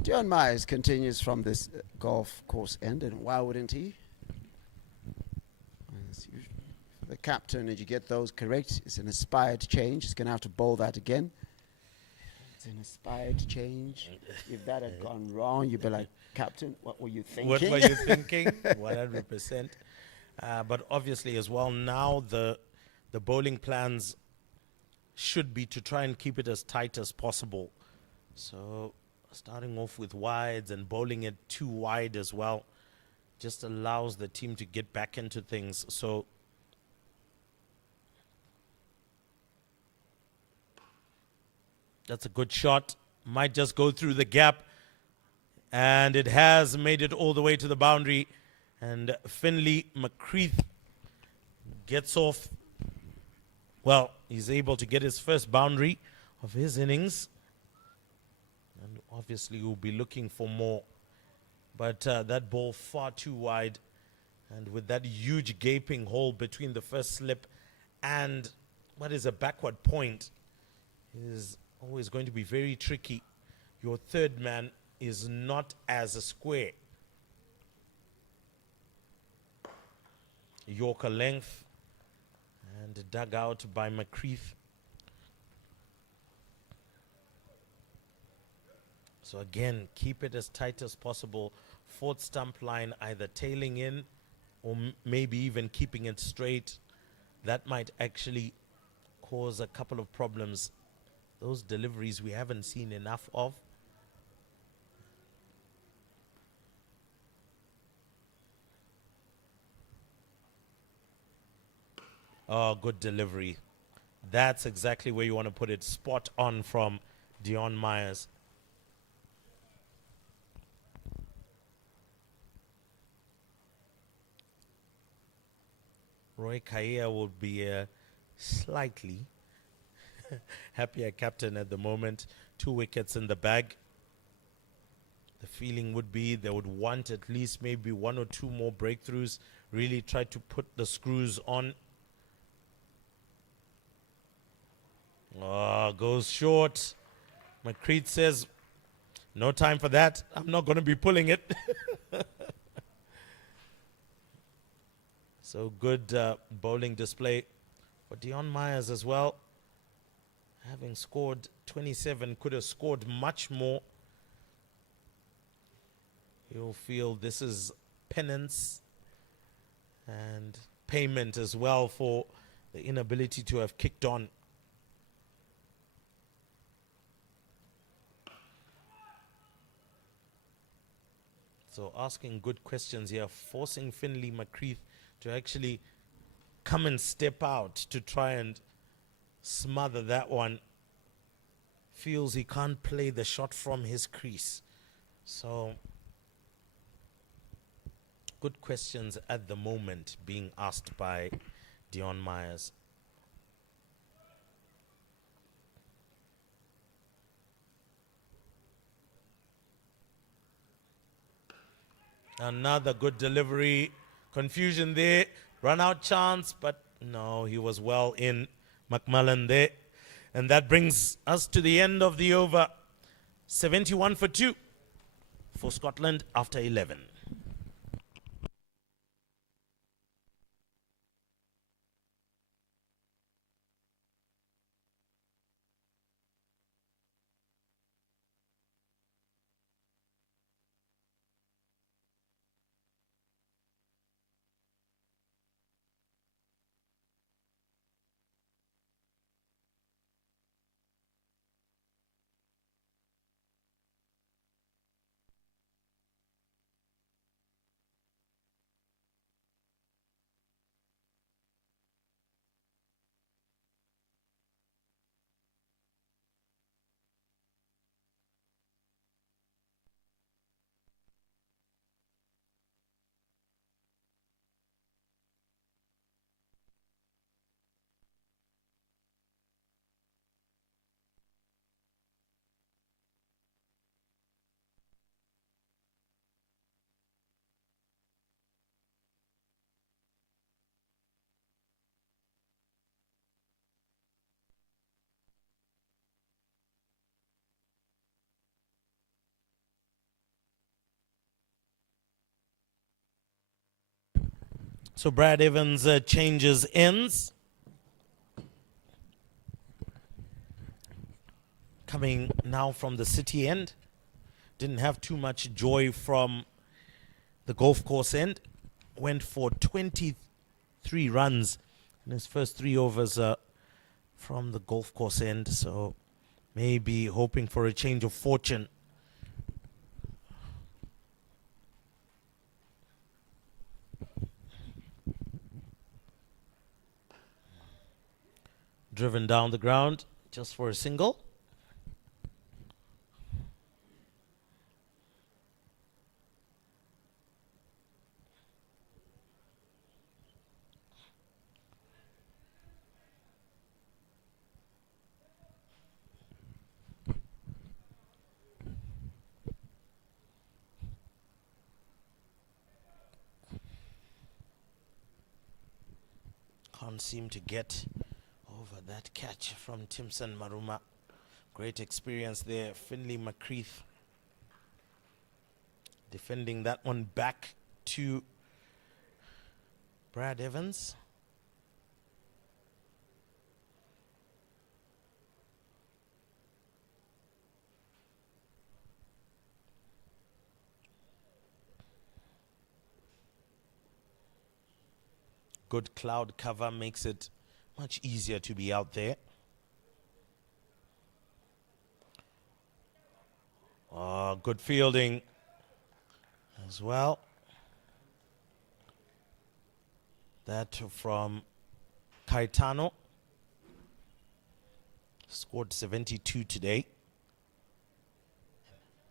John Myers continues from this golf course end, and why wouldn't he? For the captain, did you get those correct? It's an inspired change. He's going to have to bowl that again. It's an inspired change. If that had gone wrong, you'd be like, Captain, what were you thinking? What were you thinking? 100%. But obviously as well, now the bowling plans should be to try and keep it as tight as possible. So starting off with wides and bowling it too wide as well just allows the team to get back into things. So that's a good shot. Might just go through the gap. And it has made it all the way to the boundary. And Finley McCreath gets off. Well, he's able to get his first boundary of his innings. And obviously we'll be looking for more. But that ball far too wide. And with that huge gaping hole between the first slip and what is a backward point, is always going to be very tricky. Your third man is not as a square. Yorker length and dug out by McCreath. So again, keep it as tight as possible. Fourth stump line either tailing in or maybe even keeping it straight. That might actually cause a couple of problems. Those deliveries we haven't seen enough of. Oh, good delivery. That's exactly where you want to put it. Spot on from Dion Myers. Roy Kaya will be slightly happier captain at the moment. 2 wickets in the bag. The feeling would be they would want at least maybe 1 or 2 more breakthroughs. Really try to put the screws on. Oh, goes short. McCreath says, no time for that. I'm not going to be pulling it. So good bowling display for Dion Myers as well. Having scored 27, could have scored much more. You'll feel this is penance and payment as well for the inability to have kicked on. So asking good questions here, forcing Finley McCreath to actually come and step out to try and smother that one. feels he can't play the shot from his crease. So, good questions at the moment being asked by Dion Myers. Another good delivery. Confusion there. Run out chance, but no, he was well in. McMullen there. And that brings us to the end of the over. 71 for 2 for Scotland after 11. So Brad Evans changes ends. Coming now from the City end. Didn't have too much joy from the golf course end. Went for 23 runs in his first 3 overs from the golf course end. So maybe hoping for a change of fortune. Driven down the ground just for a single. Can't seem to get over that catch from Timson Maruma. Great experience there. Finley McCreath defending that one back to Brad Evans. Good cloud cover makes it much easier to be out there. Good fielding as well. That from Caetano. Scored 72 today.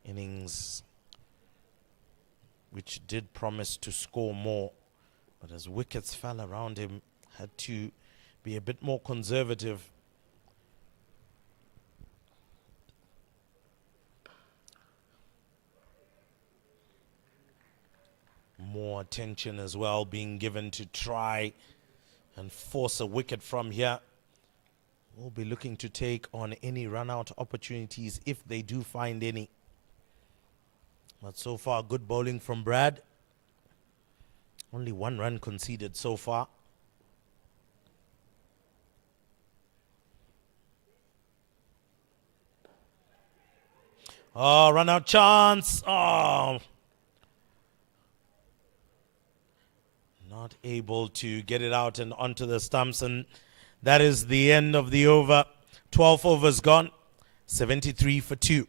Innings which did promise to score more, but as wickets fell around him, had to be a bit more conservative. More attention as well being given to try and force a wicket from here. We'll be looking to take on any run-out opportunities if they do find any. But so far, good bowling from Brad. Only 1 run conceded so far. Oh, run out chance. Oh. Not able to get it out and onto the stumps. And that is the end of the over. 12 overs gone. 73 for 2.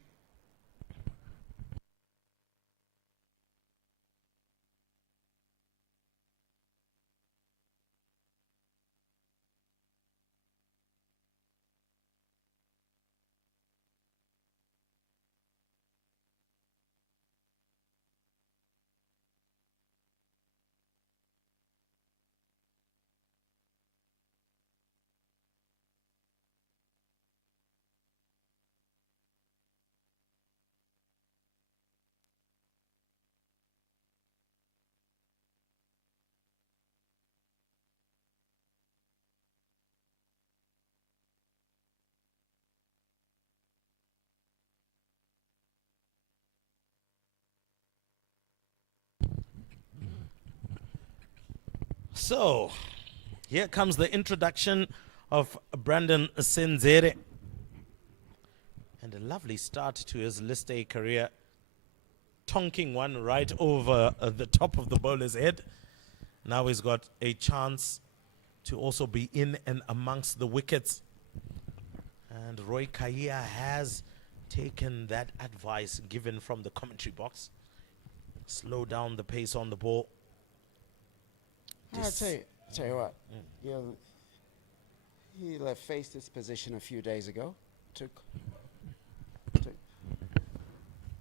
So, here comes the introduction of Brandon Senzere. And a lovely start to his List A career. Tonking one right over the top of the bowler's head. Now he's got a chance to also be in and amongst the wickets. And Roy Kahia has taken that advice given from the commentary box. Slow down the pace on the ball. I'll tell you what. He faced this position a few days ago.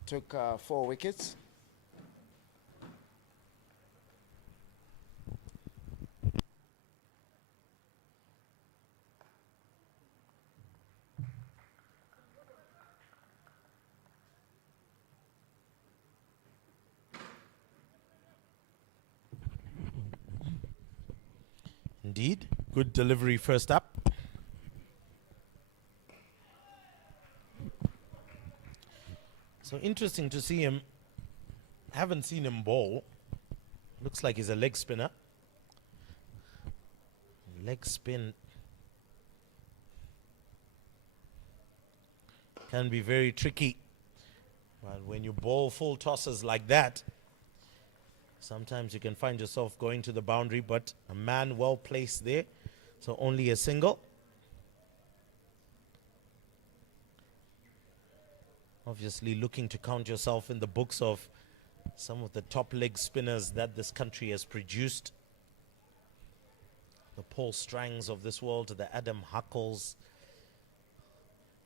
Took 4 wickets. Indeed, good delivery first up. So interesting to see him. Haven't seen him bowl. Looks like he's a leg spinner. Leg spin can be very tricky. But when you bowl full tosses like that, sometimes you can find yourself going to the boundary, but a man well placed there. So only a single. Obviously looking to count yourself in the books of some of the top leg spinners that this country has produced. The Paul Strangs of this world, the Adam Huckles,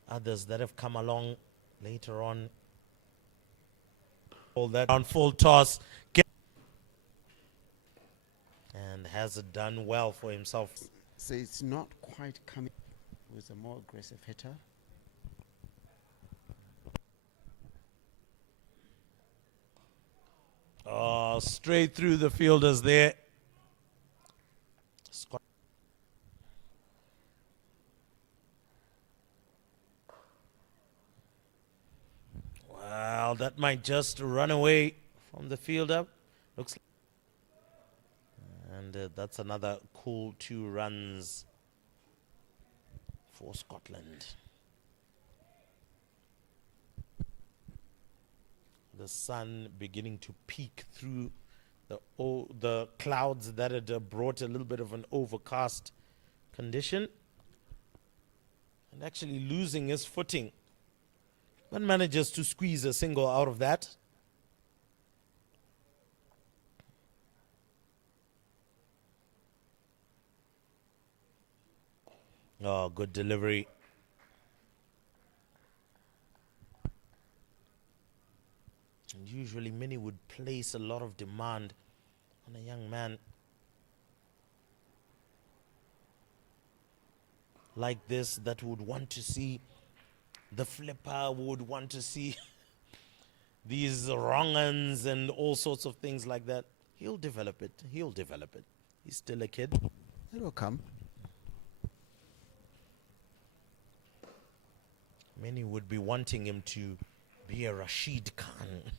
others that have come along later on. All that on full toss. And has done well for himself. So it's not quite coming with a more aggressive hitter. Oh, straight through the fielders there. Well, that might just run away from the fielder. Looks like. And that's another cool 2 runs for Scotland. The sun beginning to peek through the clouds that had brought a little bit of an overcast condition. And actually losing his footing. But manages to squeeze a single out of that. Oh, good delivery. And usually many would place a lot of demand on a young man like this that would want to see the flipper, would want to see these wrong-uns and all sorts of things like that. He'll develop it. He'll develop it. He's still a kid. It'll come. Many would be wanting him to be a Rashid Khan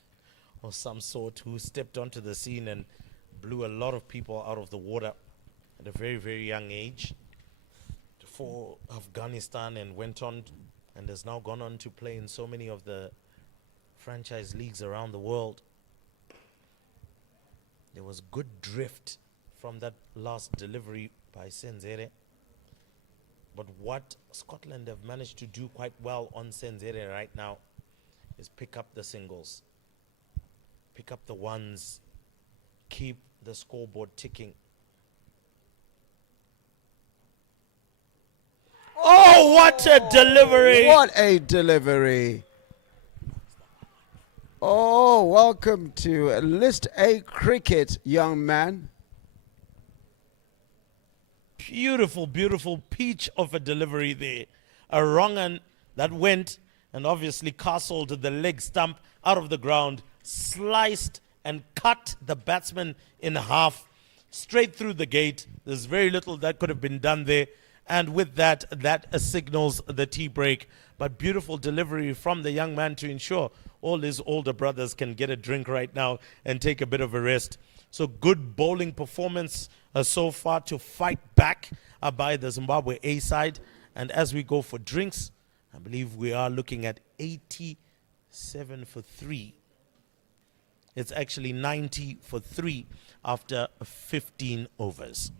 or some sort who stepped onto the scene and blew a lot of people out of the water at a very, very young age for Afghanistan and went on and has now gone on to play in so many of the franchise leagues around the world. There was good drift from that last delivery by Senzere. But what Scotland have managed to do quite well on Senzere right now is pick up the singles, pick up the ones, keep the scoreboard ticking. Oh, what a delivery! What a delivery! Oh, welcome to List A cricket, young man. Beautiful, beautiful peach of a delivery there. A wrong un that went and obviously castled the leg stump out of the ground, sliced and cut the batsman in half, straight through the gate. There's very little that could have been done there. And with that, that signals the tea break. But beautiful delivery from the young man to ensure all his older brothers can get a drink right now and take a bit of a rest. So good bowling performance so far to fight back by the Zimbabwe A side. And as we go for drinks, I believe we are looking at 87 for 3. It's actually 90 for 3 after 15 overs.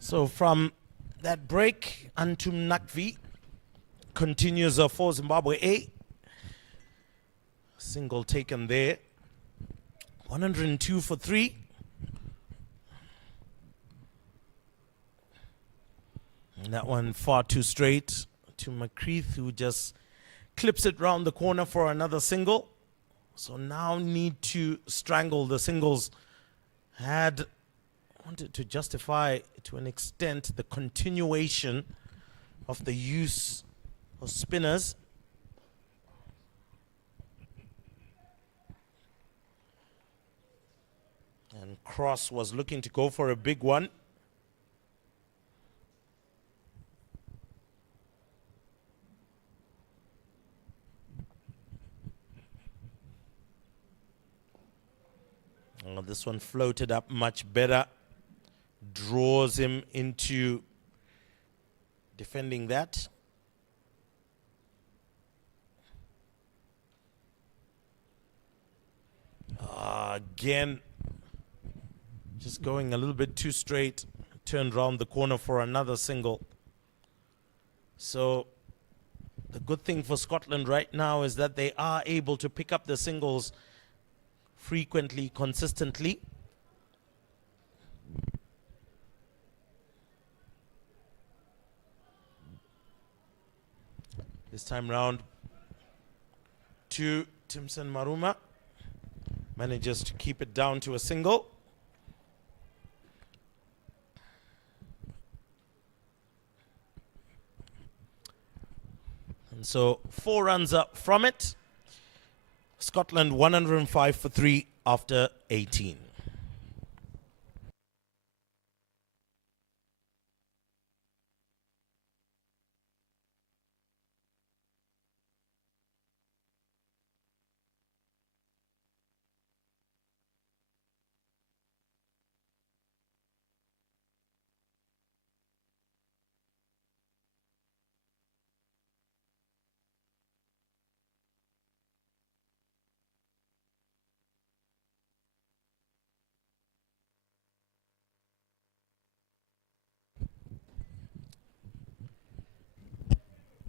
So from that break, Antum Nakvi continues for Zimbabwe A. Single taken there. 102 for 3. And that one far too straight to McCreath, who just clips it round the corner for another single. So now need to strangle the singles. Had wanted to justify to an extent the continuation of the use of spinners. And Cross was looking to go for a big one. Oh, this one floated up much better. Draws him into defending that. Again, just going a little bit too straight. Turned round the corner for another single. So the good thing for Scotland right now is that they are able to pick up the singles frequently, consistently. This time round, to Timson Maruma. Manages to keep it down to a single. And so 4 runs up from it. Scotland 105 for 3 after 18.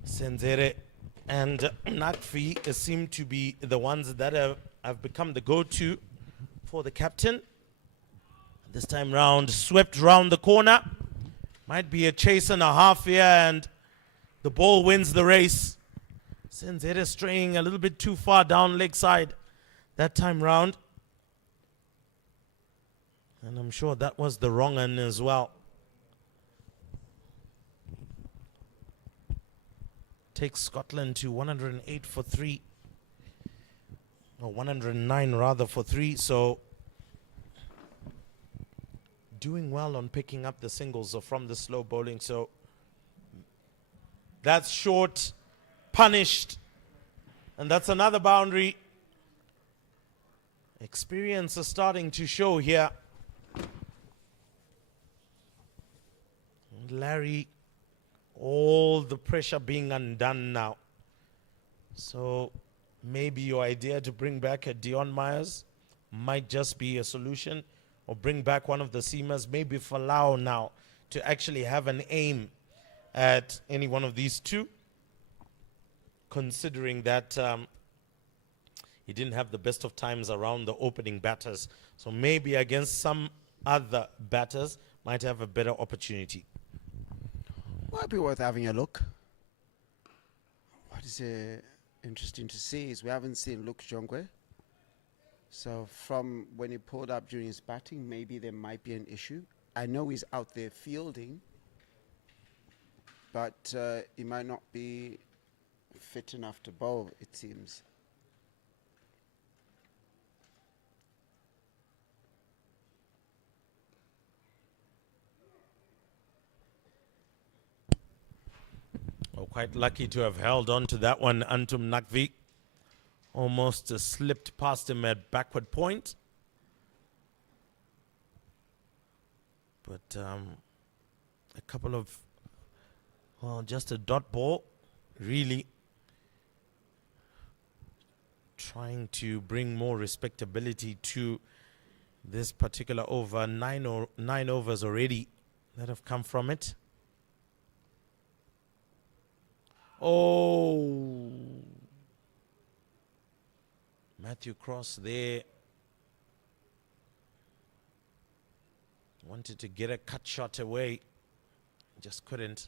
Senzere and Nakfi seem to be the ones that have become the go-to for the captain. This time round, swept round the corner. Might be a chase and a half here, and the ball wins the race. Senzere straying a little bit too far down leg side that time round. And I'm sure that was the wrong one as well. Takes Scotland to 108 for 3. Or 109 rather for 3. So doing well on picking up the singles from the slow bowling. So that's short, punished. And that's another boundary. Experience is starting to show here. Larry, all the pressure being undone now. So maybe your idea to bring back a Dion Myers might just be a solution, or bring back one of the seamers, maybe Falau now, to actually have an aim at any one of these two, considering that he didn't have the best of times around the opening batters. So maybe against some other batters might have a better opportunity. Might be worth having a look. What is interesting to see is we haven't seen Luke Jongwe. So from when he pulled up during his batting, maybe there might be an issue. I know he's out there fielding, but he might not be fit enough to bowl, it seems. Oh, quite lucky to have held on to that one, Antum Nakvi. Almost slipped past him at backward point. But a couple of, well, just a dot ball, really trying to bring more respectability to this particular over. Nine overs already that have come from it. Oh, Matthew Cross there wanted to get a cut shot away, just couldn't.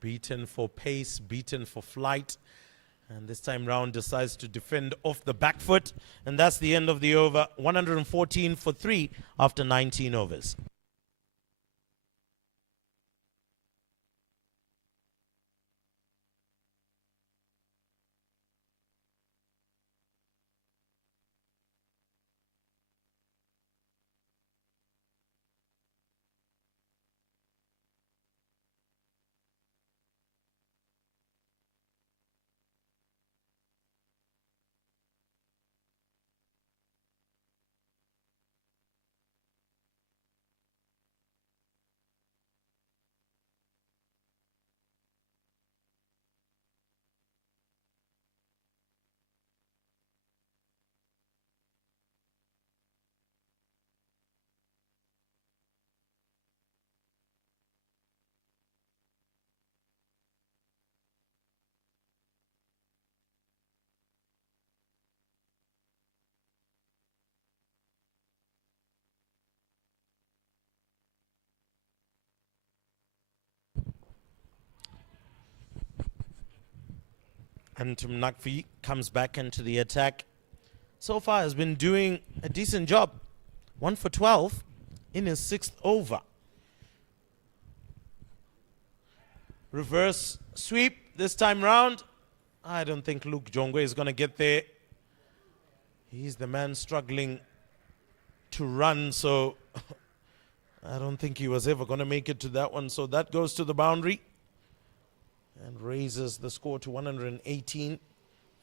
Beaten for pace, beaten for flight, and this time round decides to defend off the back foot, and that's the end of the over. 114 for 3 after 19 overs. And Nakvi comes back into the attack. So far has been doing a decent job. 1 for 12 in his 6th over. Reverse sweep this time round. I don't think Luke Jongwe is going to get there. He's the man struggling to run, so I don't think he was ever going to make it to that one. So that goes to the boundary and raises the score to 118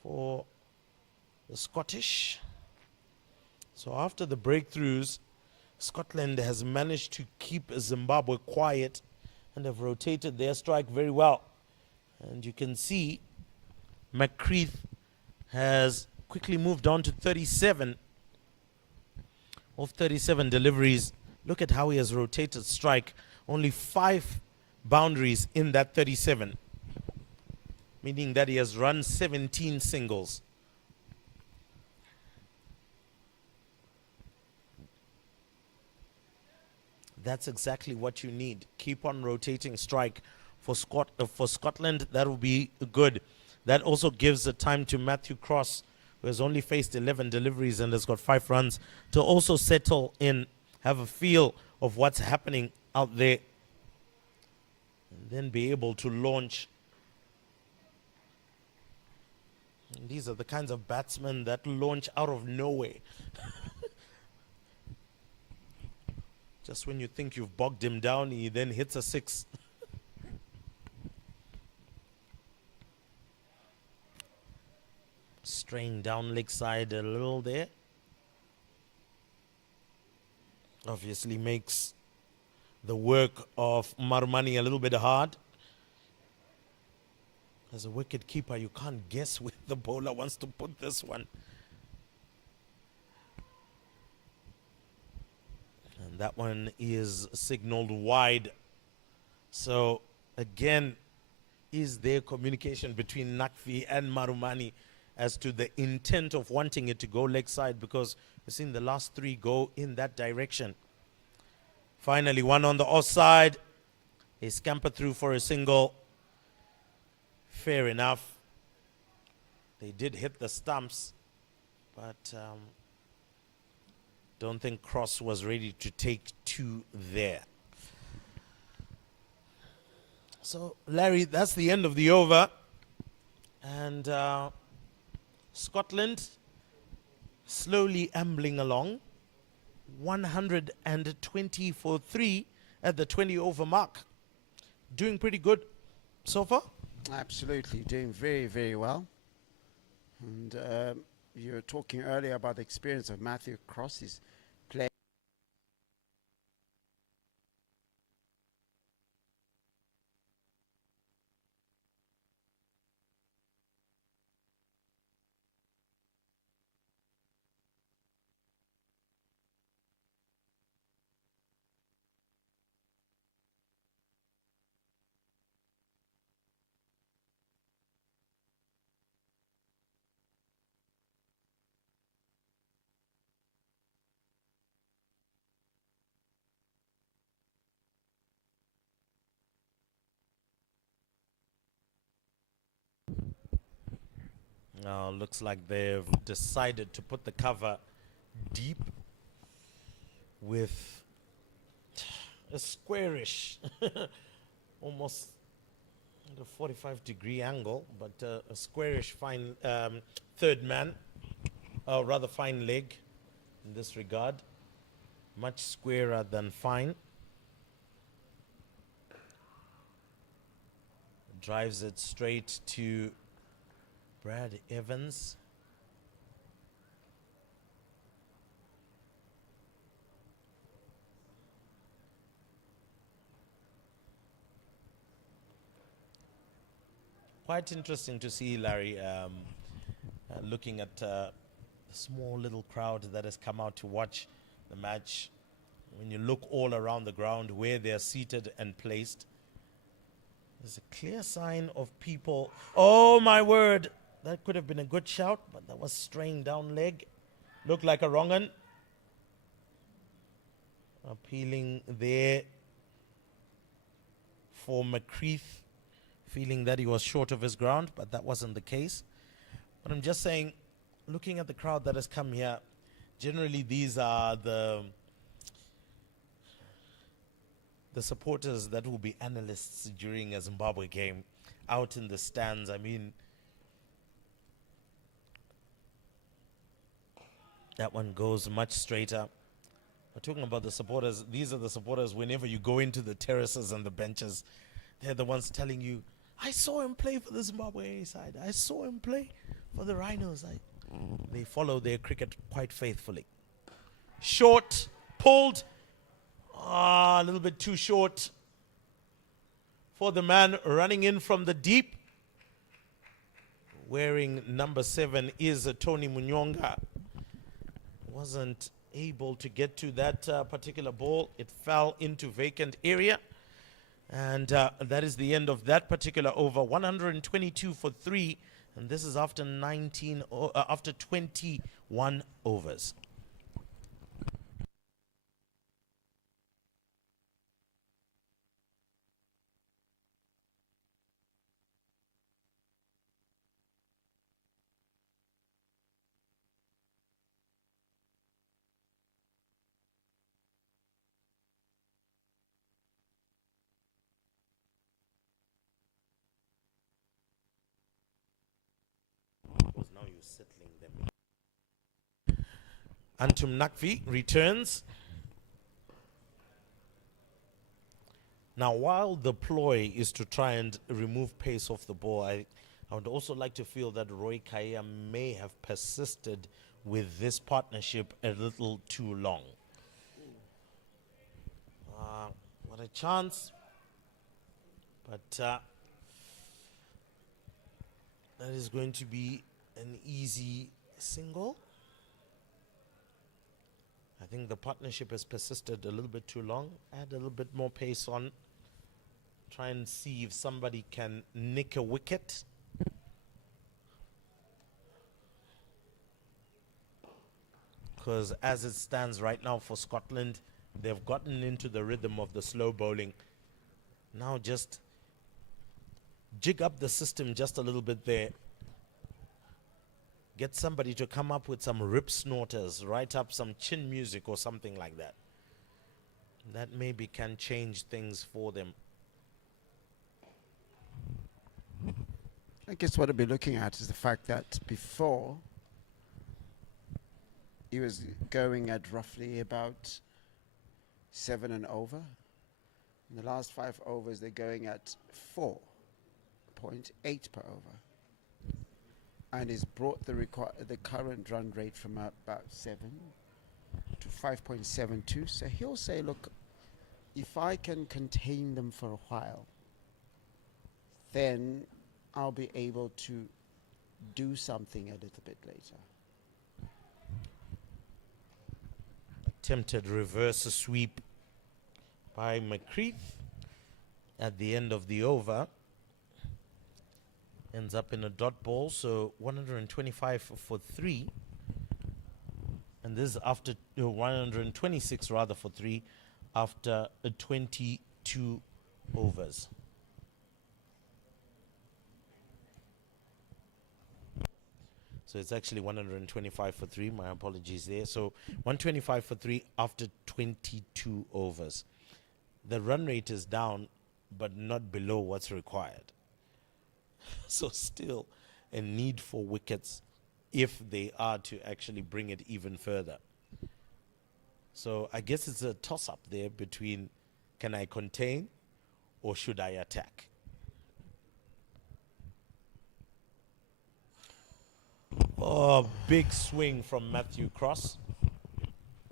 for the Scottish. So after the breakthroughs, Scotland has managed to keep Zimbabwe quiet and have rotated their strike very well. And you can see McCreath has quickly moved on to 37 of 37 deliveries. Look at how he has rotated strike. Only 5 boundaries in that 37, meaning that he has run 17 singles. That's exactly what you need. Keep on rotating strike for Scotland. That will be good. That also gives the time to Matthew Cross, who has only faced 11 deliveries and has got 5 runs, to also settle in, have a feel of what's happening out there, and then be able to launch. And these are the kinds of batsmen that launch out of nowhere. Just when you think you've bogged him down, he then hits a 6. Straying down leg side a little there. Obviously makes the work of Marumani a little bit hard. As a wicket keeper, you can't guess where the bowler wants to put this one. And that one is signaled wide. So again, is there communication between Nakvi and Marumani as to the intent of wanting it to go leg side? Because we've seen the last 3 go in that direction. Finally, one on the offside. He scampered through for a single. Fair enough. They did hit the stumps, but don't think Cross was ready to take two there. So, Larry, that's the end of the over. And Scotland slowly ambling along. 120 for 3 at the 20 over mark. Doing pretty good so far? Absolutely, doing very, very well. And you were talking earlier about the experience of Matthew Cross. He's playing. Looks like they've decided to put the cover deep with a squarish, almost a 45-degree angle, but a squarish fine third man, or rather fine leg in this regard. Much squarer than fine. Drives it straight to Brad Evans. Quite interesting to see, Larry, looking at the small little crowd that has come out to watch the match. When you look all around the ground where they are seated and placed, there's a clear sign of people. Oh, my word. That could have been a good shout, but that was straying down leg. Looked like a wrong one. Appealing there for McCreath, feeling that he was short of his ground, but that wasn't the case. But I'm just saying, looking at the crowd that has come here, generally these are the supporters that will be analysts during a Zimbabwe game out in the stands. I mean, that one goes much straighter. We're talking about the supporters. These are the supporters whenever you go into the terraces and the benches. They're the ones telling you, I saw him play for the Zimbabwe side. I saw him play for the Rhinos. They follow their cricket quite faithfully. Short, pulled. A little bit too short for the man running in from the deep. Wearing number 7 is Tony Munyonga. Wasn't able to get to that particular ball. It fell into vacant area. And that is the end of that particular over. 122 for 3. And this is after 21 overs. Now you're settling them. Antum Nakvi returns. Now, while the ploy is to try and remove pace off the ball, I would also like to feel that Roy Kaya may have persisted with this partnership a little too long. What a chance. But that is going to be an easy single. I think the partnership has persisted a little bit too long. Add a little bit more pace on. Try and see if somebody can nick a wicket. Because as it stands right now for Scotland, they've gotten into the rhythm of the slow bowling. Now just jig up the system just a little bit there. Get somebody to come up with some rip snorters, write up some chin music or something like that. That maybe can change things for them. I guess what I'll be looking at is the fact that before he was going at roughly about 7 and over. In the last 5 overs, they're going at 4.8 per over. And he's brought the current run rate from about 7 to 5.72. So he'll say, look, if I can contain them for a while, then I'll be able to do something a little bit later. Attempted reverse sweep by McCreath at the end of the over. Ends up in a dot ball, so 125 for 3. And this is after 126 rather for 3 after 22 overs. So it's actually 125 for 3. My apologies there. So 125 for 3 after 22 overs. The run rate is down, but not below what's required. So still a need for wickets if they are to actually bring it even further. So I guess it's a toss-up there between can I contain or should I attack? Oh, big swing from Matthew Cross.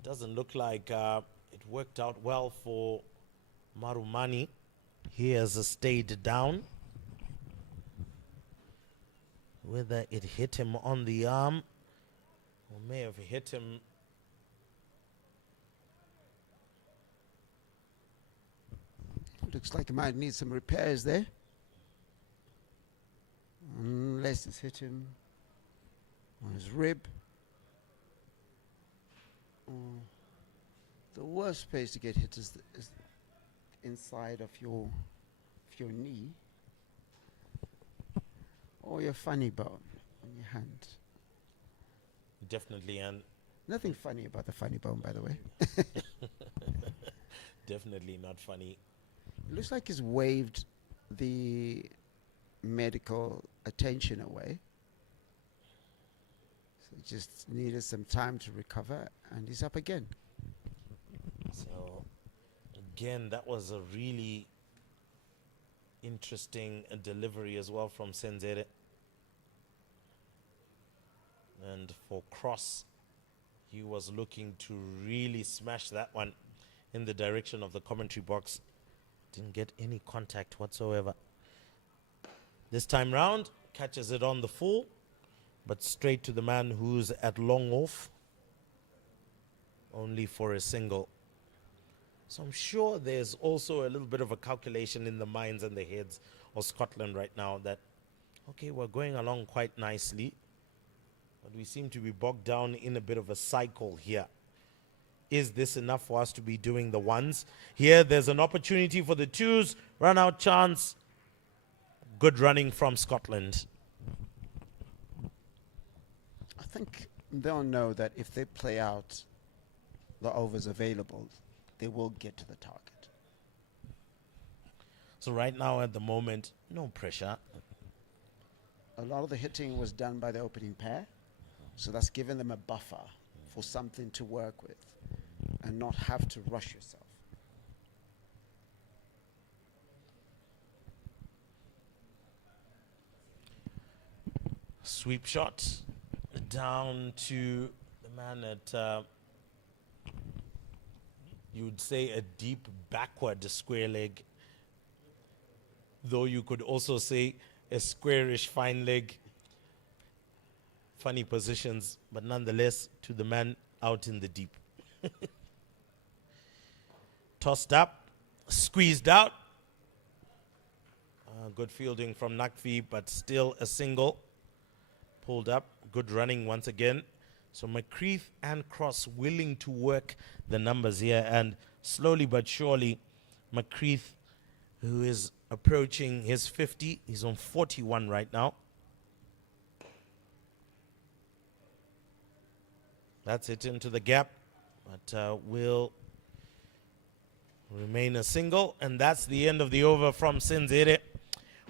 Doesn't look like it worked out well for Marumani. He has stayed down. Whether it hit him on the arm or may have hit him Looks like he might need some repairs there. Unless it's hit him on his rib. The worst place to get hit is inside of your knee or your funny bone on your hand. definitely, and Nothing funny about the funny bone, by the way. definitely not funny. It looks like he's waved the medical attention away. So he just needed some time to recover, and he's up again. So again, that was a really interesting delivery as well from Senzere. And for Cross, he was looking to really smash that one in the direction of the commentary box. Didn't get any contact whatsoever. This time round, catches it on the full, but straight to the man who's at long off, only for a single. So I'm sure there's also a little bit of a calculation in the minds and the heads of Scotland right now that, okay, we're going along quite nicely, but we seem to be bogged down in a bit of a cycle here. Is this enough for us to be doing the ones? Here, there's an opportunity for the twos. Run out chance. Good running from Scotland. I think they'll know that if they play out the overs available, they will get to the target. So right now, at the moment, no pressure. A lot of the hitting was done by the opening pair, so that's given them a buffer for something to work with and not have to rush yourself. Sweep shot down to the man at, you would say, a deep backward square leg. Though you could also say a squarish fine leg. Funny positions, but nonetheless to the man out in the deep. Tossed up, squeezed out. Good fielding from Nakvi, but still a single. Pulled up, good running once again. So McCreath and Cross willing to work the numbers here, and slowly but surely McCreath, who is approaching his 50, he's on 41 right now. That's it into the gap, but will remain a single, and that's the end of the over from Senzere.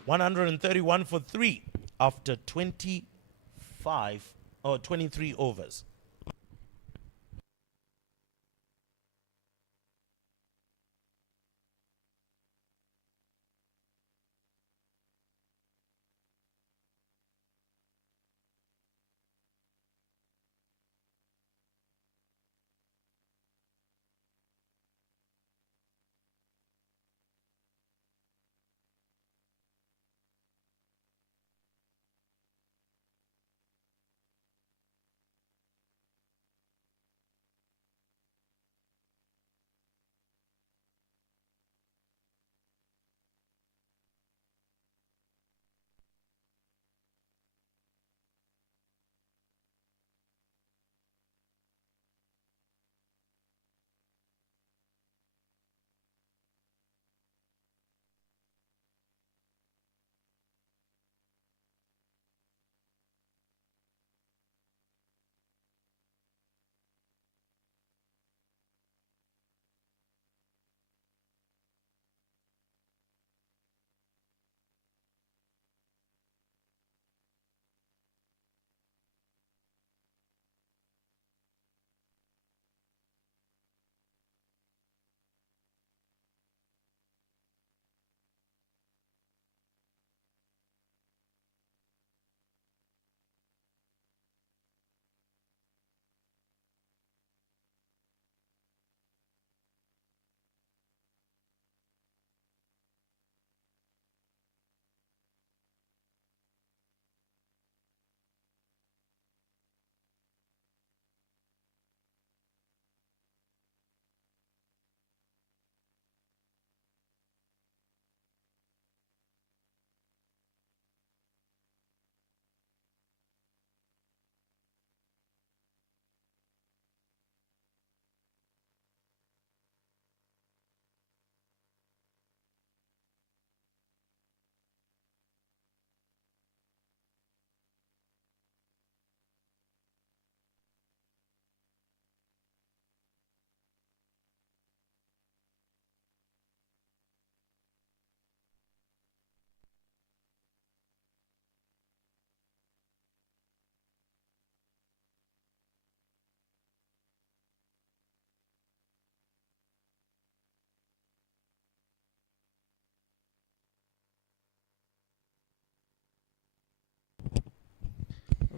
131 for 3 after 23 overs.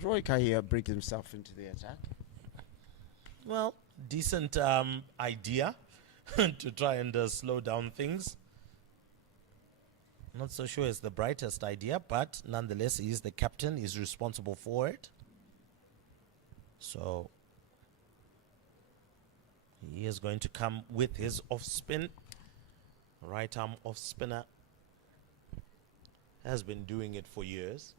Roy Kahia brings himself into the attack. Well, decent idea to try and slow down things. Not so sure it's the brightest idea, but nonetheless, he is the captain. He's responsible for it. So he is going to come with his off spin. Right arm off spinner. Has been doing it for years.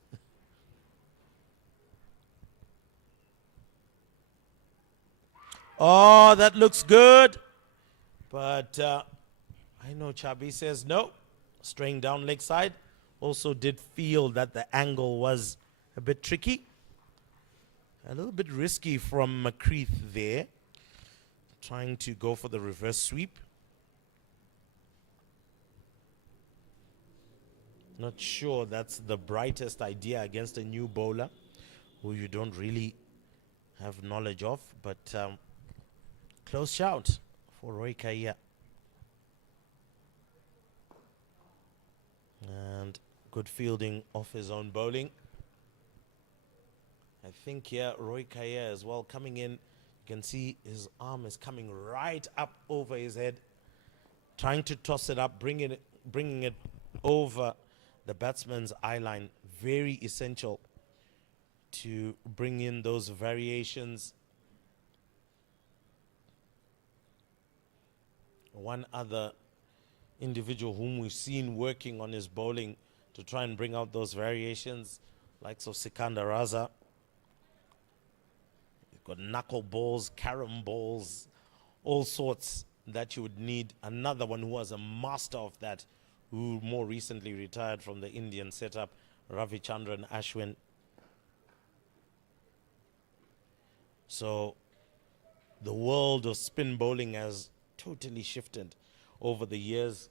Oh, that looks good. But I know Chabi says no. Straying down leg side. Also did feel that the angle was a bit tricky. A little bit risky from McCreath there. Trying to go for the reverse sweep. Not sure that's the brightest idea against a new bowler who you don't really have knowledge of. But close shout for Roy Kahia. And good fielding off his own bowling. I think here Roy Kahia as well coming in. You can see his arm is coming right up over his head. Trying to toss it up, bringing it over the batsman's eye line. Very essential to bring in those variations. One other individual whom we've seen working on his bowling to try and bring out those variations, likes of Sikandar Raza. You've got knuckle balls, carom balls, all sorts that you would need. Another one who was a master of that, who more recently retired from the Indian setup, Ravichandran Ashwin. So the world of spin bowling has totally shifted over the years,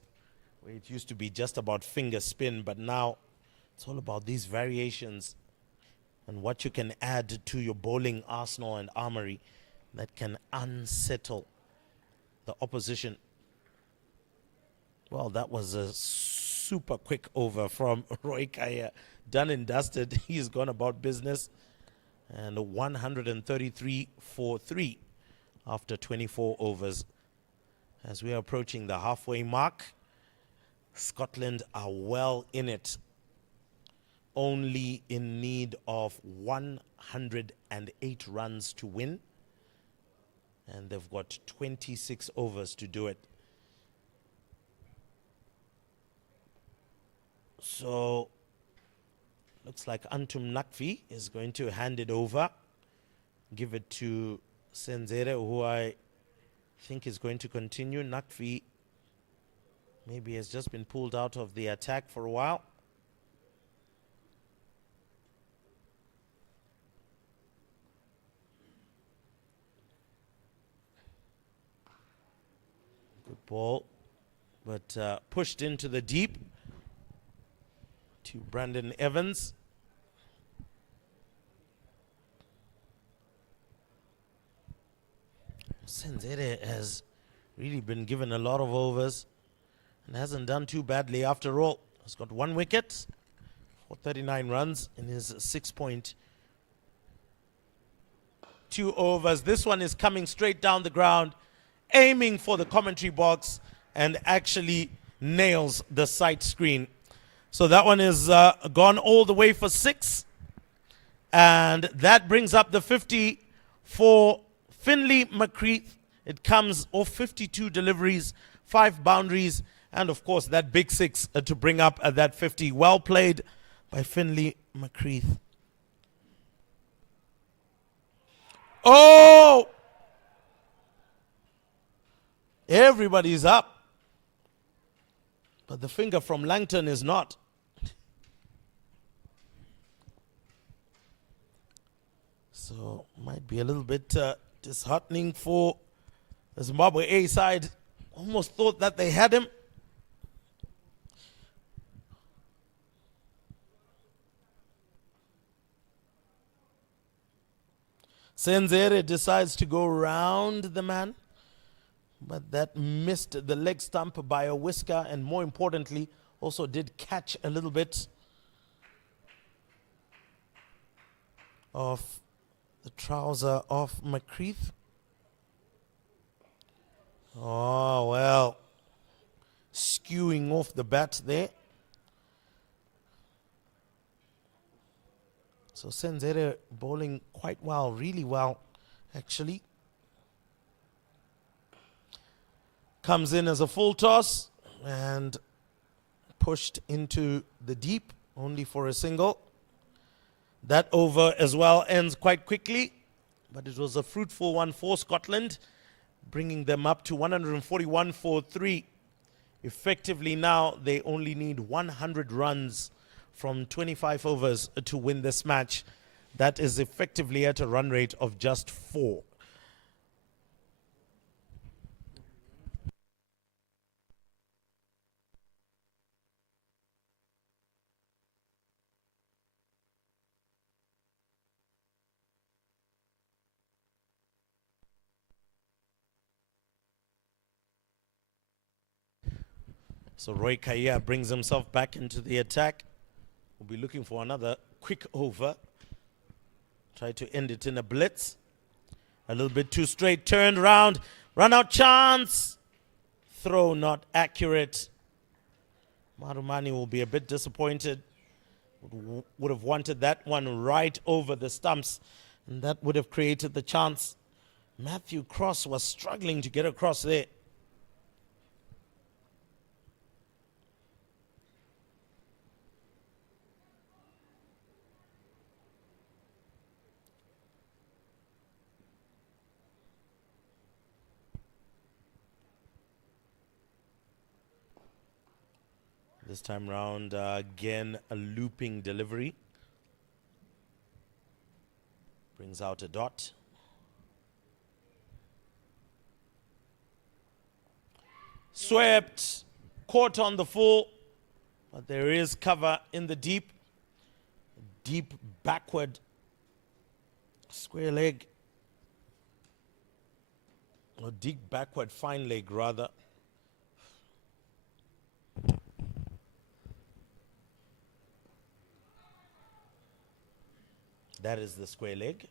where it used to be just about finger spin, but now it's all about these variations and what you can add to your bowling arsenal and armory that can unsettle the opposition. Well, that was a super quick over from Roy Kaya. Done and dusted. He's gone about business. And 133 for 3 after 24 overs. As we are approaching the halfway mark, Scotland are well in it. Only in need of 108 runs to win. And they've got 26 overs to do it. So, looks like Antum Nakvi is going to hand it over. Give it to Senzere, who I think is going to continue. Nakvi maybe has just been pulled out of the attack for a while. Good ball, but pushed into the deep to Brandon Evans. Senzere has really been given a lot of overs and hasn't done too badly after all. He's got 1 wicket for 39 runs in his 6.2 overs. This one is coming straight down the ground, aiming for the commentary box, and actually nails the sight screen. So that one is gone all the way for 6. And that brings up the 50 for Finlay McCreath. It comes off 52 deliveries, 5 boundaries, and of course that big 6 to bring up that 50. Well played by Finlay McCreath. Oh! Everybody's up. But the finger from Langton is not. So might be a little bit disheartening for the Zimbabwe A side. Almost thought that they had him. Senzere decides to go round the man, but that missed the leg stump by a whisker, and more importantly, also did catch a little bit of the trouser of McCreath. Oh, well, skewing off the bat there. So Senzere bowling quite well, really well, actually. Comes in as a full toss and pushed into the deep, only for a single. That over as well ends quite quickly, but it was a fruitful one for Scotland, bringing them up to 141 for 3. Effectively now, they only need 100 runs from 25 overs to win this match. That is effectively at a run rate of just 4. So Roy Kaya brings himself back into the attack. We'll be looking for another quick over. Try to end it in a blitz. A little bit too straight, turned round, run out chance. Throw not accurate. Marumani will be a bit disappointed. Would have wanted that one right over the stumps, and that would have created the chance. Matthew Cross was struggling to get across there. This time round, again, a looping delivery. Brings out a dot. Swept, caught on the full, but there is cover in the deep backward square leg, or deep backward fine leg rather. That is the square leg,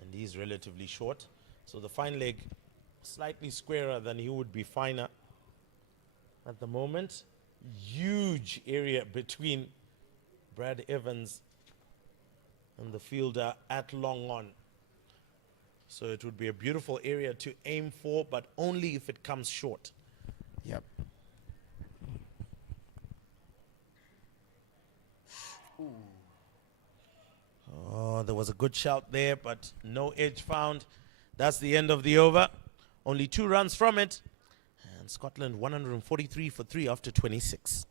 and he's relatively short, so the fine leg slightly squarer than he would be finer at the moment. Huge area between Brad Evans and the fielder at long on. So it would be a beautiful area to aim for, but only if it comes short. Yep. Oh, there was a good shout there, but no edge found. That's the end of the over. Only 2 runs from it. And Scotland 143 for 3 after 26.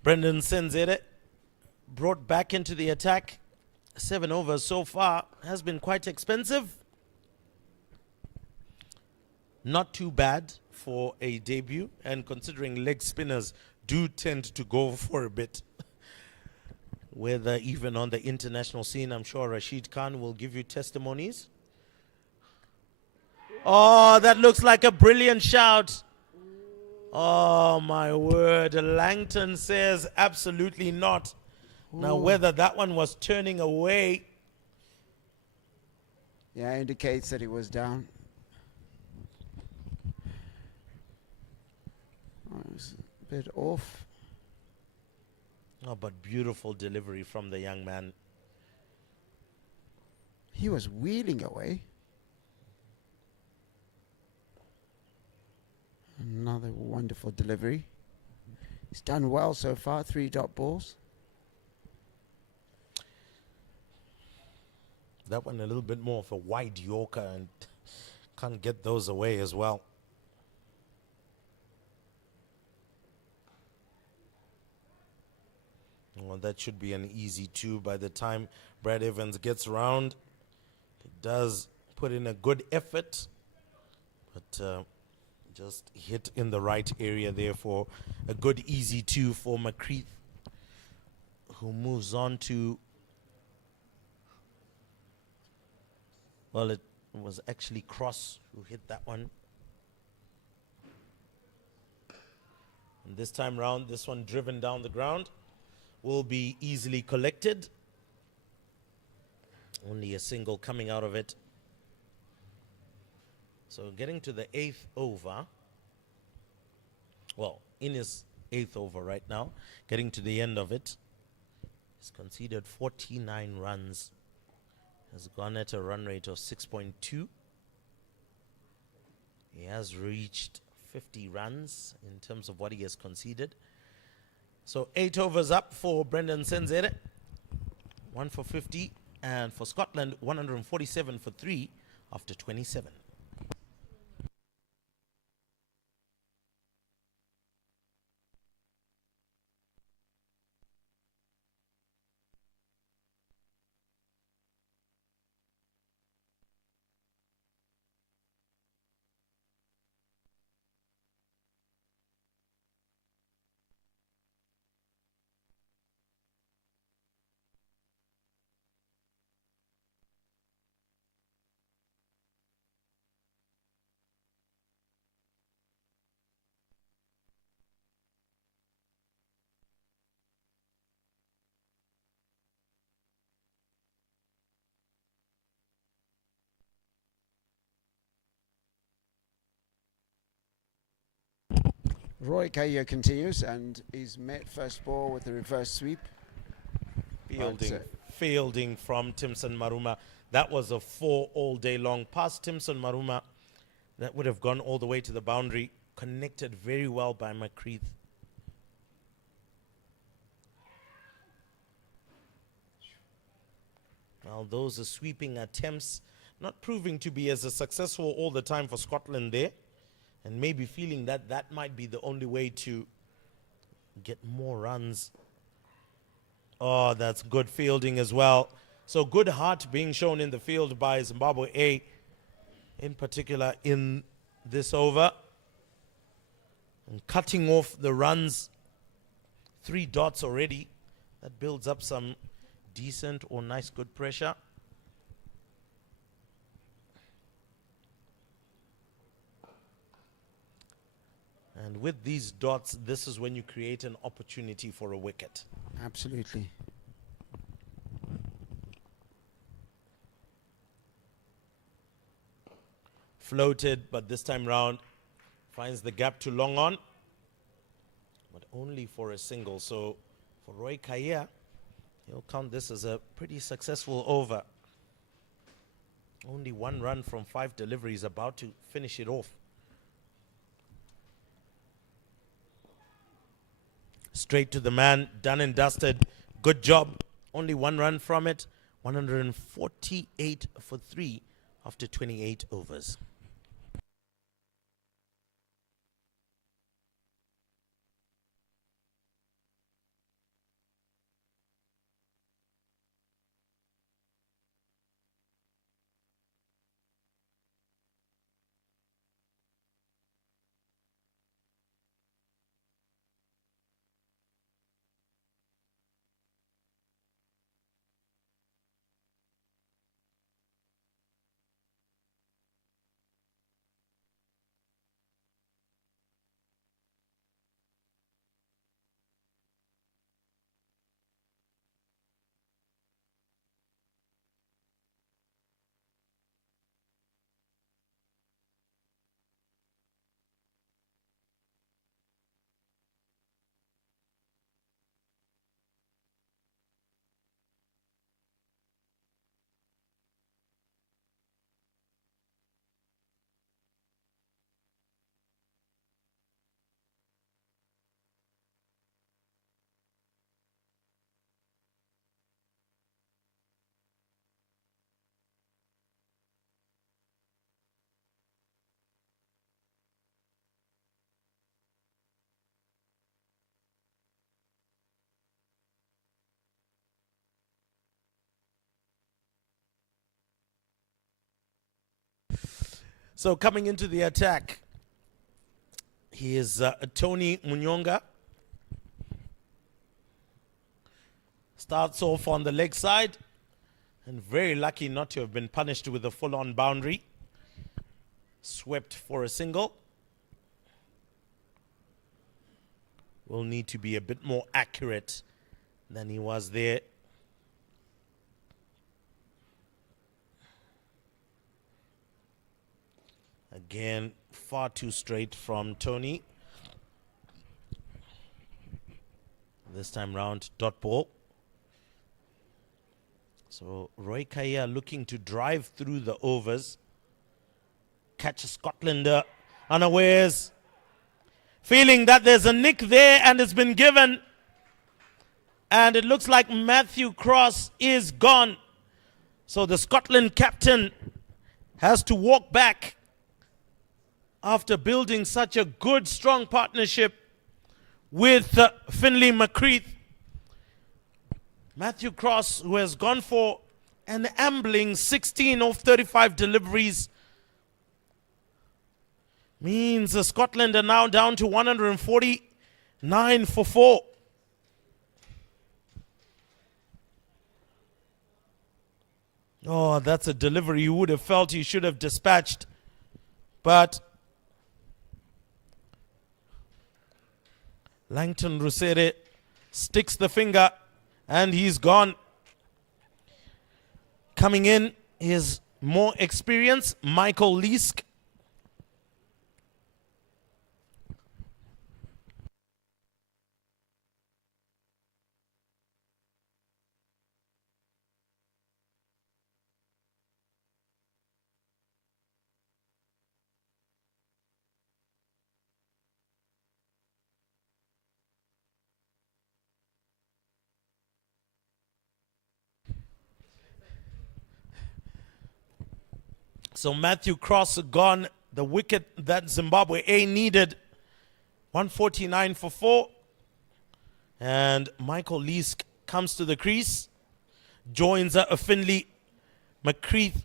Brendan Senzere brought back into the attack. 7 overs so far has been quite expensive. Not too bad for a debut, and considering leg spinners do tend to go for a bit, whether even on the international scene, I'm sure Rashid Khan will give you testimonies. Oh, that looks like a brilliant shout. Oh, my word. Langton says absolutely not. Ooh. Now, whether that one was turning away. Yeah, indicates that he was down. Oh, it was a bit off. Oh, but beautiful delivery from the young man. He was wheeling away. Another wonderful delivery. He's done well so far, 3 dot balls. That one a little bit more of a wide Yorker, and can't get those away as well. Well, that should be an easy 2 by the time Brad Evans gets round. He does put in a good effort, but just hit in the right area there for a good easy 2 for McCreath, who moves on to, well, it was actually Cross who hit that one. And this time round, this one driven down the ground will be easily collected. Only a single coming out of it. So getting to the 8th over. Well, in his 8th over right now, getting to the end of it. He's conceded 49 runs. Has gone at a run rate of 6.2. He has reached 50 runs in terms of what he has conceded. So 8 overs up for Brendan Senzere. 1 for 50. And for Scotland, 147 for 3 after 27. Roy Kayo continues and is met first ball with a reverse sweep. Fielding from Timson Maruma. That was a 4 all day long. Past Timson Maruma, that would have gone all the way to the boundary. Connected very well by McCreath. Well, those are sweeping attempts, not proving to be as successful all the time for Scotland there, and maybe feeling that that might be the only way to get more runs. Oh, that's good fielding as well. So good heart being shown in the field by Zimbabwe A, in particular in this over. And cutting off the runs, 3 dots already. That builds up some decent or nice good pressure. And with these dots, this is when you create an opportunity for a wicket. Absolutely. Floated, but this time round finds the gap to long on, but only for a single. So for Roy Kaya, he'll count this as a pretty successful over. Only 1 run from 5 deliveries, about to finish it off. Straight to the man, done and dusted. Good job. Only 1 run from it. 148 for 3 after 28 overs. So coming into the attack, he is Tony Munyonga. Starts off on the leg side, and very lucky not to have been punished with a full-on boundary. Swept for a single. Will need to be a bit more accurate than he was there. Again, far too straight from Tony. This time round, dot ball. So Roy Kaya looking to drive through the overs. Catch a Scotlander unawares. Feeling that there's a nick there and it's been given. And it looks like Matthew Cross is gone. So the Scotland captain has to walk back after building such a good, strong partnership with Finlay McCreath. Matthew Cross, who has gone for an ambling 16 of 35 deliveries, means Scotland are now down to 149 for 4. Oh, that's a delivery you would have felt you should have dispatched. But Langton Rusere sticks the finger and he's gone. Coming in is more experience, Michael Leask. So Matthew Cross gone, the wicket that Zimbabwe A needed. 149 for 4. And Michael Leask comes to the crease, joins Finley McCreath.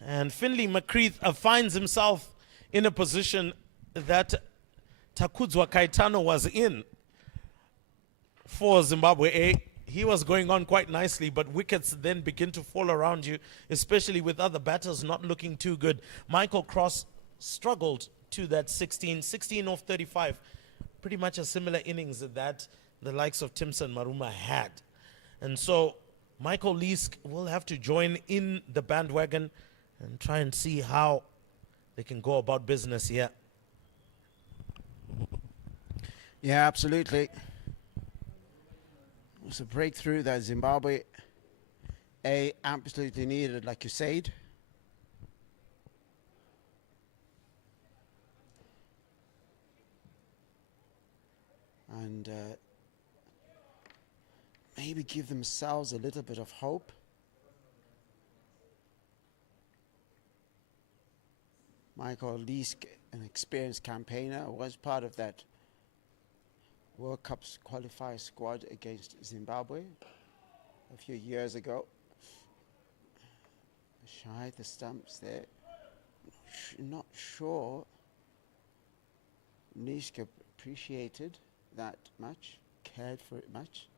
And Finley McCreath finds himself in a position that Takudzwa Kaitano was in for Zimbabwe A. He was going on quite nicely, but wickets then begin to fall around you, especially with other batters not looking too good. Michael Cross struggled to that 16 off 35. Pretty much a similar innings that the likes of Timson Maruma had. And so Michael Leask will have to join in the bandwagon and try and see how they can go about business here. Yeah, absolutely. It was a breakthrough that Zimbabwe A absolutely needed, like you said. And maybe give themselves a little bit of hope. Michael Leask, an experienced campaigner, was part of that World Cup qualifier squad against Zimbabwe a few years ago. Shy the stumps there. Not sure Leask appreciated that much, cared for it much.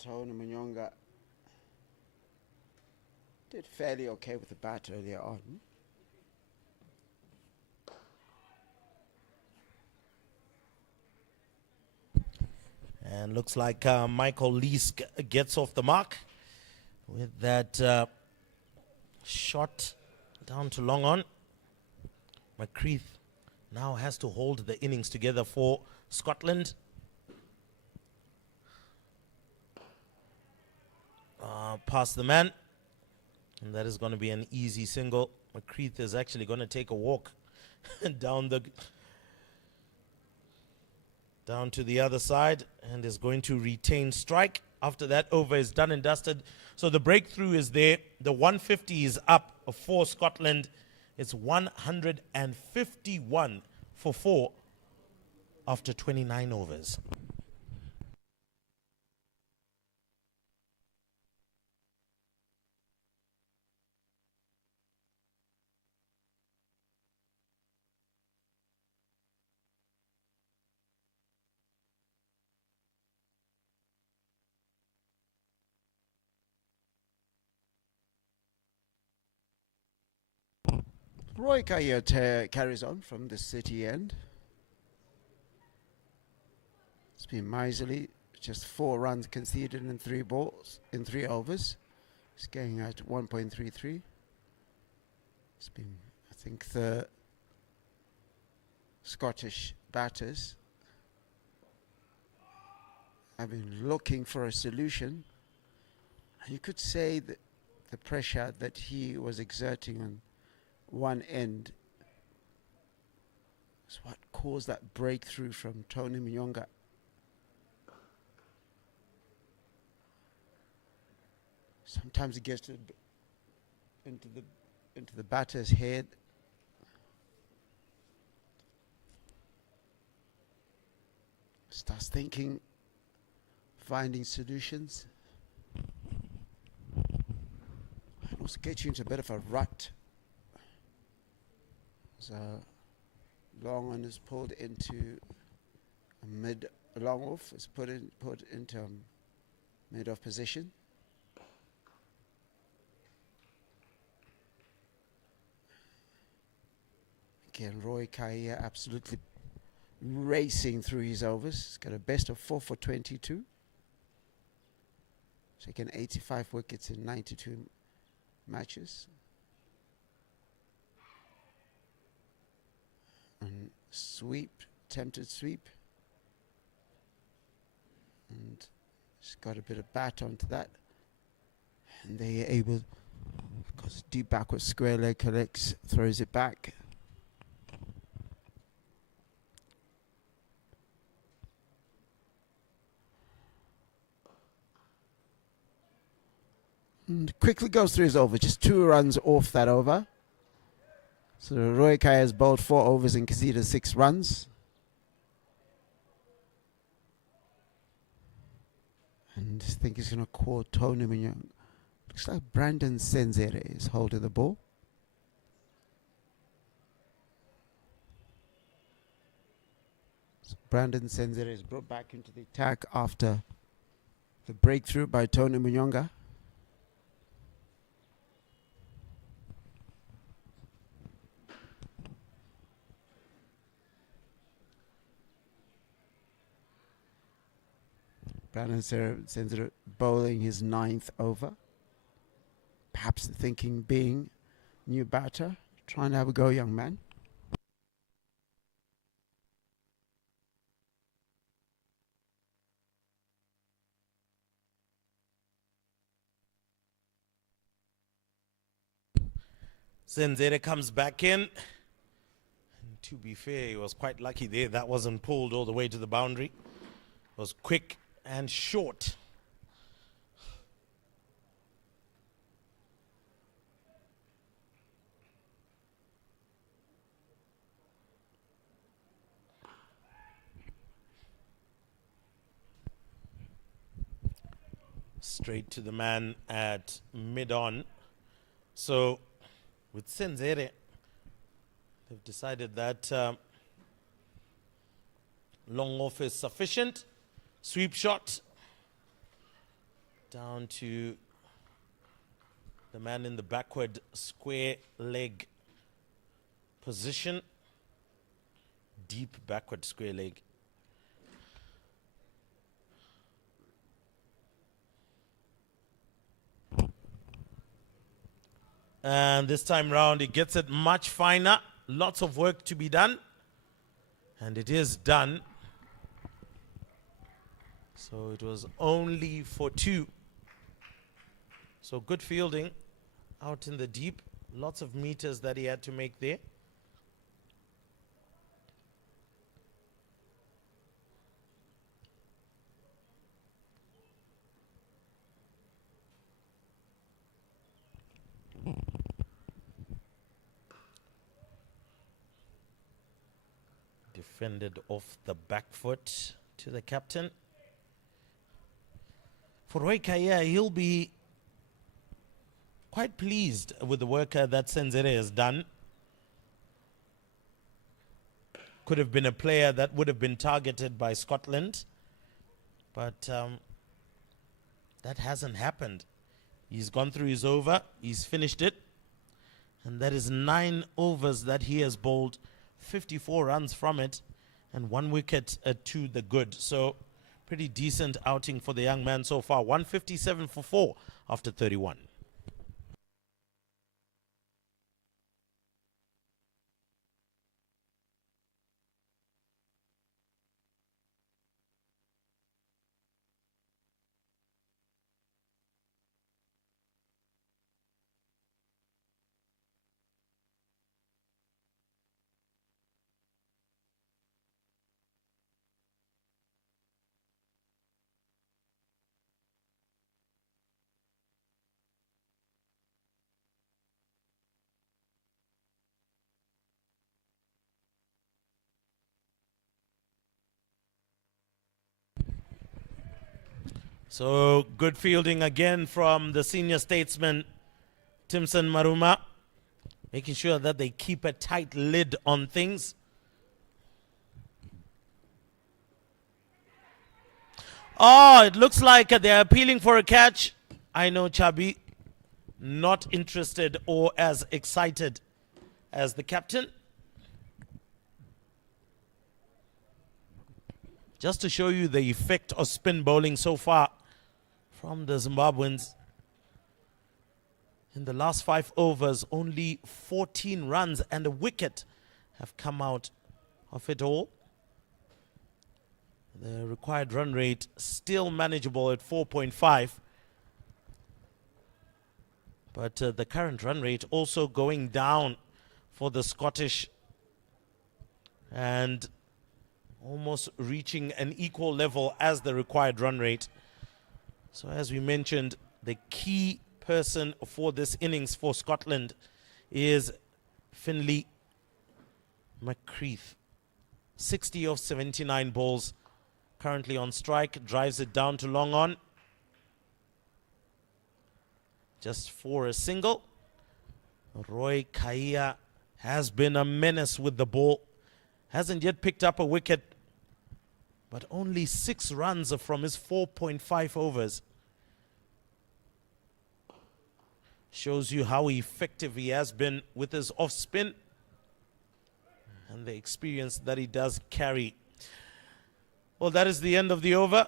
Tony Munyonga did fairly okay with the bat earlier on. And looks like Michael Leask gets off the mark with that shot down to long on. McCreath now has to hold the innings together for Scotland. Past the man. And that is going to be an easy single. McCreath is actually going to take a walk down to the other side and is going to retain strike. After that over is done and dusted. So the breakthrough is there. The 150 is up for Scotland. It's 151 for 4 after 29 overs. Roy Kaya carries on from the City end. It's been miserly, just 4 runs conceded in 3 balls, in 3 overs. It's going at 1.33. It's been, I think, the Scottish batters have been looking for a solution. You could say that the pressure that he was exerting on one end is what caused that breakthrough from Tony Munyonga. Sometimes it gets into the batter's head. Starts thinking, finding solutions. And also gets you into a bit of a rut. So long on is pulled into a long off is put into mid off position. Again, Roy Kaya absolutely racing through his overs. He's got a best of 4 for 22. Taken 85 wickets in 92 matches. And sweep, attempted sweep. And he's got a bit of bat onto that. And they are able, because deep backward square leg collects, throws it back. And quickly goes through his over. Just 2 runs off that over. So Roy Kai has bowled 4 overs and conceded 6 runs. And I think he's going to call Tony Mignon. Looks like Brandon Senzere is holding the ball. So Brandon Senzere is brought back into the attack after the breakthrough by Tony Munyonga. Brandon Senzere bowling his 9th over. Perhaps the thinking being, new batter, trying to have a go, young man. Senzere comes back in. And to be fair, he was quite lucky there. That wasn't pulled all the way to the boundary. It was quick and short. Straight to the man at mid-on. So with Senzere, they've decided that long off is sufficient. Sweep shot down to the man in the backward square leg position. Deep backward square leg. And this time round, he gets it much finer. Lots of work to be done. And it is done. So it was only for 2. So good fielding out in the deep. Lots of meters that he had to make there. Defended off the back foot to the captain. For Roy Kaya, he'll be quite pleased with the work that Senzere has done. Could have been a player that would have been targeted by Scotland, but that hasn't happened. He's gone through his over, he's finished it, and that is 9 overs that he has bowled, 54 runs from it, and 1 wicket to the good. So pretty decent outing for the young man so far. 157 for 4 after 31. So good fielding again from the senior statesman, Timson Maruma, making sure that they keep a tight lid on things. Oh, it looks like they're appealing for a catch. I know Chabi, not interested or as excited as the captain. Just to show you the effect of spin bowling so far from the Zimbabweans. In the last 5 overs, only 14 runs and a wicket have come out of it all. The required run rate still manageable at 4.5. But the current run rate also going down for the Scottish and almost reaching an equal level as the required run rate. So as we mentioned, the key person for this innings for Scotland is Finlay McCreath. 60 of 79 balls, currently on strike, drives it down to long on. Just for a single. Roy Kaia has been a menace with the ball. Hasn't yet picked up a wicket, but only 6 runs from his 4.5 overs. Shows you how effective he has been with his off spin and the experience that he does carry. Well, that is the end of the over.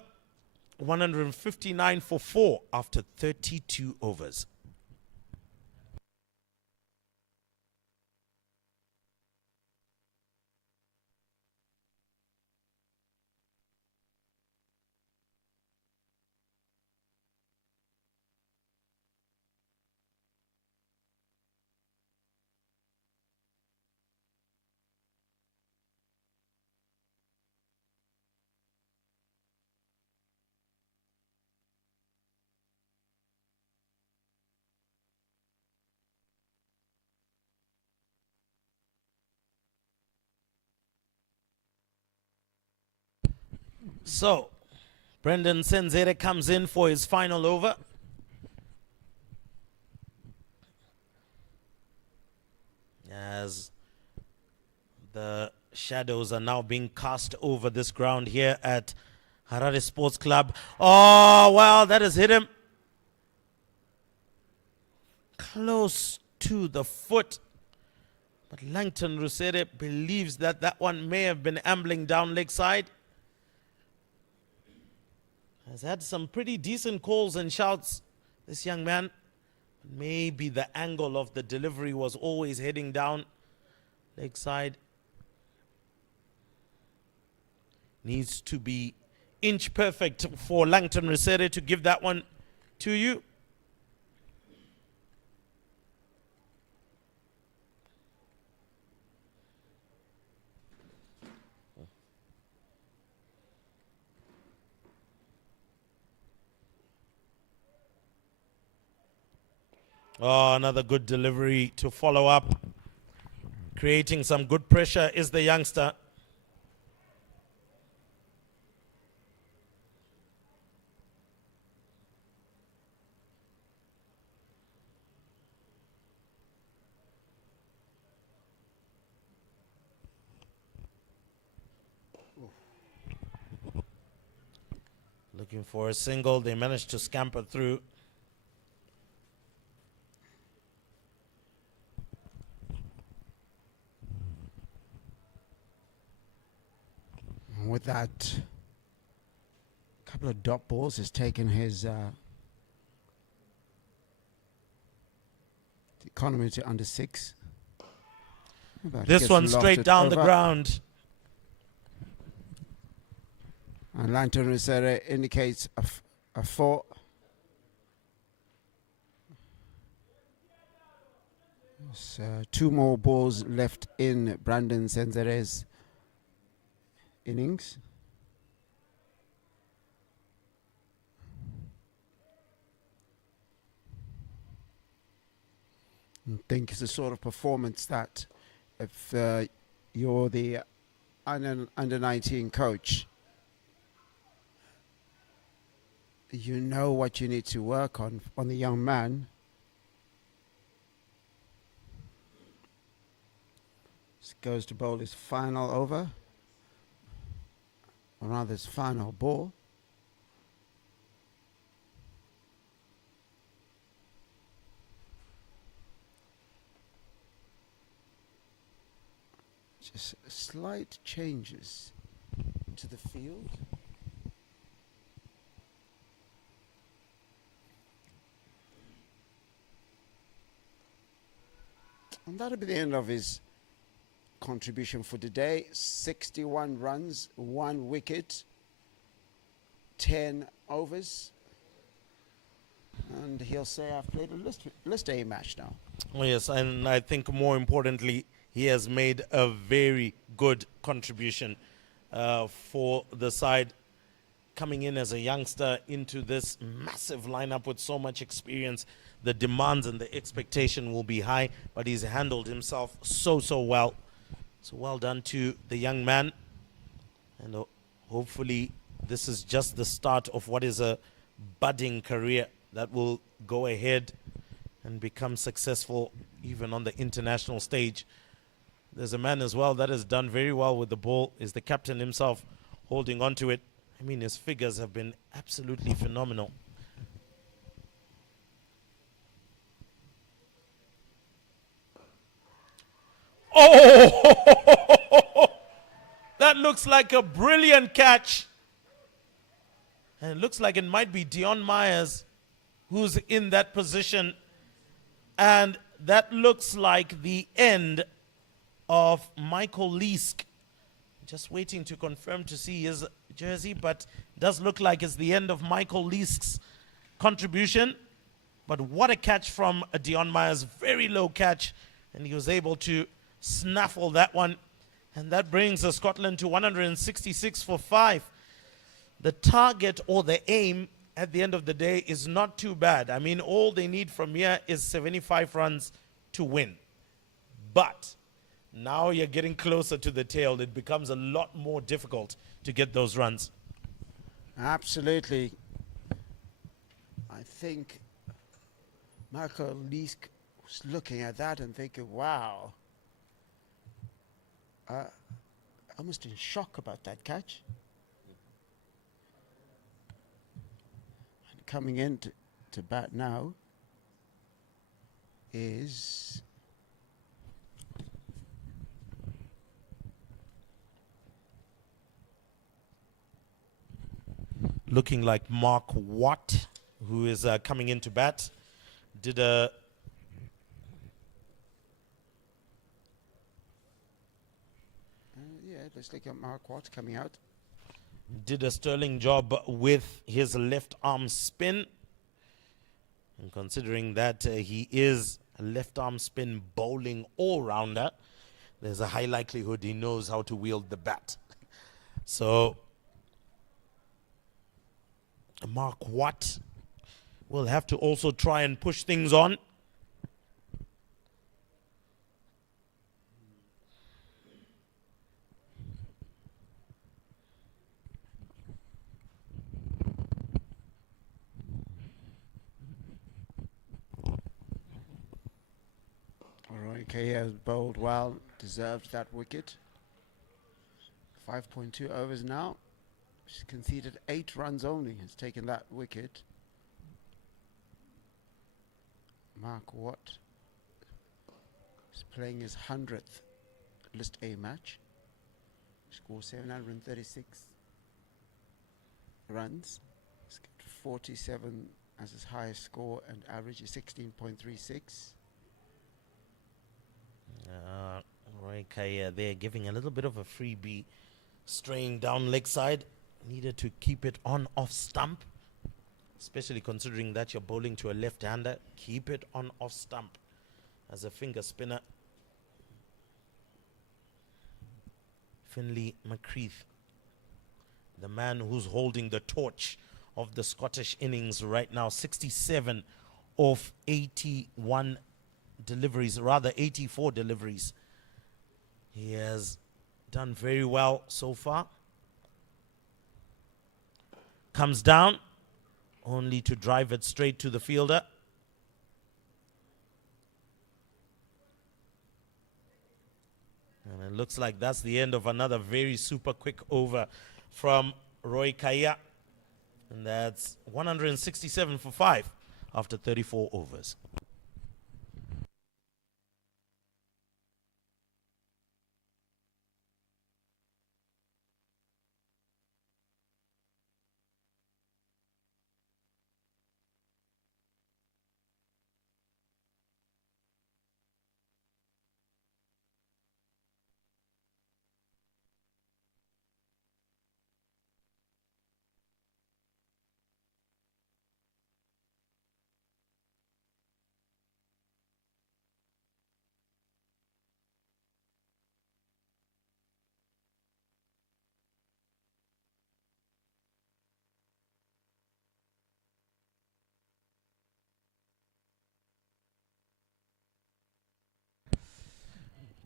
159 for 4 after 32 overs. So, Brendan Senzere comes in for his final over. As the shadows are now being cast over this ground here at Harare Sports Club. Oh, well, that has hit him close to the foot. But Langton Rusere believes that that one may have been ambling down leg side. Has had some pretty decent calls and shouts, this young man. Maybe the angle of the delivery was always heading down leg side. Needs to be inch perfect for Langton Rusere to give that one to you. Oh, another good delivery to follow up. Creating some good pressure is the youngster. Looking for a single. They managed to scamper through. With that couple of dot balls, has taken his economy to under 6. This one straight down the ground. And Langton Rusere indicates a 4. So 2 more balls left in Brandon Senzere's innings. I think it's the sort of performance that if you're the under 19 coach, you know what you need to work on the young man. This goes to bowl his final over. Or rather his final ball. Just slight changes to the field. And that'll be the end of his contribution for today. 61 runs, 1 wicket, 10 overs. And he'll say, I've played a list A match now. Oh, yes, and I think more importantly, he has made a very good contribution for the side, coming in as a youngster into this massive lineup with so much experience. the demands and the expectation will be high, but he's handled himself so well. So well done to the young man. And hopefully this is just the start of what is a budding career that will go ahead and become successful even on the international stage. There's a man as well that has done very well with the ball, is the captain himself, holding on to it. I mean, his figures have been absolutely phenomenal. Oh! That looks like a brilliant catch. And it looks like it might be Dion Myers who's in that position. And that looks like the end of Michael Leask. Just waiting to confirm to see his jersey, but it does look like it's the end of Michael Leask's contribution. But what a catch from Dion Myers. Very low catch. And he was able to snaffle that one. And that brings Scotland to 166 for 5. The target or the aim at the end of the day is not too bad. I mean, all they need from here is 75 runs to win. But now you're getting closer to the tail. It becomes a lot more difficult to get those runs. Absolutely. I think Michael Leask was looking at that and thinking, wow. Almost in shock about that catch. And coming in to bat now is looking like Mark Watt, who is coming into bat. Did a yeah, looks like a Mark Watt coming out. Did a sterling job with his left arm spin. And considering that he is a left arm spin bowling all-rounder, there's a high likelihood he knows how to wield the bat. So Mark Watt will have to also try and push things on. Roy has bowled well, deserved that wicket. 5.2 overs now. She's conceded 8 runs only, has taken that wicket. Mark Watt is playing his 100th List A match. Scored 736 runs. He's got 47 as his highest score, and average is 16.36. Roy Kaya there giving a little bit of a freebie, straying down leg side. Needed to keep it on off stump, especially considering that you're bowling to a left-hander. Keep it on off stump as a finger spinner. Finlay McCreath, the man who's holding the torch of the Scottish innings right now. 67 of 81 deliveries, rather 84 deliveries. He has done very well so far. Comes down, only to drive it straight to the fielder. And it looks like that's the end of another very super quick over from Roy Kaya. And that's 167 for 5 after 34 overs.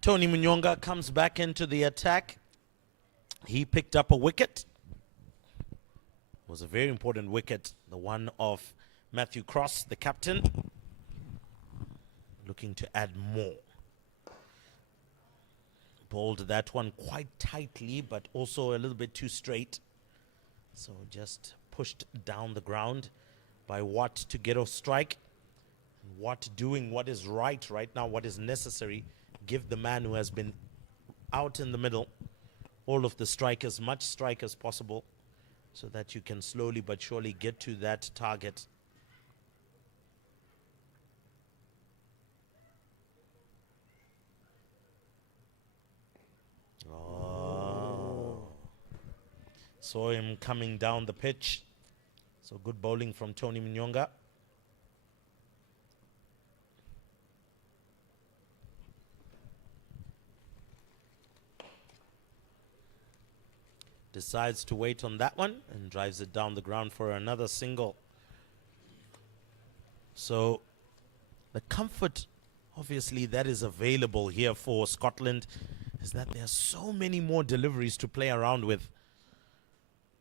Tony Munyonga comes back into the attack. He picked up a wicket. It was a very important wicket, the one of Matthew Cross, the captain, looking to add more. Bowled that one quite tightly, but also a little bit too straight. So just pushed down the ground by Watt to get off strike. Watt doing what is right now, what is necessary. Give the man who has been out in the middle all of the strike, as much strike as possible, so that you can slowly but surely get to that target. Oh. Saw him coming down the pitch. So good bowling from Tony Munyonga. Decides to wait on that one and drives it down the ground for another single. So the comfort, obviously, that is available here for Scotland is that there are so many more deliveries to play around with.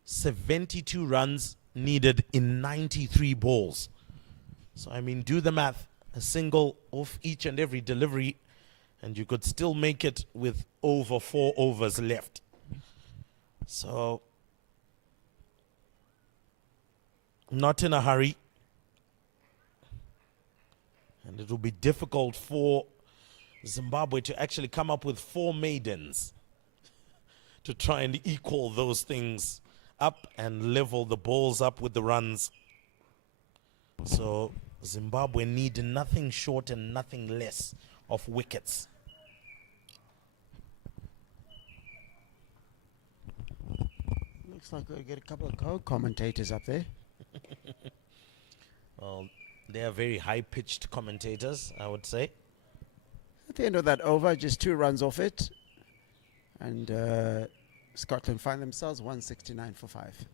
72 runs needed in 93 balls. So, I mean, do the math. A single off each and every delivery, and you could still make it with over 4 overs left. So, not in a hurry. And it will be difficult for Zimbabwe to actually come up with 4 maidens to try and equal those things up and level the balls up with the runs. So, Zimbabwe need nothing short and nothing less of wickets. Looks like we'll get a couple of co-commentators up there. Well, they are very high-pitched commentators, I would say. At the end of that over, just 2 runs off it. And Scotland find themselves 169 for 5.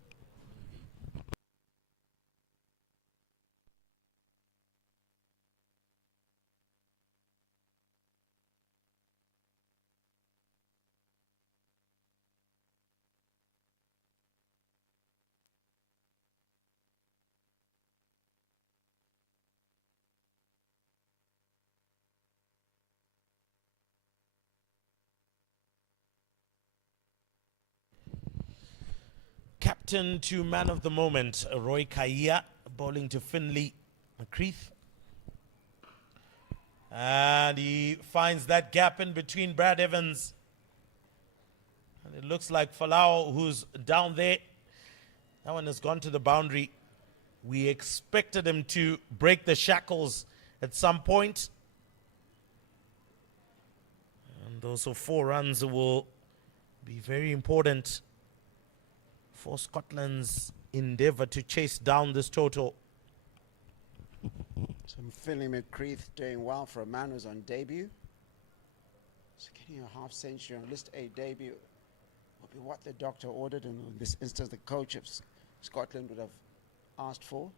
Captain to man of the moment, Roy Kaia, bowling to Finlay McCreath. And he finds that gap in between Brad Evans. And it looks like Falau, who's down there. That one has gone to the boundary. We expected him to break the shackles at some point. And those are 4 runs will be very important for Scotland's endeavour to chase down this total. Some Finlay McCreath doing well for a man who's on debut. So getting a half century on list A debut will be what the doctor ordered, and in this instance the coach of Scotland would have asked for.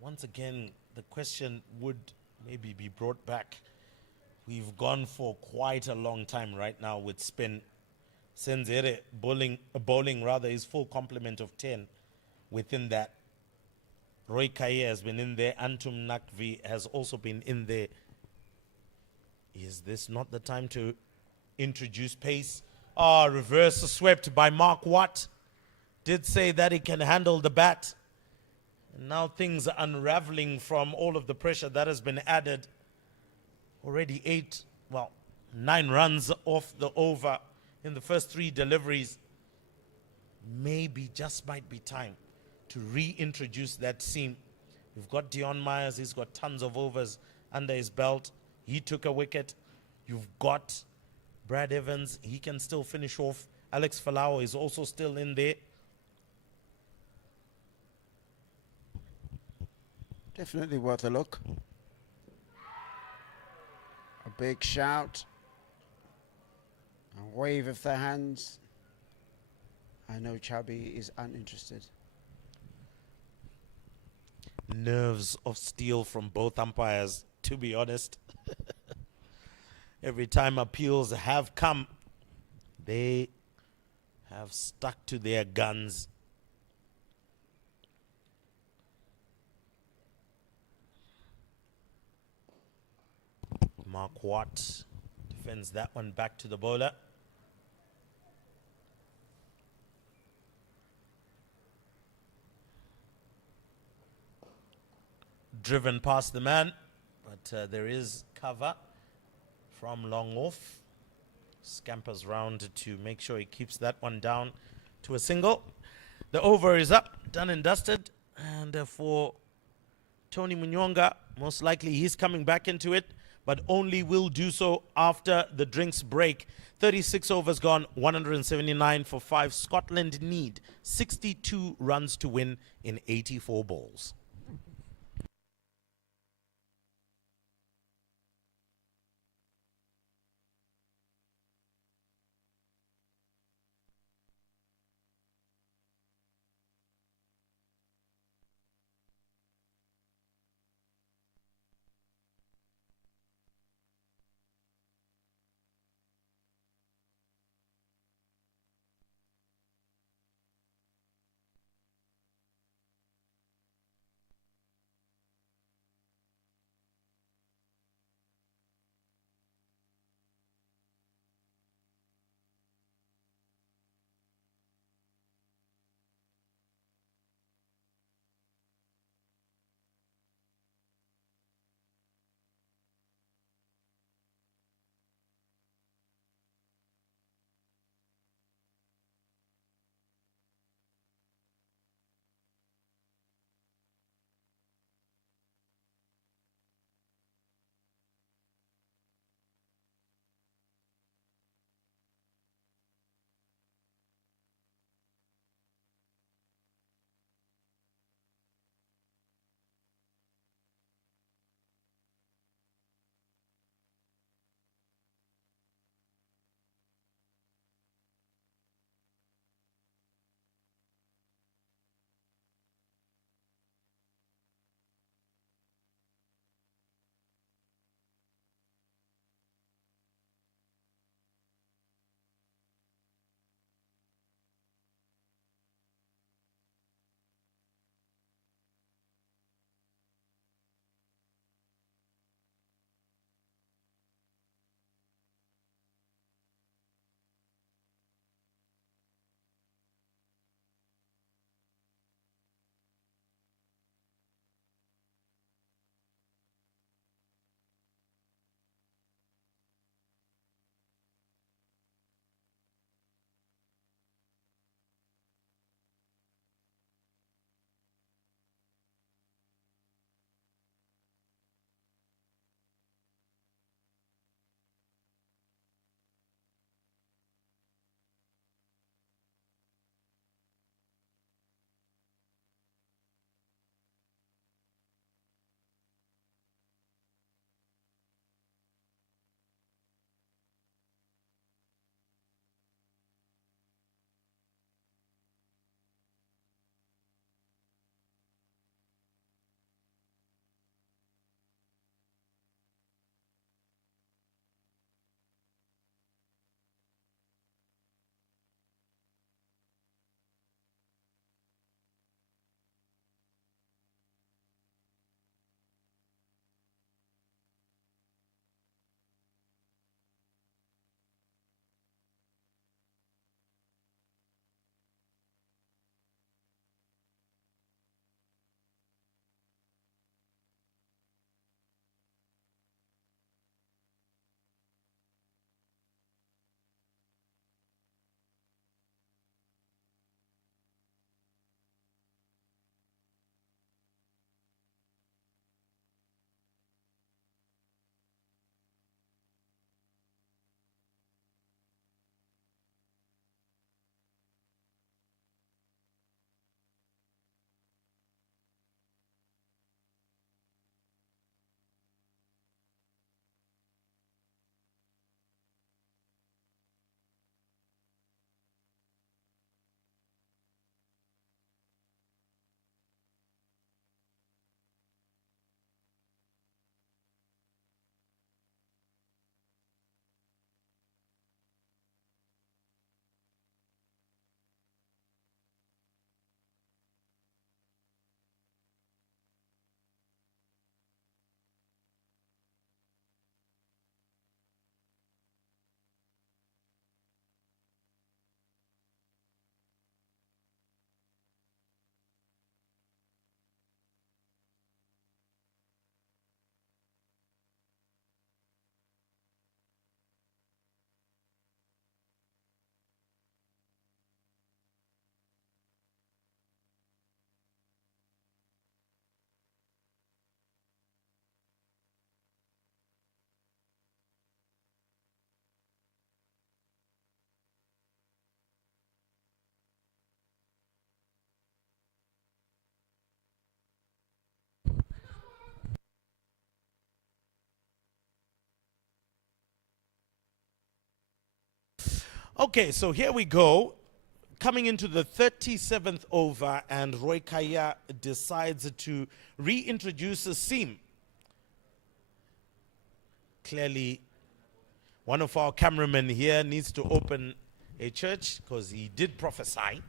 Once again, the question would maybe be brought back. We've gone for quite a long time right now with spin. Senzere bowling his full complement of 10 within that. Roy Kaye has been in there. Antum Nakvi has also been in there. Is this not the time to introduce pace? Reverse swept by Mark Watt. Did say that he can handle the bat. And now things are unraveling from all of the pressure that has been added. Already 9 runs off the over in the first 3 deliveries. Maybe just might be time to reintroduce that seam. You've got Dion Myers, he's got tons of overs under his belt. He took a wicket. You've got Brad Evans, he can still finish off. Alex Falau is also still in there. Definitely worth a look. A big shout. A wave of the hands. I know Chubby is uninterested. nerves of steel from both umpires, to be honest. Every time appeals have come, they have stuck to their guns. Mark Watt defends that one back to the bowler. Driven past the man, but there is cover from long off. Scampers round to make sure he keeps that one down to a single. The over is up, done and dusted. And for Tony Munyonga, most likely he's coming back into it, but only will do so after the drinks break. 36 overs gone, 179 for 5. Scotland need 62 runs to win in 84 balls. Okay, so here we go. Coming into the 37th over, and Roy Kaya decides to reintroduce a seam. Clearly, one of our cameramen here needs to open a church, because he did prophesy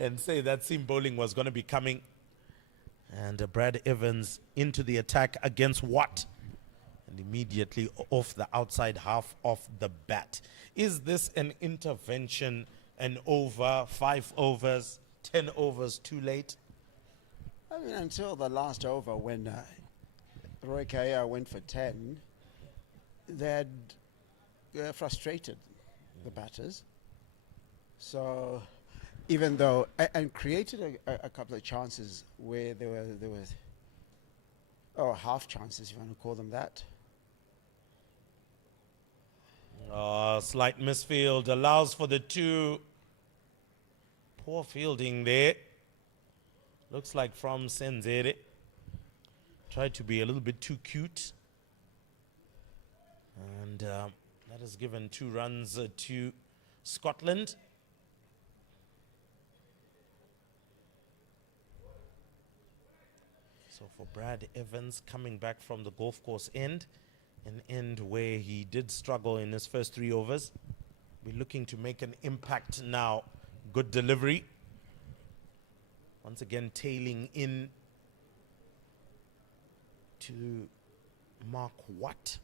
and say that seam bowling was going to be coming. And Brad Evans into the attack against Watt, and immediately off the outside half of the bat. Is this an intervention, an over, 5 overs, 10 overs too late? I mean, until the last over when Roy Kaya went for 10, they had frustrated the batters. So even though, and created a couple of chances where there were half chances, if you want to call them that. Slight misfield allows for the 2. Poor fielding there. Looks like from Senzere. Tried to be a little bit too cute. And that has given 2 runs to Scotland. So for Brad Evans, coming back from the golf course end, an end where he did struggle in his first 3 overs. We're looking to make an impact now. Good delivery. Once again, tailing in to Mark Watt.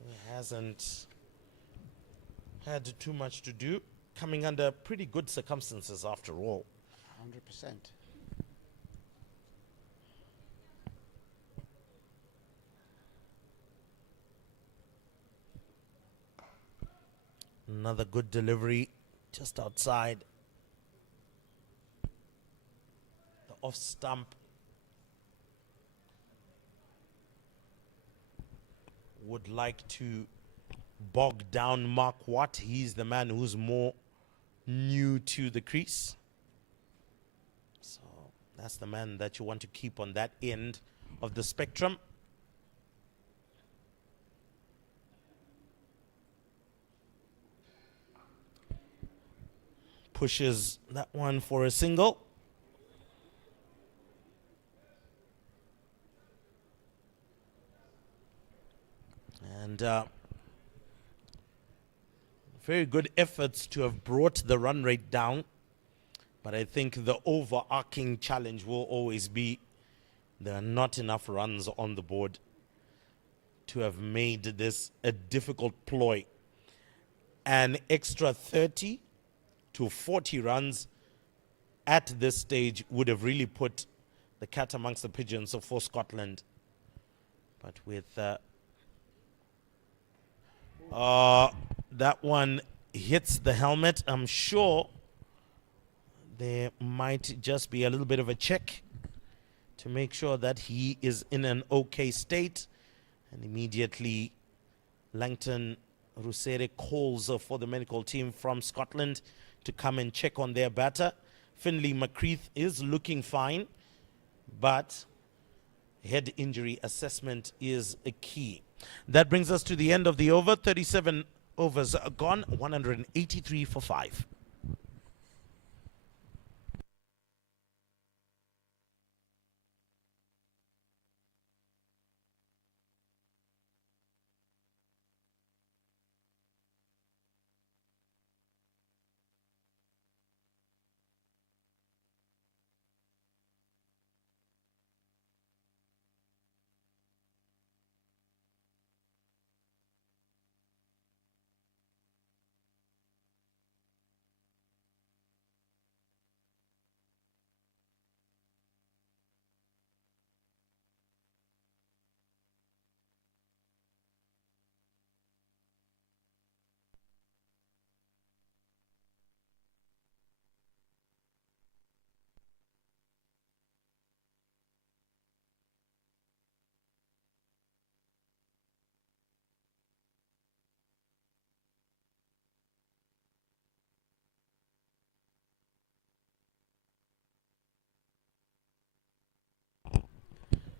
He hasn't had too much to do. Coming under pretty good circumstances after all. 100%. Another good delivery just outside. The off stump. Would like to bog down Mark Watt. He's the man who's more new to the crease. So that's the man that you want to keep on that end of the spectrum. Pushes that one for a single. And very good efforts to have brought the run rate down. But I think the overarching challenge will always be there are not enough runs on the board to have made this a difficult ploy. An extra 30 to 40 runs at this stage would have really put the cat amongst the pigeons for Scotland. But with that one hits the helmet, I'm sure there might just be a little bit of a check to make sure that he is in an okay state. And immediately Langton Rusere calls for the medical team from Scotland to come and check on their batter. Finlay McCreath is looking fine, but head injury assessment is a key. That brings us to the end of the over. 37 overs gone, 183 for 5.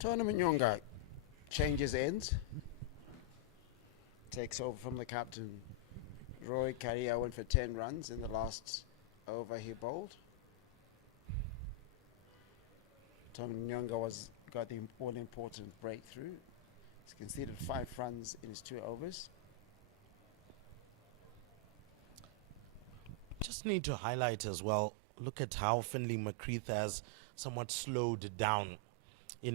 Tony Manyonga changes ends. takes over from the captain. Roy Karia went for 10 runs in the last over he bowled. Tony Nyonga got the all-important breakthrough. He's conceded 5 runs in his 2 overs. Just need to highlight as well, look at how Finlay McCreath has somewhat slowed down in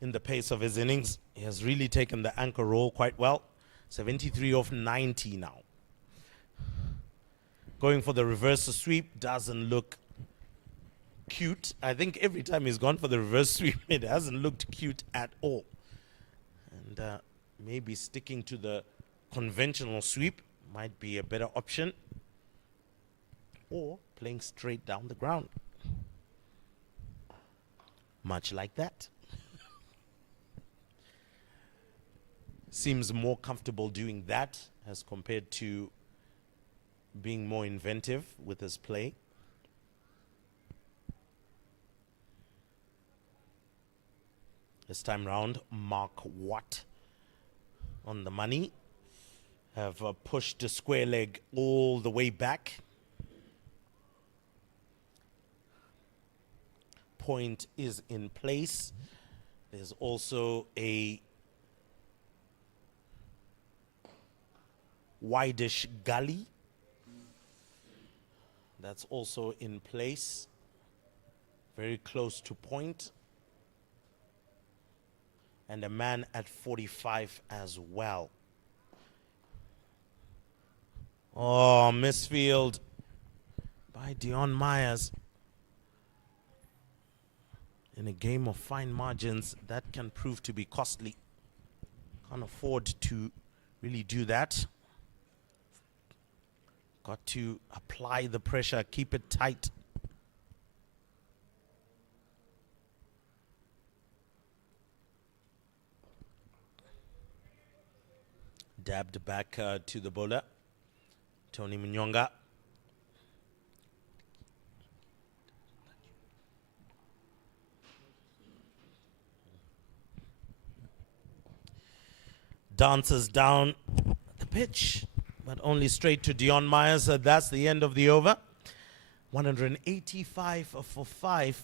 the pace of his innings. He has really taken the anchor role quite well. 73 off 90 now. Going for the reverse sweep doesn't look cute. I think every time he's gone for the reverse sweep, it hasn't looked cute at all. And maybe sticking to the conventional sweep might be a better option. Or playing straight down the ground. Much like that. Seems more comfortable doing that as compared to being more inventive with his play. This time round, Mark Watt on the money. Have pushed the square leg all the way back. Point is in place. There's also a wideish gully that's also in place, very close to point, and a man at 45 as well. Oh, misfield by Dion Myers. In a game of fine margins, that can prove to be costly. Can't afford to really do that. Got to apply the pressure, keep it tight. Dabbed back to the bowler, Tony Munyonga. Dances down the pitch, but only straight to Dion Myers. That's the end of the over. 185 for 5.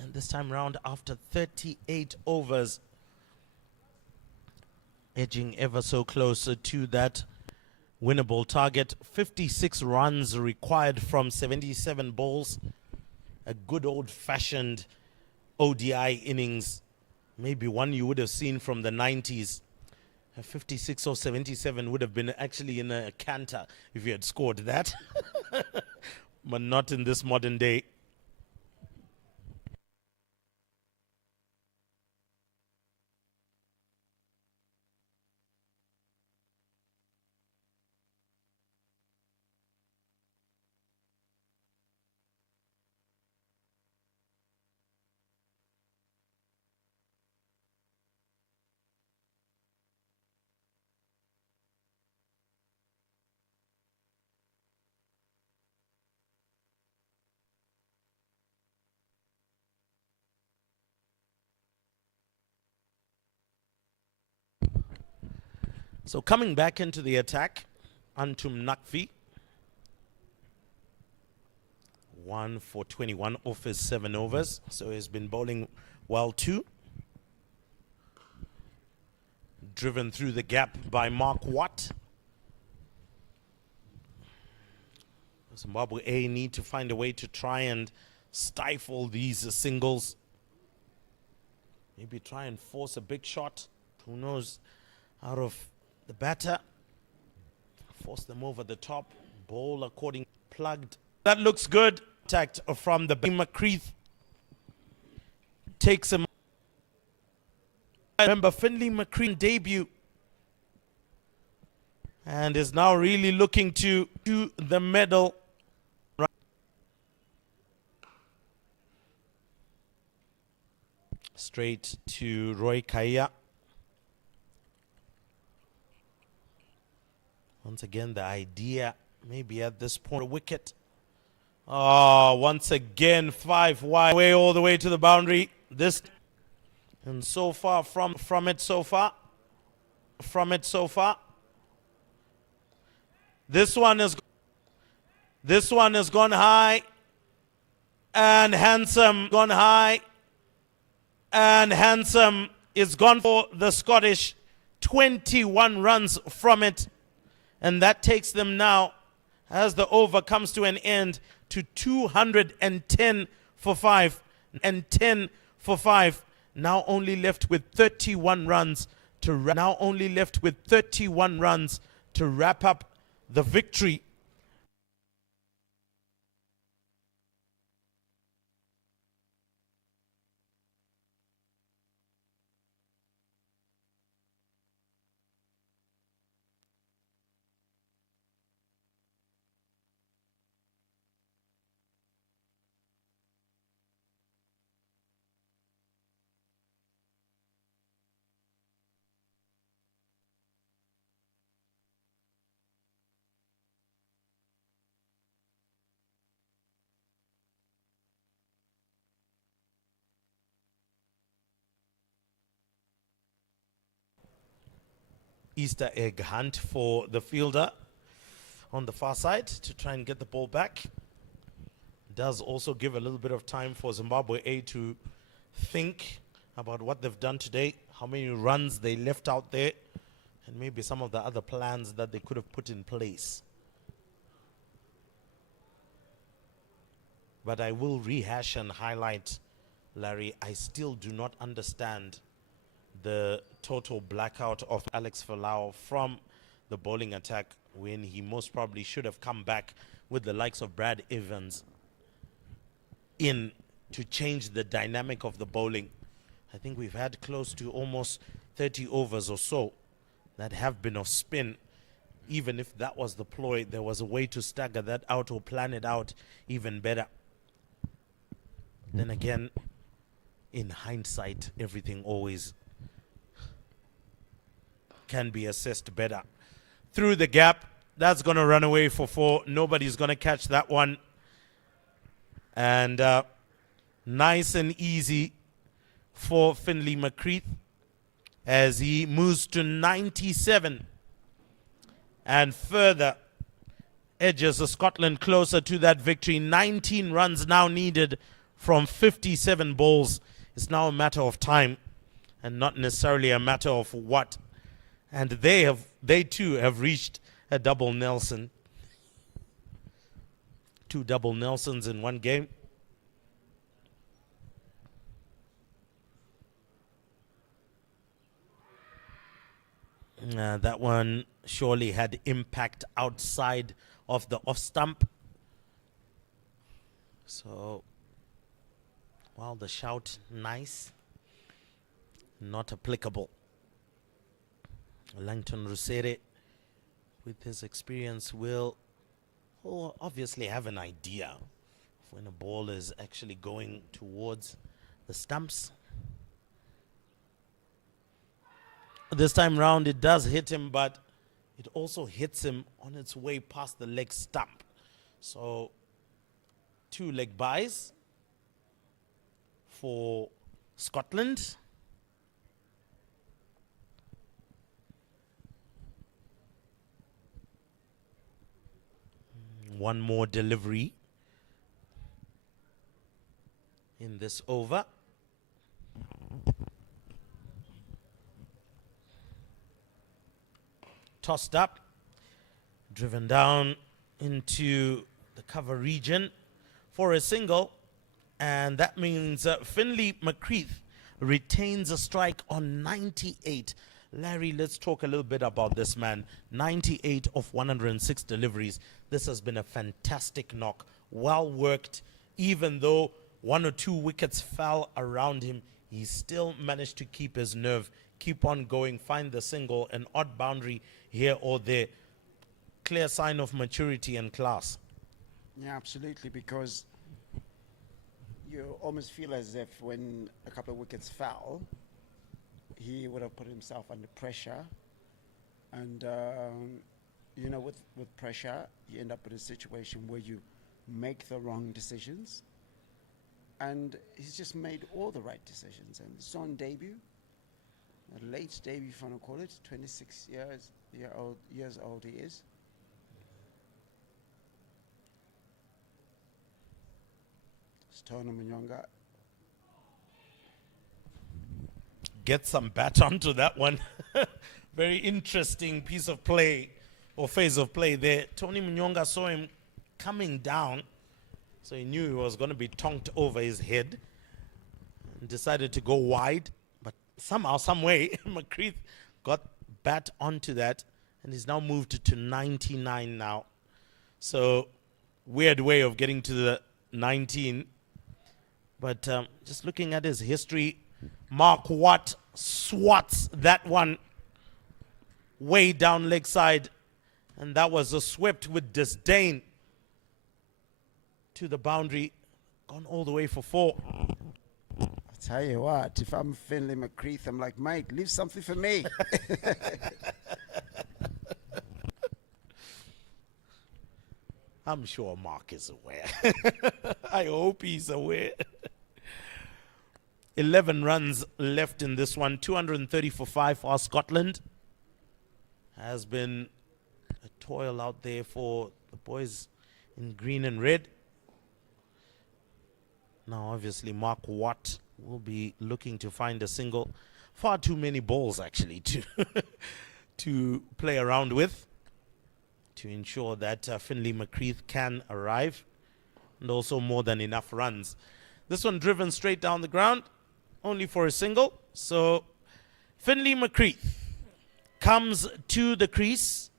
And this time round, after 38 overs, edging ever so closer to that winnable target. 56 runs required from 77 balls. A good old-fashioned ODI innings, maybe one you would have seen from the 90s. A 56 or 77 would have been actually in a canter if you had scored that. But not in this modern day. So coming back into the attack, Antum Nakvi. 1 for 21 off his 7 overs. So he's been bowling well too. Driven through the gap by Mark Watt. Zimbabwe A need to find a way to try and stifle these singles. Maybe try and force a big shot. Who knows? Out of the batter. Force them over the top. Ball according plugged. That looks good. Attacked from the McCreath. Takes him. Remember Finlay McCreath debut. And is now really looking to do the medal. Straight to Roy Kaya. Once again, the idea maybe at this point, a wicket. Oh, once again, 5 wide, way all the way to the boundary. This and so far from it so far. This one is gone high and handsome. Gone high and handsome is gone for the Scottish. 21 runs from it, and that takes them now, as the over comes to an end, to 210 for 5 and 10 for 5. Now only left with 31 runs to wrap up the victory. Easter egg hunt for the fielder on the far side to try and get the ball back. Does also give a little bit of time for Zimbabwe A to think about what they've done today, how many runs they left out there, and maybe some of the other plans that they could have put in place. But I will rehash and highlight, Larry, I still do not understand the total blackout of Alex Folau from the bowling attack, when he most probably should have come back with the likes of Brad Evans in to change the dynamic of the bowling. I think we've had close to almost 30 overs or so that have been of spin. Even if that was the ploy, there was a way to stagger that out or plan it out even better. Then again, in hindsight, everything always can be assessed better. Through the gap, that's going to run away for 4. Nobody's going to catch that one. And nice and easy for Finlay McCreath as he moves to 97 and further edges Scotland closer to that victory. 19 runs now needed from 57 balls. It's now a matter of time and not necessarily a matter of what. And they too have reached a double Nelson. 2 double Nelsons in one game. That one surely had impact outside of the off stump. So, while the shout nice, not applicable. Langton Rusere, with his experience, will obviously have an idea of when a ball is actually going towards the stumps. This time round, it does hit him, but it also hits him on its way past the leg stump. So, 2 leg byes for Scotland. One more delivery in this over. Tossed up, driven down into the cover region for a single, and that means Finlay McCreath retains a strike on 98. Larry, let's talk a little bit about this man. 98 of 106 deliveries. This has been a fantastic knock. Well worked. Even though 1 or 2 wickets fell around him, he still managed to keep his nerve, keep on going, find the single, an odd boundary here or there. Clear sign of maturity and class. Yeah, absolutely, because you almost feel as if when a couple of wickets fell, he would have put himself under pressure. And, you know, with pressure, you end up in a situation where you make the wrong decisions. And he's just made all the right decisions. And it's on debut, a late debut, if you want to call it, 26 years old he is. Tony Munyonga. Get some bat onto that one. Very interesting piece of play or phase of play there. Tony Munyonga saw him coming down, so he knew he was going to be tonked over his head and decided to go wide. But somehow, some way, McCreath got bat onto that, and he's now moved to 99 now. So, weird way of getting to the 19. But just looking at his history, Mark Watt swats that one way down leg side, and that was a swept with disdain to the boundary, gone all the way for 4. I tell you what, if I'm Finlay McCreath, I'm like, mate, leave something for me. I'm sure Mark is aware. I hope he's aware. 11 runs left in this one. 230 for 5 for Scotland. Has been a toil out there for the boys in green and red. Now, obviously, Mark Watt will be looking to find a single. Far too many balls, actually, to play around with, to ensure that Finlay McCreath can arrive, and also more than enough runs. This one driven straight down the ground, only for a single. So Finlay McCreath comes to the crease,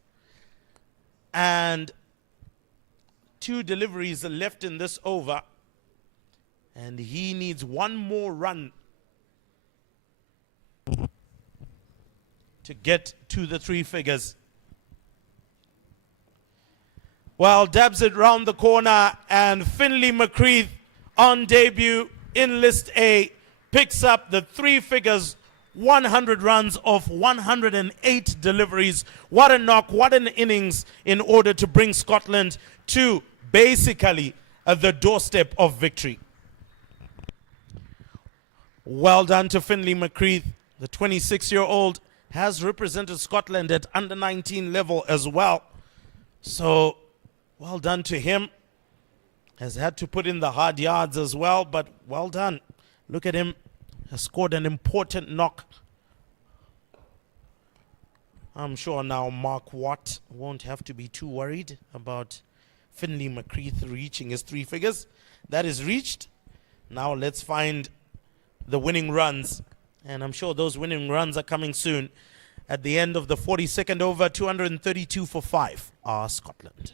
and 2 deliveries left in this over, and he needs 1 more run to get to the 3 figures. Well, dabs it round the corner, and Finlay McCreath on debut in List A picks up the 3 figures, 100 runs of 108 deliveries. What a knock, what an innings in order to bring Scotland to basically the doorstep of victory. Well done to Finlay McCreath. The 26-year-old has represented Scotland at under 19 level as well. So well done to him. Has had to put in the hard yards as well, but well done. Look at him. Has scored an important knock. I'm sure now Mark Watt won't have to be too worried about Finlay McCreath reaching his 3 figures. That is reached. Now let's find the winning runs. And I'm sure those winning runs are coming soon. At the end of the 42nd over, 232 for 5 are Scotland.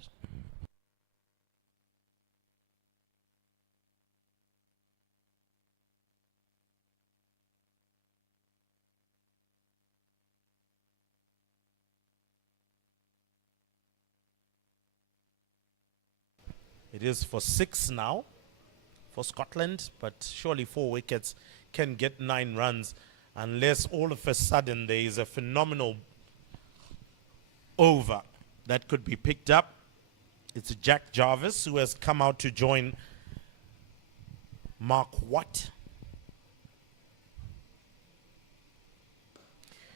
It is for 6 now for Scotland, but surely 4 wickets can get 9 runs unless all of a sudden there is a phenomenal over that could be picked up. It's Jack Jarvis who has come out to join Mark Watt.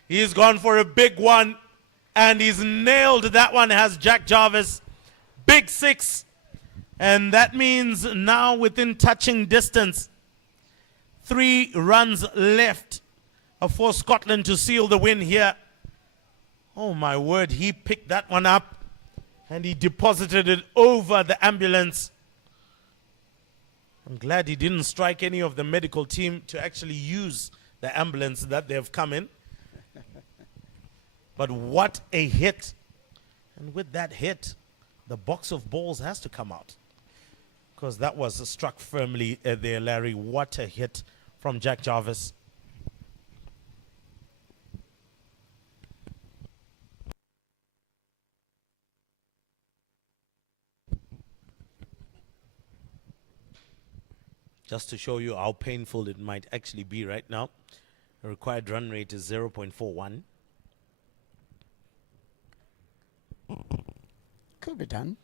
He's gone for a big one, and he's nailed that one, has Jack Jarvis. Big 6. And that means now within touching distance, 3 runs left for Scotland to seal the win here. Oh my word, he picked that one up and he deposited it over the ambulance. I'm glad he didn't strike any of the medical team to actually use the ambulance that they have come in. But what a hit. And with that hit, the box of balls has to come out, because that was struck firmly there, Larry. What a hit from Jack Jarvis. Just to show you how painful it might actually be right now, the required run rate is 0.41. Could be done.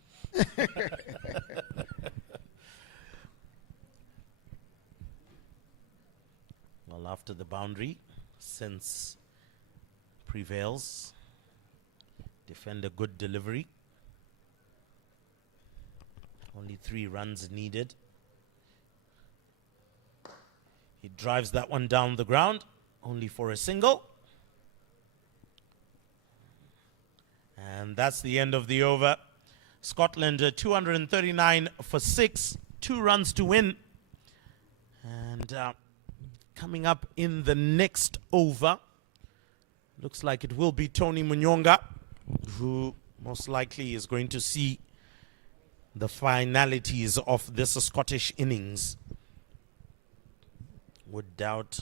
Well, after the boundary, sense prevails. Defend a good delivery. Only 3 runs needed. He drives that one down the ground, only for a single. And that's the end of the over. Scotland 239 for 6, 2 runs to win. And coming up in the next over, looks like it will be Tony Munyonga, who most likely is going to see the finalities of this Scottish innings. Would doubt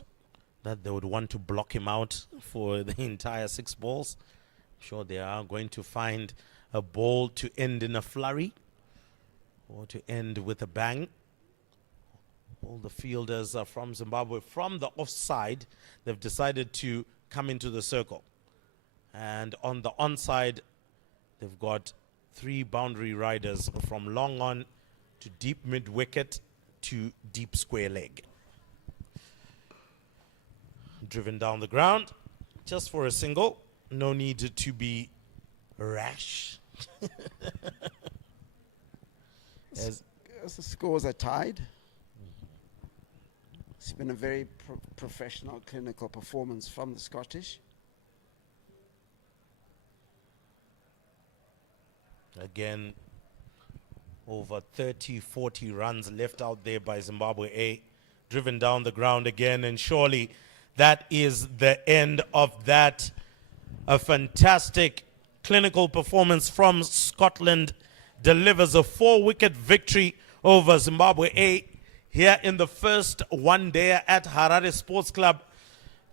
that they would want to block him out for the entire 6 balls. I'm sure they are going to find a ball to end in a flurry or to end with a bang. All the fielders are from Zimbabwe. From the offside, they've decided to come into the circle. And on the onside, they've got 3 boundary riders from long on to deep mid-wicket to deep square leg. Driven down the ground, just for a single. No need to be rash. As the scores are tied, it's been a very professional, clinical performance from the Scottish. Again, over 30, 40 runs left out there by Zimbabwe A. Driven down the ground again, and surely that is the end of that. A fantastic clinical performance from Scotland delivers a 4-wicket victory over Zimbabwe A here in the first one-day at Harare Sports Club.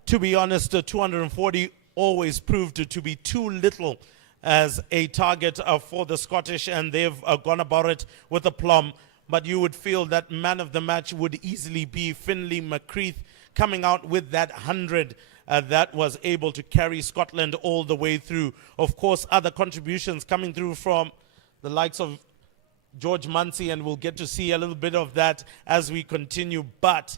To be honest, 240 always proved to be too little as a target for the Scottish, and they've gone about it with aplomb. But you would feel that man of the match would easily be Finlay McCreath, coming out with that 100 that was able to carry Scotland all the way through. Of course, other contributions coming through from the likes of George Munsey, and we'll get to see a little bit of that as we continue. But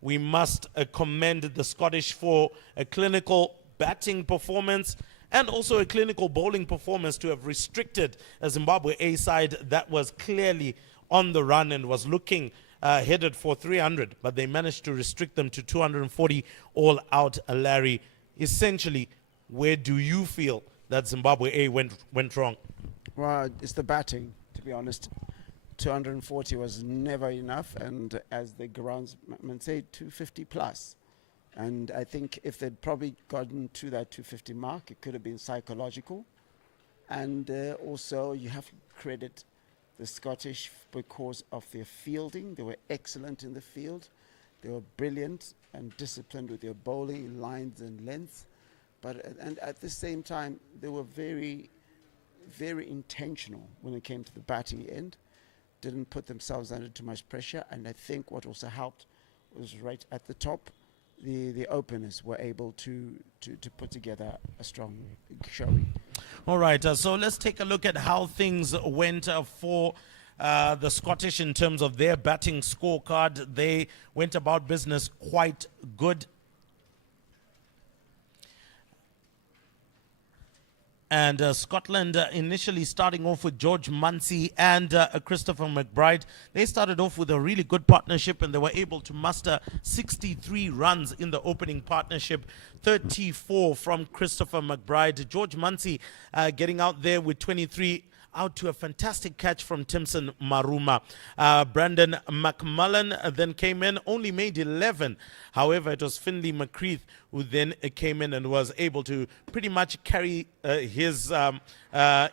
we must commend the Scottish for a clinical batting performance and also a clinical bowling performance to have restricted a Zimbabwe A side that was clearly on the run and was looking headed for 300, but they managed to restrict them to 240 all out. Larry, essentially, where do you feel that Zimbabwe A went wrong? Well, it's the batting, to be honest. 240 was never enough, and as the groundsman say, 250 plus. And I think if they'd probably gotten to that 250 mark, it could have been psychological. And also, you have to credit the Scottish because of their fielding. They were excellent in the field. They were brilliant and disciplined with their bowling in lines and lengths. But and at the same time, they were very, very intentional when it came to the batting end. Didn't put themselves under too much pressure. And I think what also helped was right at the top, the openers were able to put together a strong showing. All right, so let's take a look at how things went for the Scottish in terms of their batting scorecard. They went about business quite good. And Scotland initially starting off with George Munsey and Christopher McBride. They started off with a really good partnership, and they were able to muster 63 runs in the opening partnership, 34 from Christopher McBride. George Munsey getting out there with 23, out to a fantastic catch from Timson Maruma. Brandon McMullen then came in, only made 11. However, it was Finlay McCreath who then came in and was able to pretty much carry his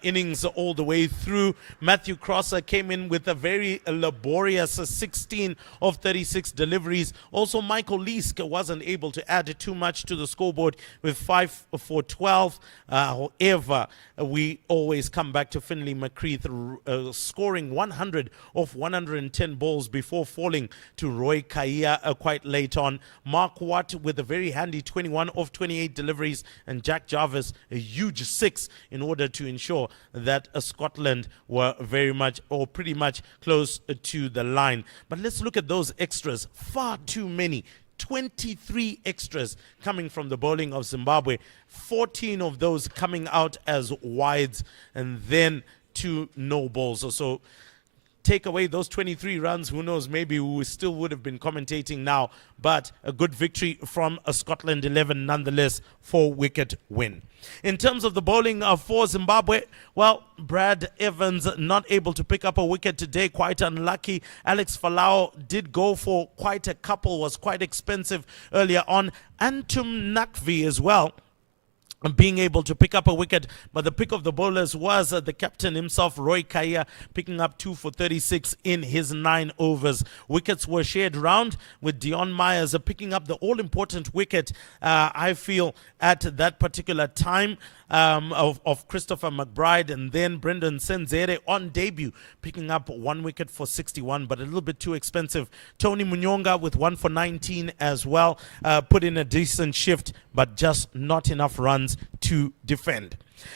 innings all the way through. Matthew Crosser came in with a very laborious 16 of 36 deliveries. Also, Michael Leask wasn't able to add too much to the scoreboard with 5 for 12. However, we always come back to Finlay McCreath scoring 100 of 110 balls before falling to Roy Kaia quite late on. Mark Watt with a very handy 21 of 28 deliveries, and Jack Jarvis a huge 6 in order to ensure that Scotland were very much or pretty much close to the line. But let's look at those extras. Far too many. 23 extras coming from the bowling of Zimbabwe, 14 of those coming out as wides, and then 2 no balls. So take away those 23 runs, who knows, maybe we still would have been commentating now. But a good victory from a Scotland 11 nonetheless, 4-wicket win. In terms of the bowling for Zimbabwe, well, Brad Evans not able to pick up a wicket today, quite unlucky. Alex Falau did go for quite a couple, was quite expensive earlier on. Antum Nakvi as well, being able to pick up a wicket, but the pick of the bowlers was the captain himself, Roy Kaya, picking up 2 for 36 in his 9 overs. Wickets were shared round, with Dion Myers picking up the all-important wicket, I feel, at that particular time, of Christopher McBride, and then Brendan Senzere on debut picking up 1 wicket for 61, but a little bit too expensive. Tony Munyonga with 1 for 19 as well, put in a decent shift, but just not enough runs to defend.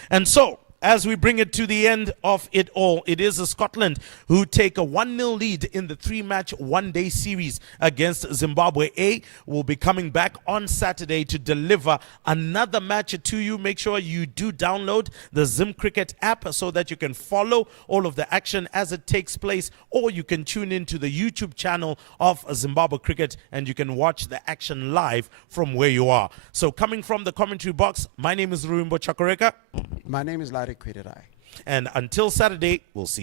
And so, as we bring it to the end of it all, it is Scotland who take a 1-0 lead in the 3-match one-day series against Zimbabwe. A will be coming back on Saturday to deliver another match to you. Make sure you do download the Zim Cricket app so that you can follow all of the action as it takes place, or you can tune into the YouTube channel of Zimbabwe Cricket and you can watch the action live from where you are. So coming from the commentary box, my name is Ruimbo Chakoreka. My name is Larry Kwedirai. And until Saturday, we'll see you.